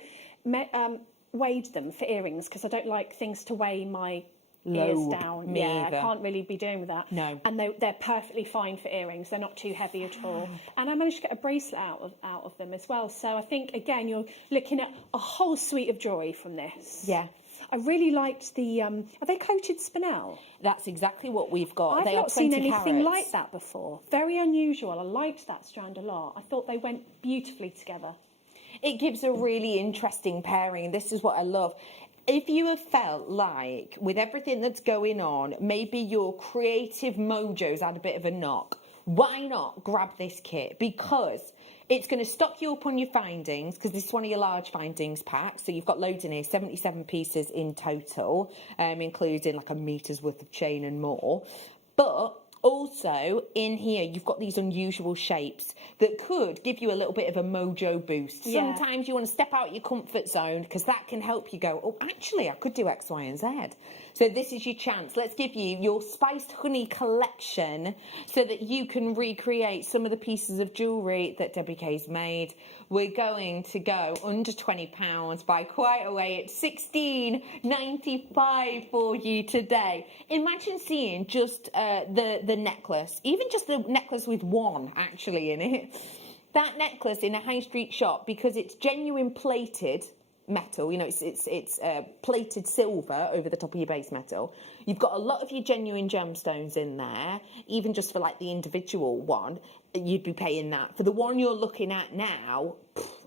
weighed them for earrings because I don't like things to weigh my ears down. Me I either. can't really be doing with that. No. And they're perfectly fine for earrings. They're not too heavy at all. And I managed to get a bracelet out of them as well. So I think, again, you're looking at a whole suite of jewellery from this. Yeah. I really liked the, are they coated spinel? That's exactly what we've got. I've They are not seen 20 anything carats. like that before. Very unusual. I liked that strand a lot. I thought they went beautifully together. It gives a really interesting pairing. This is what I love. If you have felt like, with everything that's going on, maybe your creative mojo's had a bit of a knock, why not grab this kit? Because it's going to stock you up on your findings, because this is one of your large findings packs. So you've got loads in here, 77 pieces in total, including like a metre's worth of chain and more. But Also, in here, you've got these unusual shapes that could give you a little bit of a mojo boost. Yeah. Sometimes you want to step out your comfort zone because that can help you go, oh, actually, I could do X, Y, and Z. So this is your chance. Let's give you your spiced honey collection so that you can recreate some of the pieces of jewellery that Debbie Kay's made. We're going to go under £20 by quite a way at $16.95 for you today. Imagine seeing just the necklace, even just the necklace with one actually in it. That necklace in a high street shop, because it's genuine plated metal, you know, it's plated silver over the top of your base metal. You've got a lot of your genuine gemstones in there, even just for like the individual one, you'd be paying that. For the one you're looking at now,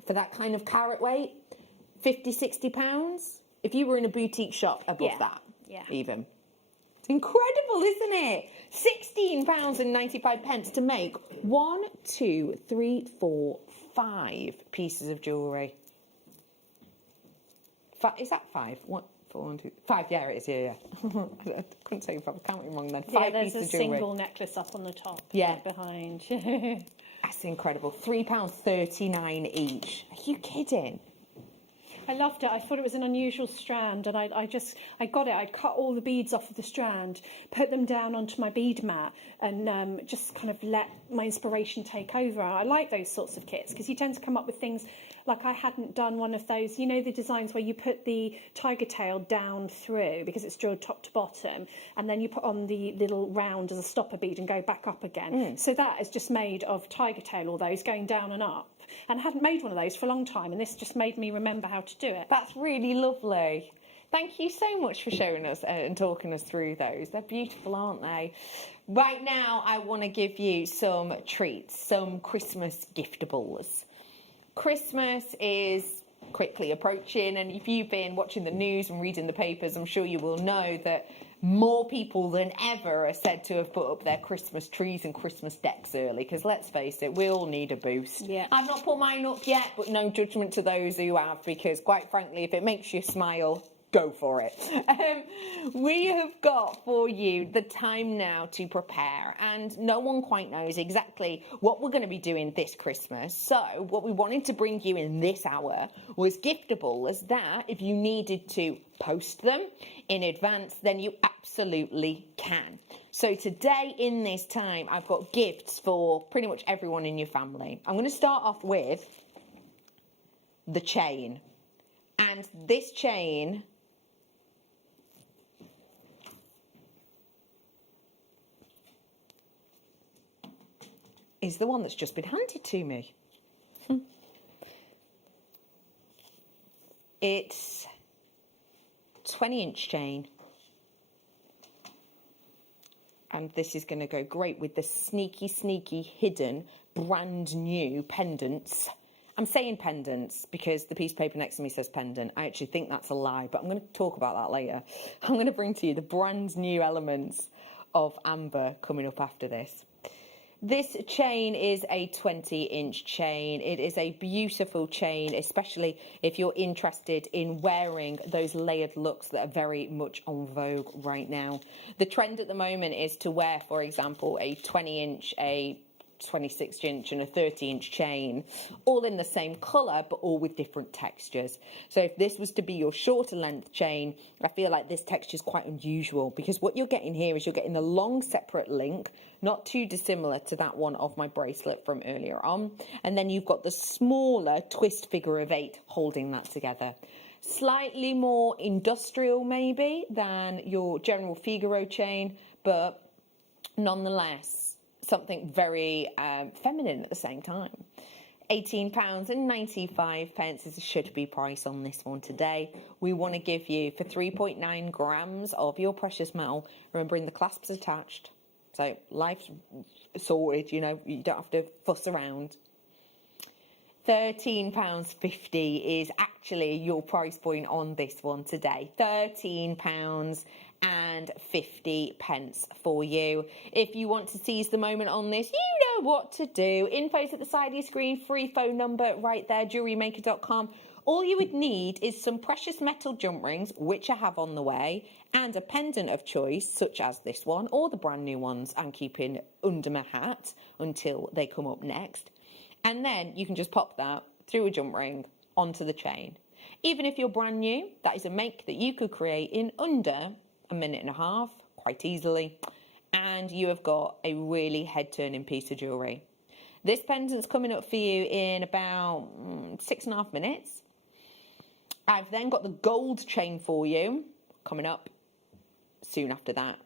for that kind of carat weight, £50-60. If you were in a boutique shop above that, even. It's incredible, isn't it? £16.95 to make 1, 2, 3, 4, 5 pieces of jewellery. Is that 5? 1, 4, 1, 2, 5. Yeah, it is. Yeah. I couldn't say if I was counting wrong then. 5 there's pieces a of jewellery. single necklace up on the top. Yeah. Right behind. That's incredible. £3.39 each. Are you kidding? I loved it. I thought it was an unusual strand, and I got it. I cut all the beads off of the strand, put them down onto my bead mat, and just kind of let my inspiration take over. I like those sorts of kits because you tend to come up with things. Like I hadn't done one of those, you know, the designs where you put the tiger tail down through because it's drilled top to bottom, and then you put on the little round as a stopper bead and go back up again. So that is just made of tiger tail, all those going down and up. And I hadn't made one of those for a long time, and this just made me remember how to do it. That's really lovely. Thank you so much for showing us and talking us through those. They're beautiful, aren't they? Right now, I want to give you some treats, some Christmas giftables. Christmas is quickly approaching, and if you've been watching the news and reading the papers, I'm sure you will know that more people than ever are said to have put up their Christmas trees and Christmas decks early, because let's face it, we all need a boost. Yeah. I've not put mine up yet, but no judgment to those who have, because quite frankly, if it makes you smile, go for it. We have got for you the time now to prepare, and no one quite knows exactly what we're going to be doing this Christmas. So what we wanted to bring you in this hour was giftables that if you needed to post them in advance, then you absolutely can. So today in this time, I've got gifts for pretty much everyone in your family. I'm going to start off with the chain, and this chain is the one that's just been handed to me. It's 20-inch chain. And this is going to go great with the sneaky, sneaky, hidden, brand new pendants. I'm saying pendants because the piece of paper next to me says pendant. I actually think that's a lie, but I'm going to talk about that later. I'm going to bring to you the brand new elements of amber coming up after this. This chain is a 20-inch chain. It is a beautiful chain, especially if you're interested in wearing those layered looks that are very much en vogue right now. The trend at the moment is to wear, for example, a 20-inch, a 26-inch and a 30-inch chain, all in the same colour, but all with different textures. So if this was to be your shorter length chain, I feel like this texture is quite unusual, because what you're getting here is you're getting the long separate link, not too dissimilar to that one of my bracelet from earlier on, and then you've got the smaller twist figure of 8 holding that together. Slightly more industrial maybe than your general Figaro chain, but nonetheless something very feminine at the same time. £18.95 is the should-be price on this one today. We want to give you, for 3.9 grams of your precious metal, remembering the clasp's attached, so life's sorted, you know, you don't have to fuss around. £13.50 is actually your price point on this one today. £13.50 for you. If you want to seize the moment on this, you know what to do. Info's at the side of your screen, free phone number right there, JewelleryMaker.com. All you would need is some precious metal jump rings, which I have on the way, and a pendant of choice, such as this one, or the brand new ones I'm keeping under my hat until they come up next. And then you can just pop that through a jump ring onto the chain. Even if you're brand new, that is a make that you could create in under a minute and a half, quite easily. And you have got a really head-turning piece of jewellery. This pendant's coming up for you in about 6.5 minutes. I've then got the gold chain for you, coming up soon after that.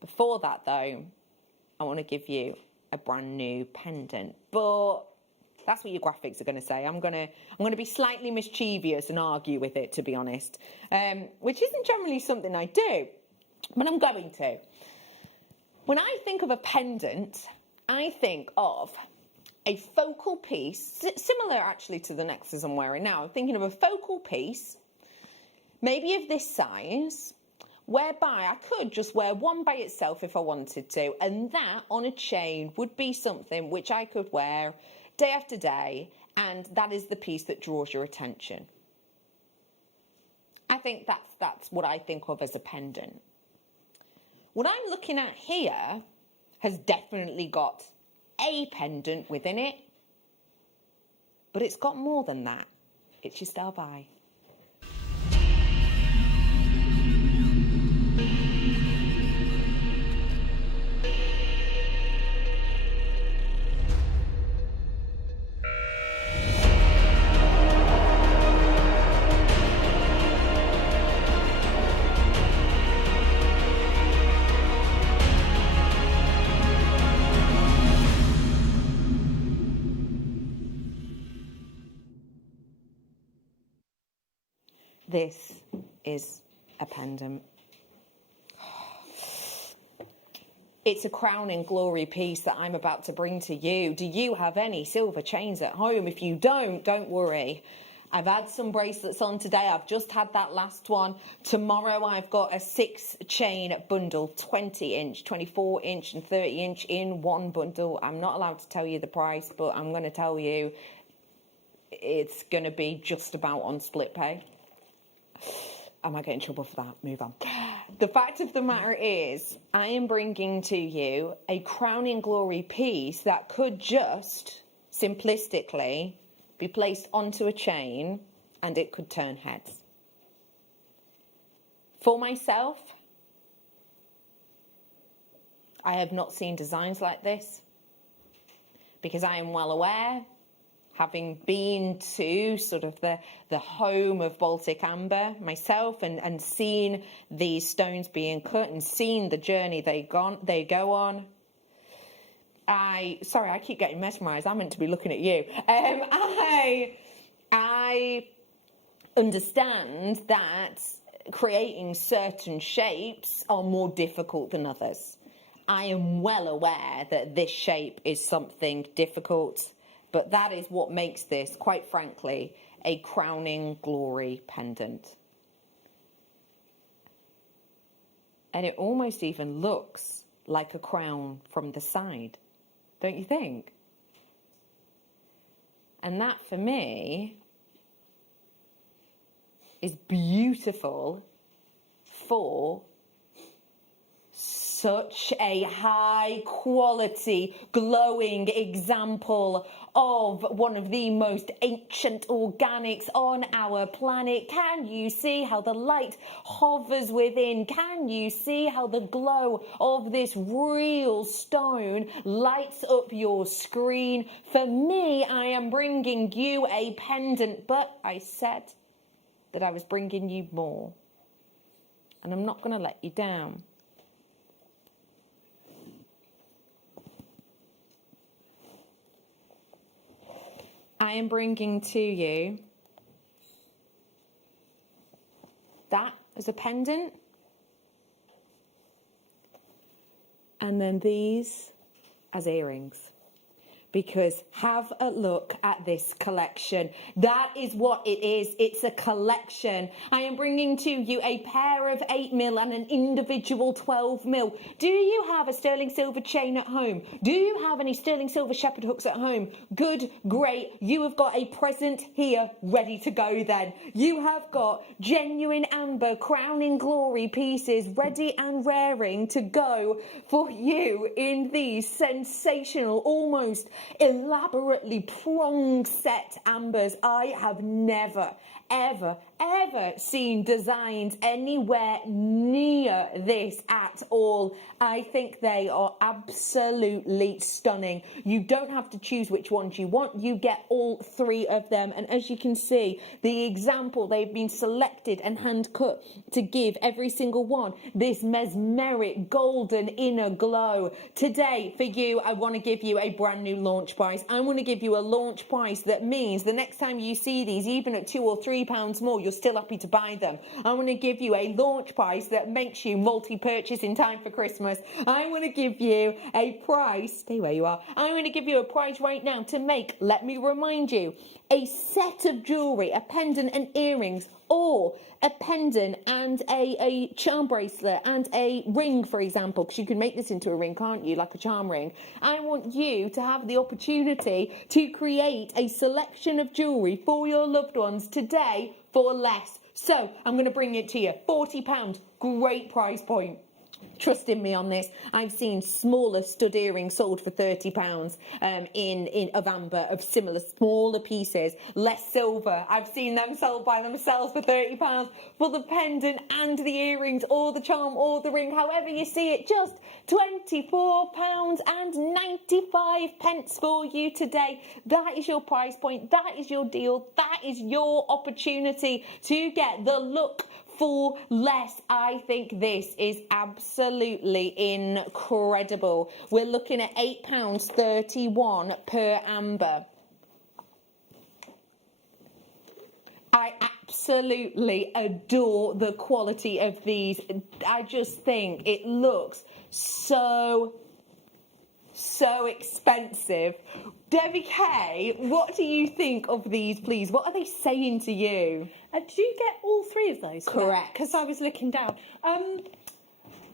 Before that, though, I want to give you a brand new pendant, but that's what your graphics are going to say. I'm going to be slightly mischievous and argue with it, to be honest, which isn't generally something I do, but I'm going to. When I think of a pendant, I think of a focal piece, similar actually to the necklace I'm wearing now. I'm thinking of a focal piece, maybe of this size, whereby I could just wear one by itself if I wanted to, and that on a chain would be something which I could wear day after day, and that is the piece that draws your attention. I think that's what I think of as a pendant. What I'm looking at here has definitely got a pendant within it, but it's got more than that. It's your star by. This is a pendant. It's a crowning glory piece that I'm about to bring to you. Do you have any silver chains at home? If you don't worry. I've had some bracelets on today. I've just had that last one. Tomorrow I've got a 6-chain bundle, 20-inch, 24-inch and 30-inch in one bundle. I'm not allowed to tell you the price, but I'm going to tell you it's going to be just about on split pay. I might get in trouble for that. Move on. The fact of the matter is, I am bringing to you a crowning glory piece that could just simplistically be placed onto a chain and it could turn heads. For myself, I have not seen designs like this because I am well aware, having been to sort of the home of Baltic Amber myself and seen these stones being cut and seen the journey they go on. Sorry, I keep getting mesmerised. I'm meant to be looking at you. I understand that creating certain shapes are more difficult than others. I am well aware that this shape is something difficult. But that is what makes this, quite frankly, a crowning glory pendant. And it almost even looks like a crown from the side, don't you think? And that, for me, is beautiful for such a high quality, glowing example of one of the most ancient organics on our planet. Can you see how the light hovers within? Can you see how the glow of this real stone lights up your screen? For me, I am bringing you a pendant, but I said that I was bringing you more. And I'm not going to let you down. I am bringing to you that as a pendant, and then these as earrings. because have a look at this collection. That is what it is. It's a collection. I am bringing to you a pair of 8mm and an individual 12mm. Do you have a sterling silver chain at home? Do you have any sterling silver shepherd hooks at home? Good, great. You have got a present here ready to go then. You have got genuine amber crowning glory pieces ready and raring to go for you in these sensational, almost elaborately pronged set ambers. I have never, ever seen designs anywhere near this at all. I think they are absolutely stunning. You don't have to choose which ones you want. You get all three of them. And as you can see, the example, they've been selected and hand cut to give every single one this mesmeric golden inner glow. Today, for you, I want to give you a brand new launch price. I want to give you a launch price that means the next time you see these, even at £2 or £3 more, you're still happy to buy them. I want to give you a launch price that makes you multi-purchase in time for Christmas. I want to give you a price, stay where you are, I'm going to give you a price right now to make, let me remind you, a set of jewellery, a pendant and earrings, or a pendant and a charm bracelet and a ring, for example, because you can make this into a ring, can't you, like a charm ring. I want you to have the opportunity to create a selection of jewellery for your loved ones today for less. So I'm going to bring it to you, £40, great price point. Trust in me on this. I've seen smaller stud earrings sold for £30 of amber, of similar smaller pieces, less silver. I've seen them sold by themselves for £30 for the pendant and the earrings, or the charm, or the ring, however you see it. Just £24.95 for you today. That is your price point. That is your deal. That is your opportunity to get the look for less. I think this is absolutely incredible. We're looking at £8.31 per amber. I absolutely adore the quality of these. I just think it looks so expensive. Debbie Kay, what do you think of these, please? What are they saying to you? Did you get all three of those? Correct. Because I was looking down. Do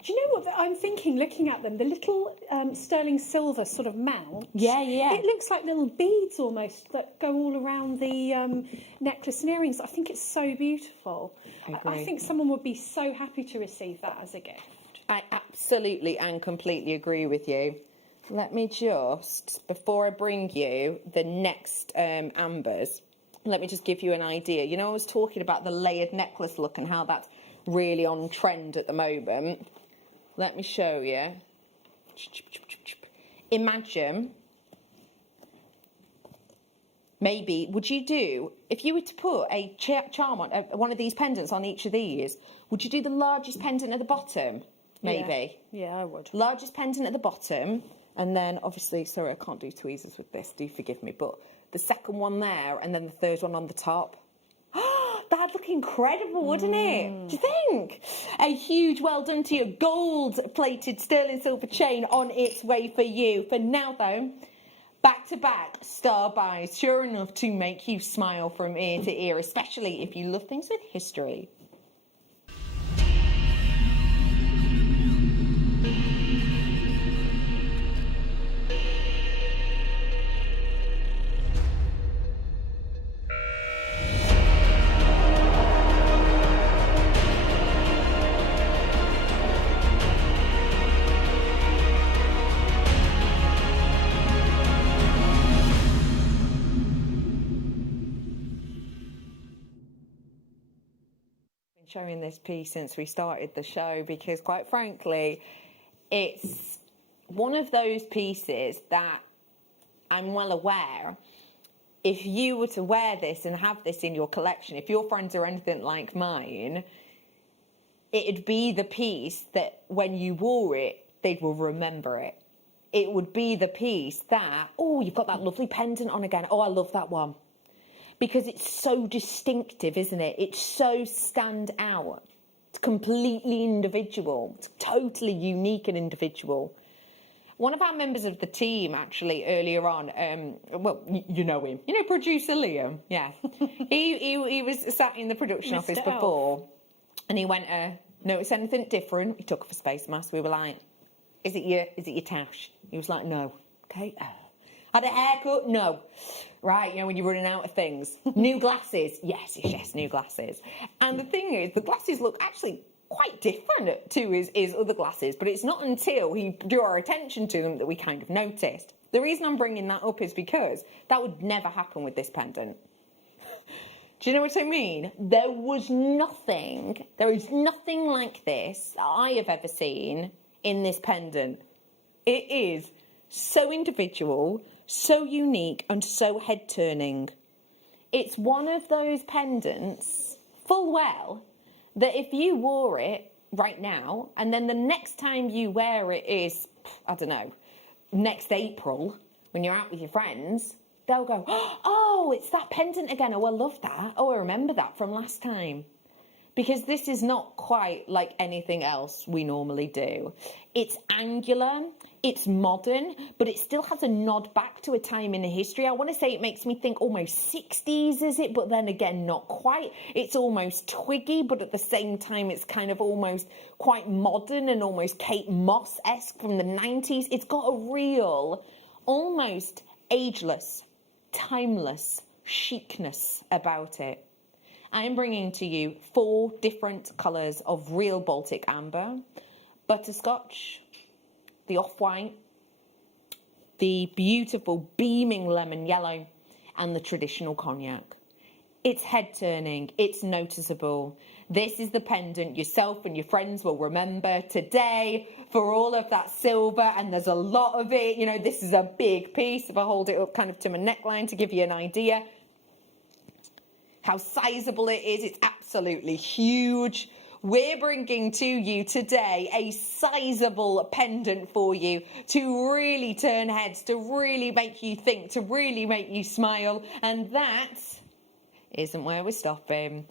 you know what I'm thinking, looking at them? The little sterling silver sort of mount. Yeah. It looks like little beads almost that go all around the necklace and earrings. I think it's so beautiful. I think someone would be so happy to receive that as a gift. I absolutely and completely agree with you. Let me just, before I bring you the next ambers, let me just give you an idea. You know, I was talking about the layered necklace look and how that's really on trend at the moment. Let me show you. Imagine, maybe, would you do, if you were to put a charm on, one of these pendants on each of these, would you do the largest pendant at the bottom? Maybe. Yeah, I would. Largest pendant at the bottom. And then, obviously, sorry, I can't do tweezers with this, do forgive me, but the second one there, and then the third one on the top. That'd look incredible, wouldn't it? Do you think? A huge well done to you. Gold-plated sterling silver chain on its way for you. For now, though, back-to-back star buys, sure enough to make you smile from ear to ear, especially if you love things with history. Showing this piece since we started the show because, quite frankly, it's one of those pieces that I'm well aware, if you were to wear this and have this in your collection, if your friends are anything like mine, it'd be the piece that when you wore it, they will remember it. It would be the piece that, oh, you've got that lovely pendant on again. Oh, I love that one. Because it's so distinctive, isn't it? It's so stand out. It's completely individual. It's totally unique and individual. One of our members of the team, actually, earlier on, well, you know him, you know, producer Liam, yeah. he was sat in the production Mr. office Elf. before, and he went, notice anything different? He took off a space mask. We were like, is it your tash? He was like, no. Okay. Had a haircut? No. Right, you know, when you're running out of things. New glasses? Yes, new glasses. And the thing is, the glasses look actually quite different to his other glasses, but it's not until he drew our attention to them that we kind of noticed. The reason I'm bringing that up is because that would never happen with this pendant. Do you know what I mean? There is nothing like this that I have ever seen in this pendant. It is so individual, so unique, and so head-turning. It's one of those pendants, full well, that if you wore it right now, and then the next time you wear it is, I don't know, next April, when you're out with your friends, they'll go, oh, it's that pendant again. Oh, I love that. Oh, I remember that from last time. Because this is not quite like anything else we normally do. It's angular, it's modern, but it still has a nod back to a time in history. I want to say it makes me think almost 60s, is it? But then again, not quite. It's almost twiggy, but at the same time, it's kind of almost quite modern and almost Kate Moss-esque from the 90s. It's got a real, almost ageless, timeless chicness about it. I am bringing to you 4 different colours of real Baltic amber, butterscotch, the off-white, the beautiful beaming lemon yellow, and the traditional cognac. It's head-turning, it's noticeable. This is the pendant yourself and your friends will remember today for all of that silver, and there's a lot of it. You know, this is a big piece. If I hold it up kind of to my neckline to give you an idea how sizable it is, it's absolutely huge. We're bringing to you today a sizable pendant for you to really turn heads, to really make you think, to really make you smile. And that isn't where we're stopping.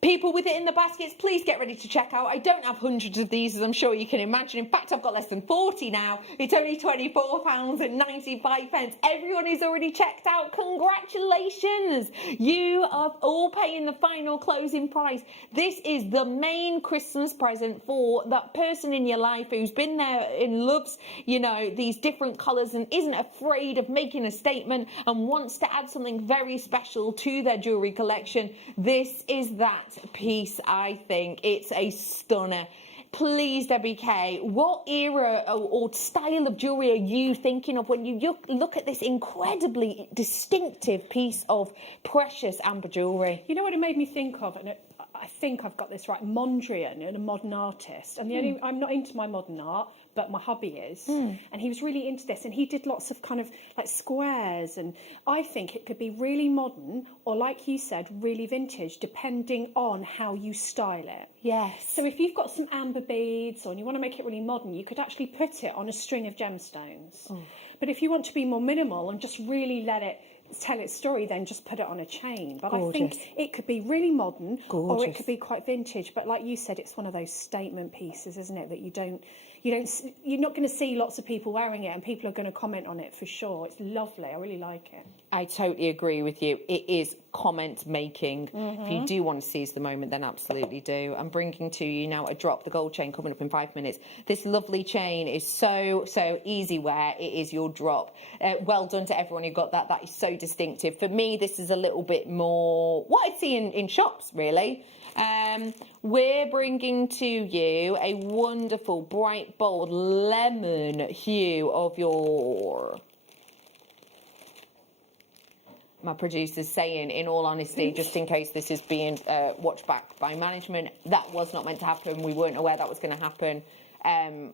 People with it in the baskets, please get ready to check out. I don't have hundreds of these, as I'm sure you can imagine. In fact, I've got less than 40 now. It's only £24.95. Everyone is already checked out. Congratulations. You are all paying the final closing price. This is the main Christmas present for that person in your life who's been there and loves, you know, these different colours and isn't afraid of making a statement and wants to add something very special to their jewellery collection. This is that piece, I think. It's a stunner. Please, Debbie Kay, what era or style of jewellery are you thinking of when you look at this incredibly distinctive piece of precious amber jewellery? You know what it made me think of? And I think I've got this right. Mondrian, and a modern artist. And I'm not into my modern art, but my hubby is. And he was really into this. And he did lots of kind of like squares. And I think it could be really modern or, like you said, really vintage, depending on how you style it. Yes. So if you've got some amber beads and you want to make it really modern, you could actually put it on a string of gemstones. But if you want to be more minimal and just really let it tell its story, then just put it on a chain. But Gorgeous. I think it could be really modern, or Gorgeous. it could be quite vintage. But like you said, it's one of those statement pieces, isn't it, that you're not going to see lots of people wearing it, and people are going to comment on it for sure. It's lovely. I really like it. I totally agree with you. It is comment making. If you do want to seize the moment, then absolutely do. I'm bringing to you now a drop, the gold chain, coming up in 5 minutes. This lovely chain is so easy wear. It is your drop. Well done to everyone who got that. That is so distinctive. For me, this is a little bit more what I see in shops, really. We're bringing to you a wonderful, bright, bold lemon hue of your... My producer's saying, in all honesty, just in case this is being watched back by management, that was not meant to happen. We weren't aware that was going to happen. I'm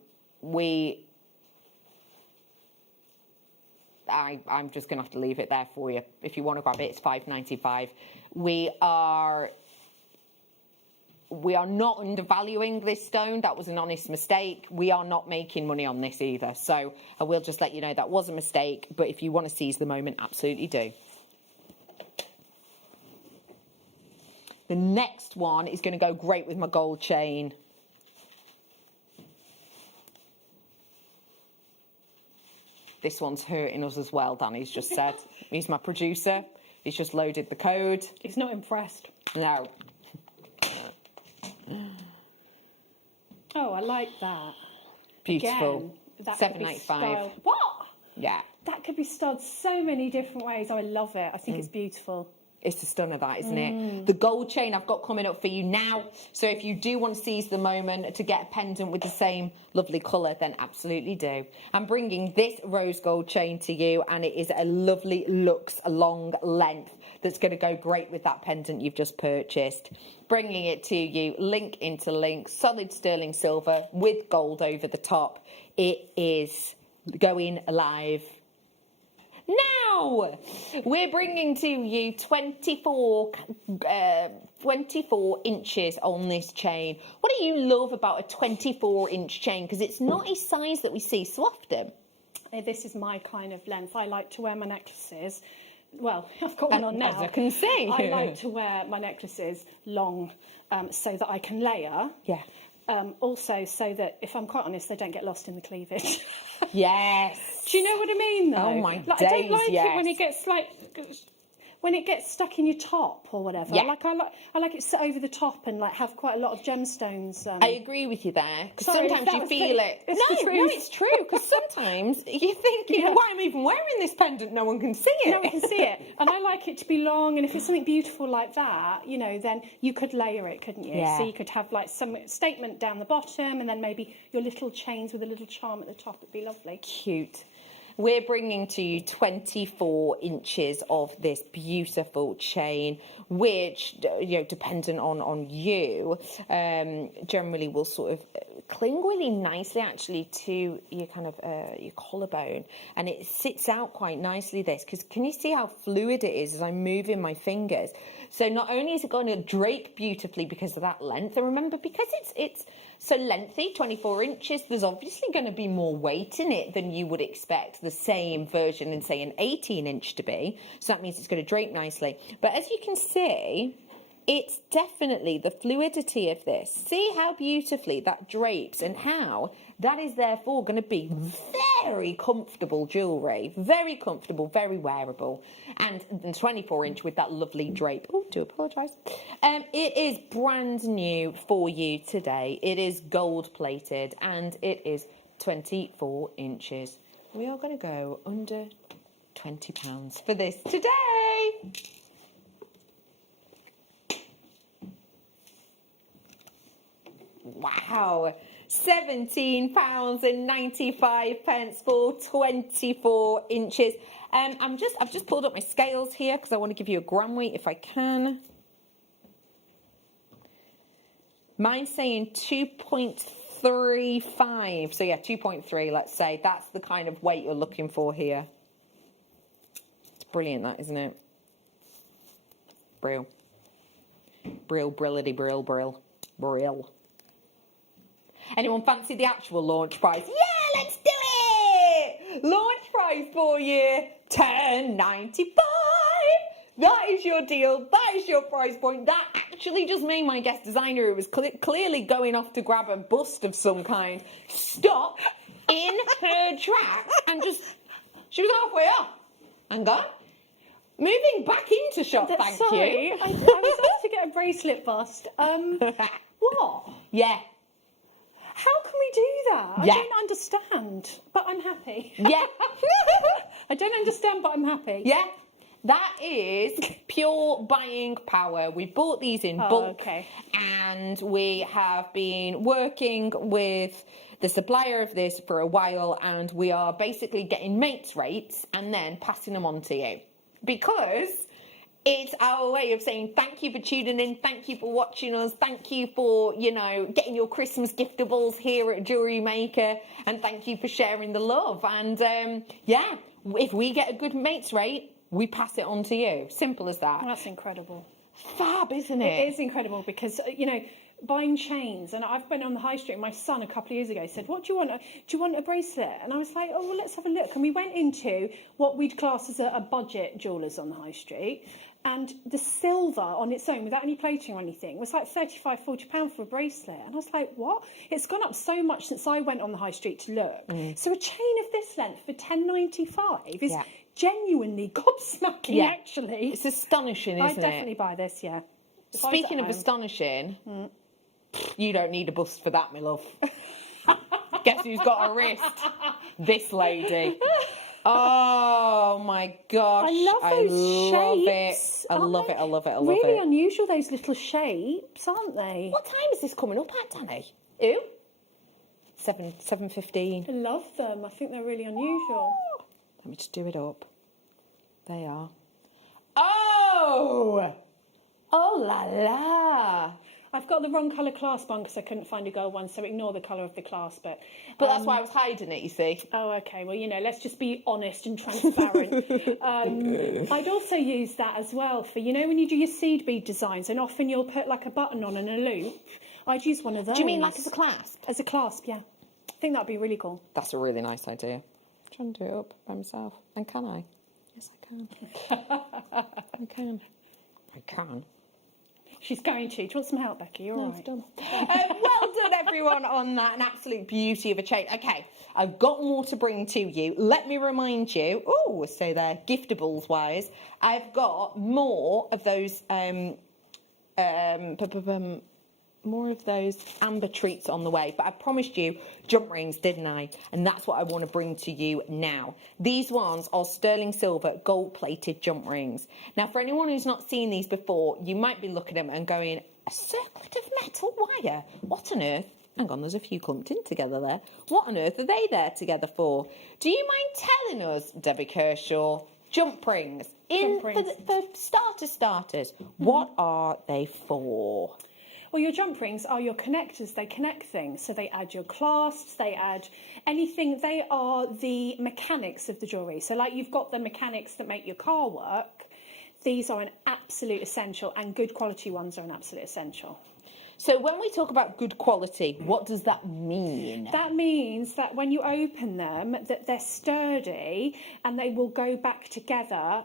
just going to have to leave it there for you. If you want to grab it, it's $5.95. We are not undervaluing this stone. That was an honest mistake. We are not making money on this either. So I will just let you know that was a mistake. But if you want to seize the moment, absolutely do. The next one is going to go great with my gold chain. this one's hurting us as well, Danny's just said. He's my producer. He's just loaded the code. He's not impressed. No. Oh, I like that. Beautiful. Again, that could be 785. styled. What? Yeah. That could be styled so many different ways. Oh, I love it. I think it's beautiful. It's a stunner, that, isn't it? The gold chain I've got coming up for you now. So if you do want to seize the moment to get a pendant with the same lovely colour, then absolutely do. I'm bringing this rose gold chain to you, and it is a lovely luxe long length that's going to go great with that pendant you've just purchased. Bringing it to you, link into link, solid sterling silver with gold over the top. It is going live now. We're bringing to you 24 inches on this chain. What do you love about a 24-inch chain? Because it's not a size that we see so often. This is my kind of length. I like to wear my necklaces. Well, I've got one on now. As I can see. I like to wear my necklaces long so that I can layer. Yeah. Also, so that, if I'm quite honest, they don't get lost in the cleavage. Yes. Do you know what I mean, though? Oh, my like, days, I don't like yes. it when it gets, like, when it gets stuck in your top or whatever. Yeah. I like it sit over the top and, like, have quite a lot of gemstones. I agree with you there. Because Sorry, sometimes that you was feel the- it. it's the No, truth. it's true. Because sometimes you think, you know, why am I even wearing this pendant? No one can see it. No one can see it. And I like it to be long, and if it's something beautiful like that, you know, then you could layer it, couldn't you? Yeah. So you could have, like, some statement down the bottom, and then maybe your little chains with a little charm at the top. It'd be lovely. Cute. We're bringing to you 24 inches of this beautiful chain, which, you know, dependent on you, generally will sort of cling really nicely actually to your kind of your collarbone, and it sits out quite nicely, this, because can you see how fluid it is as I'm moving my fingers? So not only is it going to drape beautifully because of that length, and remember, because it's so lengthy, 24 inches, there's obviously going to be more weight in it than you would expect the same version in, say, an 18-inch to be. So that means it's going to drape nicely. But as you can see, it's definitely the fluidity of this. See how beautifully that drapes and how that is therefore going to be very comfortable jewellery. Very comfortable, very wearable. And 24-inch with that lovely drape. Oh, do apologise. It is brand new for you today. It is gold-plated and it is 24 inches. We are going to go under £20 for this today. Wow, £17.95 for 24 inches. I've just pulled up my scales here because I want to give you a gram weight if I can. Mine's saying 2.35. So yeah, 2.3, let's say. That's the kind of weight you're looking for here. It's brilliant, that, isn't it? Brill. Brill, brillity, brill, brill. Brill. Anyone fancy the actual launch price? Yeah, let's do it! Launch price for you, $10.95. That is your deal. That is your price point. That actually just made my guest designer, who was clearly going off to grab a bust of some kind, stop in her tracks and just... She was halfway up and gone. Moving back into shop, thank Sorry, you. I was off to get a bracelet bust. What? Yeah. How can we do that? Yeah. I don't understand, but I'm happy. Yeah. I don't understand, but I'm happy. Yeah. That is pure buying power. We bought these in bulk, okay. and we have been working with the supplier of this for a while, and we are basically getting mates rates and then passing them on to you, because it's our way of saying thank you for tuning in, thank you for watching us, thank you for, you know, getting your Christmas giftables here at Jewellery Maker, and thank you for sharing the love. And yeah, if we get a good mates rate, we pass it on to you. Simple as that. That's incredible. Fab, isn't it? It is incredible because, you know, buying chains, and I've been on the high street. My son a couple of years ago said, "What do you want? Do you want a bracelet?" And I was like, "Oh, well, let's have a look." And we went into what we'd class as a budget jewellers on the high street, and the silver on its own, without any plating or anything, was like £35–40 for a bracelet. And I was like, "What?" It's gone up so much since I went on the high street to look. So a chain of this length for £10.95 is genuinely gobsmacking. Actually, it's astonishing, isn't it? I'd definitely buy this. Yeah. Speaking of astonishing, you don't need a bust for that, my love. Guess who's got a wrist? This lady. Oh my gosh. I love those shapes. I love it. I love it. Really unusual, those little shapes, aren't they? What time is this coming up at, Danny? Who? 7:15. I love them. I think they're really unusual. Let me just do it up. They are. Oh! Oh la la! I've got the wrong colour clasp on because I couldn't find a gold one, so ignore the colour of the clasp. But that's why I was hiding it, you see. Oh, okay. Well, let's just be honest and transparent. I'd also use that as well for, when you do your seed bead designs, and often you'll put like a button on and a loop. I'd use one of those. Do you mean like as a clasp? As a clasp, yeah. I think that'd be really cool. That's a really nice idea. I'm trying to do it up by myself. And can I? Yes, I can. I can. She's going to. Do you want some help, Becky? You're all right. Done. Well done, everyone, on that. An absolute beauty of a chain. Okay, I've got more to bring to you. Let me remind you. Oh, so there, giftables wise, I've got more of those. More of those amber treats on the way, but I promised you jump rings, didn't I? And that's what I want to bring to you now. These ones are sterling silver gold plated jump rings. Now, for anyone who's not seen these before, you might be looking at them and going, a circlet of metal wire? What on earth? Hang on, there's a few clumped in together there. What on earth are they there together for? Do you mind telling us, Debbie Kershaw, jump rings? For starters, what are they for? Well, your jump rings are your connectors. They connect things. So they add your clasps, they add anything. They are the mechanics of the jewellery. So like you've got the mechanics that make your car work. These are an absolute essential, and good quality ones are an absolute essential. So when we talk about good quality, what does that mean? That means that when you open them, that they're sturdy and they will go back together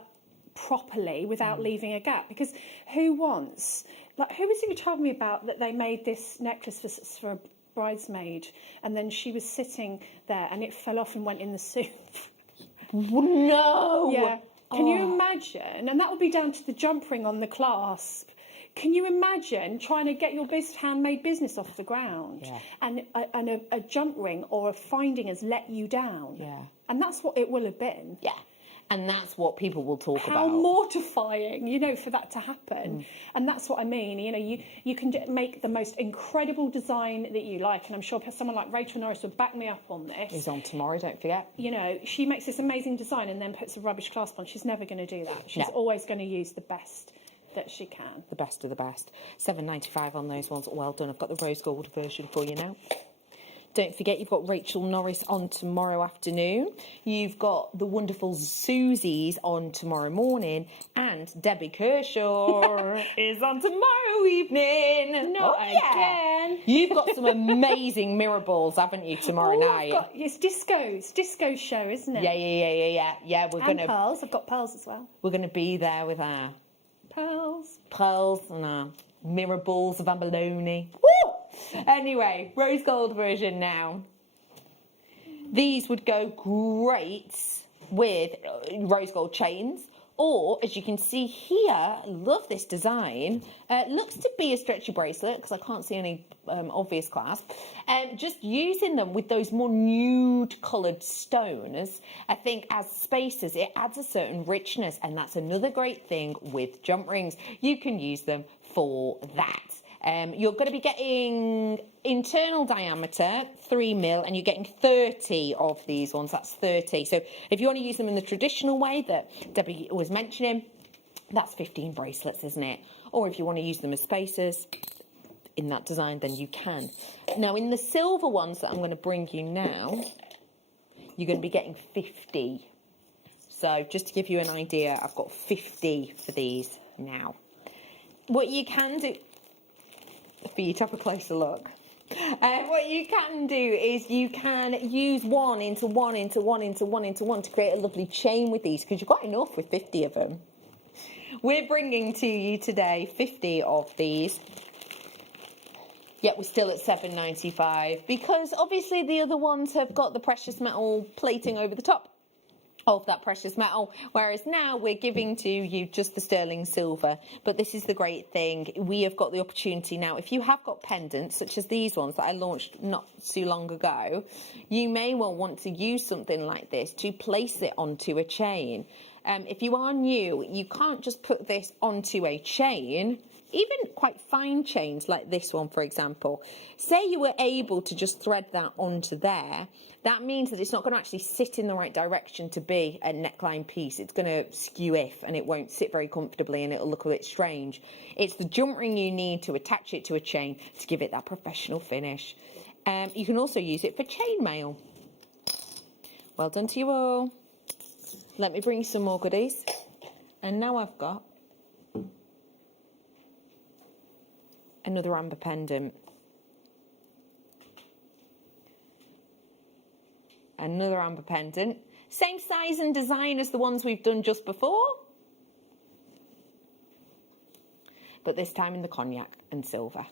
properly without leaving a gap. Because who wants... who was it you told me about that they made this necklace for a bridesmaid, and then she was sitting there and it fell off and went in the soup? No! Yeah. Can you imagine? And that would be down to the jump ring on the clasp. Can you imagine trying to get your handmade business off the ground? Yeah. And a jump ring or a finding has let you down? Yeah. And that's what it will have been. Yeah. And that's what people will talk about. How mortifying, for that to happen. And that's what I mean. You can make the most incredible design that you like. And I'm sure someone like Rachel Norris would back me up on this. He's on tomorrow, don't forget. She makes this amazing design and then puts a rubbish clasp on. She's never going to do that. She's always going to use the best that she can. The best of the best. £7.95 on those ones. Well done. I've got the rose gold version for you now. Don't forget, you've got Rachel Norris on tomorrow afternoon. You've got the wonderful Susie's on tomorrow morning. And Debbie Kershaw is on tomorrow evening. Not again. You've got some amazing mirror balls, haven't you, tomorrow night? It's disco's show, isn't it? Yeah. And pearls. I've got pearls as well. We're going to be there with our... Pearls and our mirror balls of abalone. Woo! Anyway, rose gold version now. These would go great with rose gold chains, or as you can see here, love this design. Looks to be a stretchy bracelet because I can't see any obvious clasp. Just using them with those more nude coloured stones, I think as spacers, it adds a certain richness, and that's another great thing with jump rings. You can use them for that. You're going to be getting internal diameter 3mm, and you're getting 30 of these ones. That's 30. So if you want to use them in the traditional way that Debbie was mentioning, that's 15 bracelets, isn't it? Or if you want to use them as spacers in that design, then you can. Now, in the silver ones that I'm going to bring you now, you're going to be getting 50. So just to give you an idea, I've got 50 for these now. What you can do... for you to have a closer look. What you can do is you can use one into one into one into one into one to create a lovely chain with these, because you've got enough with 50 of them. We're bringing to you today 50 of these. Yet we're still at £7.95 because obviously the other ones have got the precious metal plating over the top of that precious metal, whereas now we're giving to you just the sterling silver. But this is the great thing, we have got the opportunity now, if you have got pendants such as these ones that I launched not too long ago, you may well want to use something like this to place it onto a chain. If you are new, you can't just put this onto a chain. Even quite fine chains like this one, for example, say you were able to just thread that onto there, that means that it's not going to actually sit in the right direction to be a neckline piece. It's going to skew if, and it won't sit very comfortably, and it'll look a bit strange. It's the jump ring you need to attach it to a chain to give it that professional finish. You can also use it for chainmail. Well done to you all. Let me bring you some more goodies. And now I've got another amber pendant. Another amber pendant. Same size and design as the ones we've done just before. But this time in the cognac and silver.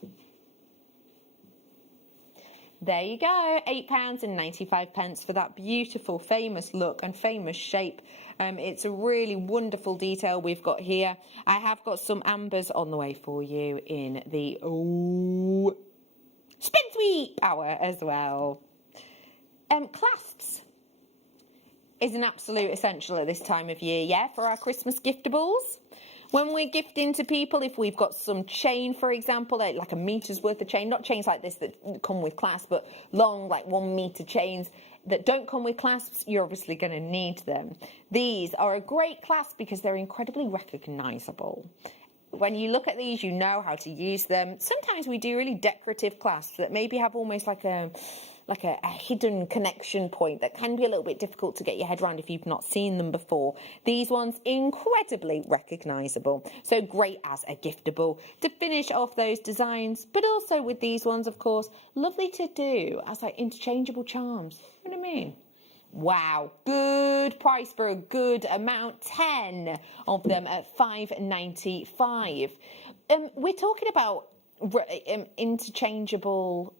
There you go, £8.95 for that beautiful, famous look and famous shape. It's a really wonderful detail we've got here. I have got some ambers on the way for you in the Spin Sweep hour as well. Clasps is an absolute essential at this time of year, yeah, for our Christmas giftables. When we're gifting to people, if we've got some chain, for example, like a meter's worth of chain, not chains like this that come with clasps, but long, like 1 meter chains that don't come with clasps, you're obviously going to need them. These are a great clasp because they're incredibly recognisable. When you look at these, you know how to use them. Sometimes we do really decorative clasps that maybe have almost like a hidden connection point that can be a little bit difficult to get your head around if you've not seen them before. These ones, incredibly recognisable. So great as a giftable to finish off those designs, but also with these ones, of course, lovely to do as like interchangeable charms. You know what I mean? Wow, good price for a good amount. 10 of them at £5.95. We're talking about interchangeable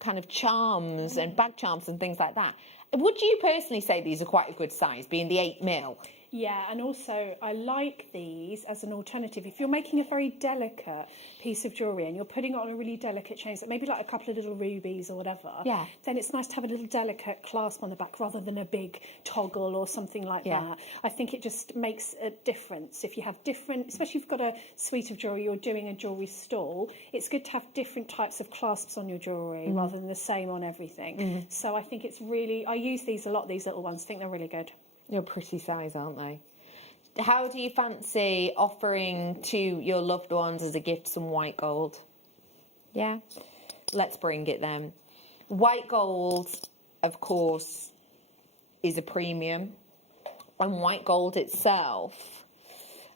kind of charms and bag charms and things like that. Would you personally say these are quite a good size, being the 8mm? Yeah, and also I like these as an alternative. If you're making a very delicate piece of jewellery and you're putting it on a really delicate chain, so maybe like a couple of little rubies or whatever, yeah, then it's nice to have a little delicate clasp on the back rather than a big toggle or something like that. I think it just makes a difference. If you have different, especially if you've got a suite of jewellery, you're doing a jewellery stall, it's good to have different types of clasps on your jewellery rather than the same on everything. So I think it's really, I use these a lot, these little ones. I think they're really good. They're a pretty size, aren't they? How do you fancy offering to your loved ones as a gift some white gold? Yeah? Let's bring it then. White gold, of course, is a premium. And white gold itself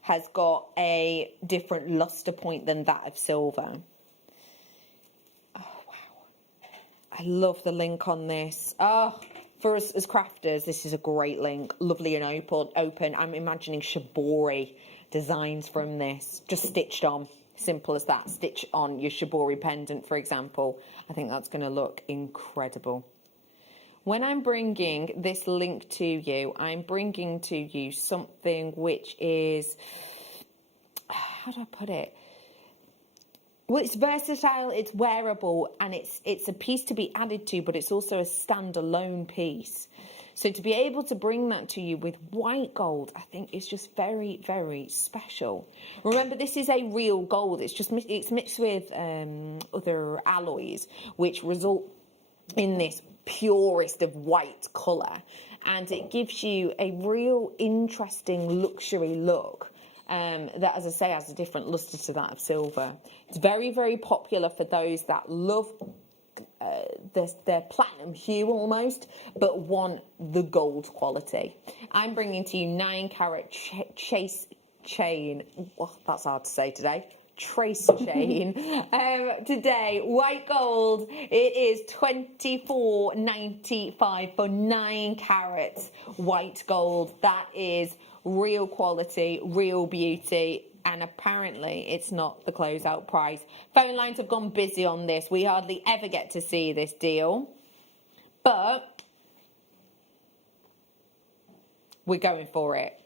has got a different luster point than that of silver. Oh, wow. I love the link on this. Oh, for us as crafters, this is a great link. Lovely and open. I'm imagining shibori designs from this, just stitched on. Simple as that. Stitch on your shibori pendant, for example. I think that's going to look incredible. When I'm bringing this link to you, I'm bringing to you something which is, how do I put it? Well, it's versatile, it's wearable, and it's a piece to be added to, but it's also a standalone piece. So to be able to bring that to you with white gold, I think is just very, very special. Remember, this is a real gold. It's mixed with other alloys, which result in this purest of white colour, and it gives you a real interesting luxury look. That, as I say, has a different lustre to that of silver. It's very, very popular for those that love their platinum hue almost, but want the gold quality. I'm bringing to you 9 carat chase chain. Oh, that's hard to say today. trace chain. Today, white gold, it is $24.95 for 9 carats white gold. That is real quality, real beauty, and apparently it's not the closeout price. Phone lines have gone busy on this. We hardly ever get to see this deal, but we're going for it.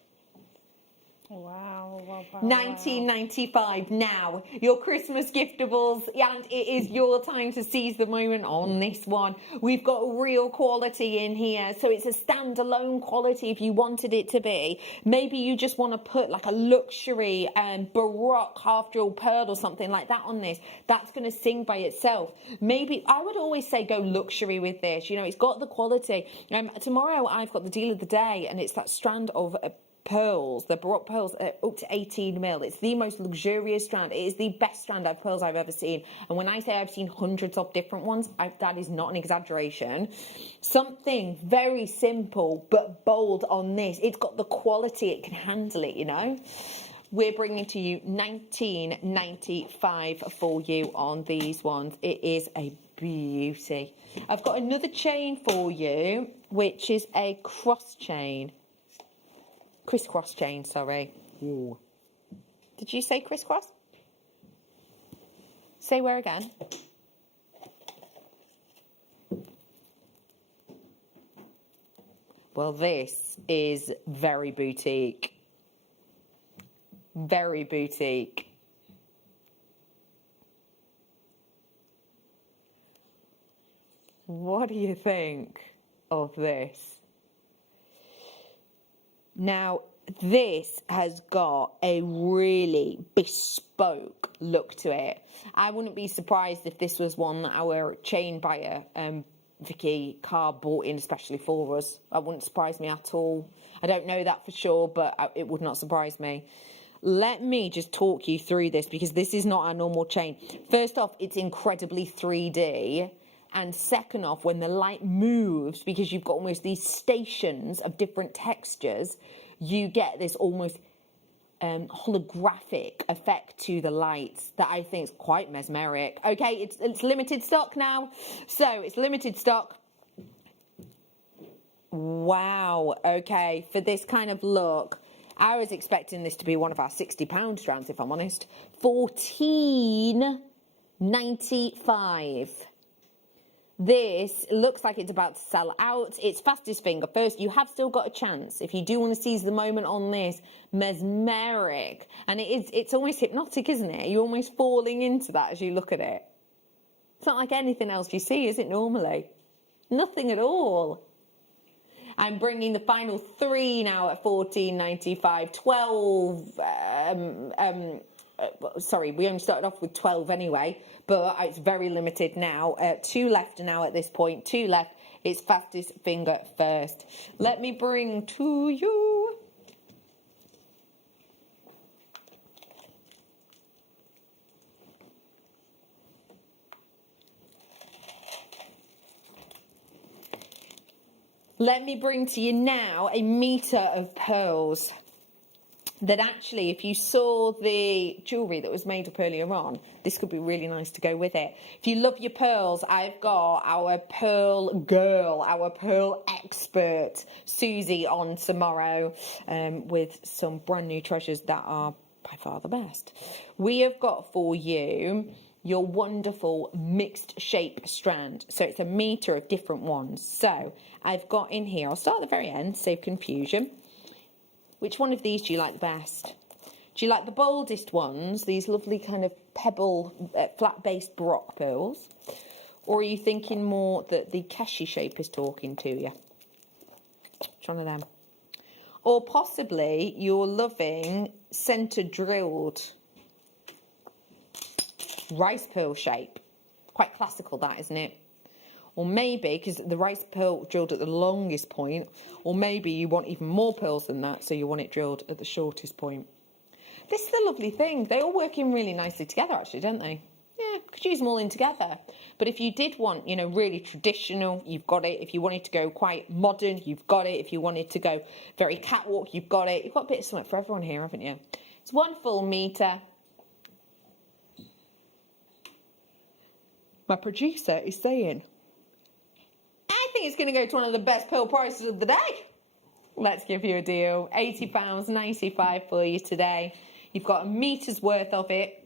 Wow, wow, wow. $19.95 now. Your Christmas giftables, and it is your time to seize the moment on this one. We've got real quality in here, so it's a standalone quality if you wanted it to be. Maybe you just want to put like a luxury Baroque half-drill pearl or something like that on this. That's going to sing by itself. Maybe, I would always say go luxury with this. You know, it's got the quality. Tomorrow I've got the deal of the day, and it's that strand of pearls, the Baroque pearls, up to 18 mil. It's the most luxurious strand. It is the best strand of pearls I've ever seen. And when I say I've seen hundreds of different ones, that is not an exaggeration. Something very simple but bold on this. It's got the quality, it can handle it, you know. We're bringing to you $19.95 for you on these ones. It is a beauty. I've got another chain for you, which is a cross chain. Crisscross chain, sorry. Ooh. Did you say crisscross? Say where again? Well, this is very boutique. Very boutique. What do you think of this? Now, this has got a really bespoke look to it. I wouldn't be surprised if this was one that our chain buyer, Vicky Carr, bought in especially for us. That wouldn't surprise me at all. I don't know that for sure, but it would not surprise me. Let me just talk you through this, because this is not our normal chain. First off, it's incredibly 3D. And second off, when the light moves, because you've got almost these stations of different textures, you get this almost holographic effect to the lights that I think is quite mesmeric. Okay, it's limited stock now. So it's limited stock. Wow, okay, for this kind of look, I was expecting this to be one of our £60 strands, if I'm honest. $14.95. This looks like it's about to sell out. It's fastest finger first. You have still got a chance. If you do want to seize the moment on this, mesmeric. And it's almost hypnotic, isn't it? You're almost falling into that as you look at it. It's not like anything else you see, is it, normally? Nothing at all. I'm bringing the final 3 now at $14.95. 12... sorry, we only started off with 12 anyway, but it's very limited now. 2 left now at this point. 2 left. It's fastest finger first. Let me bring to you... Let me bring to you now a metre of pearls. That actually, if you saw the jewellery that was made up earlier on, this could be really nice to go with it. If you love your pearls, I've got our pearl girl, our pearl expert, Susie, on tomorrow with some brand new treasures that are by far the best. We have got for you your wonderful mixed shape strand. So it's a metre of different ones. So I've got in here, I'll start at the very end, save confusion. Which one of these do you like the best? Do you like the boldest ones, these lovely kind of pebble, flat-based Baroque pearls? Or are you thinking more that the Keshi shape is talking to you? Which one of them? Or possibly you're loving centre-drilled rice pearl shape. Quite classical, that, isn't it? Or maybe, because the rice pearl drilled at the longest point, or maybe you want even more pearls than that, so you want it drilled at the shortest point. This is the lovely thing. They all work in really nicely together, actually, don't they? Yeah, could use them all in together. But if you did want, you know, really traditional, you've got it. If you wanted to go quite modern, you've got it. If you wanted to go very catwalk, you've got it. You've got a bit of something for everyone here, haven't you? It's 1 full metre. My producer is saying, I think it's going to go to one of the best pearl prices of the day. Let's give you a deal. £80.95 for you today. You've got a metre's worth of it.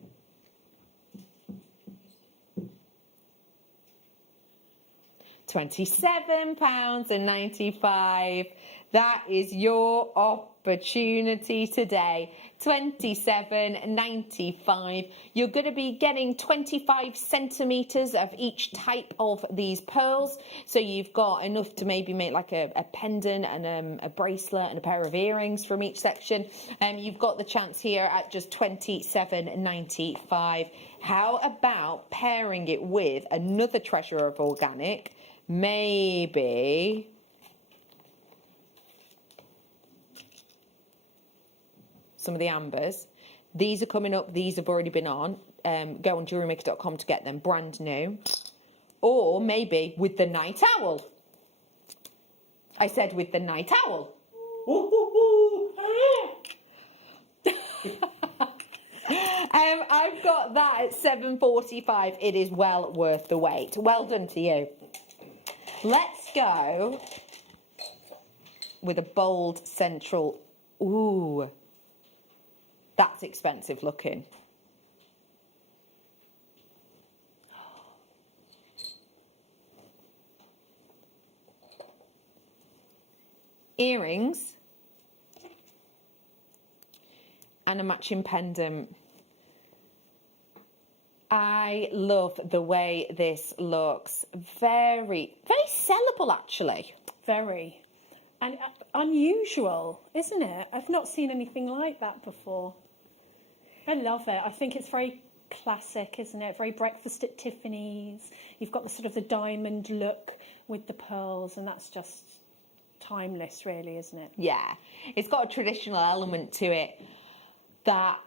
£27.95. That is your opportunity today. £27.95. You're going to be getting 25 centimetres of each type of these pearls. So you've got enough to maybe make like a pendant and a bracelet and a pair of earrings from each section. You've got the chance here at just £27.95. How about pairing it with another treasure of organic? Maybe some of the ambers. These are coming up. These have already been on. Go on JewelleryMaker.com to get them brand new. Or maybe with the night owl. I said with the night owl. I've got that at £7.45. It is well worth the wait. Well done to you. Let's go with a bold central. Ooh, that's expensive looking. Earrings and a matching pendant. I love the way this looks. Very, very sellable, actually. Very. And unusual, isn't it? I've not seen anything like that before. I love it. I think it's very classic, isn't it? Very breakfast at Tiffany's. You've got the sort of the diamond look with the pearls, and that's just timeless, really, isn't it? Yeah. It's got a traditional element to it that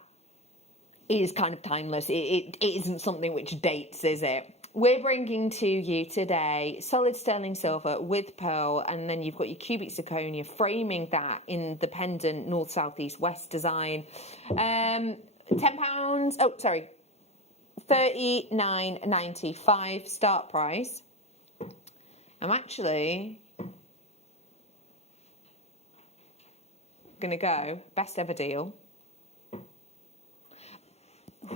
is kind of timeless. It isn't something which dates, is it? We're bringing to you today solid sterling silver with pearl, and then you've got your cubic zirconia framing that in the pendant north, south, east, west design. £10. Oh, sorry, £39.95 start price. I'm actually going to go best ever deal.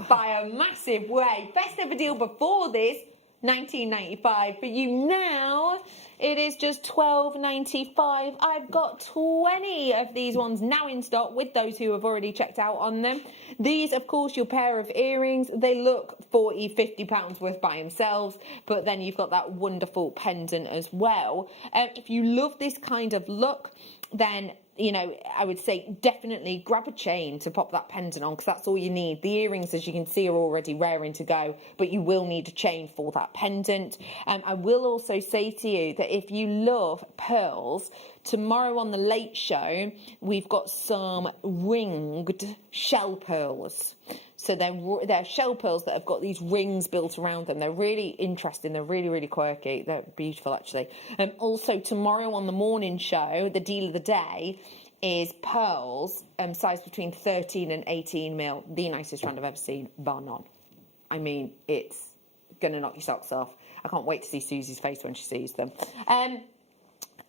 By a massive way. Best ever deal before this, £19.95. But you now, it is just £12.95. I've got 20 of these ones now in stock with those who have already checked out on them. These, of course, your pair of earrings, they look £40, £50 worth by themselves. But then you've got that wonderful pendant as well. If you love this kind of look, then, you know, I would say definitely grab a chain to pop that pendant on, because that's all you need. The earrings, as you can see, are already raring to go, but you will need a chain for that pendant. I will also say to you that if you love pearls, tomorrow on the Late Show, we've got some ringed shell pearls. So they're shell pearls that have got these rings built around them. They're really interesting. They're really, really quirky. They're beautiful, actually. Also, tomorrow on the morning show, the deal of the day is pearls, size between 13 and 18 mil. The nicest strand I've ever seen, bar none. I mean, it's going to knock your socks off. I can't wait to see Susie's face when she sees them.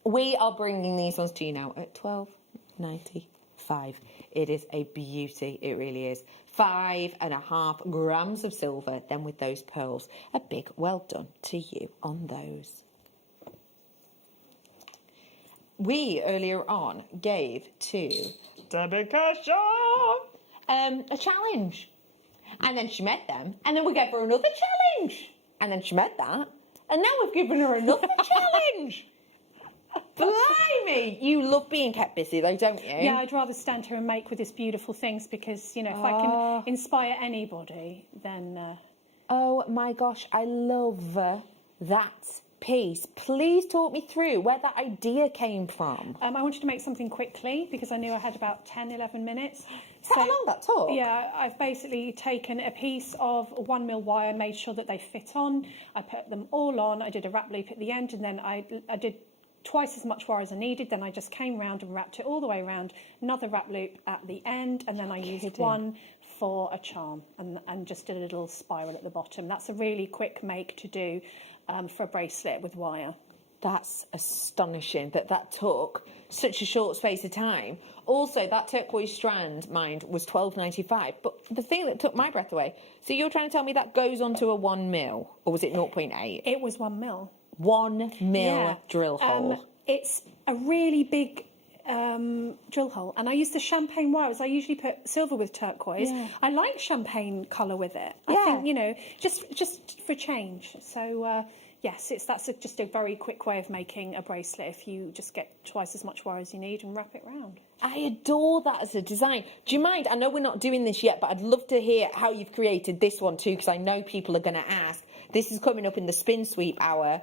We are bringing these ones to you now at £12.95. It is a beauty. It really is. 5.5 grams of silver, then with those pearls. A big well done to you on those. We earlier on gave to Debbie Cashaw a challenge, and then she met them, and then we gave her another challenge, and then she met that, and now we've given her another challenge. Blimey, you love being kept busy though, don't you? Yeah, I'd rather stand here and make with these beautiful things, because, you know, if I can inspire anybody, then... Oh my gosh, I love that piece. Please talk me through where that idea came from. I wanted to make something quickly, because I knew I had about 10, 11 minutes. How long that took? Yeah, I've basically taken a piece of 1 mil wire, made sure that they fit on. I put them all on. I did a wrap loop at the end, and then I did twice as much wire as I needed. Then I just came round and wrapped it all the way around, another wrap loop at the end, and then I used one for a charm and just a little spiral at the bottom. That's a really quick make to do for a bracelet with wire. That's astonishing that took such a short space of time. Also, that turquoise strand, mind, was $12.95. But the thing that took my breath away, so you're trying to tell me that goes onto a 1 mil, or was it 0.8? It was 1 mil. 1 mil drill hole. It's a really big drill hole, and I use the champagne wires. I usually put silver with turquoise. I like champagne colour with it. I think, you know, just for change. So yes, that's just a very quick way of making a bracelet. If you just get twice as much wire as you need and wrap it round. I adore that as a design. Do you mind? I know we're not doing this yet, but I'd love to hear how you've created this one too, because I know people are going to ask. This is coming up in the spin sweep hour.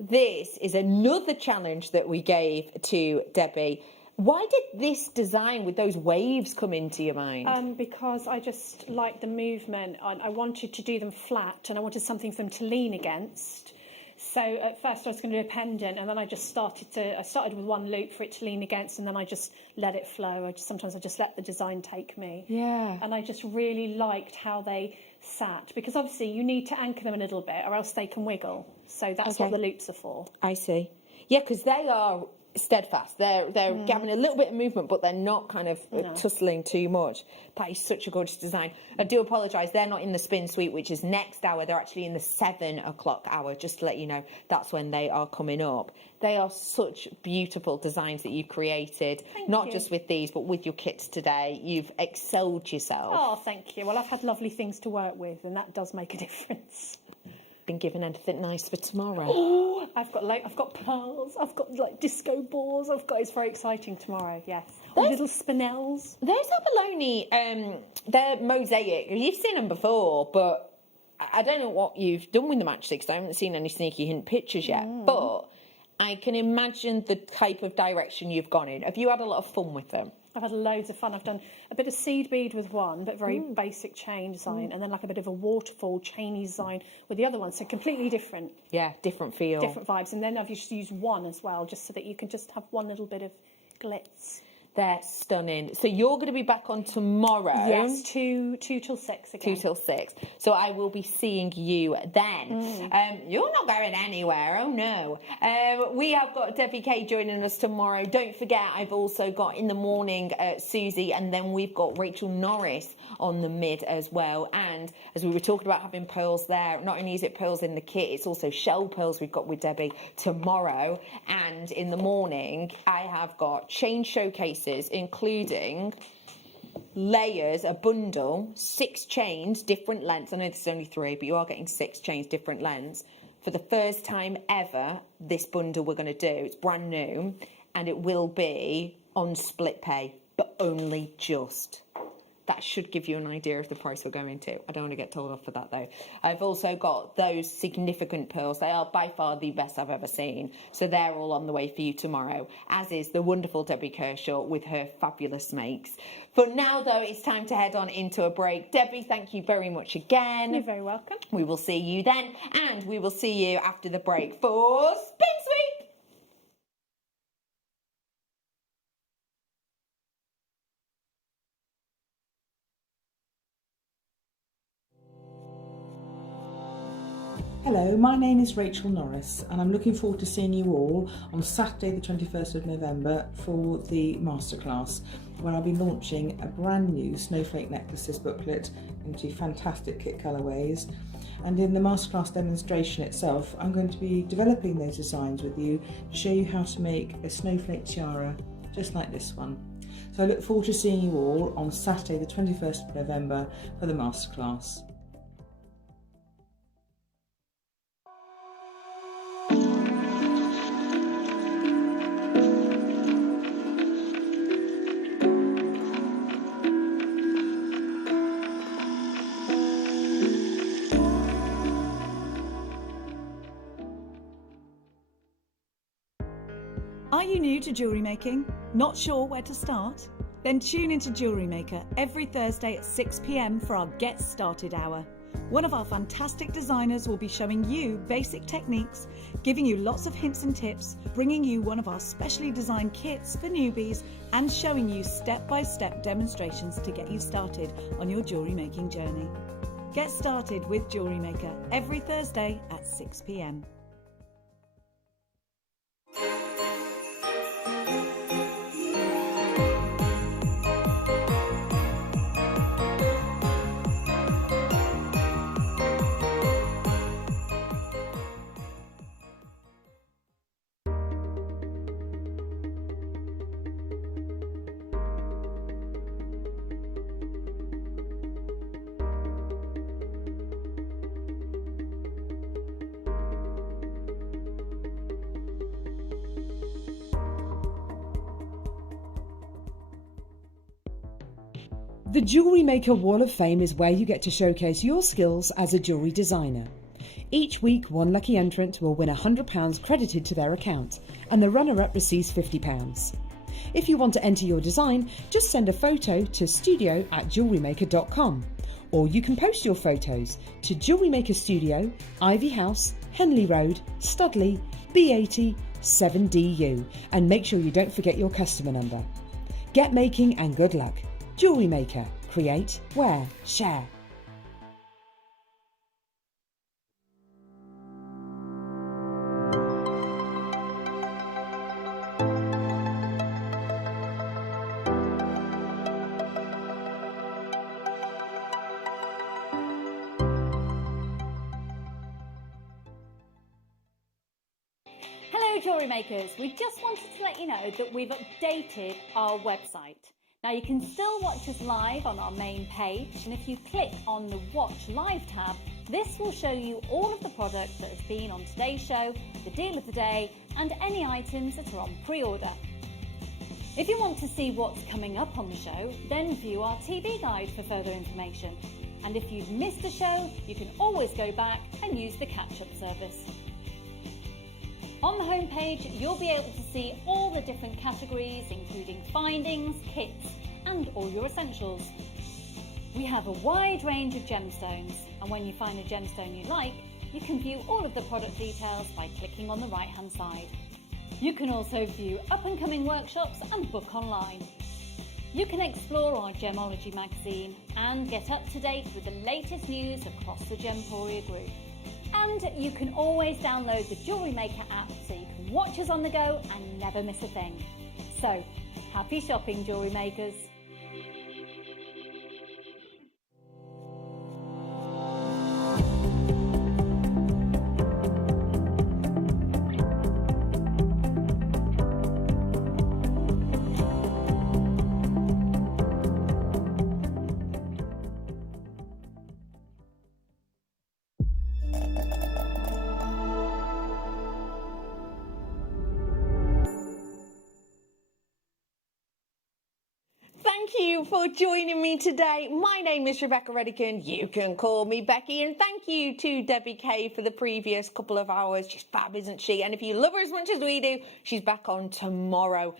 This is another challenge that we gave to Debbie. Why did this design with those waves come into your mind? Because I just like the movement. I wanted to do them flat, and I wanted something for them to lean against. So at first I was going to do a pendant, and then I started with one loop for it to lean against, and then I just let it flow. Sometimes I just let the design take me. Yeah. And I just really liked how they sat, because obviously you need to anchor them a little bit or else they can wiggle. So that's what the loops are for. I see. Yeah, because they are steadfast. They're having a little bit of movement, but they're not kind of tussling too much. That is such a gorgeous design. I do apologise, they're not in the spin suite, which is next hour. They're actually in the 7 o'clock hour, just to let you know. That's when they are coming up. They are such beautiful designs that you've created, not just with these, but with your kits today. You've excelled yourself. Oh, thank you. Well, I've had lovely things to work with, and that does make a difference. Been given anything nice for tomorrow? Oh, I've got pearls. I've got like disco balls. It's very exciting tomorrow. Yes, little spinels. Those abalone, they're mosaic. You've seen them before, but I don't know what you've done with them actually, because I haven't seen any sneaky hint pictures yet. But I can imagine the type of direction you've gone in. Have you had a lot of fun with them? I've had loads of fun. I've done a bit of seed bead with one, but very basic chain design, and then like a bit of a waterfall chainy design with the other one, so completely different. Yeah, different feel. Different vibes. And then I've just used one as well, just so that you can just have one little bit of glitz. They're stunning. So you're going to be back on tomorrow. Yes, 2 till 6 again. 2 till 6. So I will be seeing you then. You're not going anywhere. Oh, no. We have got Debbie Kay joining us tomorrow. Don't forget, I've also got in the morning Susie, and then we've got Rachel Norris on the mid as well. And as we were talking about having pearls there, not only is it pearls in the kit, it's also shell pearls we've got with Debbie tomorrow. And in the morning, I have got chain showcases, including layers, a bundle, 6 chains, different lengths. I know there's only 3, but you are getting 6 chains, different lengths. For the first time ever, this bundle we're going to do, it's brand new, and it will be on split pay, but only just. That should give you an idea of the price we're going to. I don't want to get told off for that, though. I've also got those significant pearls. They are by far the best I've ever seen. So they're all on the way for you tomorrow, as is the wonderful Debbie Kershaw with her fabulous makes. For now, though, it's time to head on into a break. Debbie, thank you very much again. You're very welcome. We will see you then, and we will see you after the break for Spin Sweep. Hello, my name is Rachel Norris, and I'm looking forward to seeing you all on Saturday the 21st of November for the masterclass, where I'll be launching a brand new snowflake necklaces booklet into fantastic kit colourways. And in the masterclass demonstration itself, I'm going to be developing those designs with you to show you how to make a snowflake tiara just like this one. So I look forward to seeing you all on Saturday the 21st of November for the masterclass. Are you new to jewellery making? Not sure where to start? Then tune into JewelleryMaker every Thursday at 6 p.m. for our Get Started hour. One of our fantastic designers will be showing you basic techniques, giving you lots of hints and tips, bringing you one of our specially designed kits for newbies, and showing you step-by-step demonstrations to get you started on your jewellery making journey. Get started with Jewellery Maker every Thursday at 6 p.m. The Jewellery Maker Wall of Fame is where you get to showcase your skills as a jewellery designer. Each week, one lucky entrant will win £100 credited to their account, and the runner-up receives £50. If you want to enter your design, just send a photo to studio@jewellerymaker.com, or you can post your photos to Jewellery Maker Studio, Ivy House, Henley Road, Studley, B80 7DU, and make sure you don't forget your customer number. Get making and good luck. Jewellery Maker. Create, wear, share. Hello Jewellery Makers, we just wanted to let you know that we've updated our website. Now you can still watch us live on our main page, and if you click on the Watch Live tab, this will show you all of the product that has been on today's show, the deal of the day, and any items that are on pre-order. If you want to see what's coming up on the show, then view our TV guide for further information. And if you've missed a show, you can always go back and use the catch-up service. On the homepage, you'll be able to see all the different categories, including findings, kits, and all your essentials. We have a wide range of gemstones, and when you find a gemstone you like, you can view all of the product details by clicking on the right-hand side. You can also view up-and-coming workshops and book online. You can explore our Gemology magazine and get up to date with the latest news across the Gemporia group. And you can always download the Jewellery Maker app so you can watch us on the go and never miss a thing. So, happy shopping, Jewellery Makers! Thank you for joining me today. My name is Rebecca Redican. You can call me Becky. And thank you to Debbie Kay for the previous couple of hours. She's fab, isn't she? And if you love her as much as we do, she's back on tomorrow.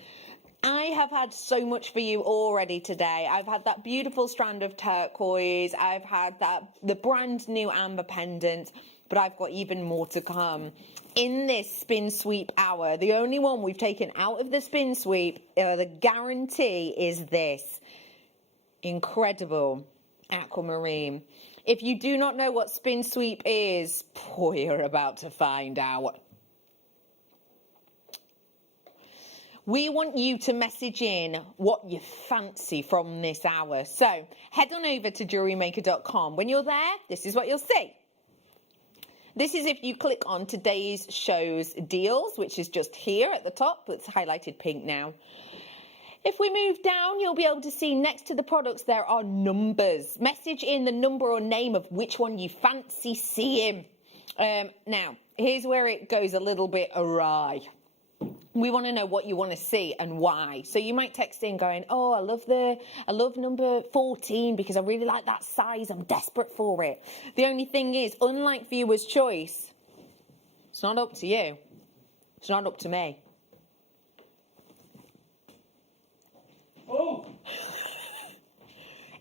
I have had so much for you already today. I've had that beautiful strand of turquoise. I've had the brand new amber pendant, but I've got even more to come. In this spin sweep hour, the only one we've taken out of the spin sweep, the guarantee is this incredible aquamarine. If you do not know what spin sweep is, boy, you're about to find out. We want you to message in what you fancy from this hour. So head on over to JewelleryMaker.com. When you're there, this is what you'll see. This is if you click on today's show's deals, which is just here at the top. It's highlighted pink now. If we move down, you'll be able to see next to the products there are numbers. Message in the number or name of which one you fancy seeing. Now, here's where it goes a little bit awry. We want to know what you want to see and why. So you might text in going, oh, I love number 14 because I really like that size. I'm desperate for it. The only thing is, unlike viewer's choice, it's not up to you. It's not up to me. Oh!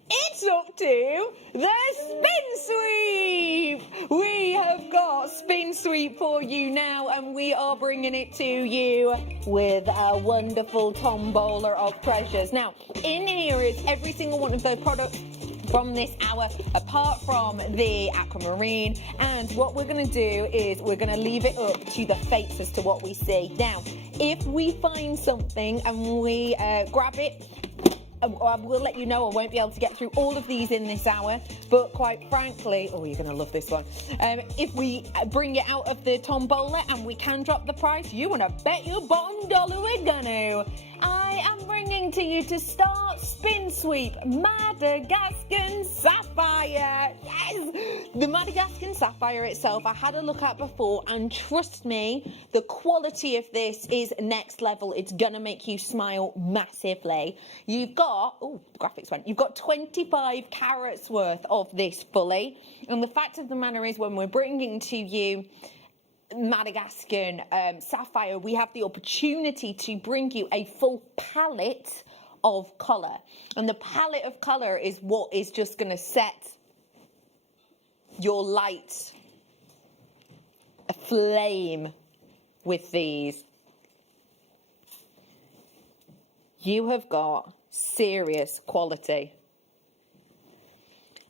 It's up to the spin sweep! We have got Spin Sweep for you now, and we are bringing it to you with a wonderful tombola of treasures. Now, in here is every single one of the products from this hour, apart from the aquamarine, and what we're going to do is we're going to leave it up to the fates as to what we see. Now, if we find something and we grab it, we'll let you know. I won't be able to get through all of these in this hour, but quite frankly, oh, you're going to love this one. If we bring it out of the tombola and we can drop the price, you want to bet your bottom dollar we're going to. I am bringing to you to start Spin Sweep Madagascan Sapphire. Yes! The Madagascan Sapphire itself, I had a look at before, and trust me, the quality of this is next level. It's going to make you smile massively. You've got, oh, the graphics went, you've got 25 carats worth of this fully. And the fact of the matter is, when we're bringing to you Madagascan Sapphire, we have the opportunity to bring you a full palette of colour, and the palette of colour is what is just going to set your light aflame with these. You have got serious quality.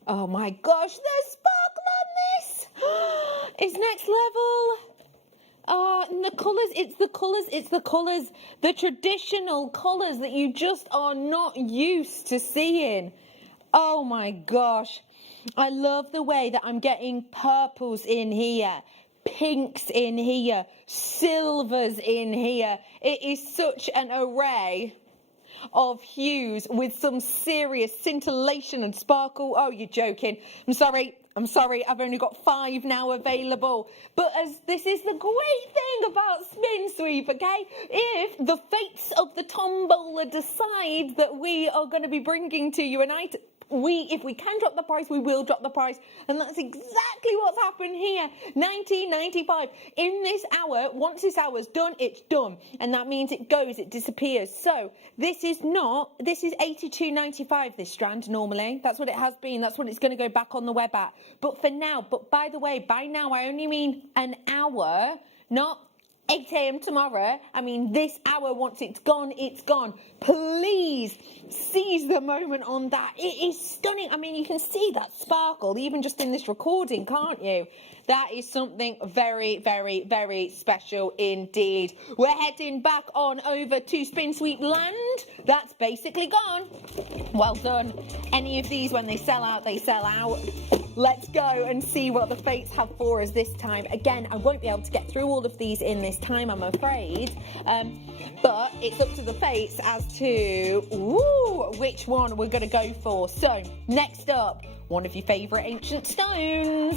Oh my gosh, the sparkle on this is next level. And the colours, it's the colours, the traditional colours that you just are not used to seeing. Oh my gosh. I love the way that I'm getting purples in here, pinks in here, silvers in here. It is such an array of hues with some serious scintillation and sparkle. Oh, you're joking. I'm sorry, I've only got 5 now available. But as this is the great thing about Spin Sweep, okay? If the fates of the tombola decide that we are going to be bringing to you an item, if we can drop the price, we will drop the price. And that's exactly what's happened here. $19.95. In this hour, once this hour's done, it's done. And that means it goes, it disappears. So this is $82.95, this strand, normally. That's what it has been. That's what it's going to go back on the web at. But for now, by the way, by now, I only mean an hour, not 8 a.m. tomorrow. I mean, this hour, once it's gone, it's gone. Please seize the moment on that. It is stunning. I mean, you can see that sparkle even just in this recording, can't you? That is something very, very, very special indeed. We're heading back on over to Spin Sweep Land. That's basically gone. Well done. Any of these, when they sell out, they sell out. Let's go and see what the fates have for us this time. Again, I won't be able to get through all of these in this time, I'm afraid. But it's up to the fates as to which one we're going to go for. So, next up, one of your favourite ancient stones.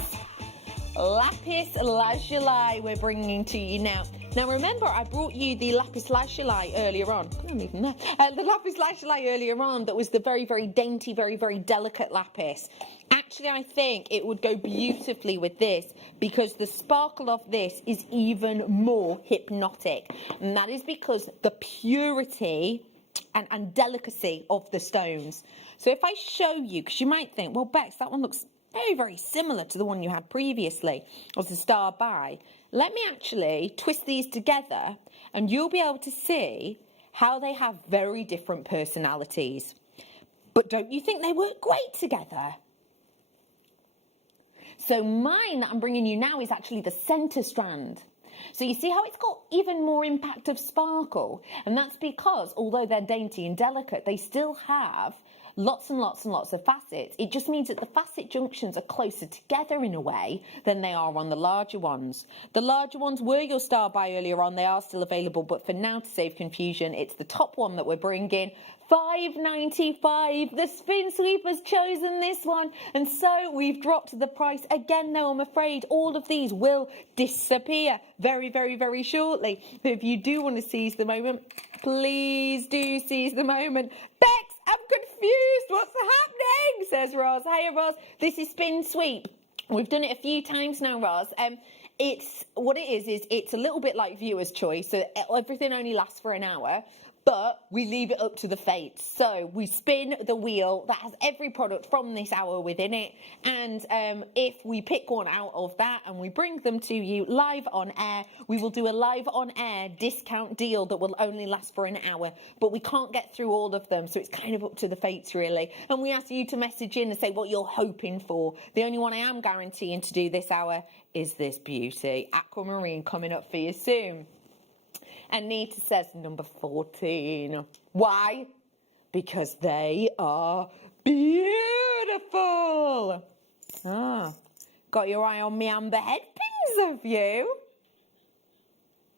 Lapis lazuli we're bringing to you now. Now remember, I brought you the lapis lazuli earlier on. I don't even know. The lapis lazuli earlier on that was the very, very dainty, very, very delicate lapis. Actually, I think it would go beautifully with this because the sparkle of this is even more hypnotic. And that is because the purity and delicacy of the stones. So if I show you, because you might think, well, Bex, that one looks very, very similar to the one you had previously as the star by. Let me actually twist these together and you'll be able to see how they have very different personalities. But don't you think they work great together? So mine that I'm bringing you now is actually the centre strand. So you see how it's got even more impact of sparkle? And that's because, although they're dainty and delicate, they still have lots and lots and lots of facets. It just means that the facet junctions are closer together in a way than they are on the larger ones. The larger ones were your star by earlier on. They are still available, but for now, to save confusion, it's the top one that we're bringing. $5.95. The Spin Sweep has chosen this one, and so we've dropped the price again. Though I'm afraid all of these will disappear very, very, very shortly. But if you do want to seize the moment, please do seize the moment. Bex, I'm confused. What's happening? Says Roz. Hey, Roz. This is Spin Sweep. We've done it a few times now, Roz. It's what it is it's a little bit like viewer's choice. So everything only lasts for an hour. but we leave it up to the fates. So we spin the wheel that has every product from this hour within it, and if we pick one out of that and we bring them to you live on air, we will do a live on air discount deal that will only last for an hour, but we can't get through all of them, so it's kind of up to the fates really. And we ask you to message in and say what you're hoping for. The only one I am guaranteeing to do this hour is this beauty, aquamarine, coming up for you soon. Anita says number 14. Why? Because they are beautiful. Ah, got your eye on me amber headpins, have you?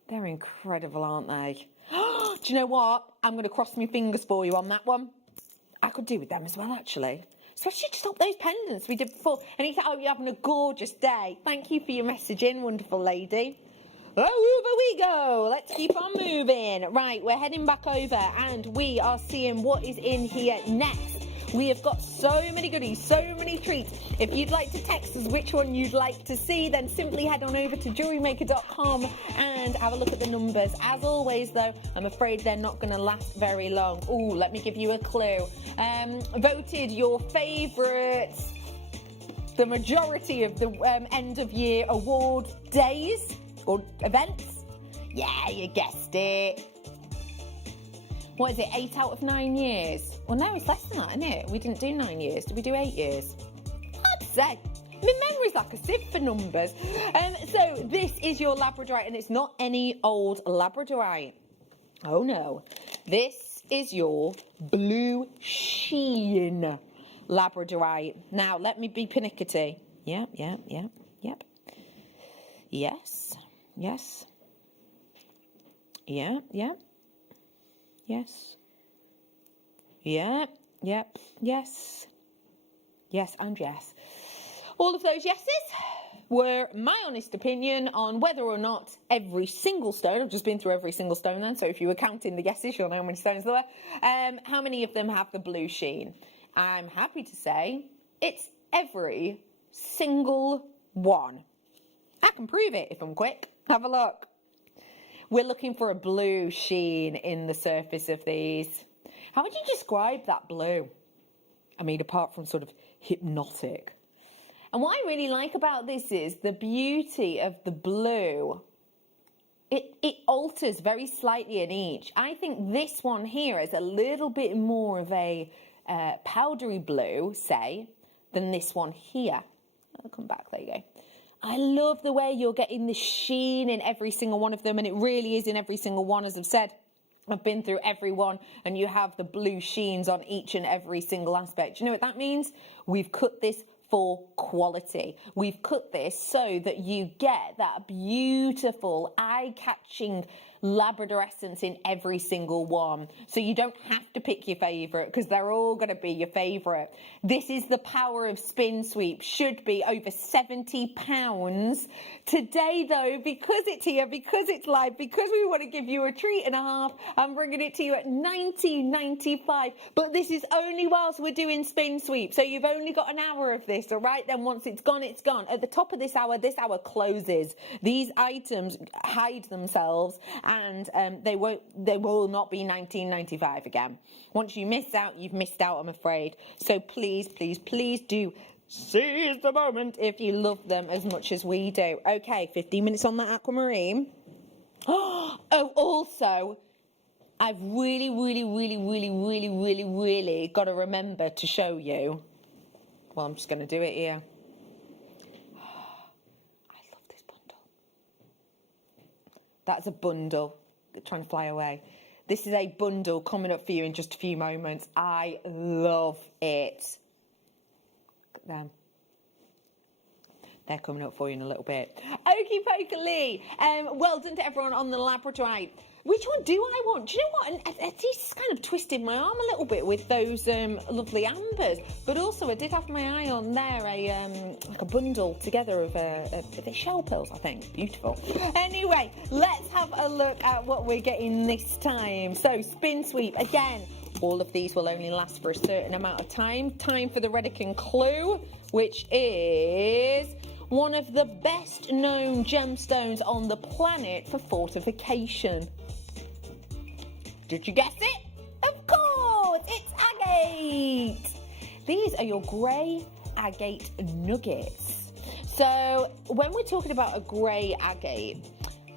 They're incredible, aren't they? Do you know what? I'm going to cross my fingers for you on that one. I could do with them as well, actually. Especially to stop those pendants we did before. And he said, oh, you're having a gorgeous day. Thank you for your messaging, wonderful lady. Over we go. Let's keep on moving. Right, we're heading back over and we are seeing what is in here next. We have got so many goodies, so many treats. If you'd like to text us which one you'd like to see, then simply head on over to JewelleryMaker.com and have a look at the numbers. As always, though, I'm afraid they're not going to last very long. Ooh, let me give you a clue. Voted your favourites, the majority of the end of year award days or events. Yeah, you guessed it. What is it, 8 out of 9 years? Well, no, it's less than that, isn't it? We didn't do 9 years. Did we do 8 years? I'd say. My memory's like a sieve for numbers. So this is your Labradorite, and it's not any old Labradorite. Oh, no. This is your blue sheen Labradorite. Now, let me be pernickety. Yep. Yes. Yes. Yeah. Yes. Yeah. Yep. Yes. Yes and yes. All of those yeses were my honest opinion on whether or not every single stone, I've just been through every single stone then, so if you were counting the yeses, you'll know how many stones there were, how many of them have the blue sheen. I'm happy to say it's every single one. I can prove it if I'm quick. Have a look. We're looking for a blue sheen in the surface of these. How would you describe that blue? I mean, apart from sort of hypnotic. And what I really like about this is the beauty of the blue. It alters very slightly in each. I think this one here is a little bit more of a powdery blue, say, than this one here. I'll come back, there you go. I love the way you're getting the sheen in every single one of them, and it really is in every single one, as I've said. I've been through every one, and you have the blue sheens on each and every single aspect. Do you know what that means? We've cut this for quality. We've cut this so that you get that beautiful, eye-catching Labrador essence in every single one. So you don't have to pick your favourite because they're all going to be your favourite. This is the power of Spin Sweep. Should be over £70. Today, though, because it's here, because it's live, because we want to give you a treat and a half, I'm bringing it to you at £19.95. But this is only whilst we're doing Spin Sweep. So you've only got an hour of this, all right? Then once it's gone, it's gone. At the top of this hour closes. These items hide themselves, and they will not be £19.95 again. Once you miss out, you've missed out, I'm afraid. So please, please, please do seize the moment if you love them as much as we do. Okay, 15 minutes on that aquamarine. Oh, also, I've really got to remember to show you. Well, I'm just going to do it here. I love this bundle. That's a bundle. They're trying to fly away. This is a bundle coming up for you in just a few moments. I love it. Look at them. They're coming up for you in a little bit. Okie pokie. Well done to everyone on the Labradorite. Which one do I want? Do you know what? And this kind of twisted my arm a little bit with those lovely ambers. But also, I did have my eye on there like a bundle together of the shell pearls, I think. Beautiful. Anyway, let's have a look at what we're getting this time. So, Spin Sweep again. All of these will only last for a certain amount of time. Time for the Redican Clue, which is one of the best known gemstones on the planet for fortification. Did you guess it? Of course, it's agate. These are your grey agate nuggets. So when we're talking about a grey agate,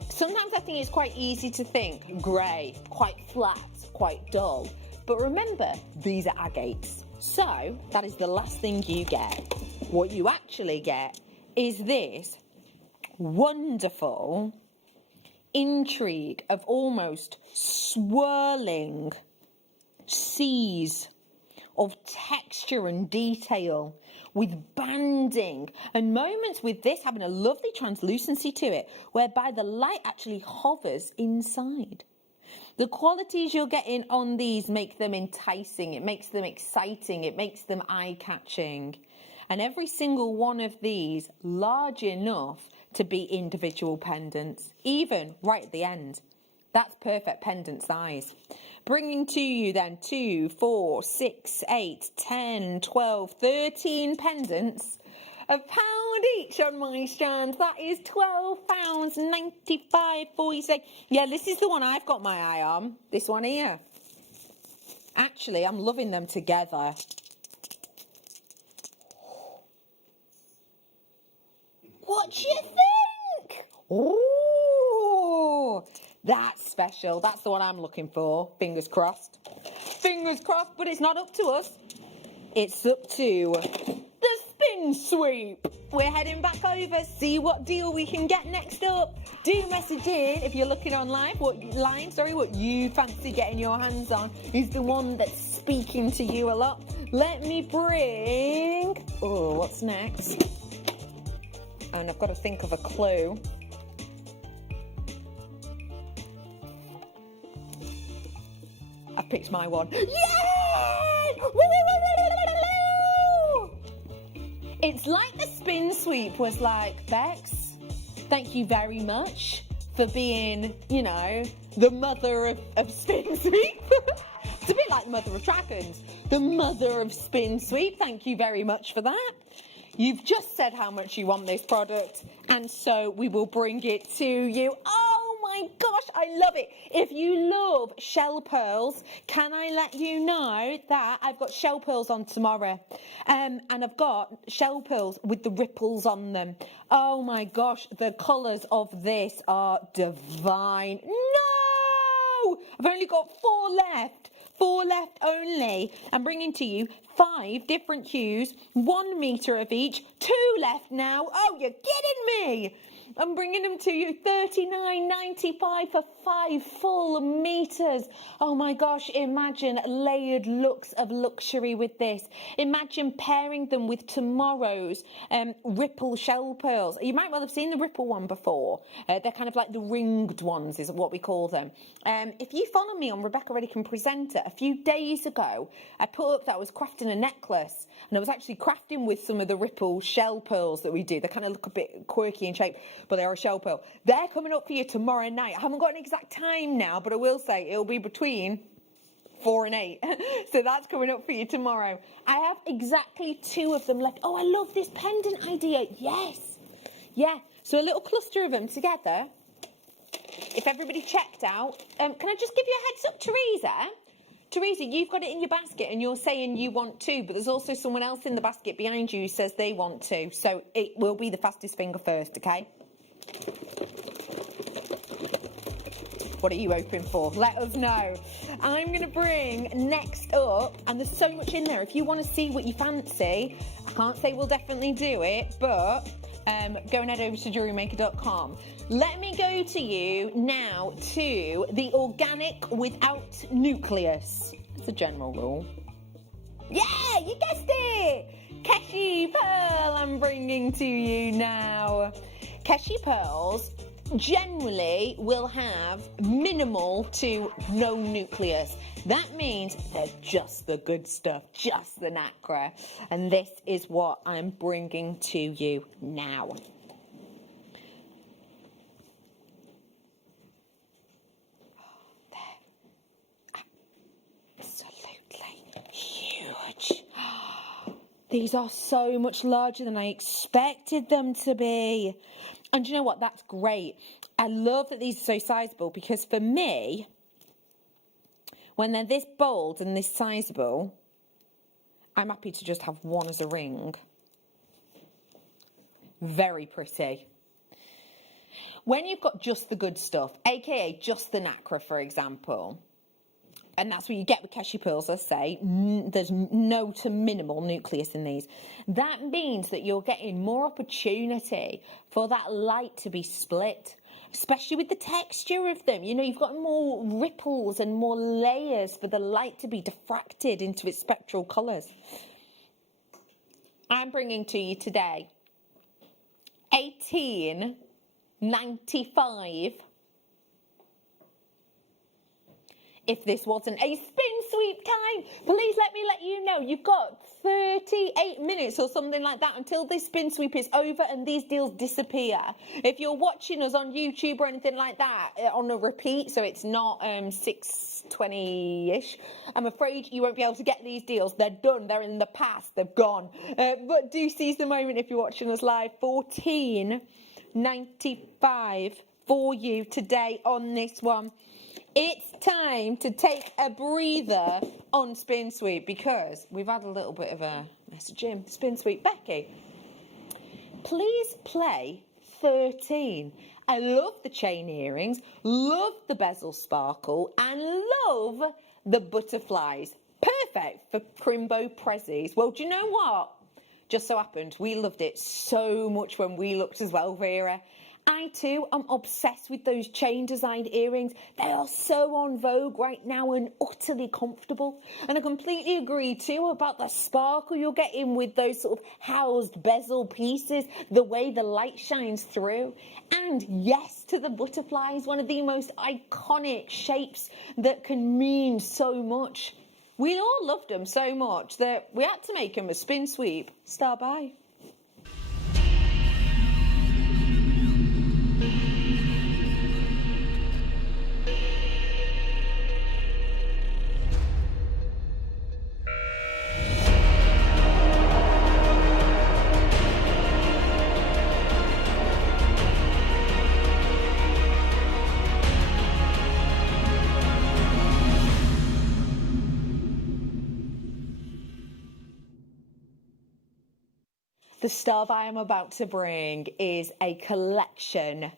sometimes I think it's quite easy to think grey, quite flat, quite dull. But remember, these are agates. So that is the last thing you get. What you actually get is this wonderful intrigue of almost swirling seas of texture and detail, with banding and moments with this having a lovely translucency to it, whereby the light actually hovers inside. The qualities you're getting on these make them enticing, it makes them exciting, it makes them eye-catching. And every single one of these large enough to be individual pendants, even right at the end. That's perfect pendant size. Bringing to you then 2, 4, 6, 8, 10, 12, 13 pendants, £1 each on my strands. That is £12.95 for you. Yeah, this is the one I've got my eye on. This one here. Actually, I'm loving them together. What do you think? Ooh, that's special. That's the one I'm looking for. Fingers crossed. Fingers crossed, but it's not up to us. It's up to the spin sweep. We're heading back over, see what deal we can get next up. Do message in if you're looking online. What you fancy getting your hands on is the one that's speaking to you a lot. Let me bring... Oh, what's next? And I've got to think of a clue. I picked my one. Yay! It's like the spin sweep was like, Bex, thank you very much for being, you know, the mother of spin sweep. It's a bit like the mother of dragons. The mother of spin sweep. Thank you very much for that. You've just said how much you want this product, and so we will bring it to you. Oh my gosh, I love it. If you love shell pearls, can I let you know that I've got shell pearls on tomorrow, and I've got shell pearls with the ripples on them. Oh my gosh, the colours of this are divine. No! I've only got 4 left. 4 left only. I'm bringing to you 5 different hues, 1 metre of each, 2 left now. Oh, you're kidding me. I'm bringing them to you $39.95 for 5 full meters. Oh my gosh, imagine layered looks of luxury with this. Imagine pairing them with tomorrow's ripple shell pearls. You might well have seen the ripple one before. They're kind of like the ringed ones is what we call them. If you follow me on Rebecca Ready Can Presenter, a few days ago, I put up that I was crafting a necklace, and I was actually crafting with some of the ripple shell pearls that we do. They kind of look a bit quirky in shape, but they're a shell pearl. They're coming up for you tomorrow night. I haven't got an exact time now, but I will say it'll be between 4 and 8. So that's coming up for you tomorrow. I have exactly 2 of them left. Oh, I love this pendant idea. Yes. Yeah. So a little cluster of them together. If everybody checked out, can I just give you a heads up, Teresa? Teresa, you've got it in your basket and you're saying you want 2, but there's also someone else in the basket behind you who says they want 2. So it will be the fastest finger first, okay? What are you hoping for? Let us know. I'm going to bring next up, and there's so much in there. If you want to see what you fancy, I can't say we'll definitely do it, but go and head over to JewelleryMaker.com. Let me go to you now to the organic without nucleus. That's a general rule. Yeah, you guessed it! Keshi Pearl I'm bringing to you now. Keshi Pearls generally will have minimal to no nucleus. That means they're just the good stuff, just the nacre. And this is what I'm bringing to you now. These are so much larger than I expected them to be. And you know what? That's great. I love that these are so sizable, because for me, when they're this bold and this sizable, I'm happy to just have one as a ring. Very pretty. When you've got just the good stuff, aka just the nacre, for example, and that's what you get with cashew pearls, I say, there's no to minimal nucleus in these. That means that you're getting more opportunity for that light to be split, especially with the texture of them. You know, you've got more ripples and more layers for the light to be diffracted into its spectral colours. I'm bringing to you today 1895. If this wasn't a spin sweep time, please let me let you know you've got 38 minutes or something like that until this spin sweep is over and these deals disappear. If you're watching us on YouTube or anything like that on a repeat, so it's not 6:20-ish, I'm afraid you won't be able to get these deals. They're done. They're in the past. They've gone. But do seize the moment if you're watching us live. 14.95 for you today on this one. It's time to take a breather on Spin Sweep because we've had a little bit of a message in. Spin Sweep, Becky, please play 13. I love the chain earrings, love the bezel sparkle, and love the butterflies. Perfect for Crimbo prezzies. Well, do you know what? Just so happened, we loved it so much when we looked as well, Vera. I too am obsessed with those chain designed earrings. They are so on vogue right now and utterly comfortable. And I completely agree too about the sparkle you're getting with those sort of housed bezel pieces, the way the light shines through. And yes, to the butterflies, one of the most iconic shapes that can mean so much. We all loved them so much that we had to make them a spin sweep. Star by. The stuff I am about to bring is a collection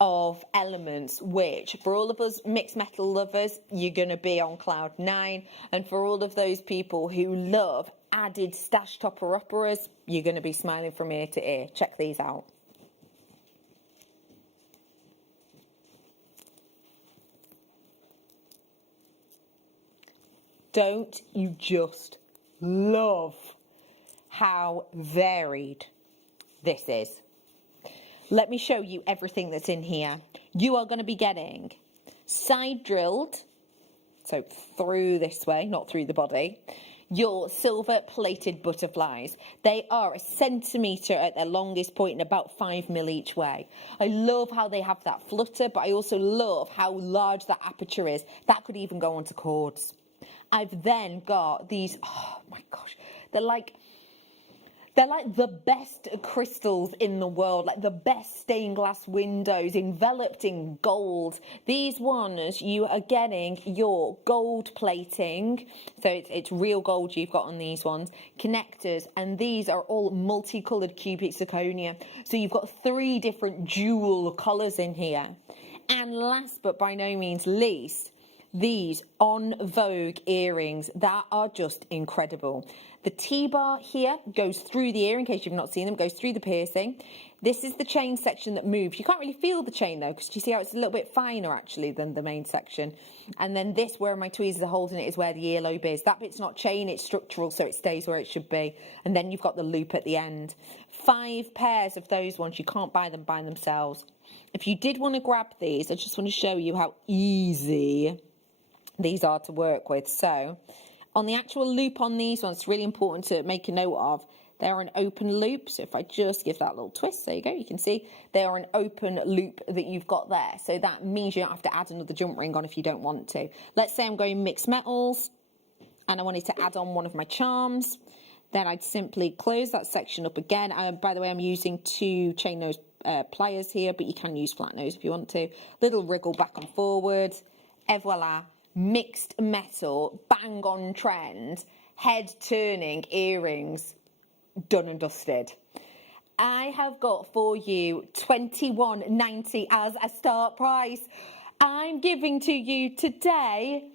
of elements which, for all of us mixed metal lovers, you're going to be on cloud 9, and for all of those people who love added stash topper-uppers, you're going to be smiling from ear to ear. Check these out. Don't you just love how varied this is? Let me show you everything that's in here. You are going to be getting side drilled, so through this way, not through the body, your silver plated butterflies. They are 1 centimetre at their longest point and about 5 mil each way. I love how they have that flutter, but I also love how large that aperture is. That could even go onto cords. I've then got these, oh my gosh, they're like the best crystals in the world, like the best stained glass windows enveloped in gold. These ones, you are getting your gold plating. So it's real gold you've got on these ones. Connectors, and these are all multicoloured cubic zirconia. So you've got 3 different jewel colours in here. And last but by no means least, these on vogue earrings that are just incredible. The T-bar here goes through the ear, in case you've not seen them, goes through the piercing. This is the chain section that moves. You can't really feel the chain though, because you see how it's a little bit finer actually than the main section. And then this, where my tweezers are holding it, is where the earlobe is. That bit's not chain, it's structural, so it stays where it should be. And then you've got the loop at the end. 5 pairs of those ones. You can't buy them by themselves. If you did want to grab these, I just want to show you how easy these are to work with. So on the actual loop on these ones, it's really important to make a note of. They're an open loop. So if I just give that little twist, there you go, you can see they are an open loop that you've got there. So that means you don't have to add another jump ring on if you don't want to. Let's say I'm going mixed metals and I wanted to add on one of my charms. Then I'd simply close that section up again. By the way, I'm using 2 chain nose pliers here, but you can use flat nose if you want to. Little wriggle back and forward. Et voila. mixed metal, bang on trend, head turning earrings, done and dusted. I have got for you $21.90 as a start price. I'm giving to you today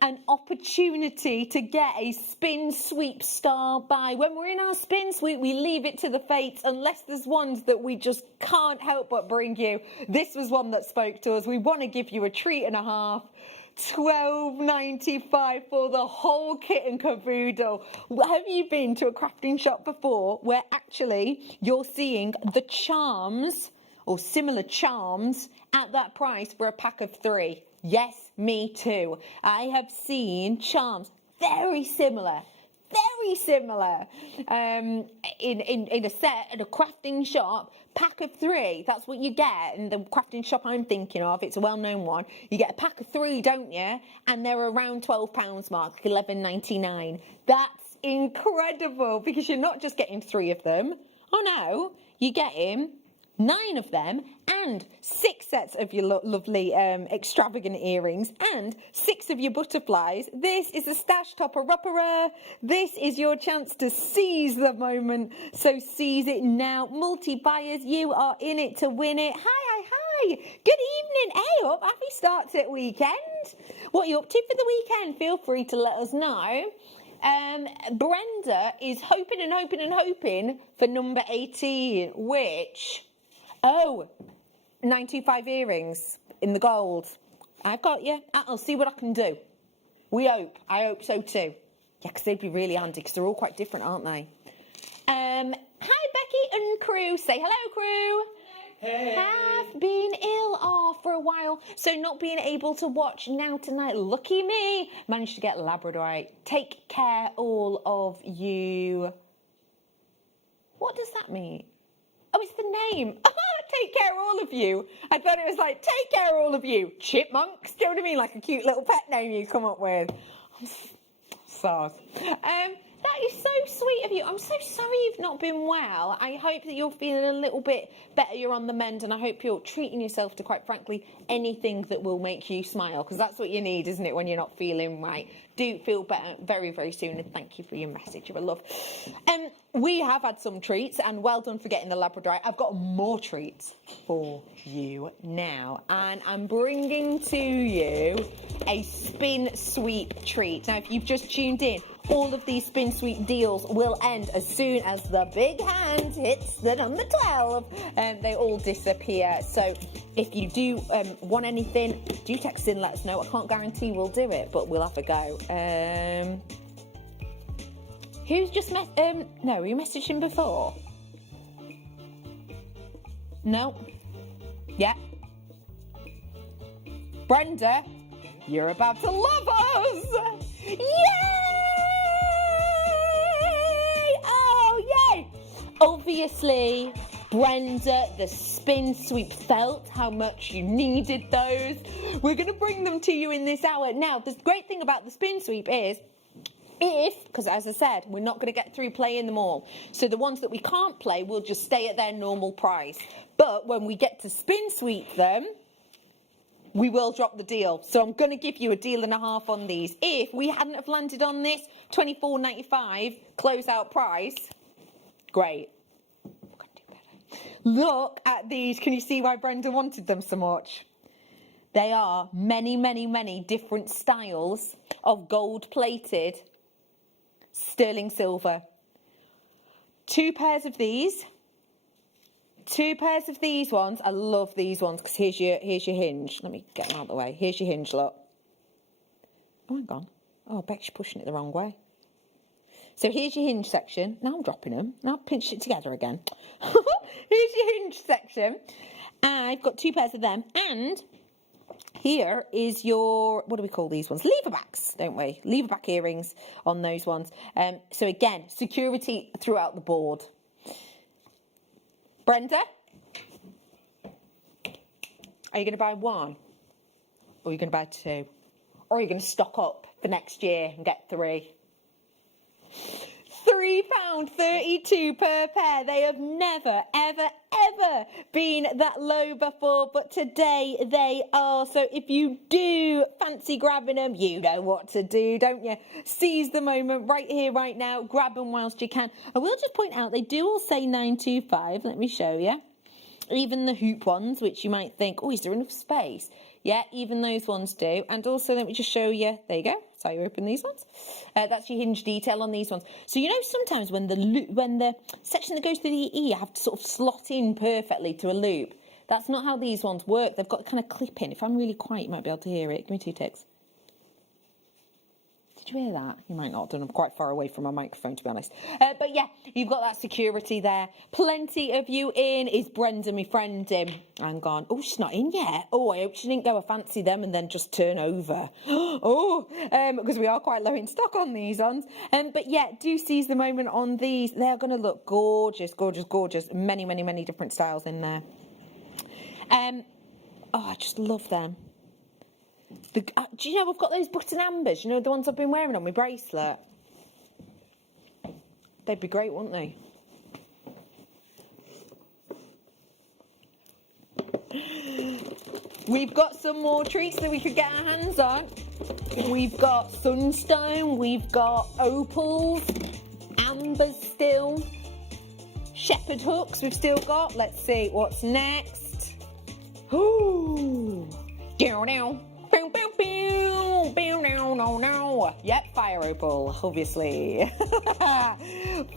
an opportunity to get a spin sweep star buy. When we're in our spin sweep, we leave it to the fates unless there's ones that we just can't help but bring you. This was one that spoke to us. We want to give you a treat and a half. $12.95 for the whole kit and caboodle. Have you been to a crafting shop before where actually you're seeing the charms or similar charms at that price for a pack of 3? Yes, me too. I have seen charms very similar in a set at a crafting shop, pack of 3. That's what you get in the crafting shop I'm thinking of. It's a well-known one. You get a pack of 3, don't you? And they're around £12 mark, $11.99. That's incredible because you're not just getting 3 of them. Oh no, you're getting 9 of them and 6 sets of your lovely extravagant earrings and 6 of your butterflies. This is a stash topper-upperer. This is your chance to seize the moment, so seize it now. Multi-buyers, you are in it to win it. Hi. Good evening. Hey up, happy start to the weekend. What are you up to for the weekend? Feel free to let us know. Brenda is hoping for number 18, which... 925 earrings in the gold. I've got you. I'll see what I can do. I hope so too. Yeah, because they'd be really handy because they're all quite different, aren't they? Hi, Becky and crew. Say hello, crew. Hey. Have been ill for a while, so not being able to watch now tonight. Lucky me. Managed to get Labradorite. Take care, all of you. What does that mean? Oh, it's the name. Take care, all of you. I thought it was like, take care, all of you. Chipmunks. Do you know what I mean? Like a cute little pet name you come up with. I'm sorry. That is so sweet of you. I'm so sorry you've not been well. I hope that you're feeling a little bit better. You're on the mend, and I hope you're treating yourself to, quite frankly, anything that will make you smile, because that's what you need, isn't it, when you're not feeling right? Do feel better very, very soon, and thank you for your message. You're a love. We have had some treats, and well done for getting the Labradorite. I've got more treats for you now, and I'm bringing to you a spin sweep treat. Now, if you've just tuned in, all of these spin sweep deals will end as soon as the big hand hits the number 12. They all disappear. So if you do want anything, do text in, let us know. I can't guarantee we'll do it, but we'll have a go. Who's just no, you messaged him before? No? Yeah? Brenda, you're about to love us! Yay! Oh, yay! Obviously, Brenda, the spin sweep, felt how much you needed those. We're going to bring them to you in this hour. Now, the great thing about the spin sweep is, because as I said, we're not going to get through playing them all. So the ones that we can't play will just stay at their normal price. But when we get to spin sweep them, we will drop the deal. So I'm going to give you a deal and a half on these. If we hadn't have landed on this $24.95 closeout price, great. We're going to do better. Look at these. Can you see why Brenda wanted them so much? They are many, many, many different styles of gold-plated sterling silver. 2 pairs of these. 2 pairs of these ones. I love these ones because here's your hinge. Let me get them out of the way. Here's your hinge, look. Oh, hang on. Oh, I bet she's pushing it the wrong way. So here's your hinge section. Now I'm dropping them. Now I've pinched it together again. Here's your hinge section. I've got 2 pairs of them. And here is your, what do we call these ones? Leverbacks, don't we? Leverback earrings on those ones. So again, security throughout the board. Brenda, are you going to buy 1? Or are you going to buy 2? Or are you going to stock up for next year and get 3? £3.32 per pair. They have never, ever, ever been that low before, but today they are. So if you do fancy grabbing them, you know what to do, don't you? Seize the moment right here, right now. Grab them whilst you can. I will just point out, they do all say 925. Let me show you. Even the hoop ones, which you might think, oh, is there enough space? Yeah, even those ones do. And also, let me just show you. There you go. That's how you open these ones. That's your hinge detail on these ones. So you know sometimes when the section that goes through the E, you have to sort of slot in perfectly to a loop. That's not how these ones work. They've got kind of clip in. If I'm really quiet, you might be able to hear it. Give me 2 ticks. Did you hear that? You might not have done. I'm quite far away from my microphone, to be honest. But yeah, you've got that security there. Plenty of you in. Is Brenda, my friend, in? Hang on. Oh, she's not in yet. Oh, I hope she didn't go a fancy them and then just turn over. Because we are quite low in stock on these ones. But yeah, do seize the moment on these. They're going to look gorgeous, gorgeous, gorgeous. Many, many, many different styles in there. I just love them. Do you know I've got those button ambers? You know, the ones I've been wearing on my bracelet? They'd be great, wouldn't they? We've got some more treats that we could get our hands on. We've got sunstone, we've got opals, ambers still, shepherd hooks we've still got. Let's see what's next. Ooh, down. Yep, fire opal, obviously.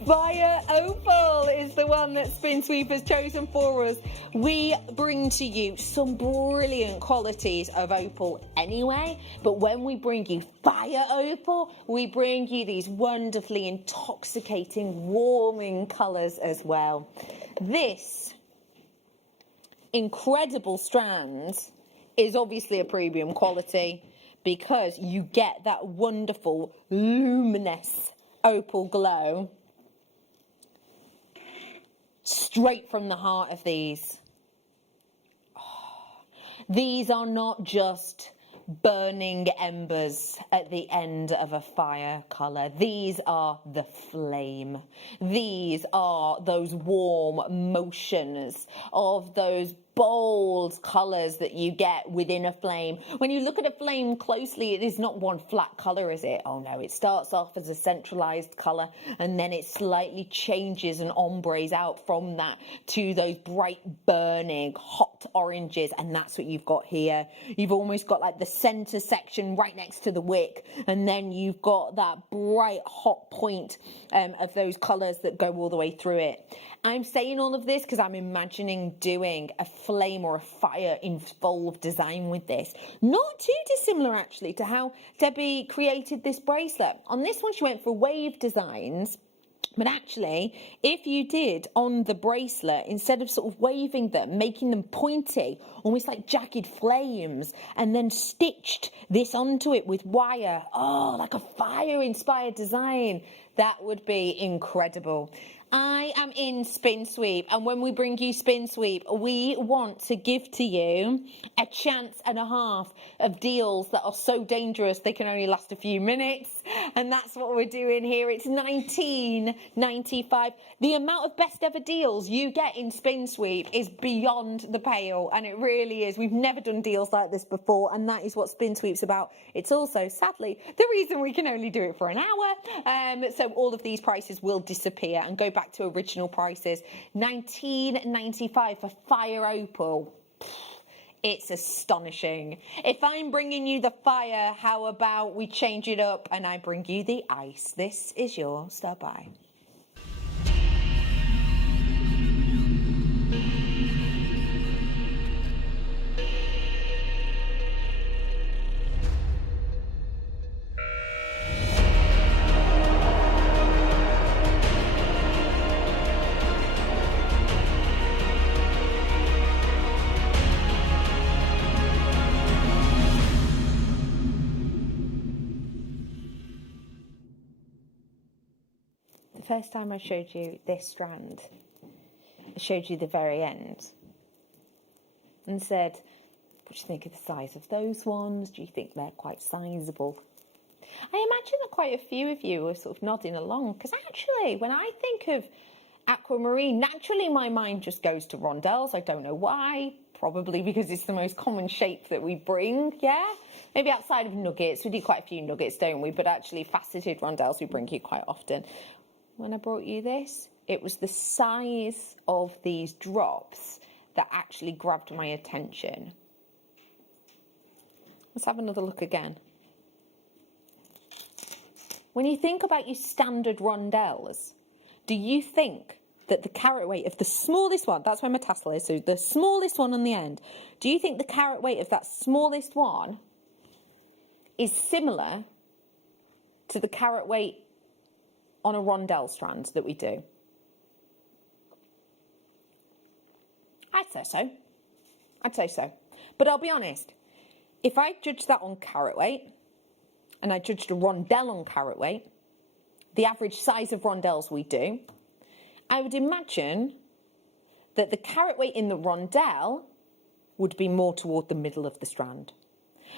Fire opal is the one that Spin Sweep has chosen for us. We bring to you some brilliant qualities of opal anyway, but when we bring you fire opal, we bring you these wonderfully intoxicating, warming colours as well. This incredible strand is obviously a premium quality because you get that wonderful luminous opal glow straight from the heart of these. These are not just burning embers at the end of a fire colour. These are the flame. These are those warm motions of those bold colours that you get within a flame. When you look at a flame closely, it is not one flat colour, is it? Oh no, it starts off as a centralised colour and then it slightly changes and ombres out from that to those bright burning hot oranges, and that's what you've got here. You've almost got like the centre section right next to the wick, and then you've got that bright hot point of those colours that go all the way through it. I'm saying all of this because I'm imagining doing a flame or a fire involved design with this. Not too dissimilar actually to how Debbie created this bracelet. On this one she went for wave designs, but actually if you did on the bracelet, instead of sort of waving them, making them pointy, almost like jagged flames, and then stitched this onto it with wire, like a fire inspired design, that would be incredible. I am in Spin Sweep, and when we bring you Spin Sweep, we want to give to you a chance and a half of deals that are so dangerous they can only last a few minutes, and that's what we're doing here. It's $19.95. The amount of best ever deals you get in Spin Sweep is beyond the pale, and it really is. We've never done deals like this before, and that is what Spin Sweep's about. It's also, sadly, the reason we can only do it for an hour, so all of these prices will disappear and go back to original prices. $19.95 for fire opal. It's astonishing. If I'm bringing you the fire, how about we change it up and I bring you the ice? This is your Star Buy. First time I showed you this strand, I showed you the very end and said, what do you think of the size of those ones? Do you think they're quite sizable? I imagine that quite a few of you are sort of nodding along, because actually, when I think of aquamarine, naturally my mind just goes to rondelles. I don't know why. Probably because it's the most common shape that we bring, yeah? Maybe outside of nuggets. We do quite a few nuggets, don't we? But actually faceted rondelles we bring you quite often. When I brought you this, it was the size of these drops that actually grabbed my attention. Let's have another look again. When you think about your standard rondelles, do you think that the carat weight of the smallest one, that's where my tassel is, so the smallest one on the end, do you think the carat weight of that smallest one is similar to the carat weight on a rondelle strand that we do? I'd say so. I'd say so. But I'll be honest, if I judged that on carat weight, and I judged a rondelle on carat weight, the average size of rondelles we do, I would imagine that the carat weight in the rondelle would be more toward the middle of the strand.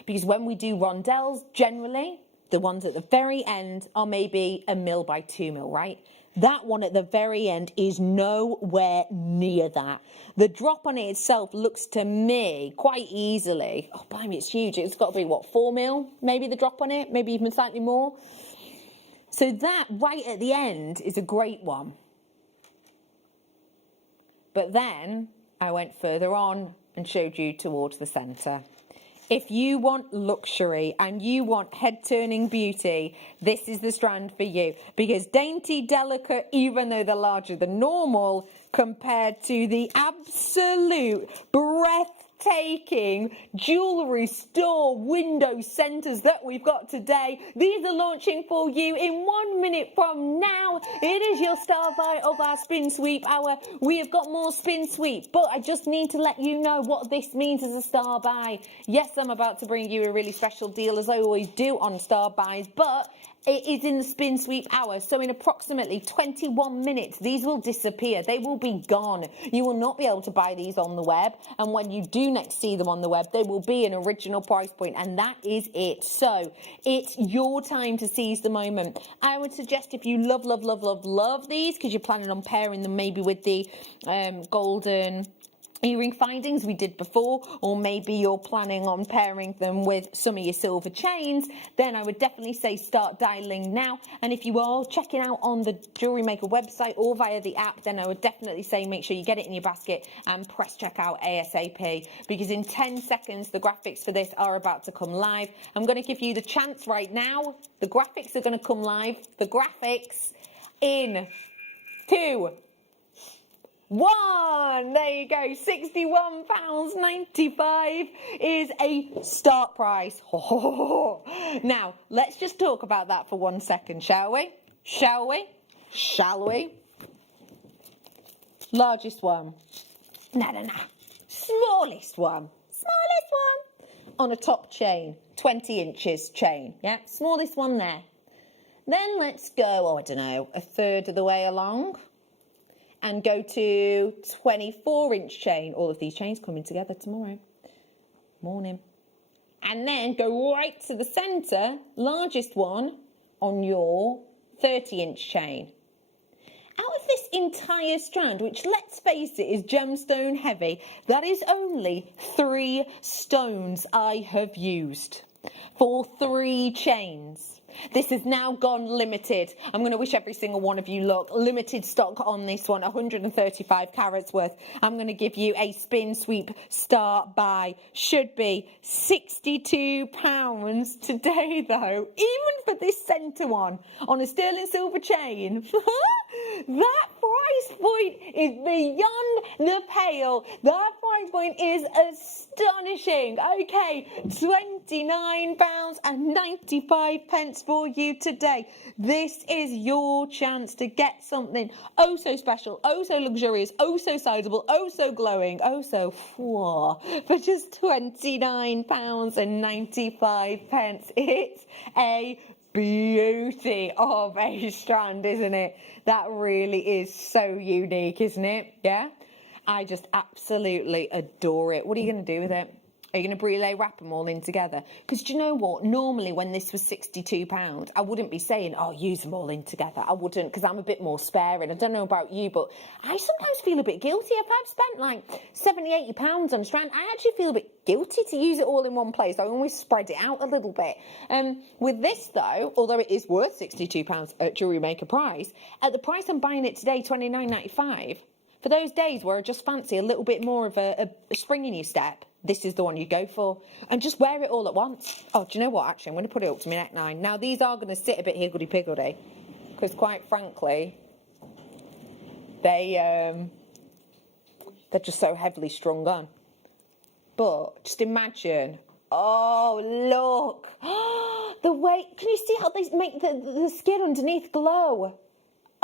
Because when we do rondelles, generally, the ones at the very end are maybe 1 mil by 2 mil, right? That one at the very end is nowhere near that. The drop on it itself looks to me quite easily, oh, blimey, it's huge. It's got to be, what, 4 mil? Maybe the drop on it, maybe even slightly more. So that right at the end is a great one. But then I went further on and showed you towards the centre. If you want luxury and you want head-turning beauty, this is the strand for you. Because dainty, delicate, even though they're larger than normal, compared to the absolute breathtaking jewellery store window centres that we've got today, these are launching for you in 1 minute from now. It is your star buy of our spin sweep hour. We have got more spin sweep, but I just need to let you know what this means as a star buy. Yes, I'm about to bring you a really special deal, as I always do on star buys, but it is in the spin sweep hour, so in approximately 21 minutes, these will disappear. They will be gone. You will not be able to buy these on the web, and when you do next see them on the web, they will be an original price point, and that is it. So it's your time to seize the moment. I would suggest if you love these, because you're planning on pairing them maybe with the golden earring findings we did before, or maybe you're planning on pairing them with some of your silver chains, then I would definitely say start dialing now. And if you are checking out on the JewelleryMaker website or via the app, then I would definitely say make sure you get it in your basket and press checkout ASAP, because in 10 seconds the graphics for this are about to come live. I'm going to give you the chance right now. The graphics are going to come live. The graphics in 2, 1, there you go, £61.95 is a start price. Now, let's just talk about that for 1 second, shall we? Shall we? Shall we? Largest one. No. Smallest one. Smallest one. On a top chain, 20 inches chain, yeah? Smallest one there. Then let's go, I don't know, a third of the way along, and go to 24-inch chain. All of these chains coming together tomorrow morning. And then go right to the centre, largest one, on your 30-inch chain. Out of this entire strand, which, let's face it, is gemstone heavy, that is only 3 stones I have used for 3 chains. This has now gone limited. I'm going to wish every single one of you luck. Limited stock on this one, 135 carats worth. I'm going to give you a spin sweep start buy. Should be £62 today, though. Even for this centre one on a sterling silver chain. That price point is beyond the pale. That price point is astonishing. Okay, £29.95 for you today. This is your chance to get something oh so special, oh so luxurious, oh so sizable, oh so glowing, oh so for just £29.95. It's a beauty of a strand, isn't it? That really is so unique, isn't it? Yeah, I just absolutely adore it. What are you going to do with it? Are you going to brulee wrap them all in together? Because do you know what? Normally when this was £62, I wouldn't be saying, oh, use them all in together. I wouldn't, because I'm a bit more sparing. I don't know about you, but I sometimes feel a bit guilty. If I've spent like £70, £80 on a strand, I actually feel a bit guilty to use it all in one place. I always spread it out a little bit. With this though, although it is worth £62 at Jewellery Maker price, at the price I'm buying it today, £29.95, for those days where I just fancy a little bit more of a springy new step, this is the one you go for. And just wear it all at once. Oh, do you know what? Actually, I'm going to put it up to my neckline. Now, these are going to sit a bit higgledy-piggledy, because quite frankly, they're just so heavily strung on. But just imagine, oh, look. The way, can you see how they make the skin underneath glow?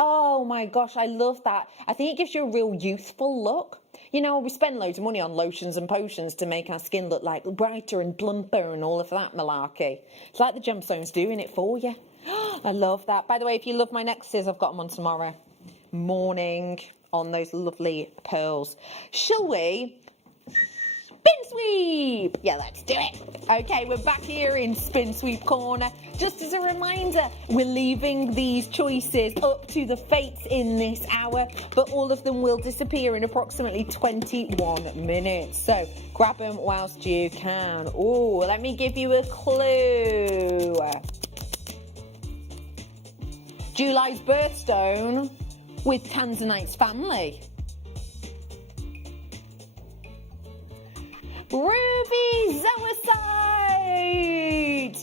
Oh my gosh, I love that. I think it gives you a real youthful look. You know, we spend loads of money on lotions and potions to make our skin look like brighter and plumper and all of that malarkey. It's like the gemstones doing it for you. I love that. By the way, if you love my necklaces, I've got them on tomorrow morning on those lovely pearls. Shall we? Spin sweep! Yeah, let's do it. Okay, we're back here in spin sweep corner. Just as a reminder, we're leaving these choices up to the fates in this hour, but all of them will disappear in approximately 21 minutes. So grab them whilst you can. Oh, let me give you a clue. July's birthstone with Tanzanite's family. Ruby zoisite!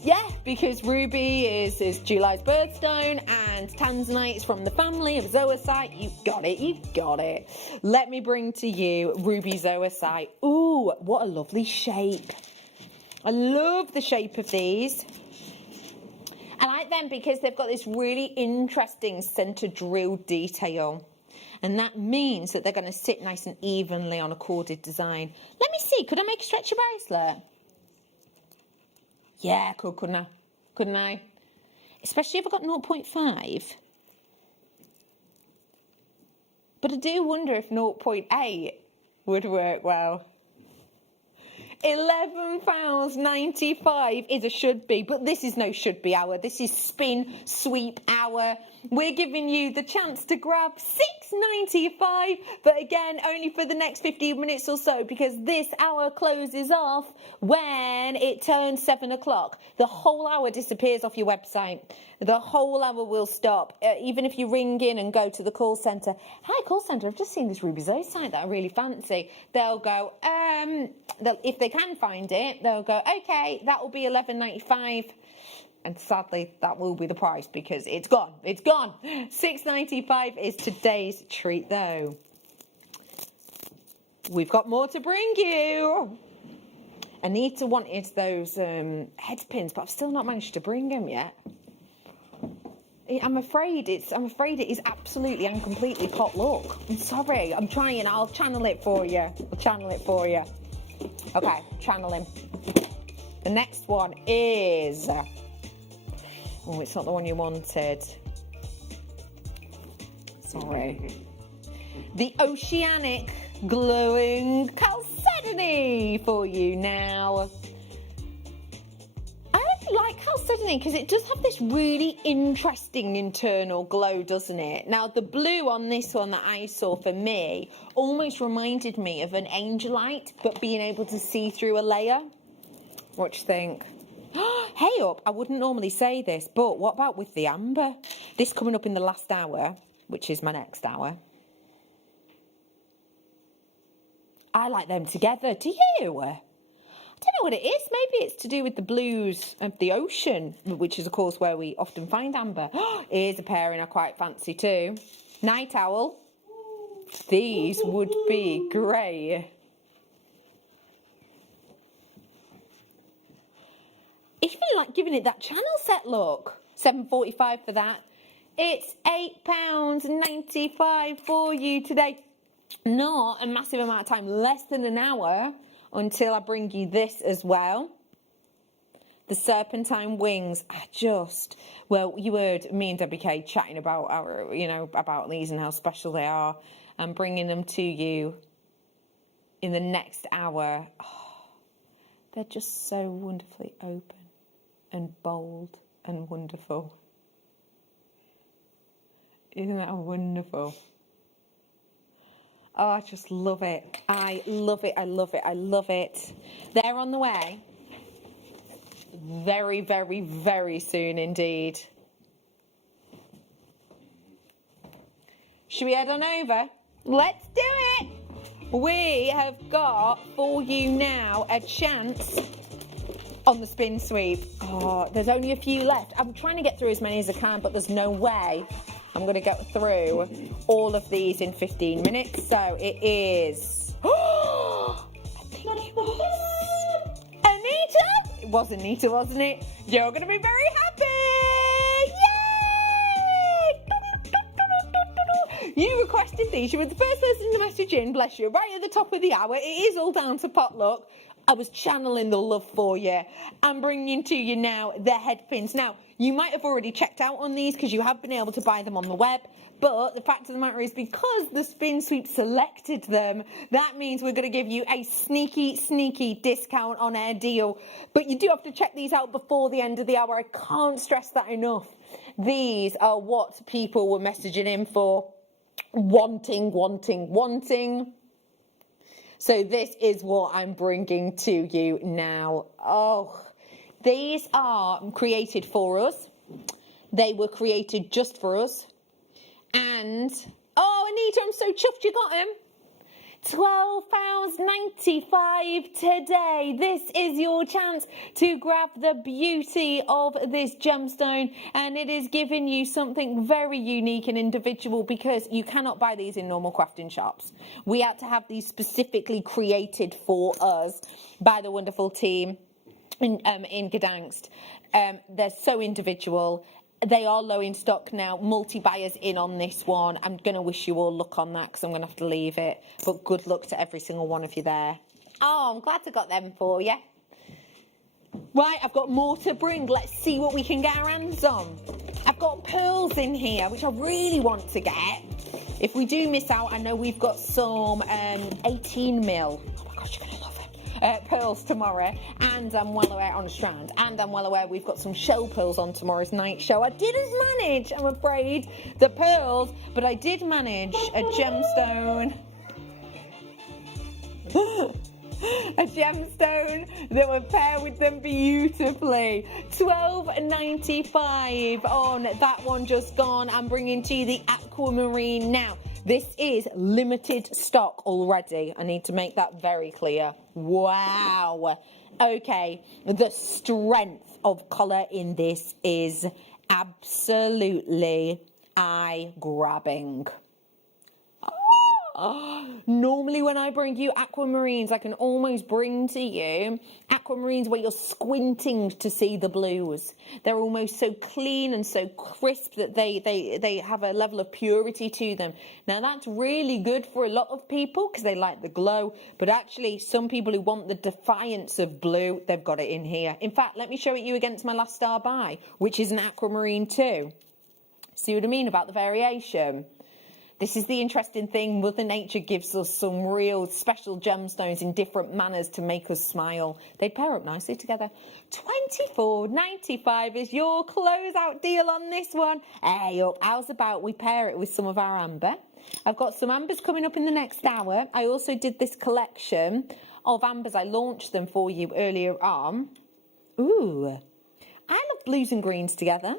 Yeah, because ruby is July's birthstone and Tanzanite is from the family of zoisite. You got it, you got it. Let me bring to you ruby zoisite. Ooh, what a lovely shape. I love the shape of these. I like them because they've got this really interesting centre drill detail. And that means that they're going to sit nice and evenly on a corded design. Let me see, could I make a stretchy bracelet? Yeah, I could, couldn't I? Couldn't I? Especially if I got 0.5. But I do wonder if 0.8 would work well. £11.95 is a should be, but this is no should be hour. This is spin sweep hour. We're giving you the chance to grab £6.95, but again, only for the next 15 minutes or so, because this hour closes off when it turns 7 o'clock. The whole hour disappears off your website. The whole hour will stop. Even if you ring in and go to the call centre. Hi, call centre, I've just seen this ruby zoisite that I really fancy. They'll go, if they can find it, they'll go, okay, that will be £11.95. And sadly, that will be the price because it's gone. It's gone. £6.95 is today's treat, though. We've got more to bring you. Anita wanted those head pins, but I've still not managed to bring them yet. I'm afraid it is absolutely and completely pot luck. I'm sorry. I'm trying. I'll channel it for you. Okay, channeling. The next one is... Oh, it's not the one you wanted. Sorry. The Oceanic Glowing Chalcedony for you now. I like chalcedony because it does have this really interesting internal glow, doesn't it? Now, the blue on this one that I saw for me almost reminded me of an angelite, but being able to see through a layer. What do you think? Hey up, I wouldn't normally say this, but what about with the amber? This coming up in the last hour, which is my next hour. I like them together, do you? I don't know what it is. Maybe it's to do with the blues of the ocean, which is, of course, where we often find amber. Here's a pairing I quite fancy too. Night owl. These would be great. Even like giving it that channel set look. £7.45 for that. It's £8.95 for you today. Not a massive amount of time, less than an hour until I bring you this as well. The Serpentine wings are just, well, you heard me and Debbie Kay chatting about our, about these and how special they are. I'm bringing them to you in the next hour. Oh, They're just so wonderfully open and bold and wonderful. Isn't that wonderful? Oh, I just love it. I love it, I love it, I love it. They're on the way. Very, very, very soon indeed. Should we head on over? Let's do it! We have got for you now a chance on the spin sweep. Oh, there's only a few left. I'm trying to get through as many as I can, but there's no way I'm going to get through all of these in 15 minutes. So it is... I think it was... Anita? It was Anita, wasn't it? You're going to be very happy! Yay! You requested these. You were the first person to message in, bless you, right at the top of the hour. It is all down to potluck. I was channeling the love for you. I'm bringing to you now the head pins. Now, you might have already checked out on these because you have been able to buy them on the web. But the fact of the matter is, because the spin sweep selected them, that means we're going to give you a sneaky, sneaky discount on our deal. But you do have to check these out before the end of the hour. I can't stress that enough. These are what people were messaging in for. Wanting. So this is what I'm bringing to you now. Oh, these are created for us. They were created just for us. And, oh, Anita, I'm so chuffed you got them. £12.95 today. This is your chance to grab the beauty of this gemstone, and it is giving you something very unique and individual because you cannot buy these in normal crafting shops. We had to have these specifically created for us by the wonderful team in Gdansk. They're so individual. They are low in stock now. Multi-buyers in on this one. I'm going to wish you all luck on that because I'm going to have to leave it. But good luck to every single one of you there. Oh, I'm glad I got them for you. Right, I've got more to bring. Let's see what we can get our hands on. I've got pearls in here, which I really want to get. If we do miss out, I know we've got some 18mm. Oh my gosh, you're going to love them. Pearls tomorrow, and I'm well aware on strand, and I'm well aware we've got some shell pearls on tomorrow's night show. I didn't manage, I'm afraid, the pearls, but I did manage a gemstone. A gemstone that would pair with them beautifully. £12.95 on that one just gone. I'm bringing to you the aquamarine now. This is limited stock already. I need to make that very clear. Wow. Okay, the strength of colour in this is absolutely eye-grabbing. Normally when I bring you aquamarines, I can almost bring to you aquamarines where you're squinting to see the blues. They're almost so clean and so crisp that they have a level of purity to them. Now that's really good for a lot of people because they like the glow, but actually some people who want the defiance of blue, they've got it in here. In fact, let me show it you against my last star buy, which is an aquamarine too. See what I mean about the variation? This is the interesting thing. Mother Nature gives us some real special gemstones in different manners to make us smile. They pair up nicely together. £24.95 is your closeout deal on this one. Hey up, how's about we pair it with some of our amber? I've got some ambers coming up in the next hour. I also did this collection of ambers. I launched them for you earlier on. Ooh, I love blues and greens together.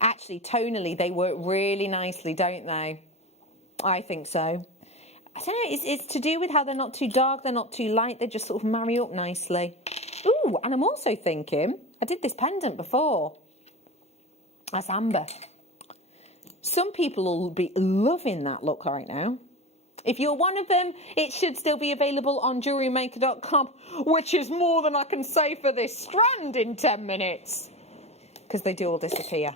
Actually, tonally, they work really nicely, don't they? I think so. I don't know, it's to do with how they're not too dark, they're not too light, they just sort of marry up nicely. Ooh, and I'm also thinking, I did this pendant before. That's amber. Some people will be loving that look right now. If you're one of them, it should still be available on JewelleryMaker.com, which is more than I can say for this strand in 10 minutes. Because they do all disappear.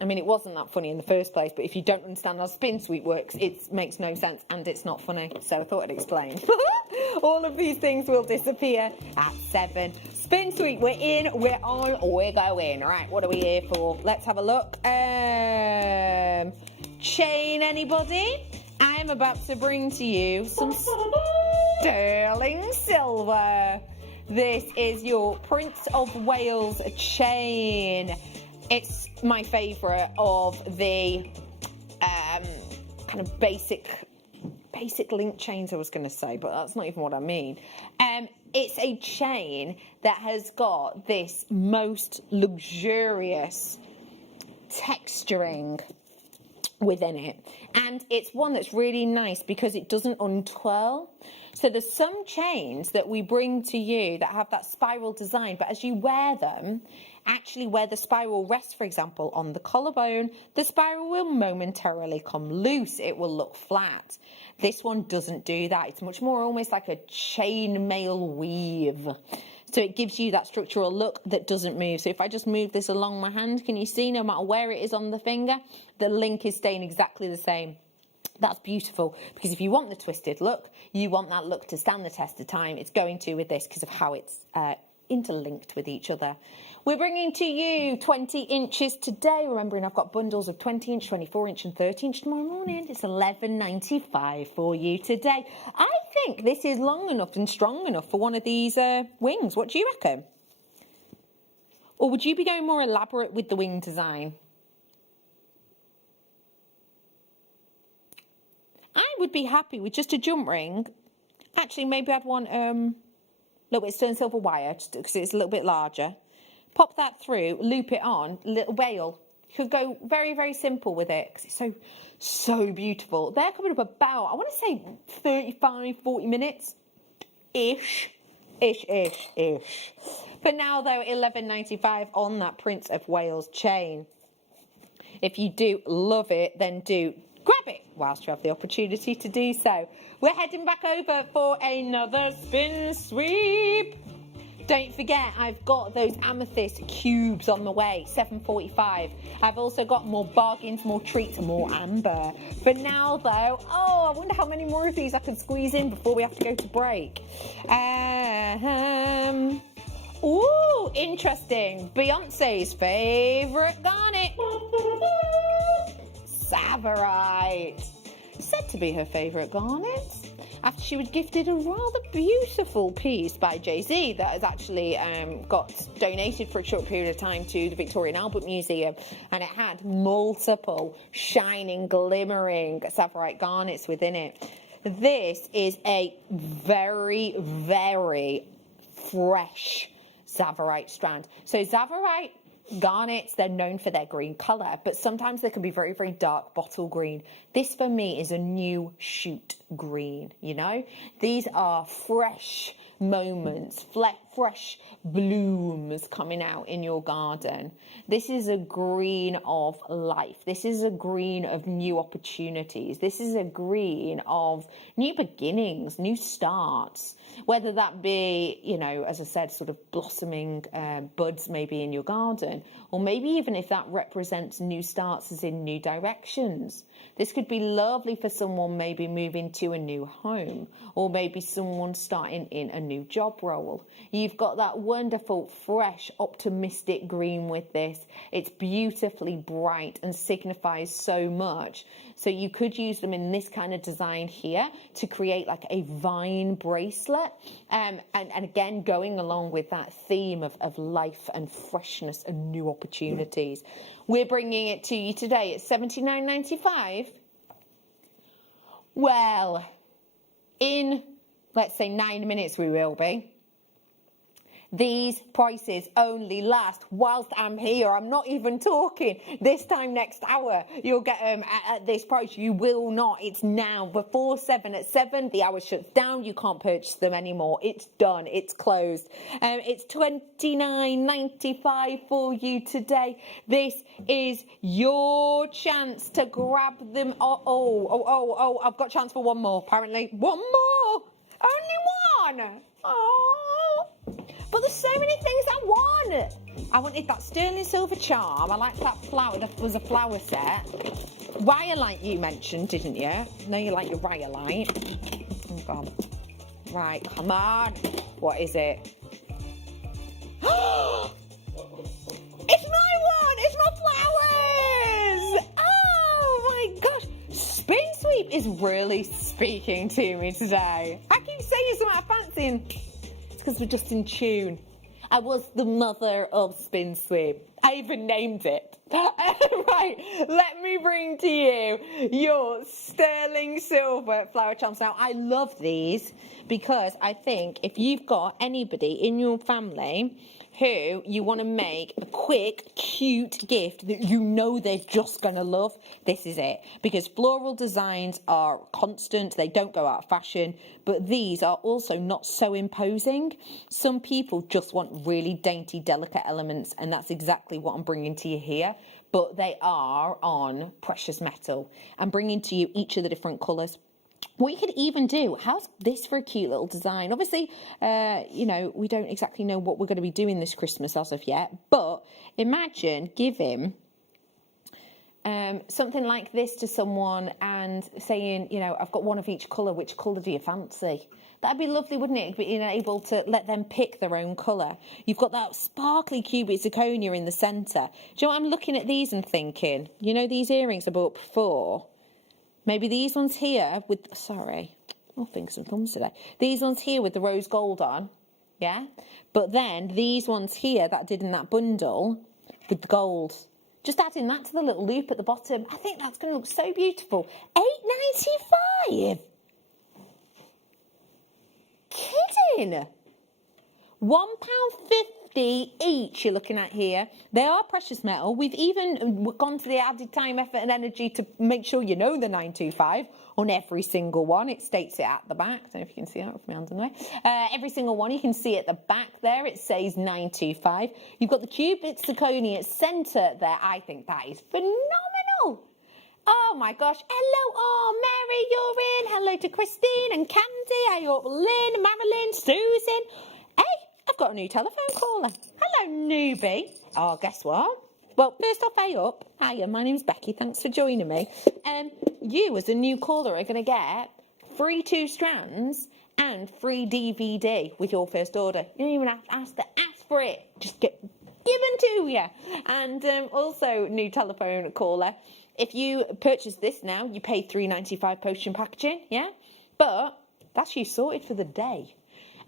I mean, it wasn't that funny in the first place, but if you don't understand how spin sweep works, it makes no sense and it's not funny. So I thought I'd explain. All of these things will disappear at 7. Spin sweep, we're in, we're on, we're going. All right, what are we here for? Let's have a look. Chain, anybody? I am about to bring to you some sterling silver. This is your Prince of Wales chain. It's my favourite of the kind of basic link chains, I was going to say, but that's not even what I mean. It's a chain that has got this most luxurious texturing within it, and it's one that's really nice because it doesn't untwirl. So there's some chains that we bring to you that have that spiral design, but as you wear them, actually where the spiral rests, for example, on the collarbone, the spiral will momentarily come loose. It will look flat. This one doesn't do that. It's much more almost like a chainmail weave. So it gives you that structural look that doesn't move. So if I just move this along my hand, can you see no matter where it is on the finger, the link is staying exactly the same. That's beautiful, because if you want the twisted look, you want that look to stand the test of time. It's going to with this because of how it's interlinked with each other. We're bringing to you 20 inches today. Remembering I've got bundles of 20 inch, 24 inch and 30 inch tomorrow morning. It's $11.95 for you today. I think this is long enough and strong enough for one of these wings. What do you reckon? Or would you be going more elaborate with the wing design? I would be happy with just a jump ring. Actually, maybe I'd want a little bit sterling silver wire, just because it's a little bit larger. Pop that through, loop it on, little veil. You could go very, very simple with it because it's so beautiful. They're coming up about, I want to say 35, 40 minutes. Ish. But now, though, $11.95 on that Prince of Wales chain. If you do love it, then do grab it whilst you have the opportunity to do so. We're heading back over for another spin sweep. Don't forget, I've got those amethyst cubes on the way, $7.45. I've also got more bargains, more treats, and more amber. For now, though, I wonder how many more of these I can squeeze in before we have to go to break. Ooh, interesting. Beyonce's favourite garnet. Sapphire. Said to be her favourite garnet, after she was gifted a rather beautiful piece by Jay-Z that has actually got donated for a short period of time to the Victoria and Albert Museum, and it had multiple shining, glimmering sapphire garnets within it. This is a very, very fresh Zavarite strand. So Zavarite garnets, they're known for their green colour, but sometimes they can be very, very dark bottle green. This for me is a new shoot green, you know? These are fresh moments, fresh blooms coming out in your garden. This is a green of life. This is a green of new opportunities. This is a green of new beginnings, new starts, whether that be, you know, as I said, sort of blossoming buds maybe in your garden, or maybe even if that represents new starts as in new directions. This could be lovely for someone maybe moving to a new home, or maybe someone starting in a new job role. You've got that wonderful, fresh, optimistic green with this. It's beautifully bright and signifies so much. So you could use them in this kind of design here to create like a vine bracelet. And again, going along with that theme of life and freshness and new opportunities. We're bringing it to you today at $79.95. Well, in, let's say, 9 minutes we will be. These prices only last whilst I'm here. I'm not even talking. This time next hour, you'll get them at this price. You will not. It's now. Before 7 at 7, the hour shuts down. You can't purchase them anymore. It's done. It's closed. It's $29.95 for you today. This is your chance to grab them. Oh, I've got a chance for one more, apparently. One more. Only one. Oh. But there's so many things I want. I wanted that sterling silver charm. I liked that flower. That was a flower set. Rhyolite you mentioned, didn't you? No, you like your rhyolite. Oh, God. Right, come on. What is it? It's my one. It's my flowers. Oh, my gosh. Spin sweep sweep is really speaking to me today. I keep saying something I fancy and it's because we're just in tune. I was the mother of spin sweep. I even named it. Right, let me bring to you your sterling silver flower charms. Now, I love these because I think if you've got anybody in your family who you want to make a quick, cute gift that you know they're just going to love, this is it. Because floral designs are constant, they don't go out of fashion, but these are also not so imposing. Some people just want really dainty, delicate elements, and that's exactly what I'm bringing to you here. But they are on precious metal. I'm bringing to you each of the different colours. What you could even do, how's this for a cute little design? Obviously, you know, we don't exactly know what we're going to be doing this Christmas as of yet, but imagine giving something like this to someone and saying, you know, I've got one of each colour, which colour do you fancy? That'd be lovely, wouldn't it? Being able to let them pick their own colour. You've got that sparkly cubic zirconia in the centre. Do you know what I'm looking at these and thinking? You know these earrings I bought before? Maybe these ones here with, sorry, oh, fingers and thumbs today. These ones here with the rose gold on, yeah? But then these ones here that I did in that bundle with the gold. Just adding that to the little loop at the bottom. I think that's going to look so beautiful. £8.95. Kidding. £1.50 each you're looking at here. They are precious metal. We've even gone to the added time, effort and energy to make sure you know the 925 on every single one. It states it at the back. I don't know if you can see that from my hand anyway. Every single one you can see at the back there. It says 925. You've got the cubic zirconia centre there. I think that is phenomenal. Oh my gosh, hello, oh Mary, you're in. Hello to Christine and Candy. I hope Lynn, Marilyn, Susan. Hey, I've got a new telephone caller. Hello, newbie. Oh, guess what? Well, first off, hey up. Hiya, my name's Becky. Thanks for joining me. You, as a new caller, are going to get free 2 strands and free DVD with your first order. You don't even have to ask for it. Just get given to you. And also, new telephone caller. If you purchase this now, you pay $3.95 postage packaging, yeah? But that's you sorted for the day.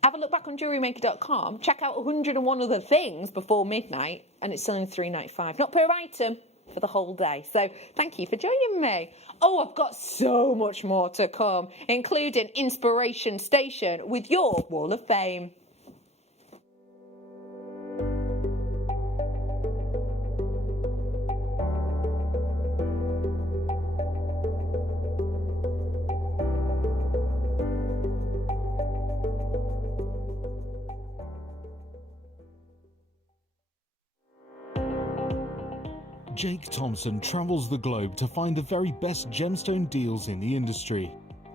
Have a look back on JewelleryMaker.com, check out 101 other things before midnight, and it's selling $3.95. Not per item, for the whole day. So thank you for joining me. Oh, I've got so much more to come, including Inspiration Station with your Wall of Fame. Jake Thompson travels the globe to find the very best gemstone deals in the industry.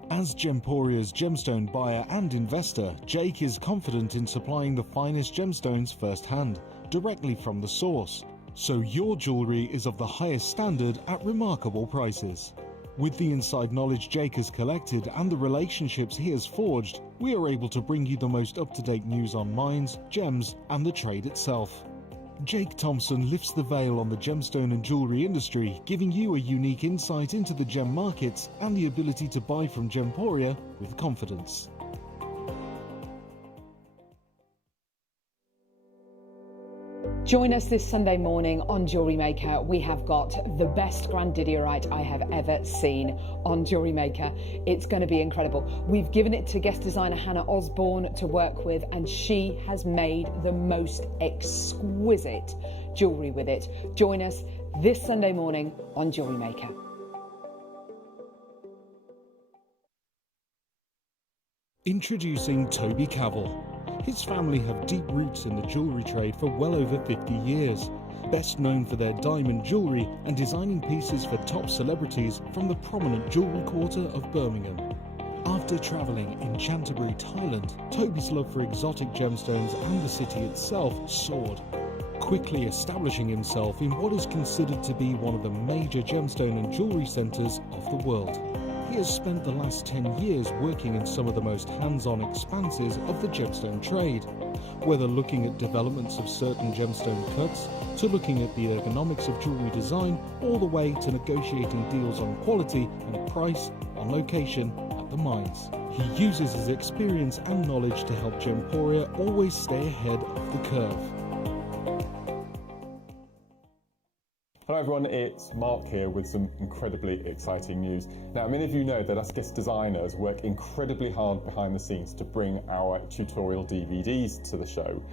As Gemporia's gemstone buyer and investor, Jake is confident in supplying the finest gemstones firsthand, directly from the source. So your jewellery is of the highest standard at remarkable prices. With the inside knowledge Jake has collected and the relationships he has forged, we are able to bring you the most up-to-date news on mines, gems, and the trade itself. Jake Thompson lifts the veil on the gemstone and jewellery industry, giving you a unique insight into the gem markets and the ability to buy from Gemporia with confidence. Join us this Sunday morning on Jewellery Maker. We have got the best Grandidierite I have ever seen on Jewellery Maker. It's going to be incredible. We've given it to guest designer Hannah Osborne to work with, and she has made the most exquisite jewellery with it. Join us this Sunday morning on Jewellery Maker. Introducing Toby Cavell. His family have deep roots in the jewellery trade for well over 50 years. Best known for their diamond jewellery and designing pieces for top celebrities from the prominent jewellery quarter of Birmingham. After travelling in Canterbury, Thailand, Toby's love for exotic gemstones and the city itself soared, quickly establishing himself in what is considered to be one of the major gemstone and jewellery centres of the world. he has spent the last 10 years working in some of the most hands-on expanses of the gemstone trade. Whether looking at developments of certain gemstone cuts, to looking at the ergonomics of jewellery design, all the way to negotiating deals on quality and price, on location, at the mines. He uses his experience and knowledge to help Gemporia always stay ahead of the curve. Hello everyone, it's Mark here with some incredibly exciting news. Now, many of you know that us guest designers work incredibly hard behind the scenes to bring our tutorial DVDs to the show.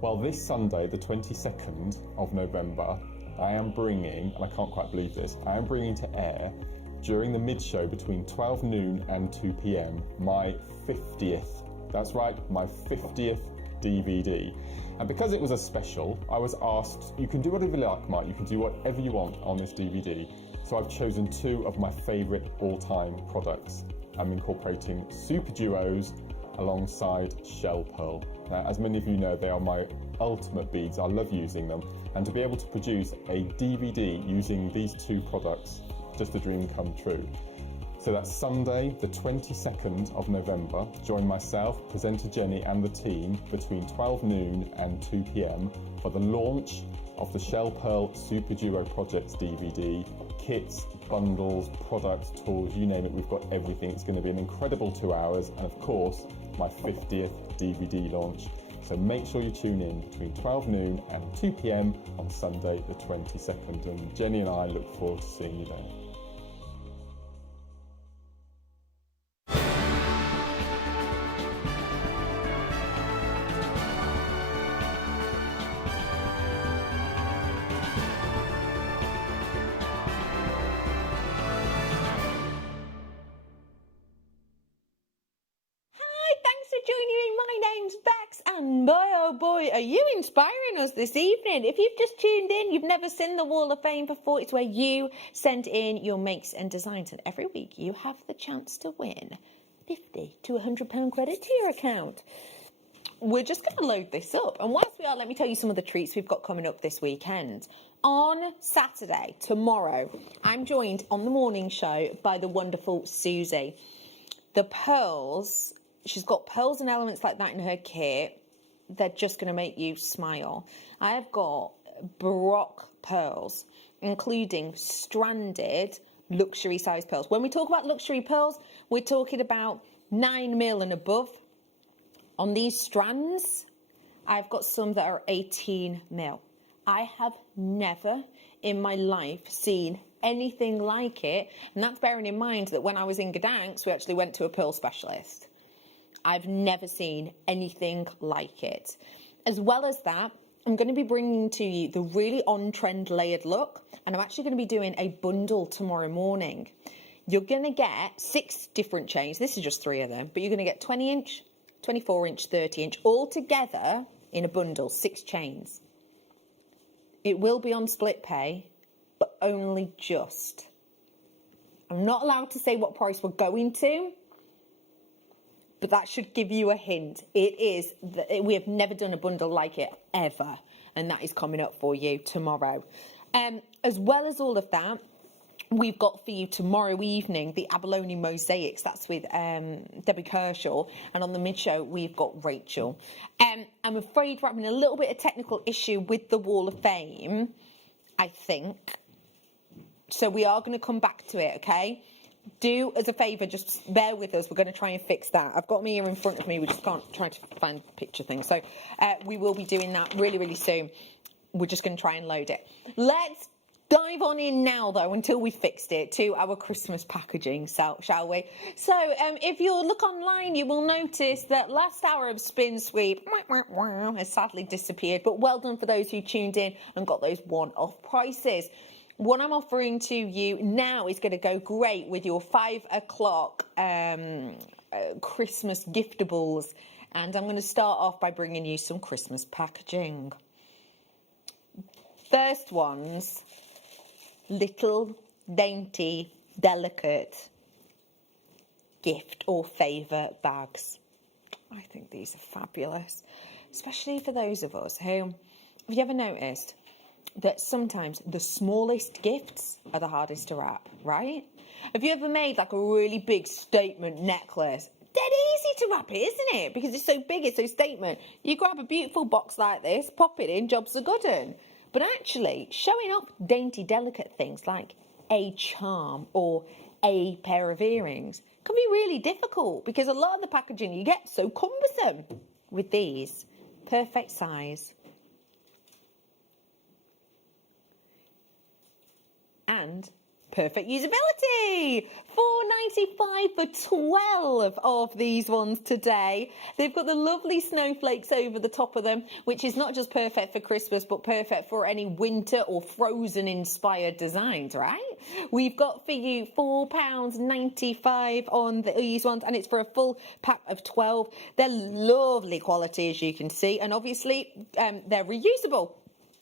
Well, this Sunday, the 22nd of November, I am bringing, and I can't quite believe this, I am bringing to air, during the mid-show between 12 noon and 2 p.m, my 50th, that's right, my 50th DVD. And because it was a special, I was asked, you can do whatever you like, Mark, you can do whatever you want on this DVD. So I've chosen two of my favourite all-time products. I'm incorporating Super Duos alongside Shell Pearl. Now, as many of you know, they are my ultimate beads. I love using them. And to be able to produce a DVD using these two products, just a dream come true. So that's Sunday, the 22nd of November. Join myself, presenter Jenny and the team between 12 noon and 2 p.m. for the launch of the Shell Pearl Super Duo Projects DVD. Kits, bundles, products, tools, you name it, we've got everything. It's going to be an incredible 2 hours and of course, my 50th DVD launch. So make sure you tune in between 12 noon and 2 p.m. on Sunday the 22nd. And Jenny and I look forward to seeing you then. And boy, oh boy, are you inspiring us this evening. If you've just tuned in, you've never seen the Wall of Fame before, it's where you send in your makes and designs. And every week you have the chance to win £50 to £100 credit to your account. We're just going to load this up. And whilst we are, let me tell you some of the treats we've got coming up this weekend. On Saturday, tomorrow, I'm joined on the morning show by the wonderful Susie. The pearls, she's got pearls and elements like that in her kit. They're just going to make you smile. I have got Baroque pearls, including stranded luxury size pearls. When we talk about luxury pearls, we're talking about 9mm and above. On these strands, I've got some that are 18mm. I have never in my life seen anything like it. And that's bearing in mind that when I was in Gdansk, we actually went to a pearl specialist. I've never seen anything like it. As well as that, I'm going to be bringing to you the really on-trend layered look, and I'm actually going to be doing a bundle tomorrow morning. You're going to get 6 different chains. This is just 3 of them, but you're going to get 20-inch, 24-inch, 30-inch, all together in a bundle, 6 chains. It will be on split pay, but only just. I'm not allowed to say what price we're going to, but that should give you a hint. It is, we have never done a bundle like it ever. And that is coming up for you tomorrow. As well as all of that, we've got for you tomorrow evening, the Abalone Mosaics. That's with Debbie Kershaw. And on the mid-show, we've got Rachel. I'm afraid we're having a little bit of technical issue with the Wall of Fame, I think. So we are going to come back to it, okay? Do us a favour, just bear with us. We're going to try and fix that. I've got me here in front of me. We just can't try to find picture things. So we will be doing that really, really soon. We're just going to try and load it. Let's dive on in now, though, until we've fixed it, to our Christmas packaging, shall we? So if you look online, you will notice that last hour of Spin Sweep has sadly disappeared. But well done for those who tuned in and got those one-off prices. What I'm offering to you now is going to go great with your 5 o'clock Christmas giftables. And I'm going to start off by bringing you some Christmas packaging. First one's little, dainty, delicate gift or favour bags. I think these are fabulous, especially for those of us who, have you ever noticed that sometimes the smallest gifts are the hardest to wrap, right? Have you ever made like a really big statement necklace? Dead easy to wrap it, isn't it? Because it's so big, it's so statement. You grab a beautiful box like this, pop it in, job's a good one. But actually, showing off dainty, delicate things like a charm or a pair of earrings can be really difficult because a lot of the packaging you get so cumbersome. With these, perfect size. And perfect usability. $4.95 for 12 of these ones today. They've got the lovely snowflakes over the top of them, which is not just perfect for Christmas, but perfect for any winter or frozen inspired designs, right? We've got for you £4.95 on these ones, and it's for a full pack of 12. They're lovely quality, as you can see, and obviously they're reusable.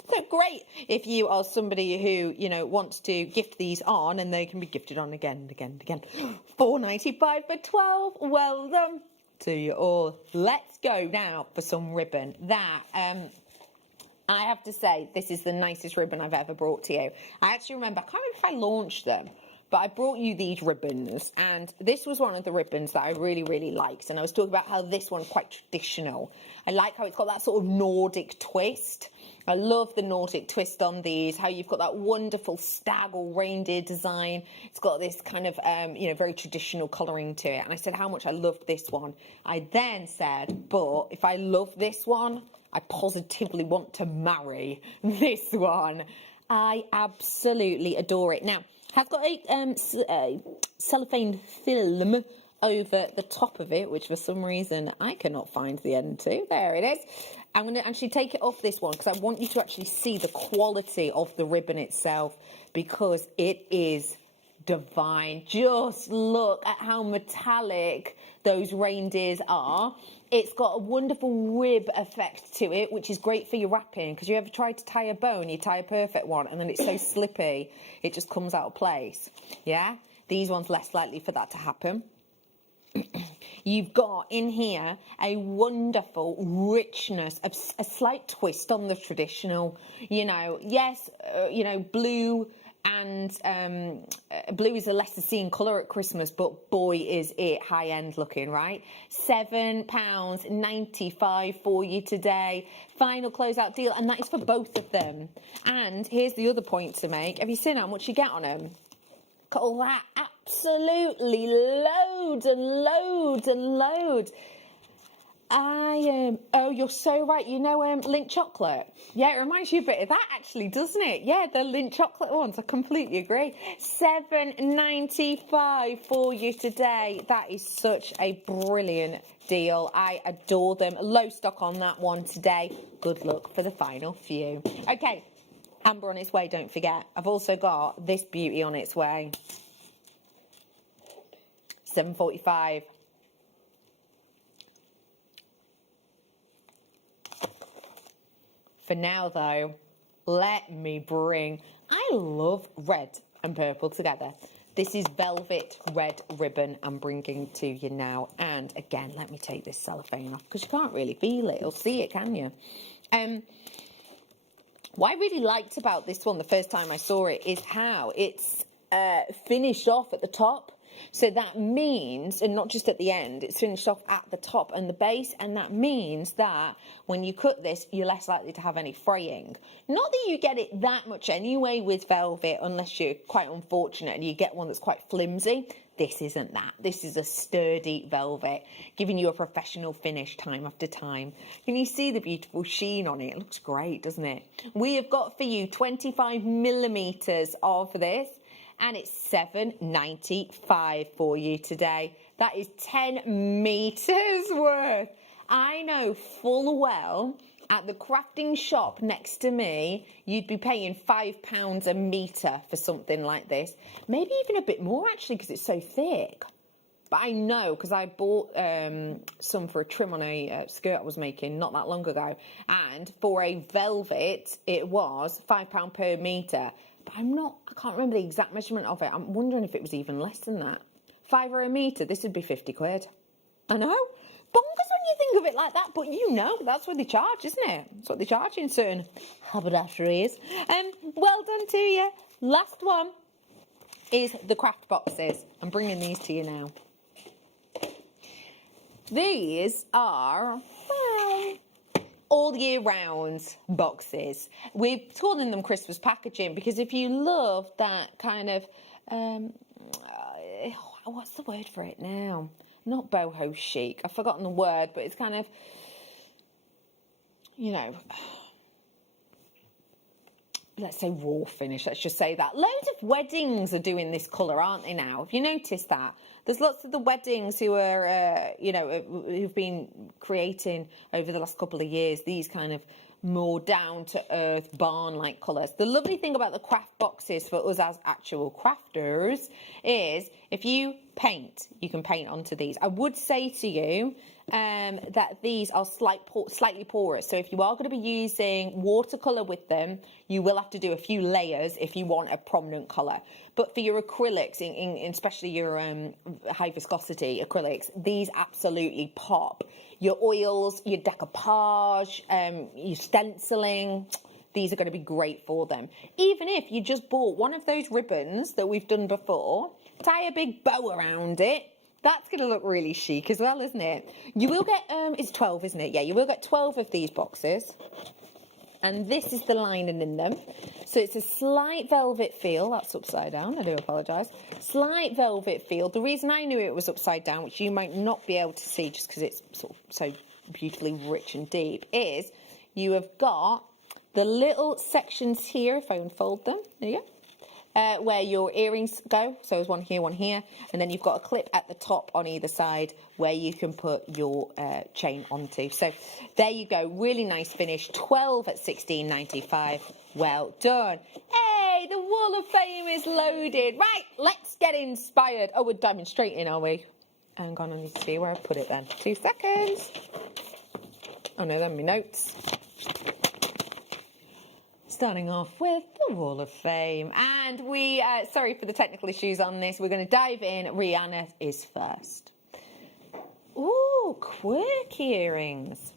So great if you are somebody who, you know, wants to gift these on, and they can be gifted on again and again and again. $4.95 for 12. Well done to you all. Let's go now for some ribbon. That I have to say, this is the nicest ribbon I've ever brought to you. I actually remember, I can't remember if I launched them, but I brought you these ribbons, and this was one of the ribbons that I really, really liked. And I was talking about how this one's quite traditional. I like how it's got that sort of Nordic twist. I love the Nordic twist on these, how you've got that wonderful stag or reindeer design. It's got this kind of, you know, very traditional colouring to it. And I said how much I loved this one. I then said, but if I love this one, I positively want to marry this one. I absolutely adore it. Now, I've got a cellophane film over the top of it, which for some reason I cannot find the end to. There it is. I'm going to actually take it off this one because I want you to actually see the quality of the ribbon itself, because it is divine. Just look at how metallic those reindeers are. It's got a wonderful rib effect to it, which is great for your wrapping, because you ever tried to tie a bow and you tie a perfect one and then it's so slippy it just comes out of place. Yeah, these ones less likely for that to happen. You've got in here a wonderful richness, a slight twist on the traditional, you know, yes, you know, blue and blue is a lesser seen colour at Christmas, but boy is it high end looking, right? £7.95 for you today. Final closeout deal, and that is for both of them. And here's the other point to make. Have you seen how much you get on them? Got all that, absolutely loads and loads and loads. Oh, you're so right. You know, Lindt chocolate. Yeah, it reminds you a bit of that, actually, doesn't it? Yeah, the Lindt chocolate ones. I completely agree. $7.95 for you today. That is such a brilliant deal. I adore them. Low stock on that one today. Good luck for the final few. Okay. Amber on its way, don't forget. I've also got this beauty on its way. $7.45. For now, though, let me bring... I love red and purple together. This is velvet red ribbon I'm bringing to you now. And again, let me take this cellophane off, because you can't really feel it or see it, can you? What I really liked about this one the first time I saw it is how it's finished off at the top. So that means, and not just at the end, it's finished off at the top and the base, and that means that when you cut this, you're less likely to have any fraying. Not that you get it that much anyway with velvet, unless you're quite unfortunate and you get one that's quite flimsy. This isn't that. This is a sturdy velvet, giving you a professional finish time after time. Can you see the beautiful sheen on it? It looks great, doesn't it? We have got for you 25mm of this, and it's $7.95 for you today. That is 10 meters worth. I know full well at the crafting shop next to me, you'd be paying £5 a metre for something like this. Maybe even a bit more, actually, because it's so thick. But I know, because I bought some for a trim on a skirt I was making not that long ago. And for a velvet, it was £5 per metre. But I can't remember the exact measurement of it. I'm wondering if it was even less than that. £5 a metre, this would be 50 quid. I know. Bonkers when you think of it like that, but you know, that's what they charge, isn't it? That's what they charge in certain haberdasheries. Well done to you. Last one. is the craft boxes. I'm bringing these to you now. These are, well, all year round boxes. We're calling them Christmas packaging because if you love that kind of, what's the word for it now? Not boho chic. I've forgotten the word, but it's kind of, you know, let's say raw finish. Let's just say that. Loads of weddings are doing this colour, aren't they now? Have you noticed that? There's lots of the weddings who are, you know, who've been creating over the last couple of years these kind of more down-to-earth, barn-like colours. The lovely thing about the craft boxes for us as actual crafters is if you paint, you can paint onto these. I would say to you that these are slightly porous. So if you are going to be using watercolour with them, you will have to do a few layers if you want a prominent colour. But for your acrylics, especially your high viscosity acrylics, these absolutely pop. Your oils, your decoupage, your stenciling, these are going to be great for them. Even if you just bought one of those ribbons that we've done before, tie a big bow around it, that's going to look really chic as well, isn't it? You will get, it's 12, isn't it? Yeah, you will get 12 of these boxes. And this is the lining in them. So it's a slight velvet feel. That's upside down. I do apologise. Slight velvet feel. The reason I knew it was upside down, which you might not be able to see just because it's sort of so beautifully rich and deep, is you have got the little sections here, if I unfold them, there you go, where your earrings go. So there's one here, and then you've got a clip at the top on either side where you can put your chain onto. So there you go, really nice finish. 12 at £16.95. Well done. Hey, the Wall of Fame is loaded. Right, let's get inspired. Oh, we're demonstrating, are we? Hang on, I need to see where I put it then. 2 seconds. Oh no, then my notes. Starting off with the Wall of Fame. And we, sorry for the technical issues on this, we're going to dive in. Rihanna is first. Ooh, quirky earrings.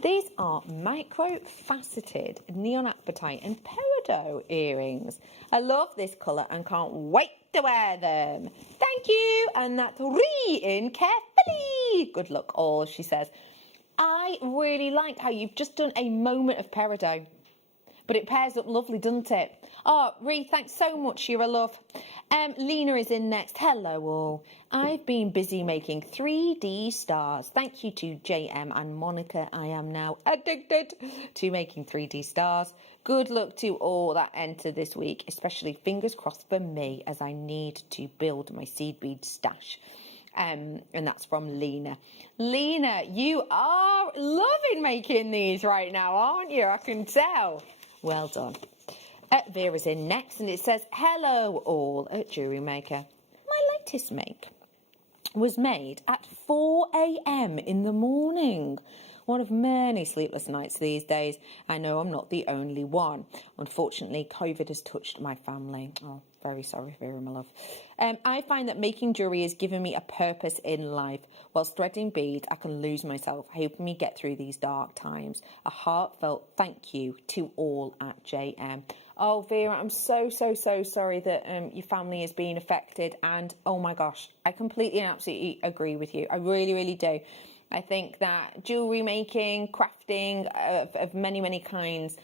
These are micro-faceted neon apatite and peridot earrings. I love this colour and can't wait to wear them. Thank you. And that's in carefully. Good luck all, she says. I really like how you've just done a moment of peridot. But it pairs up lovely, doesn't it? Oh, Ree, thanks so much. You're a love. Lena is in next. Hello, all. I've been busy making 3D stars. Thank you to JM and Monica. I am now addicted to making 3D stars. Good luck to all that enter this week, especially fingers crossed for me as I need to build my seed bead stash. And that's from Lena. Lena, you are loving making these right now, aren't you? I can tell. Well done. Vera's in next, and it says, hello all at JewelleryMaker. My latest make was made at 4 a.m. in the morning. One of many sleepless nights these days. I know I'm not the only one. Unfortunately, COVID has touched my family. Oh, very sorry, Vera, my love. I find that making jewellery has given me a purpose in life. Whilst threading beads, I can lose myself, helping me get through these dark times. A heartfelt thank you to all at JM. Oh, Vera, I'm so sorry that your family is being affected. And, oh my gosh, I completely and absolutely agree with you. I really, really do. I think that jewellery making, crafting of many, many kinds,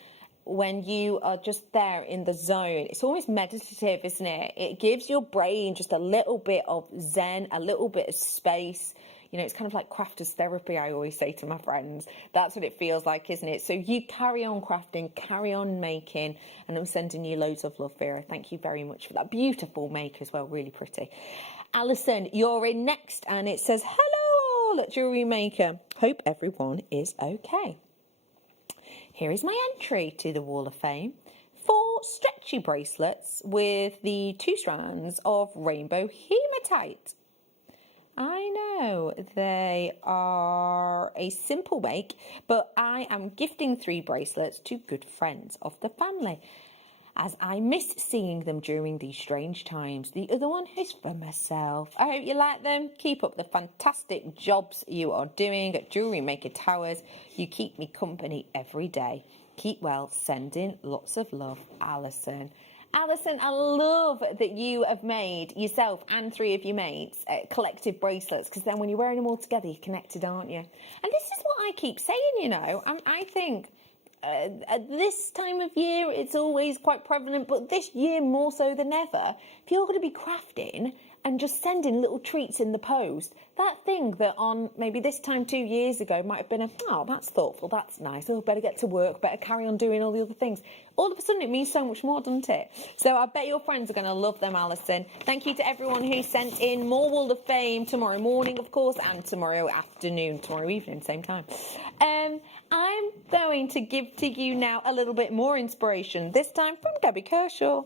when you are just there in the zone, it's almost meditative, isn't it? It gives your brain just a little bit of zen, a little bit of space. You know, it's kind of like crafters therapy, I always say to my friends. That's what it feels like, isn't it? So you carry on crafting, carry on making, and I'm sending you loads of love, Vera. Thank you very much for that beautiful make as well, really pretty. Alison, you're in next, and it says, hello all at JewelleryMaker. Hope everyone is okay. Here is my entry to the Wall of Fame. 4 stretchy bracelets with the 2 strands of rainbow hematite. I know they are a simple make, but I am gifting 3 bracelets to good friends of the family, as I miss seeing them during these strange times. The other one is for myself. I hope you like them. Keep up the fantastic jobs you are doing at JewelleryMaker Towers. You keep me company every day. Keep well. Sending lots of love, Alison. Alison, I love that you have made yourself and 3 of your mates collective bracelets, because then when you're wearing them all together, you're connected, aren't you? And this is what I keep saying, you know. I think at this time of year, it's always quite prevalent, but this year more so than ever, if you're going to be crafting and just sending little treats in the post, that thing that on maybe this time 2 years ago might have been oh, that's thoughtful, that's nice, oh, better get to work, better carry on doing all the other things. All of a sudden it means so much more, doesn't it? So I bet your friends are going to love them, Alison. Thank you to everyone who sent in more Wall of Fame tomorrow morning, of course, and tomorrow afternoon, tomorrow evening, same time. I'm going to give to you now a little bit more inspiration, this time from Debbie Kershaw.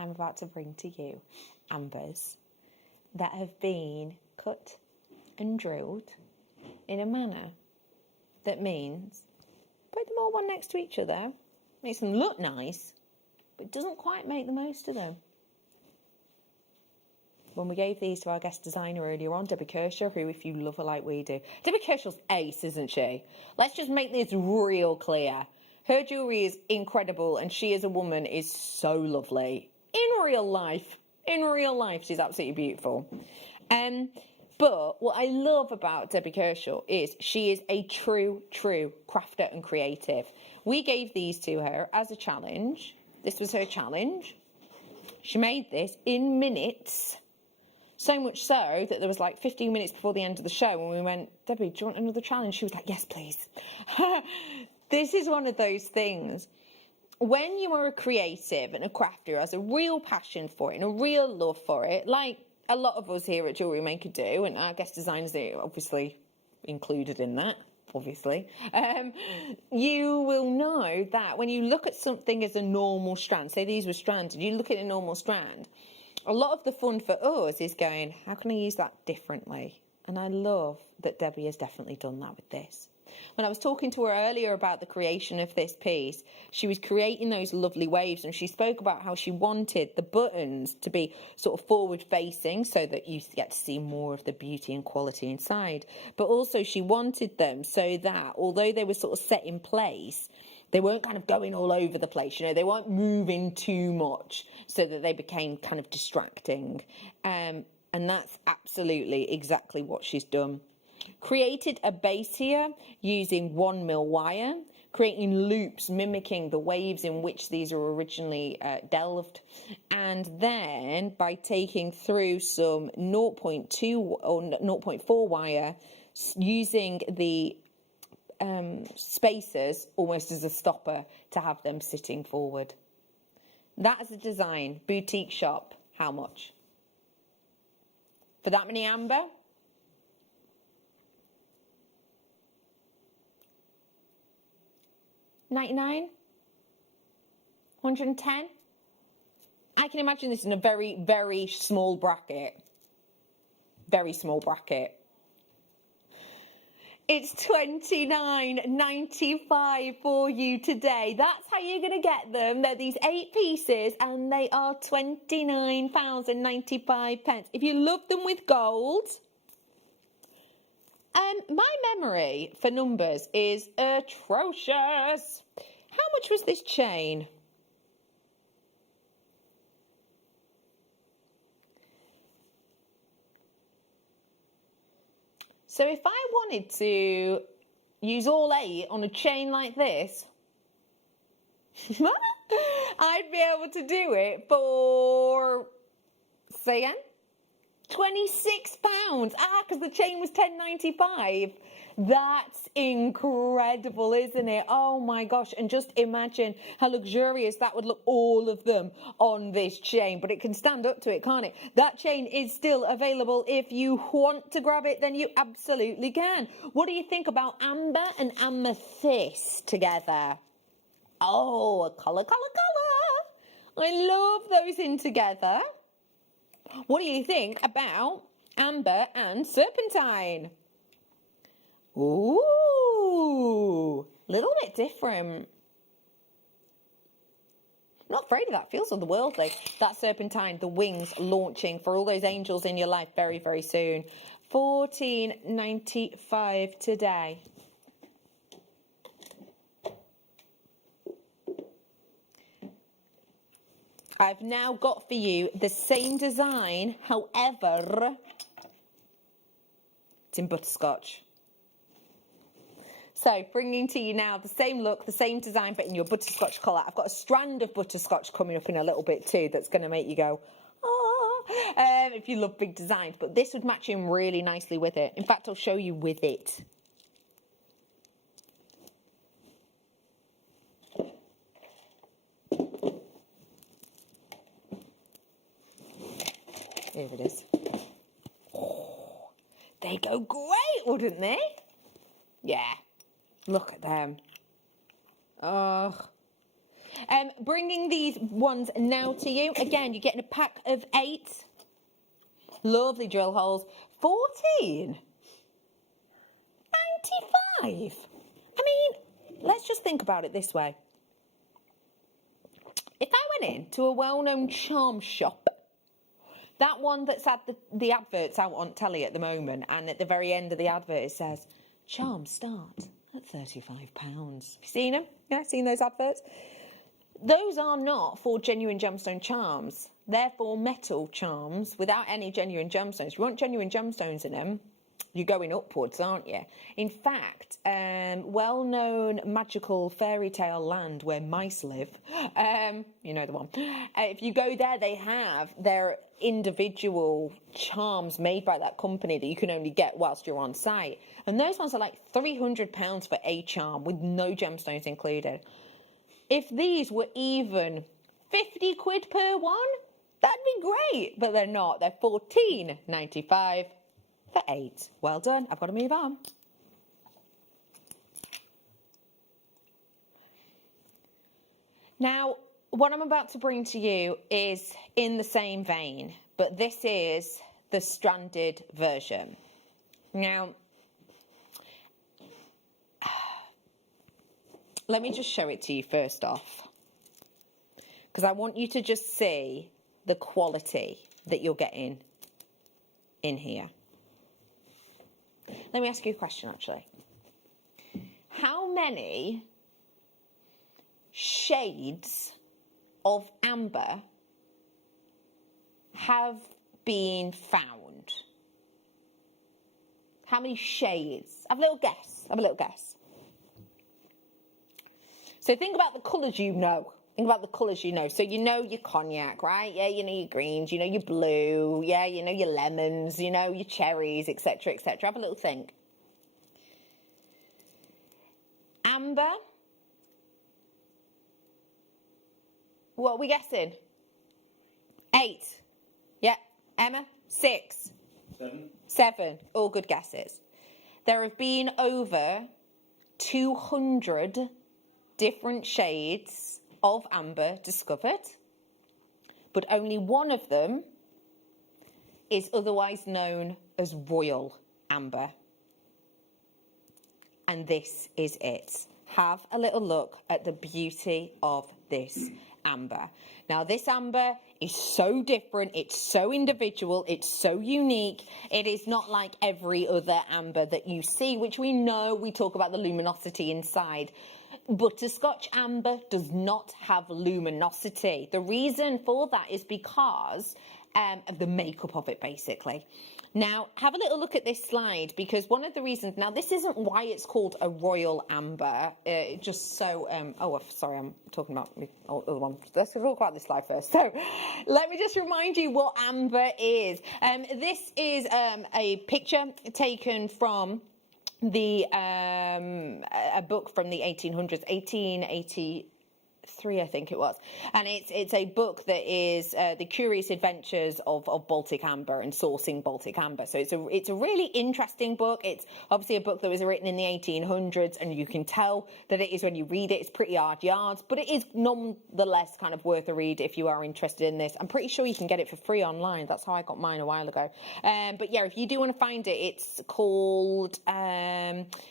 I'm about to bring to you ambers that have been cut and drilled in a manner that means put them all one next to each other, makes them look nice, but doesn't quite make the most of them. When we gave these to our guest designer earlier on, Debbie Kershaw, who, if you love her like we do, Debbie Kershaw's ace, isn't she? Let's just make this real clear. Her jewellery is incredible, and she as a woman is so lovely. In real life, she's absolutely beautiful. But what I love about Debbie Kershaw is she is a true crafter and creative. We gave these to her as a challenge. This was her challenge. She made this in minutes. So much so that there was like 15 minutes before the end of the show when we went, Debbie, do you want another challenge? She was like, yes, please. This is one of those things. When you are a creative and a crafter who has a real passion for it and a real love for it, like a lot of us here at JewelleryMaker do, and our guest designers are obviously included in that, obviously, you will know that when you look at something as a normal strand, say these were stranded, you look at a normal strand, a lot of the fun for us is going, how can I use that differently? And I love that Debbie has definitely done that with this. When I was talking to her earlier about the creation of this piece, she was creating those lovely waves, and she spoke about how she wanted the buttons to be sort of forward facing so that you get to see more of the beauty and quality inside. But also she wanted them so that although they were sort of set in place, they weren't kind of going all over the place, you know, they weren't moving too much so that they became kind of distracting. And that's absolutely exactly what she's done. Created a base here using 1mm wire, creating loops mimicking the waves in which these are originally delved, and then by taking through some 0.2 or 0.4 wire, using the spacers almost as a stopper to have them sitting forward. That is a design. Boutique shop. How much? For that many amber? $99? $110? I can imagine this in a very, very small bracket. Very small bracket. It's $29.95 for you today. That's how you're going to get them. They're these 8 pieces and they are £29.95. If you love them with gold, my memory for numbers is atrocious. How much was this chain? So if I wanted to use all 8 on a chain like this, I'd be able to do it for, say again, £26. Because the chain was $10.95. That's incredible, isn't it? Oh my gosh. And just imagine how luxurious that would look, all of them on this chain. But it can stand up to it, can't it? That chain is still available. If you want to grab it, then you absolutely can. What do you think about amber and amethyst together? Oh, a colour. I love those in together. What do you think about amber and serpentine? Ooh, a little bit different. Not afraid of that. Feels otherworldly. That serpentine, the wings launching for all those angels in your life very, very soon. $14.95 today. I've now got for you the same design, however, it's in butterscotch. So, bringing to you now the same look, the same design, but in your butterscotch colour. I've got a strand of butterscotch coming up in a little bit too that's going to make you go, ah, if you love big designs. But this would match in really nicely with it. In fact, I'll show you with it. Here it is. Oh, they go great, wouldn't they? Yeah. Look at them. Oh. Bringing these ones now to you. Again, you're getting a pack of 8. Lovely drill holes. $14.95. I mean, let's just think about it this way. If I went into a well-known charm shop, that one that's had the adverts out on telly at the moment, and at the very end of the advert it says, charms start at £35. Have you seen them? Yeah, seen those adverts? Those are not for genuine gemstone charms. They're for metal charms without any genuine gemstones. If you want genuine gemstones in them, you're going upwards, aren't you? In fact, well-known magical fairy tale land where mice live, you know the one. If you go there, they have their individual charms made by that company that you can only get whilst you're on site. And those ones are like £300 for a charm with no gemstones included. If these were even 50 quid per one, that'd be great. But they're not. They're £14.95 for 8. Well done. I've got to move on. Now, what I'm about to bring to you is in the same vein, but this is the stranded version. Now, let me just show it to you first off, because I want you to just see the quality that you're getting in here. Let me ask you a question, actually. How many shades of amber have been found? How many shades? Have a little guess. Have a little guess. So think about the colours you know. Think about the colours you know. So you know your cognac, right? Yeah, you know your greens, you know your blue, yeah, you know your lemons, you know your cherries, etc., etc. Have a little think. Amber. What are we guessing? 8. Yeah. Emma? 6. 7. All good guesses. There have been over 200 different shades of amber discovered, but only one of them is otherwise known as royal amber. And this is it. Have a little look at the beauty of this amber. Now, this amber is so different, it's so individual, it's so unique. It is not like every other amber that you see, which we know, we talk about the luminosity inside. Butterscotch amber does not have luminosity. The reason for that is because of the makeup of it, basically. Now, have a little look at this slide, because one of the reasons, now this isn't why it's called a royal amber, just so, oh, sorry, I'm talking about the other one. Let's talk about this slide first. So, let me just remind you what amber is. This is a picture taken from a book from the 1800s, 1883, 3, I think it was, and it's a book that is the curious adventures of Baltic amber and sourcing Baltic amber. So it's a really interesting book. It's obviously a book that was written in the 1800s, and you can tell that it is when you read it. It's pretty hard yards, but it is nonetheless kind of worth a read if you are interested in this. I'm pretty sure you can get it for free online. That's how I got mine a while ago. But yeah, if you do want to find it, it's called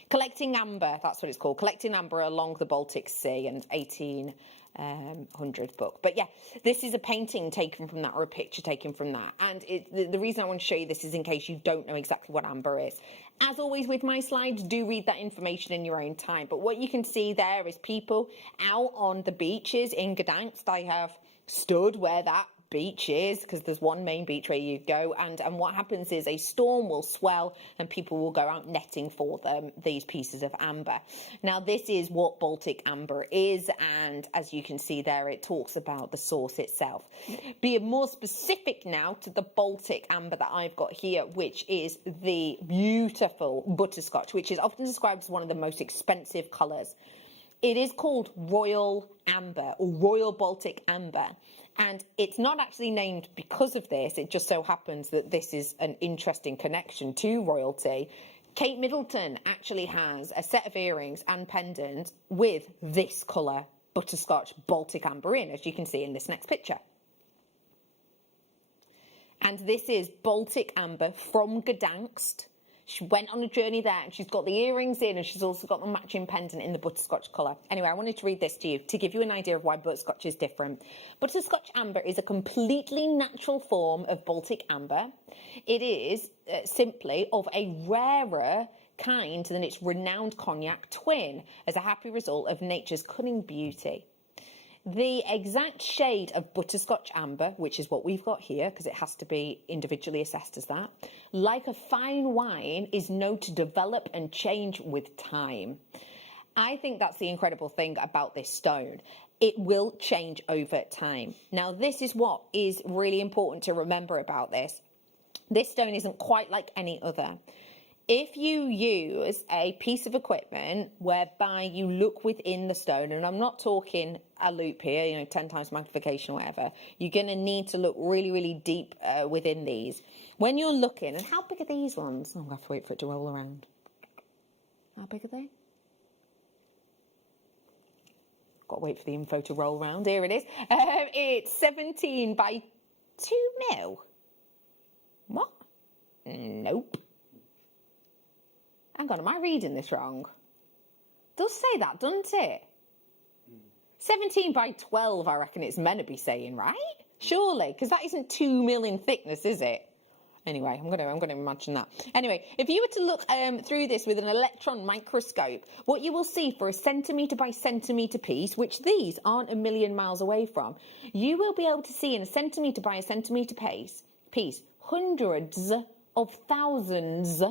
Collecting Amber. That's what it's called, Collecting Amber Along the Baltic Sea, and 1800 book. But yeah, this is a painting taken from that, or a picture taken from that. And the reason I want to show you this is in case you don't know exactly what amber is. As always with my slides, do read that information in your own time. But what you can see there is people out on the beaches in Gdansk. I have stood where that beach is, because there's one main beach where you go, and what happens is a storm will swell and people will go out netting for these pieces of amber. Now this is what Baltic amber is, and as you can see there, it talks about the source itself. Be more specific now to the Baltic amber that I've got here, which is the beautiful butterscotch, which is often described as one of the most expensive colours. It is called Royal Amber, or Royal Baltic Amber. And it's not actually named because of this. It just so happens that this is an interesting connection to royalty. Kate Middleton actually has a set of earrings and pendant with this colour, butterscotch Baltic amber in, as you can see in this next picture. And this is Baltic amber from Gdansk. She went on a journey there, and she's got the earrings in, and she's also got the matching pendant in the butterscotch colour. Anyway, I wanted to read this to you to give you an idea of why butterscotch is different. Butterscotch amber is a completely natural form of Baltic amber. It is simply of a rarer kind than its renowned cognac twin, as a happy result of nature's cunning beauty. The exact shade of butterscotch amber, which is what we've got here, because it has to be individually assessed as that, like a fine wine, is known to develop and change with time. I think that's the incredible thing about this stone. It will change over time. Now, this is what is really important to remember about this. This stone isn't quite like any other. If you use a piece of equipment whereby you look within the stone, and I'm not talking a loop here, 10 times magnification or whatever, you're going to need to look really, really deep within these. When you're looking, and how big are these ones? I'm going to have to wait for it to roll around. How big are they? Got to wait for the info to roll around. Here it is. It's 17 by 2 mil. What? Nope. Hang on, am I reading this wrong? It does say that, doesn't it? 17 by 12, I reckon it's meant to be saying, right? Surely, because that isn't 2 mil in thickness, is it? Anyway, I'm going to imagine that. Anyway, if you were to look through this with an electron microscope, what you will see for a centimetre by centimetre piece, which these aren't a million miles away from, you will be able to see in a centimetre by a centimetre piece hundreds of thousands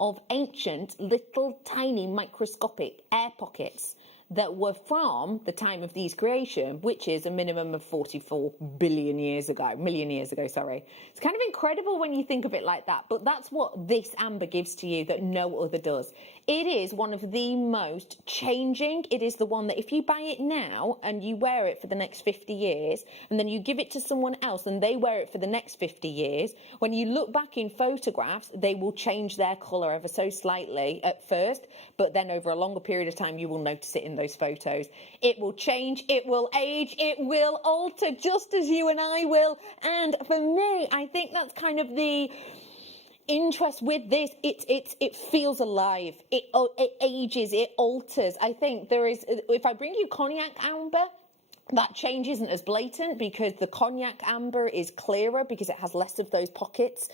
of ancient little tiny microscopic air pockets that were from the time of these creation, which is a minimum of 44 million years ago. It's kind of incredible when you think of it like that, but that's what this amber gives to you that no other does. It is one of the most changing. It is the one that if you buy it now and you wear it for the next 50 years, and then you give it to someone else and they wear it for the next 50 years, when you look back in photographs, they will change their colour ever so slightly at first, but then over a longer period of time, you will notice it in those photos. It will change, it will age, it will alter, just as you and I will. And for me, I think that's kind of the interest with this. It feels alive, it ages, it alters. I think there is, if I bring you cognac amber, that change isn't as blatant because the cognac amber is clearer because it has less of those pockets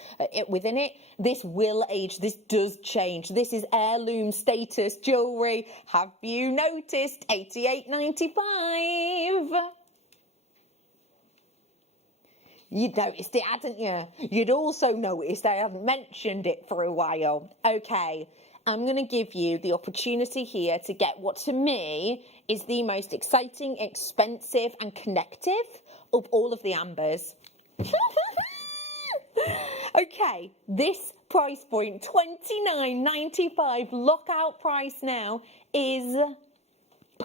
within it. This will age. This does change. This is heirloom status jewellery. Have you noticed? $88.95. You'd noticed it, hadn't you? You'd also noticed I haven't mentioned it for a while. Okay, I'm going to give you the opportunity here to get what to me is the most exciting, expensive and connective of all of the ambers. Okay, this price point, $29.95, lockout price now, is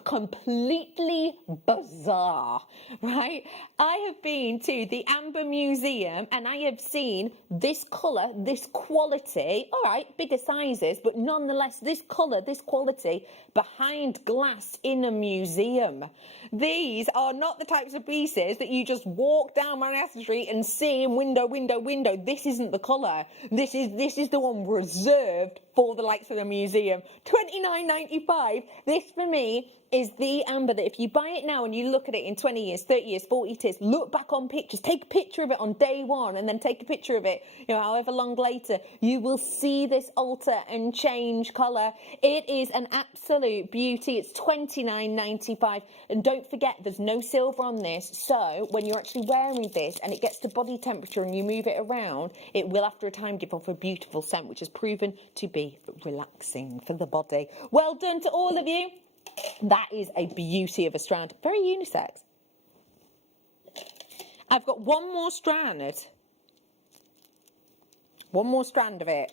completely bizarre, right? I have been to the Amber Museum and I have seen this colour, this quality, all right, bigger sizes, but nonetheless, this colour, this quality behind glass in a museum. These are not the types of pieces that you just walk down Manchester Street and see in window. This isn't the colour. This is the one reserved for the likes of the museum. $29.95. This for me is the amber that if you buy it now and you look at it in 20 years, 30 years, 40 years, look back on pictures, take a picture of it on day one and then take a picture of it, you know, however long later, you will see this alter and change colour. It is an absolute beauty. It's $29.95. And don't forget, there's no silver on this. So when you're actually wearing this and it gets to body temperature and you move it around, it will after a time give off a beautiful scent, which has proven to be relaxing for the body. Well done to all of you. That is a beauty of a strand. Very unisex. I've got one more strand. One more strand of it.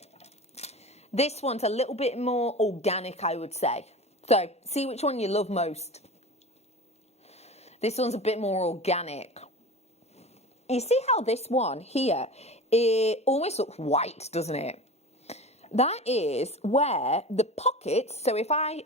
This one's a little bit more organic, I would say. So, see which one you love most. This one's a bit more organic. You see how this one here, it almost looks white, doesn't it? That is where the pockets, so if I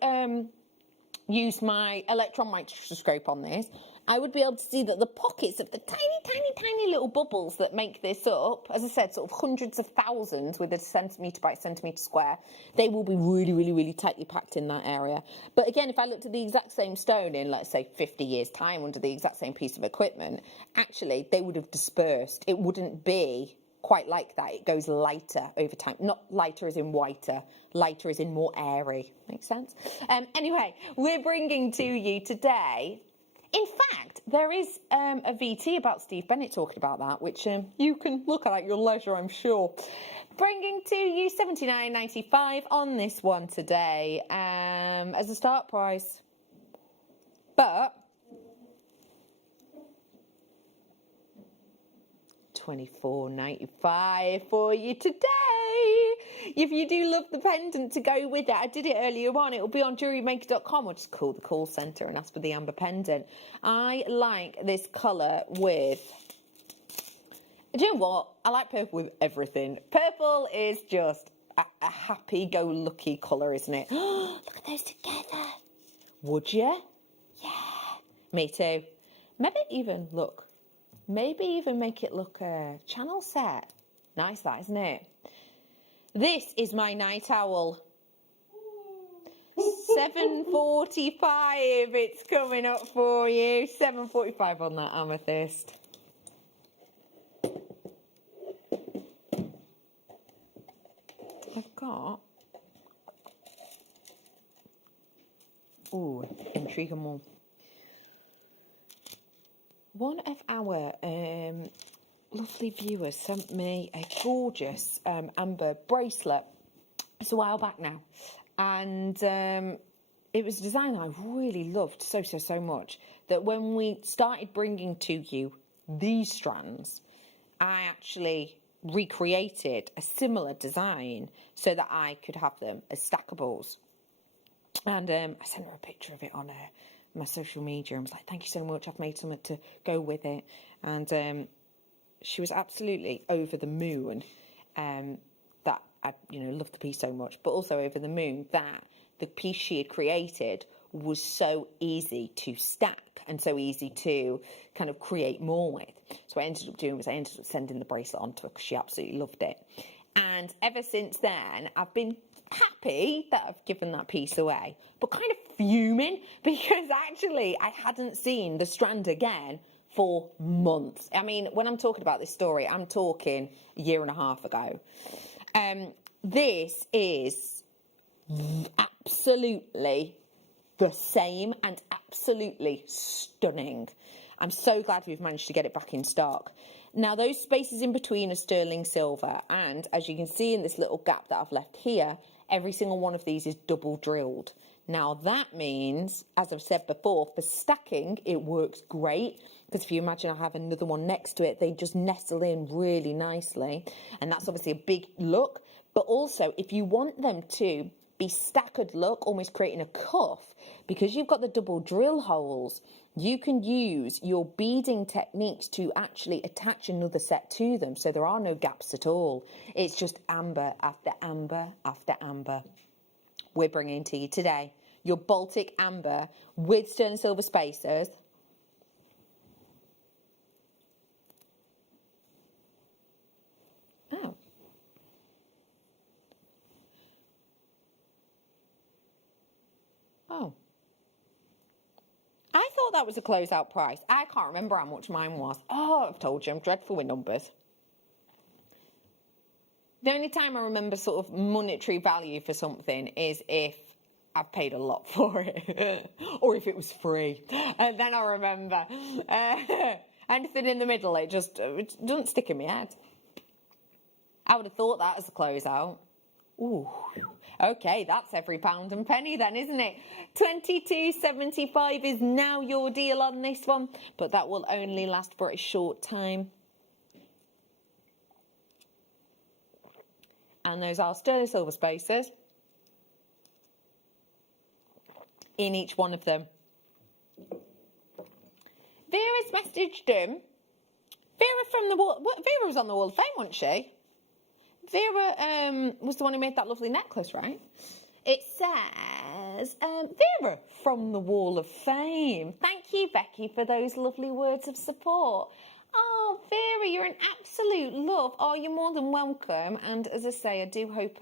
use my electron microscope on this, I would be able to see that the pockets of the tiny little bubbles that make this up, as I said, sort of hundreds of thousands with a centimetre by centimetre square, they will be really tightly packed in that area. But again, if I looked at the exact same stone in, let's say, 50 years' time under the exact same piece of equipment, actually, they would have dispersed. It wouldn't be quite like that. It goes lighter over time. Not lighter as in whiter, lighter as in more airy. Makes sense? Anyway, we're bringing to you today, in fact, there is a VT about Steve Bennett talking about that, which you can look at your leisure, I'm sure. Bringing to you $79.95 on this one today as a start price. But $24.95 for you today. If you do love the pendant to go with it, I did it earlier on. It will be on JewelleryMaker.com, or just call the call centre and ask for the amber pendant. I like this colour with... Do you know what? I like purple with everything. Purple is just a happy-go-lucky colour, isn't it? Look at those together. Would you? Yeah. Me too. Maybe even, look, maybe even make it look a channel set. Nice that, isn't it? This is my night owl. 7.45, it's coming up for you. 7.45 on that amethyst. I've got... Ooh, intrigue and more. One of our lovely viewers sent me a gorgeous amber bracelet. It's a while back now. And it was a design I really loved so much, that when we started bringing to you these strands, I actually recreated a similar design so that I could have them as stackables. And I sent her a picture of it on my social media and was like, thank you so much, I've made something to go with it. And she was absolutely over the moon that I loved the piece so much, but also over the moon that the piece she had created was so easy to stack and so easy to kind of create more with. So what I ended up doing was I ended up sending the bracelet on to her because she absolutely loved it. And ever since then, I've been happy that I've given that piece away, but kind of fuming because actually I hadn't seen the strand again for months. I mean, when I'm talking about this story, I'm talking a year and a half ago. This is absolutely the same and absolutely stunning. I'm so glad we've managed to get it back in stock. Now, those spaces in between are sterling silver, and as you can see in this little gap that I've left here, every single one of these is double drilled. Now, that means, as I've said before, for stacking, it works great, because if you imagine I have another one next to it, they just nestle in really nicely, and that's obviously a big look. But also, if you want them to be staggered look, almost creating a cuff. Because you've got the double drill holes, you can use your beading techniques to actually attach another set to them, so there are no gaps at all. It's just amber after amber after amber. We're bringing to you today your Baltic amber with sterling silver spacers. Oh. Oh. I thought that was a closeout price. I can't remember how much mine was. Oh, I've told you, I'm dreadful with numbers. The only time I remember sort of monetary value for something is if I've paid a lot for it, or if it was free, and then I remember. Anything in the middle, it doesn't stick in my head. I would have thought that as a closeout. Ooh, okay, that's every pound and penny then, isn't it? $22.75 is now your deal on this one, but that will only last for a short time. And those are sterling silver spacers in each one of them. Vera's messaged him. Vera from the wall. Vera was on the Wall of Fame, wasn't she? Vera was the one who made that lovely necklace, right? It says, Vera from the Wall of Fame. Thank you, Becky, for those lovely words of support. Oh, Vera, you're an absolute love. Oh, you're more than welcome. And as I say, I do hope,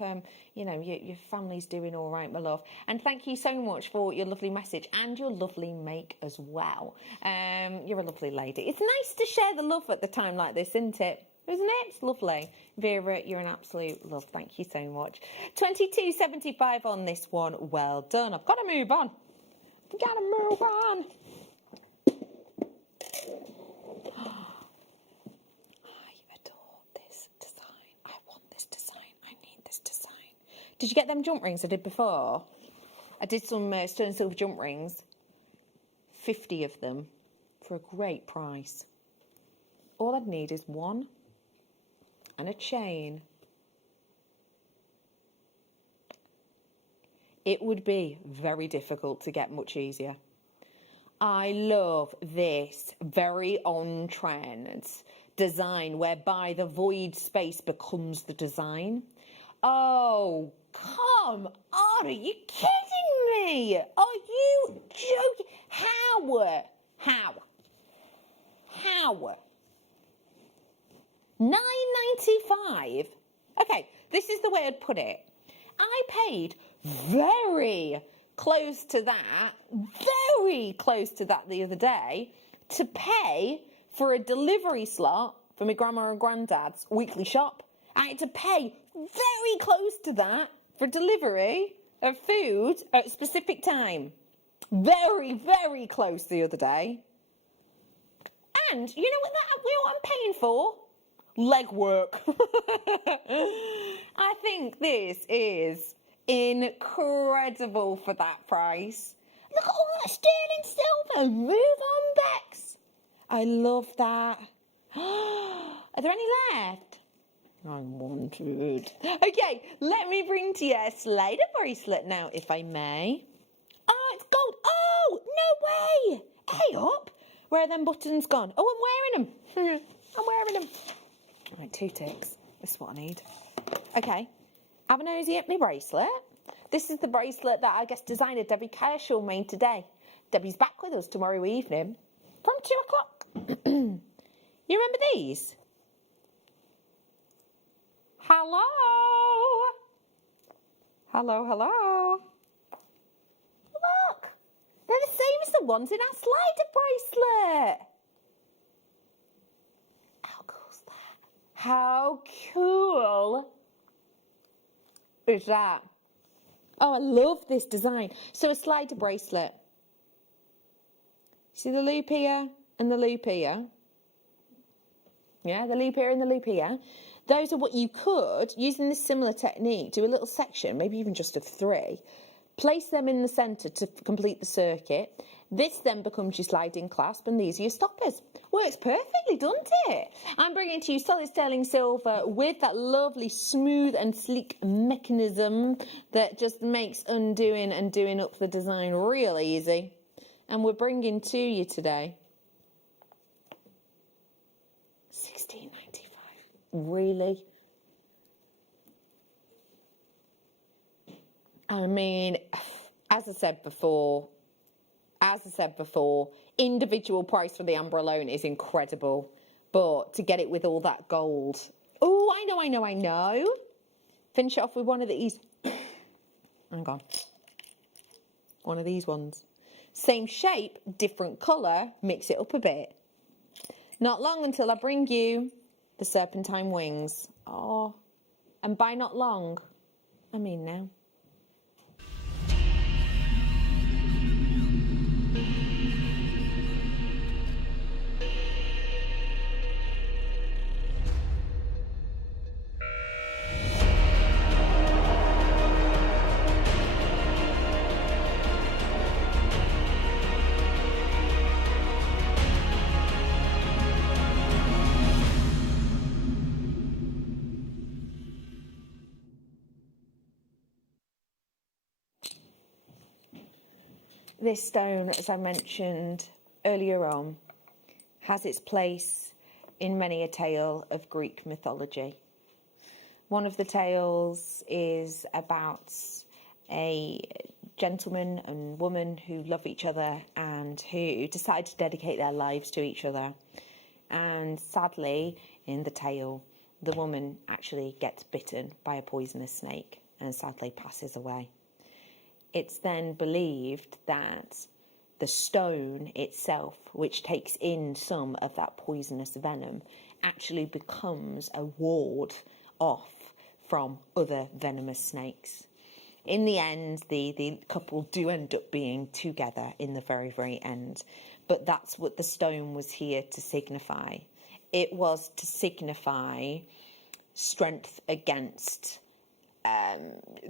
you know, your family's doing all right, my love. And thank you so much for your lovely message and your lovely make as well. You're a lovely lady. It's nice to share the love at the time like this, isn't it? Isn't it? It's lovely. Vera, you're an absolute love. Thank you so much. $22.75 on this one. Well done. I've got to move on. I've got to move on. Did you get them jump rings I did before? I did some sterling silver jump rings. 50 of them for a great price. All I'd need is one and a chain. It would be very difficult to get much easier. I love this very on-trend design whereby the void space becomes the design. Oh, come on, are you kidding me? Are you joking? How? $9.95? Okay, this is the way I'd put it. I paid very close to that the other day to pay for a delivery slot for my grandma and granddad's weekly shop. I had to pay very close to that for delivery of food at a specific time. Very, very close the other day. And you know what I'm paying for? Legwork. I think this is incredible for that price. Look at all that sterling silver. Move on, Bex. I love that. Are there any left? I wanted. Okay, let me bring to you a slider bracelet now, if I may. Oh, it's gold. Oh, no way. Hey up. Where are them buttons gone? Oh, I'm wearing them. I'm wearing them. Right, 2 ticks. This is what I need. Okay, have a nosy at my bracelet. This is the bracelet that I guess designer Debbie Kershaw made today. Debbie's back with us tomorrow evening from 2 o'clock. You remember these? Hello? Hello, hello. Look, they're the same as the ones in our slider bracelet. How cool's that? How cool is that? Oh, I love this design. So a slider bracelet. See the loop here and the loop here? Yeah, the loop here and the loop here. Those are what you could, using this similar technique, do a little section, maybe even just of 3, place them in the centre to complete the circuit. This then becomes your sliding clasp, and these are your stoppers. Works perfectly, doesn't it? I'm bringing to you solid sterling silver with that lovely smooth and sleek mechanism that just makes undoing and doing up the design real easy. And we're bringing to you today $16.95. Really? I mean, as I said before, individual price for the amber alone is incredible. But to get it with all that gold. Oh, I know. Finish it off with one of these. Hang on. One of these ones. Same shape, different colour. Mix it up a bit. Not long until I bring you the Serpentine wings. Oh, and by not long, I mean now. This stone, as I mentioned earlier on, has its place in many a tale of Greek mythology. One of the tales is about a gentleman and woman who love each other and who decide to dedicate their lives to each other. And sadly, in the tale, the woman actually gets bitten by a poisonous snake and sadly passes away. It's then believed that the stone itself, which takes in some of that poisonous venom, actually becomes a ward off from other venomous snakes. In the end, the couple do end up being together in the very, very end. But that's what the stone was here to signify. It was to signify strength against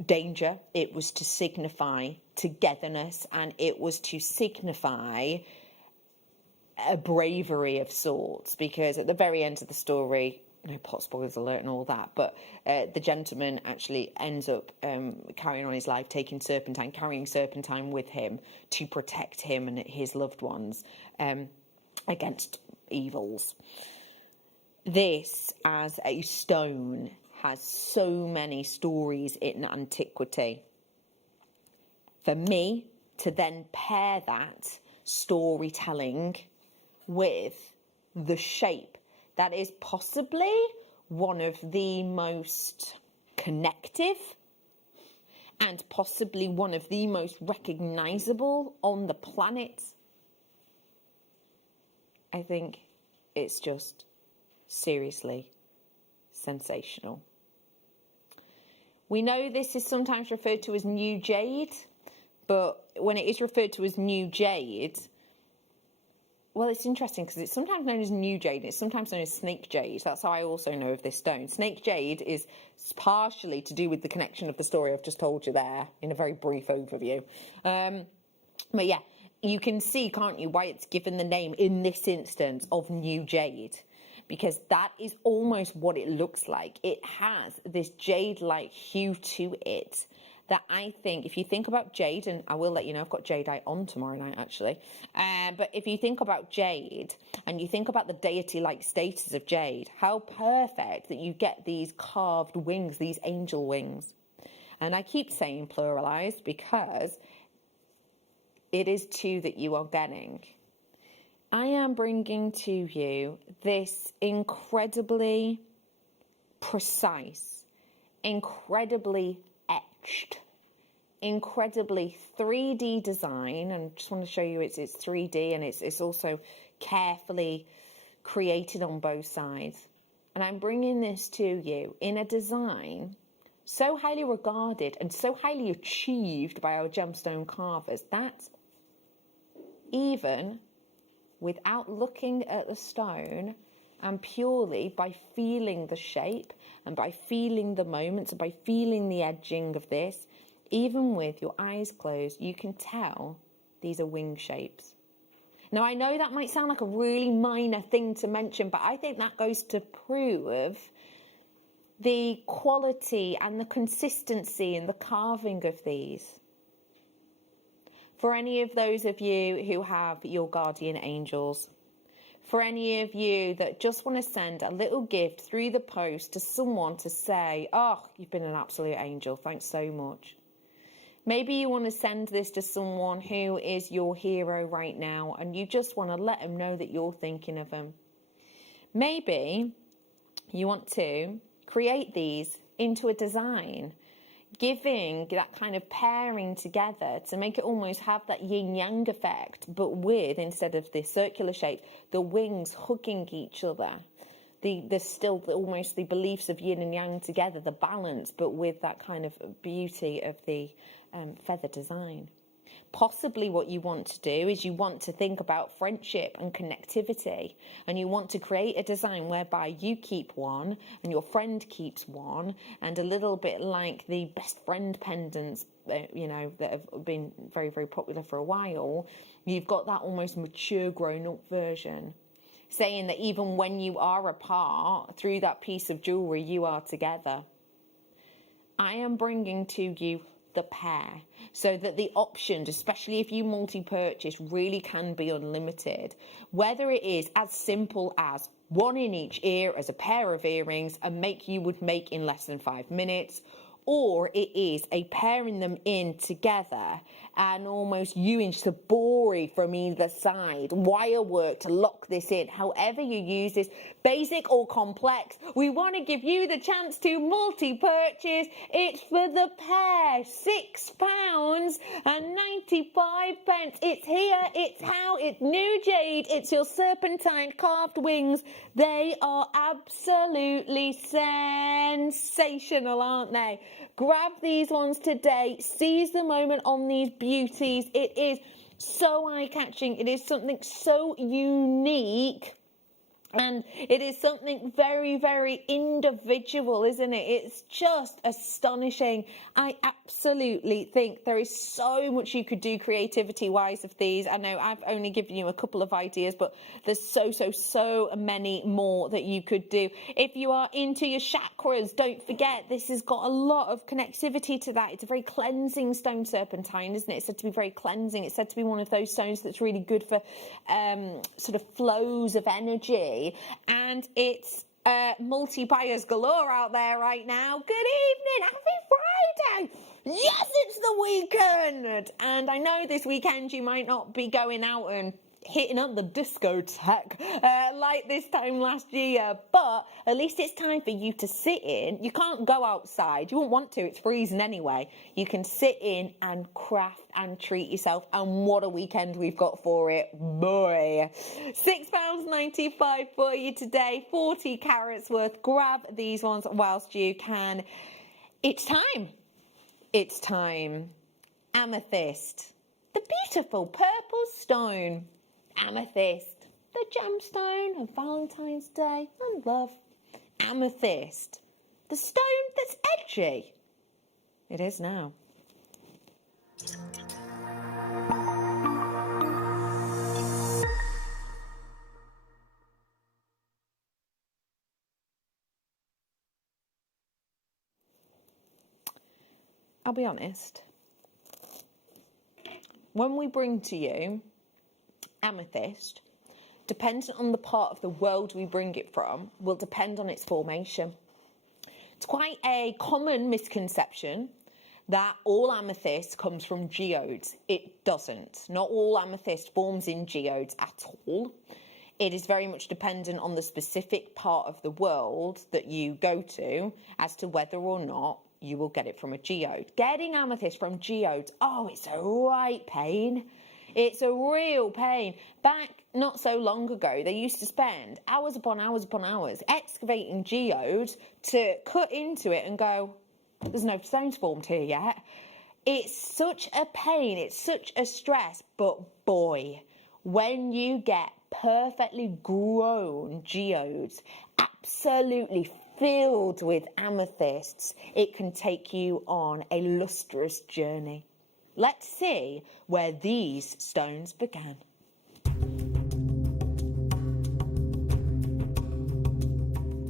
danger. It was to signify togetherness, and it was to signify a bravery of sorts, because at the very end of the story, no pot spoilers alert and all that, but the gentleman actually ends up carrying on his life, carrying Serpentine with him to protect him and his loved ones against evils. This, as a stone, has so many stories in antiquity. For me to then pair that storytelling with the shape that is possibly one of the most connective and possibly one of the most recognisable on the planet, I think it's just seriously sensational. We know this is sometimes referred to as new jade, but when it is referred to as new jade, well, it's interesting because it's sometimes known as new jade, and it's sometimes known as snake jade. That's how I also know of this stone. Snake jade is partially to do with the connection of the story I've just told you there in a very brief overview. But yeah, you can see, can't you, why it's given the name in this instance of new jade. Because that is almost what it looks like. It has this jade-like hue to it that I think, if you think about jade, and I will let you know, I've got jadeite on tomorrow night, actually. But if you think about jade, and you think about the deity-like status of jade, how perfect that you get these carved wings, these angel wings. And I keep saying pluralized because it is two that you are getting. I am bringing to you this incredibly precise, incredibly etched, incredibly 3D design, and just want to show you it's 3D, and it's also carefully created on both sides. And I'm bringing this to you in a design so highly regarded and so highly achieved by our gemstone carvers that even without looking at the stone and purely by feeling the shape and by feeling the moments and by feeling the edging of this, even with your eyes closed, you can tell these are wing shapes. Now, I know that might sound like a really minor thing to mention, but I think that goes to prove the quality and the consistency in the carving of these. For any of those of you who have your guardian angels, for any of you that just want to send a little gift through the post to someone to say, oh, you've been an absolute angel, thanks so much. Maybe you want to send this to someone who is your hero right now and you just want to let them know that you're thinking of them. Maybe you want to create these into a design, giving that kind of pairing together to make it almost have that yin-yang effect, but with, instead of the circular shape, the wings hugging each other. There's still almost the beliefs of yin and yang together, the balance, but with that kind of beauty of the feather design. Possibly what you want to do is you want to think about friendship and connectivity, and you want to create a design whereby you keep one and your friend keeps one, and a little bit like the best friend pendants, you know, that have been very, very popular for a while. You've got that almost mature grown-up version, saying that even when you are apart, through that piece of jewellery, you are together. I am bringing to you the pair, so that the options, especially if you multi-purchase, really can be unlimited. Whether it is as simple as one in each ear as a pair of earrings and you would make in less than 5 minutes, or it is a pairing them in together and almost using sabori from either side, wire work to lock this in. However you use this, basic or complex, we want to give you the chance to multi-purchase. It's for the pair, £6.95. It's here, it's how, it's new jade, it's your serpentine carved wings. They are absolutely sensational, aren't they? Grab these ones today, seize the moment on these beauties. It is so eye-catching, it is something so unique, and it is something very, very individual, isn't it? It's just astonishing. I absolutely think there is so much you could do creativity-wise of these. I know I've only given you a couple of ideas, but there's so many more that you could do. If you are into your chakras, don't forget, this has got a lot of connectivity to that. It's a very cleansing stone, serpentine, isn't it? It's said to be very cleansing. It's said to be one of those stones that's really good for sort of flows of energy. And it's multi-buyers galore out there right now. Good evening, happy Friday. Yes, it's the weekend. And I know this weekend you might not be going out and hitting up the discotheque like this time last year, but at least it's time for you to sit in. You can't go outside, you won't want to, it's freezing anyway. You can sit in and craft and treat yourself, and what a weekend we've got for it, boy. £6.95 for you today, 40 carats worth. Grab these ones whilst you can. It's time. It's time. Amethyst, the beautiful purple stone. Amethyst, the gemstone of Valentine's Day and love. Amethyst, the stone that's edgy. It is now. I'll be honest. When we bring to you amethyst, depending on the part of the world we bring it from, will depend on its formation. It's quite a common misconception that all amethyst comes from geodes. It doesn't. Not all amethyst forms in geodes at all. It is very much dependent on the specific part of the world that you go to as to whether or not you will get it from a geode. Getting amethyst from geodes, oh, it's a right pain. It's a real pain. Back not so long ago, they used to spend hours upon hours upon hours excavating geodes to cut into it and go, there's no stones formed here yet. It's such a pain, it's such a stress, but boy, when you get perfectly grown geodes, absolutely filled with amethysts, it can take you on a lustrous journey. Let's see where these stones began.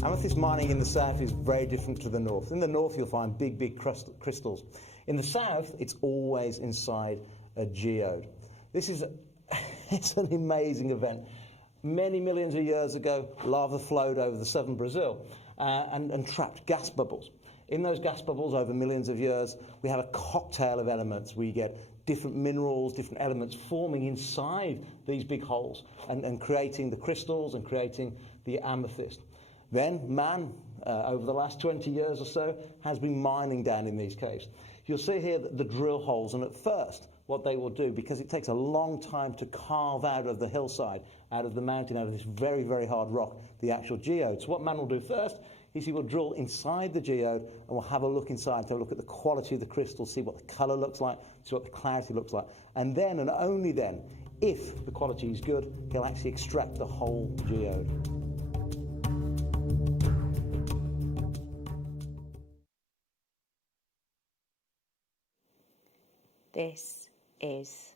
Amethyst mining in the south is very different to the north. In the north, you'll find big crystals. In the south, it's always inside a geode. This is it's an amazing event. Many millions of years ago, lava flowed over the southern Brazil and trapped gas bubbles. In those gas bubbles, over millions of years, we have a cocktail of elements. We get different minerals, different elements forming inside these big holes and creating the crystals and creating the amethyst. Then man, over the last 20 years or so, has been mining down in these caves. You'll see here the drill holes, and at first what they will do, because it takes a long time to carve out of the hillside, out of the mountain, out of this very hard rock, the actual geode. So what man will do first is he will drill inside the geode and we'll have a look inside to look at the quality of the crystal, see what the colour looks like, see what the clarity looks like. And then, and only then, if the quality is good, he'll actually extract the whole geode. This is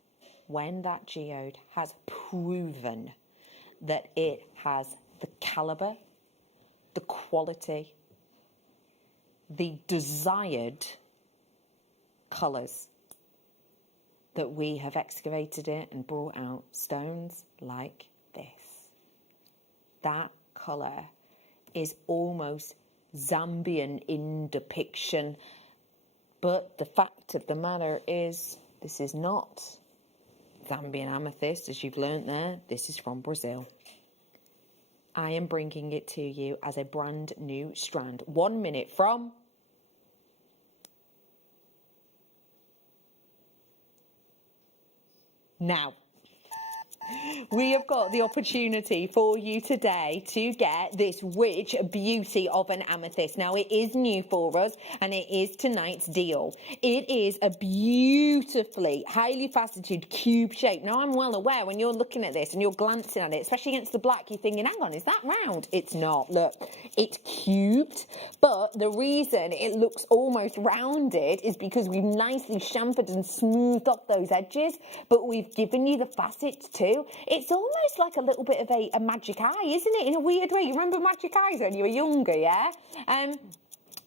when that geode has proven that it has the calibre, the quality, the desired colours that we have excavated it and brought out stones like this. That colour is almost Zambian in depiction, but the fact of the matter is this is not Zambian amethyst, as you've learnt there. This is from Brazil. I am bringing it to you as a brand new strand. 1 minute from now. We have got the opportunity for you today to get this rich beauty of an amethyst. Now, it is new for us and it is tonight's deal. It is a beautifully, highly faceted cube shape. Now, I'm well aware when you're looking at this and you're glancing at it, especially against the black, you're thinking, hang on, is that round? It's not. Look, it's cubed, but the reason it looks almost rounded is because we've nicely chamfered and smoothed off those edges, but we've given you the facets too. It's almost like a little bit of a magic eye, isn't it? In a weird way. You remember magic eyes when you were younger, yeah?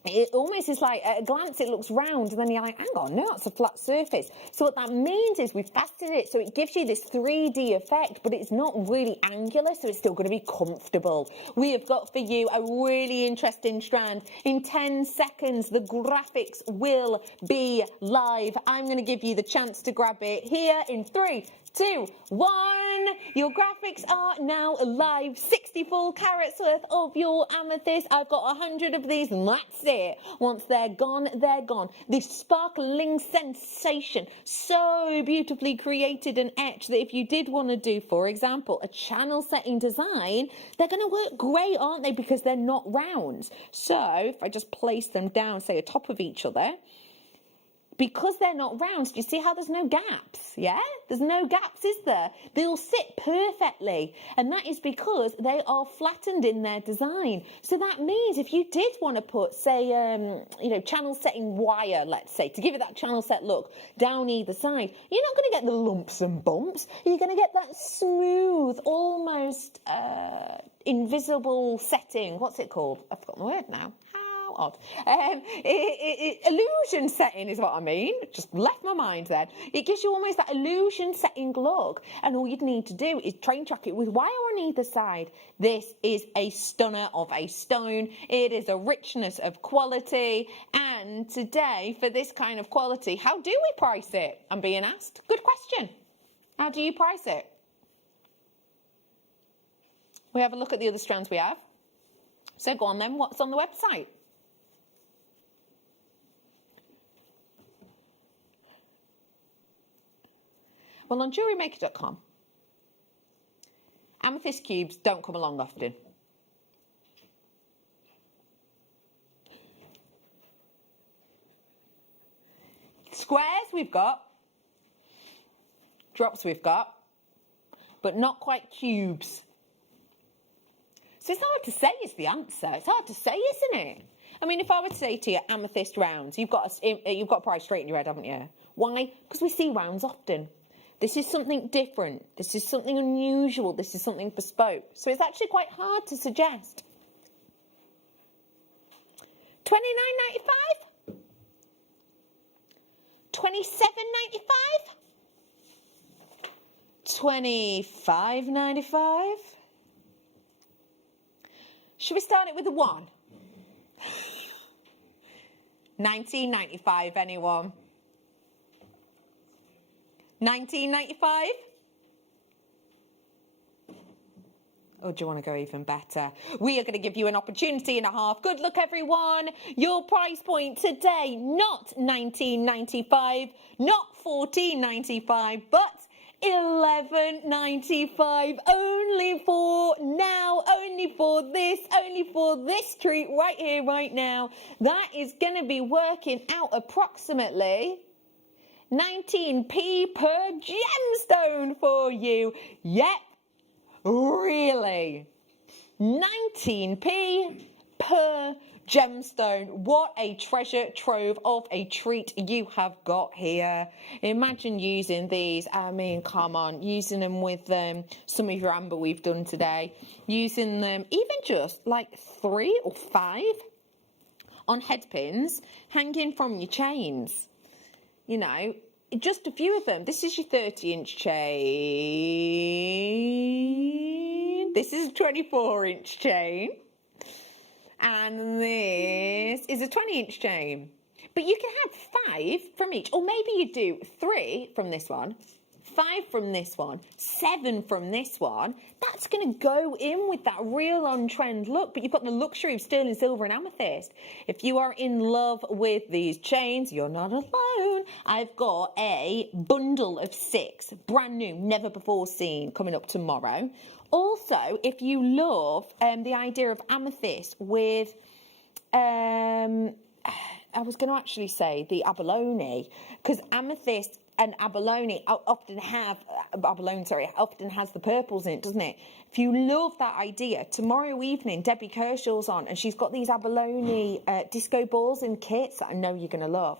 It almost is like, at a glance, it looks round, and then you're like, hang on, no, that's a flat surface. So what that means is we've faceted it, so it gives you this 3D effect, but it's not really angular, so it's still going to be comfortable. We have got for you a really interesting strand. In 10 seconds, the graphics will be live. I'm going to give you the chance to grab it here in 3, 2, 1. Your graphics are now live. 64 carats worth of your amethyst. I've got 100 of these, and that's it. Once they're gone, they're gone. This sparkling sensation, so beautifully created and etched that if you did want to do, for example, a channel setting design, they're going to work great, aren't they? Because they're not round. So if I just place them down, say, atop of each other, because they're not round, do you see how there's no gaps? Yeah? There's no gaps, is there? They'll sit perfectly. And that is because they are flattened in their design. So that means if you did want to put, say, channel setting wire, let's say, to give it that channel set look down either side, you're not going to get the lumps and bumps. You're going to get that smooth, almost invisible setting. What's it called? I've forgotten the word now. Odd. Illusion setting is what I mean. Just left my mind then. It gives you almost that illusion setting look, and all you'd need to do is train track it with wire on either side. This is a stunner of a stone. It is a richness of quality, and today, for this kind of quality, how do we price it? I'm being asked. Good question. How do you price it? We have a look at the other strands we have. So go on then, what's on the website? Well, on JewelleryMaker.com, amethyst cubes don't come along often. Squares we've got, drops we've got, but not quite cubes. So it's hard to say is the answer. It's hard to say, isn't it? I mean, if I were to say to you, amethyst rounds, you've got a price straight in your head, haven't you? Why? Because we see rounds often. This is something different. This is something unusual. This is something bespoke. So it's actually quite hard to suggest. $29.95? $27.95? $25.95? Should we start it with a 1? $19.95, anyone? $19.95? Or do you want to go even better? We are going to give you an opportunity and a half. Good luck, everyone. Your price point today, not $19.95, not $14.95, but $11.95. Only for now, only for this treat right here, right now. That is going to be working out approximately 19p per gemstone for you. Yep. Really? 19p per gemstone. What a treasure trove of a treat you have got here. Imagine using these. I mean, come on, using them with some of your amber we've done today. Using them even just like 3 or 5 on head pins hanging from your chains. You know, just a few of them. This is your 30-inch chain. This is a 24-inch chain. And this is a 20-inch chain. But you can have 5 from each. Or maybe you do 3 from this one, 5 from this one, 7 from this one. That's going to go in with that real on-trend look. But you've got the luxury of sterling silver and amethyst. If you are in love with these chains, you're not alone. I've got a bundle of 6, brand new, never before seen, coming up tomorrow. Also, if you love the idea of amethyst with, I was going to actually say the abalone, because amethyst and abalone often have, often has the purples in it, doesn't it? If you love that idea, tomorrow evening, Debbie Kershaw's on, and she's got these abalone disco balls and kits that I know you're going to love.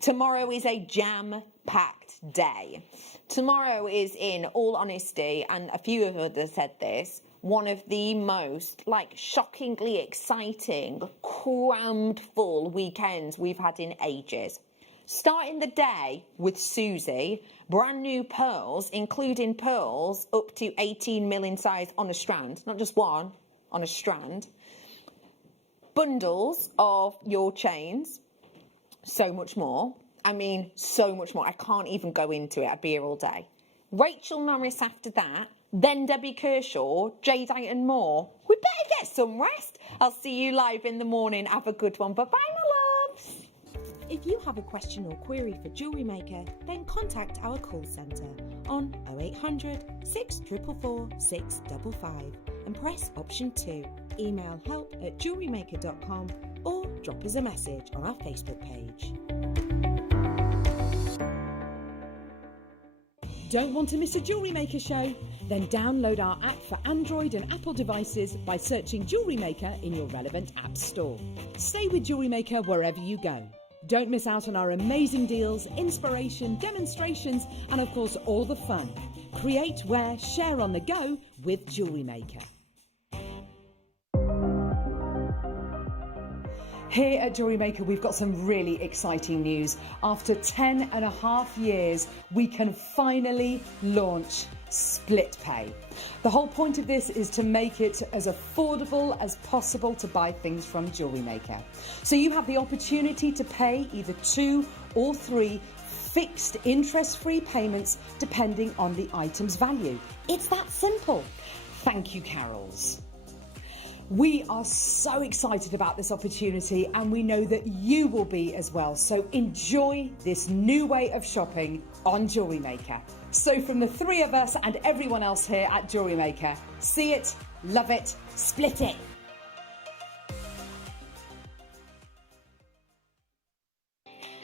Tomorrow is a jam-packed day. Tomorrow is, in all honesty, and a few of us have said this, one of the most, shockingly exciting, crammed full weekends we've had in ages. Starting the day with Susie, brand new pearls, including pearls up to 18 mil in size on a strand, not just one, on a strand. Bundles of your chains, so much more. I mean, so much more. I can't even go into it. I'd be here all day. Rachel Norris after that, then Debbie Kershaw, Jadeite and more. We better get some rest. I'll see you live in the morning. Have a good one. Bye-bye, my loves. If you have a question or query for Jewellery Maker, then contact our call centre on 0800 644 655 and press option 2. Email help@jewellerymaker.com or drop us a message on our Facebook page. Don't want to miss a Jewellery Maker show? Then download our app for Android and Apple devices by searching Jewellery Maker in your relevant app store. Stay with Jewellery Maker wherever you go. Don't miss out on our amazing deals, inspiration, demonstrations, and of course all the fun. Create, wear, share on the go with Jewellery Maker. Here at Jewellery Maker, we've got some really exciting news. After 10.5 years, we can finally launch split pay. The whole point of this is to make it as affordable as possible to buy things from Jewellery Maker. So you have the opportunity to pay either 2 or 3 fixed interest-free payments depending on the item's value. It's that simple. Thank you, Carols. We are so excited about this opportunity and we know that you will be as well. So enjoy this new way of shopping on Jewellery Maker. So from the 3 of us and everyone else here at Jewellery Maker, see it, love it, split it.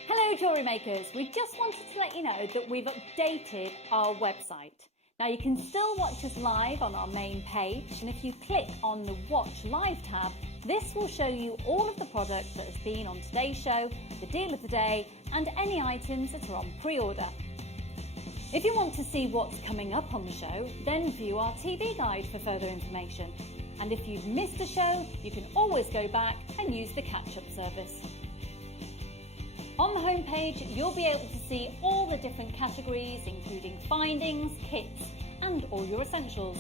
Hello Jewellery Makers, we just wanted to let you know that we've updated our website. Now you can still watch us live on our main page, and if you click on the Watch Live tab, this will show you all of the products that has been on today's show, the deal of the day, and any items that are on pre-order. If you want to see what's coming up on the show, then view our TV guide for further information. And if you've missed a show, you can always go back and use the catch-up service. On the homepage, you'll be able to see all the different categories, including findings, kits, and all your essentials.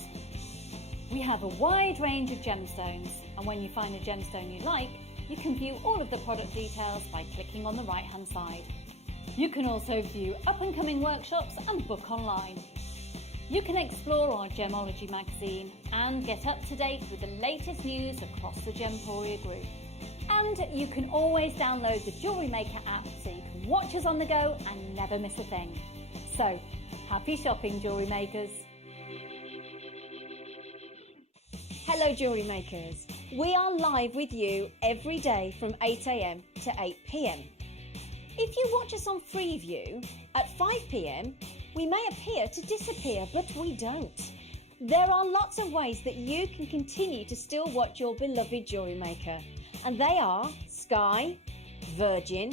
We have a wide range of gemstones, and when you find a gemstone you like, you can view all of the product details by clicking on the right-hand side. You can also view up-and-coming workshops and book online. You can explore our Gemology magazine and get up to date with the latest news across the Gemporia group. And you can always download the JewelleryMaker app so you can watch us on the go and never miss a thing. So, happy shopping, Jewellery Makers! Hello Jewellery Makers, we are live with you every day from 8 AM to 8 PM. If you watch us on Freeview, at 5 PM, we may appear to disappear, but we don't. There are lots of ways that you can continue to still watch your beloved Jewellery Maker, and they are Sky, Virgin,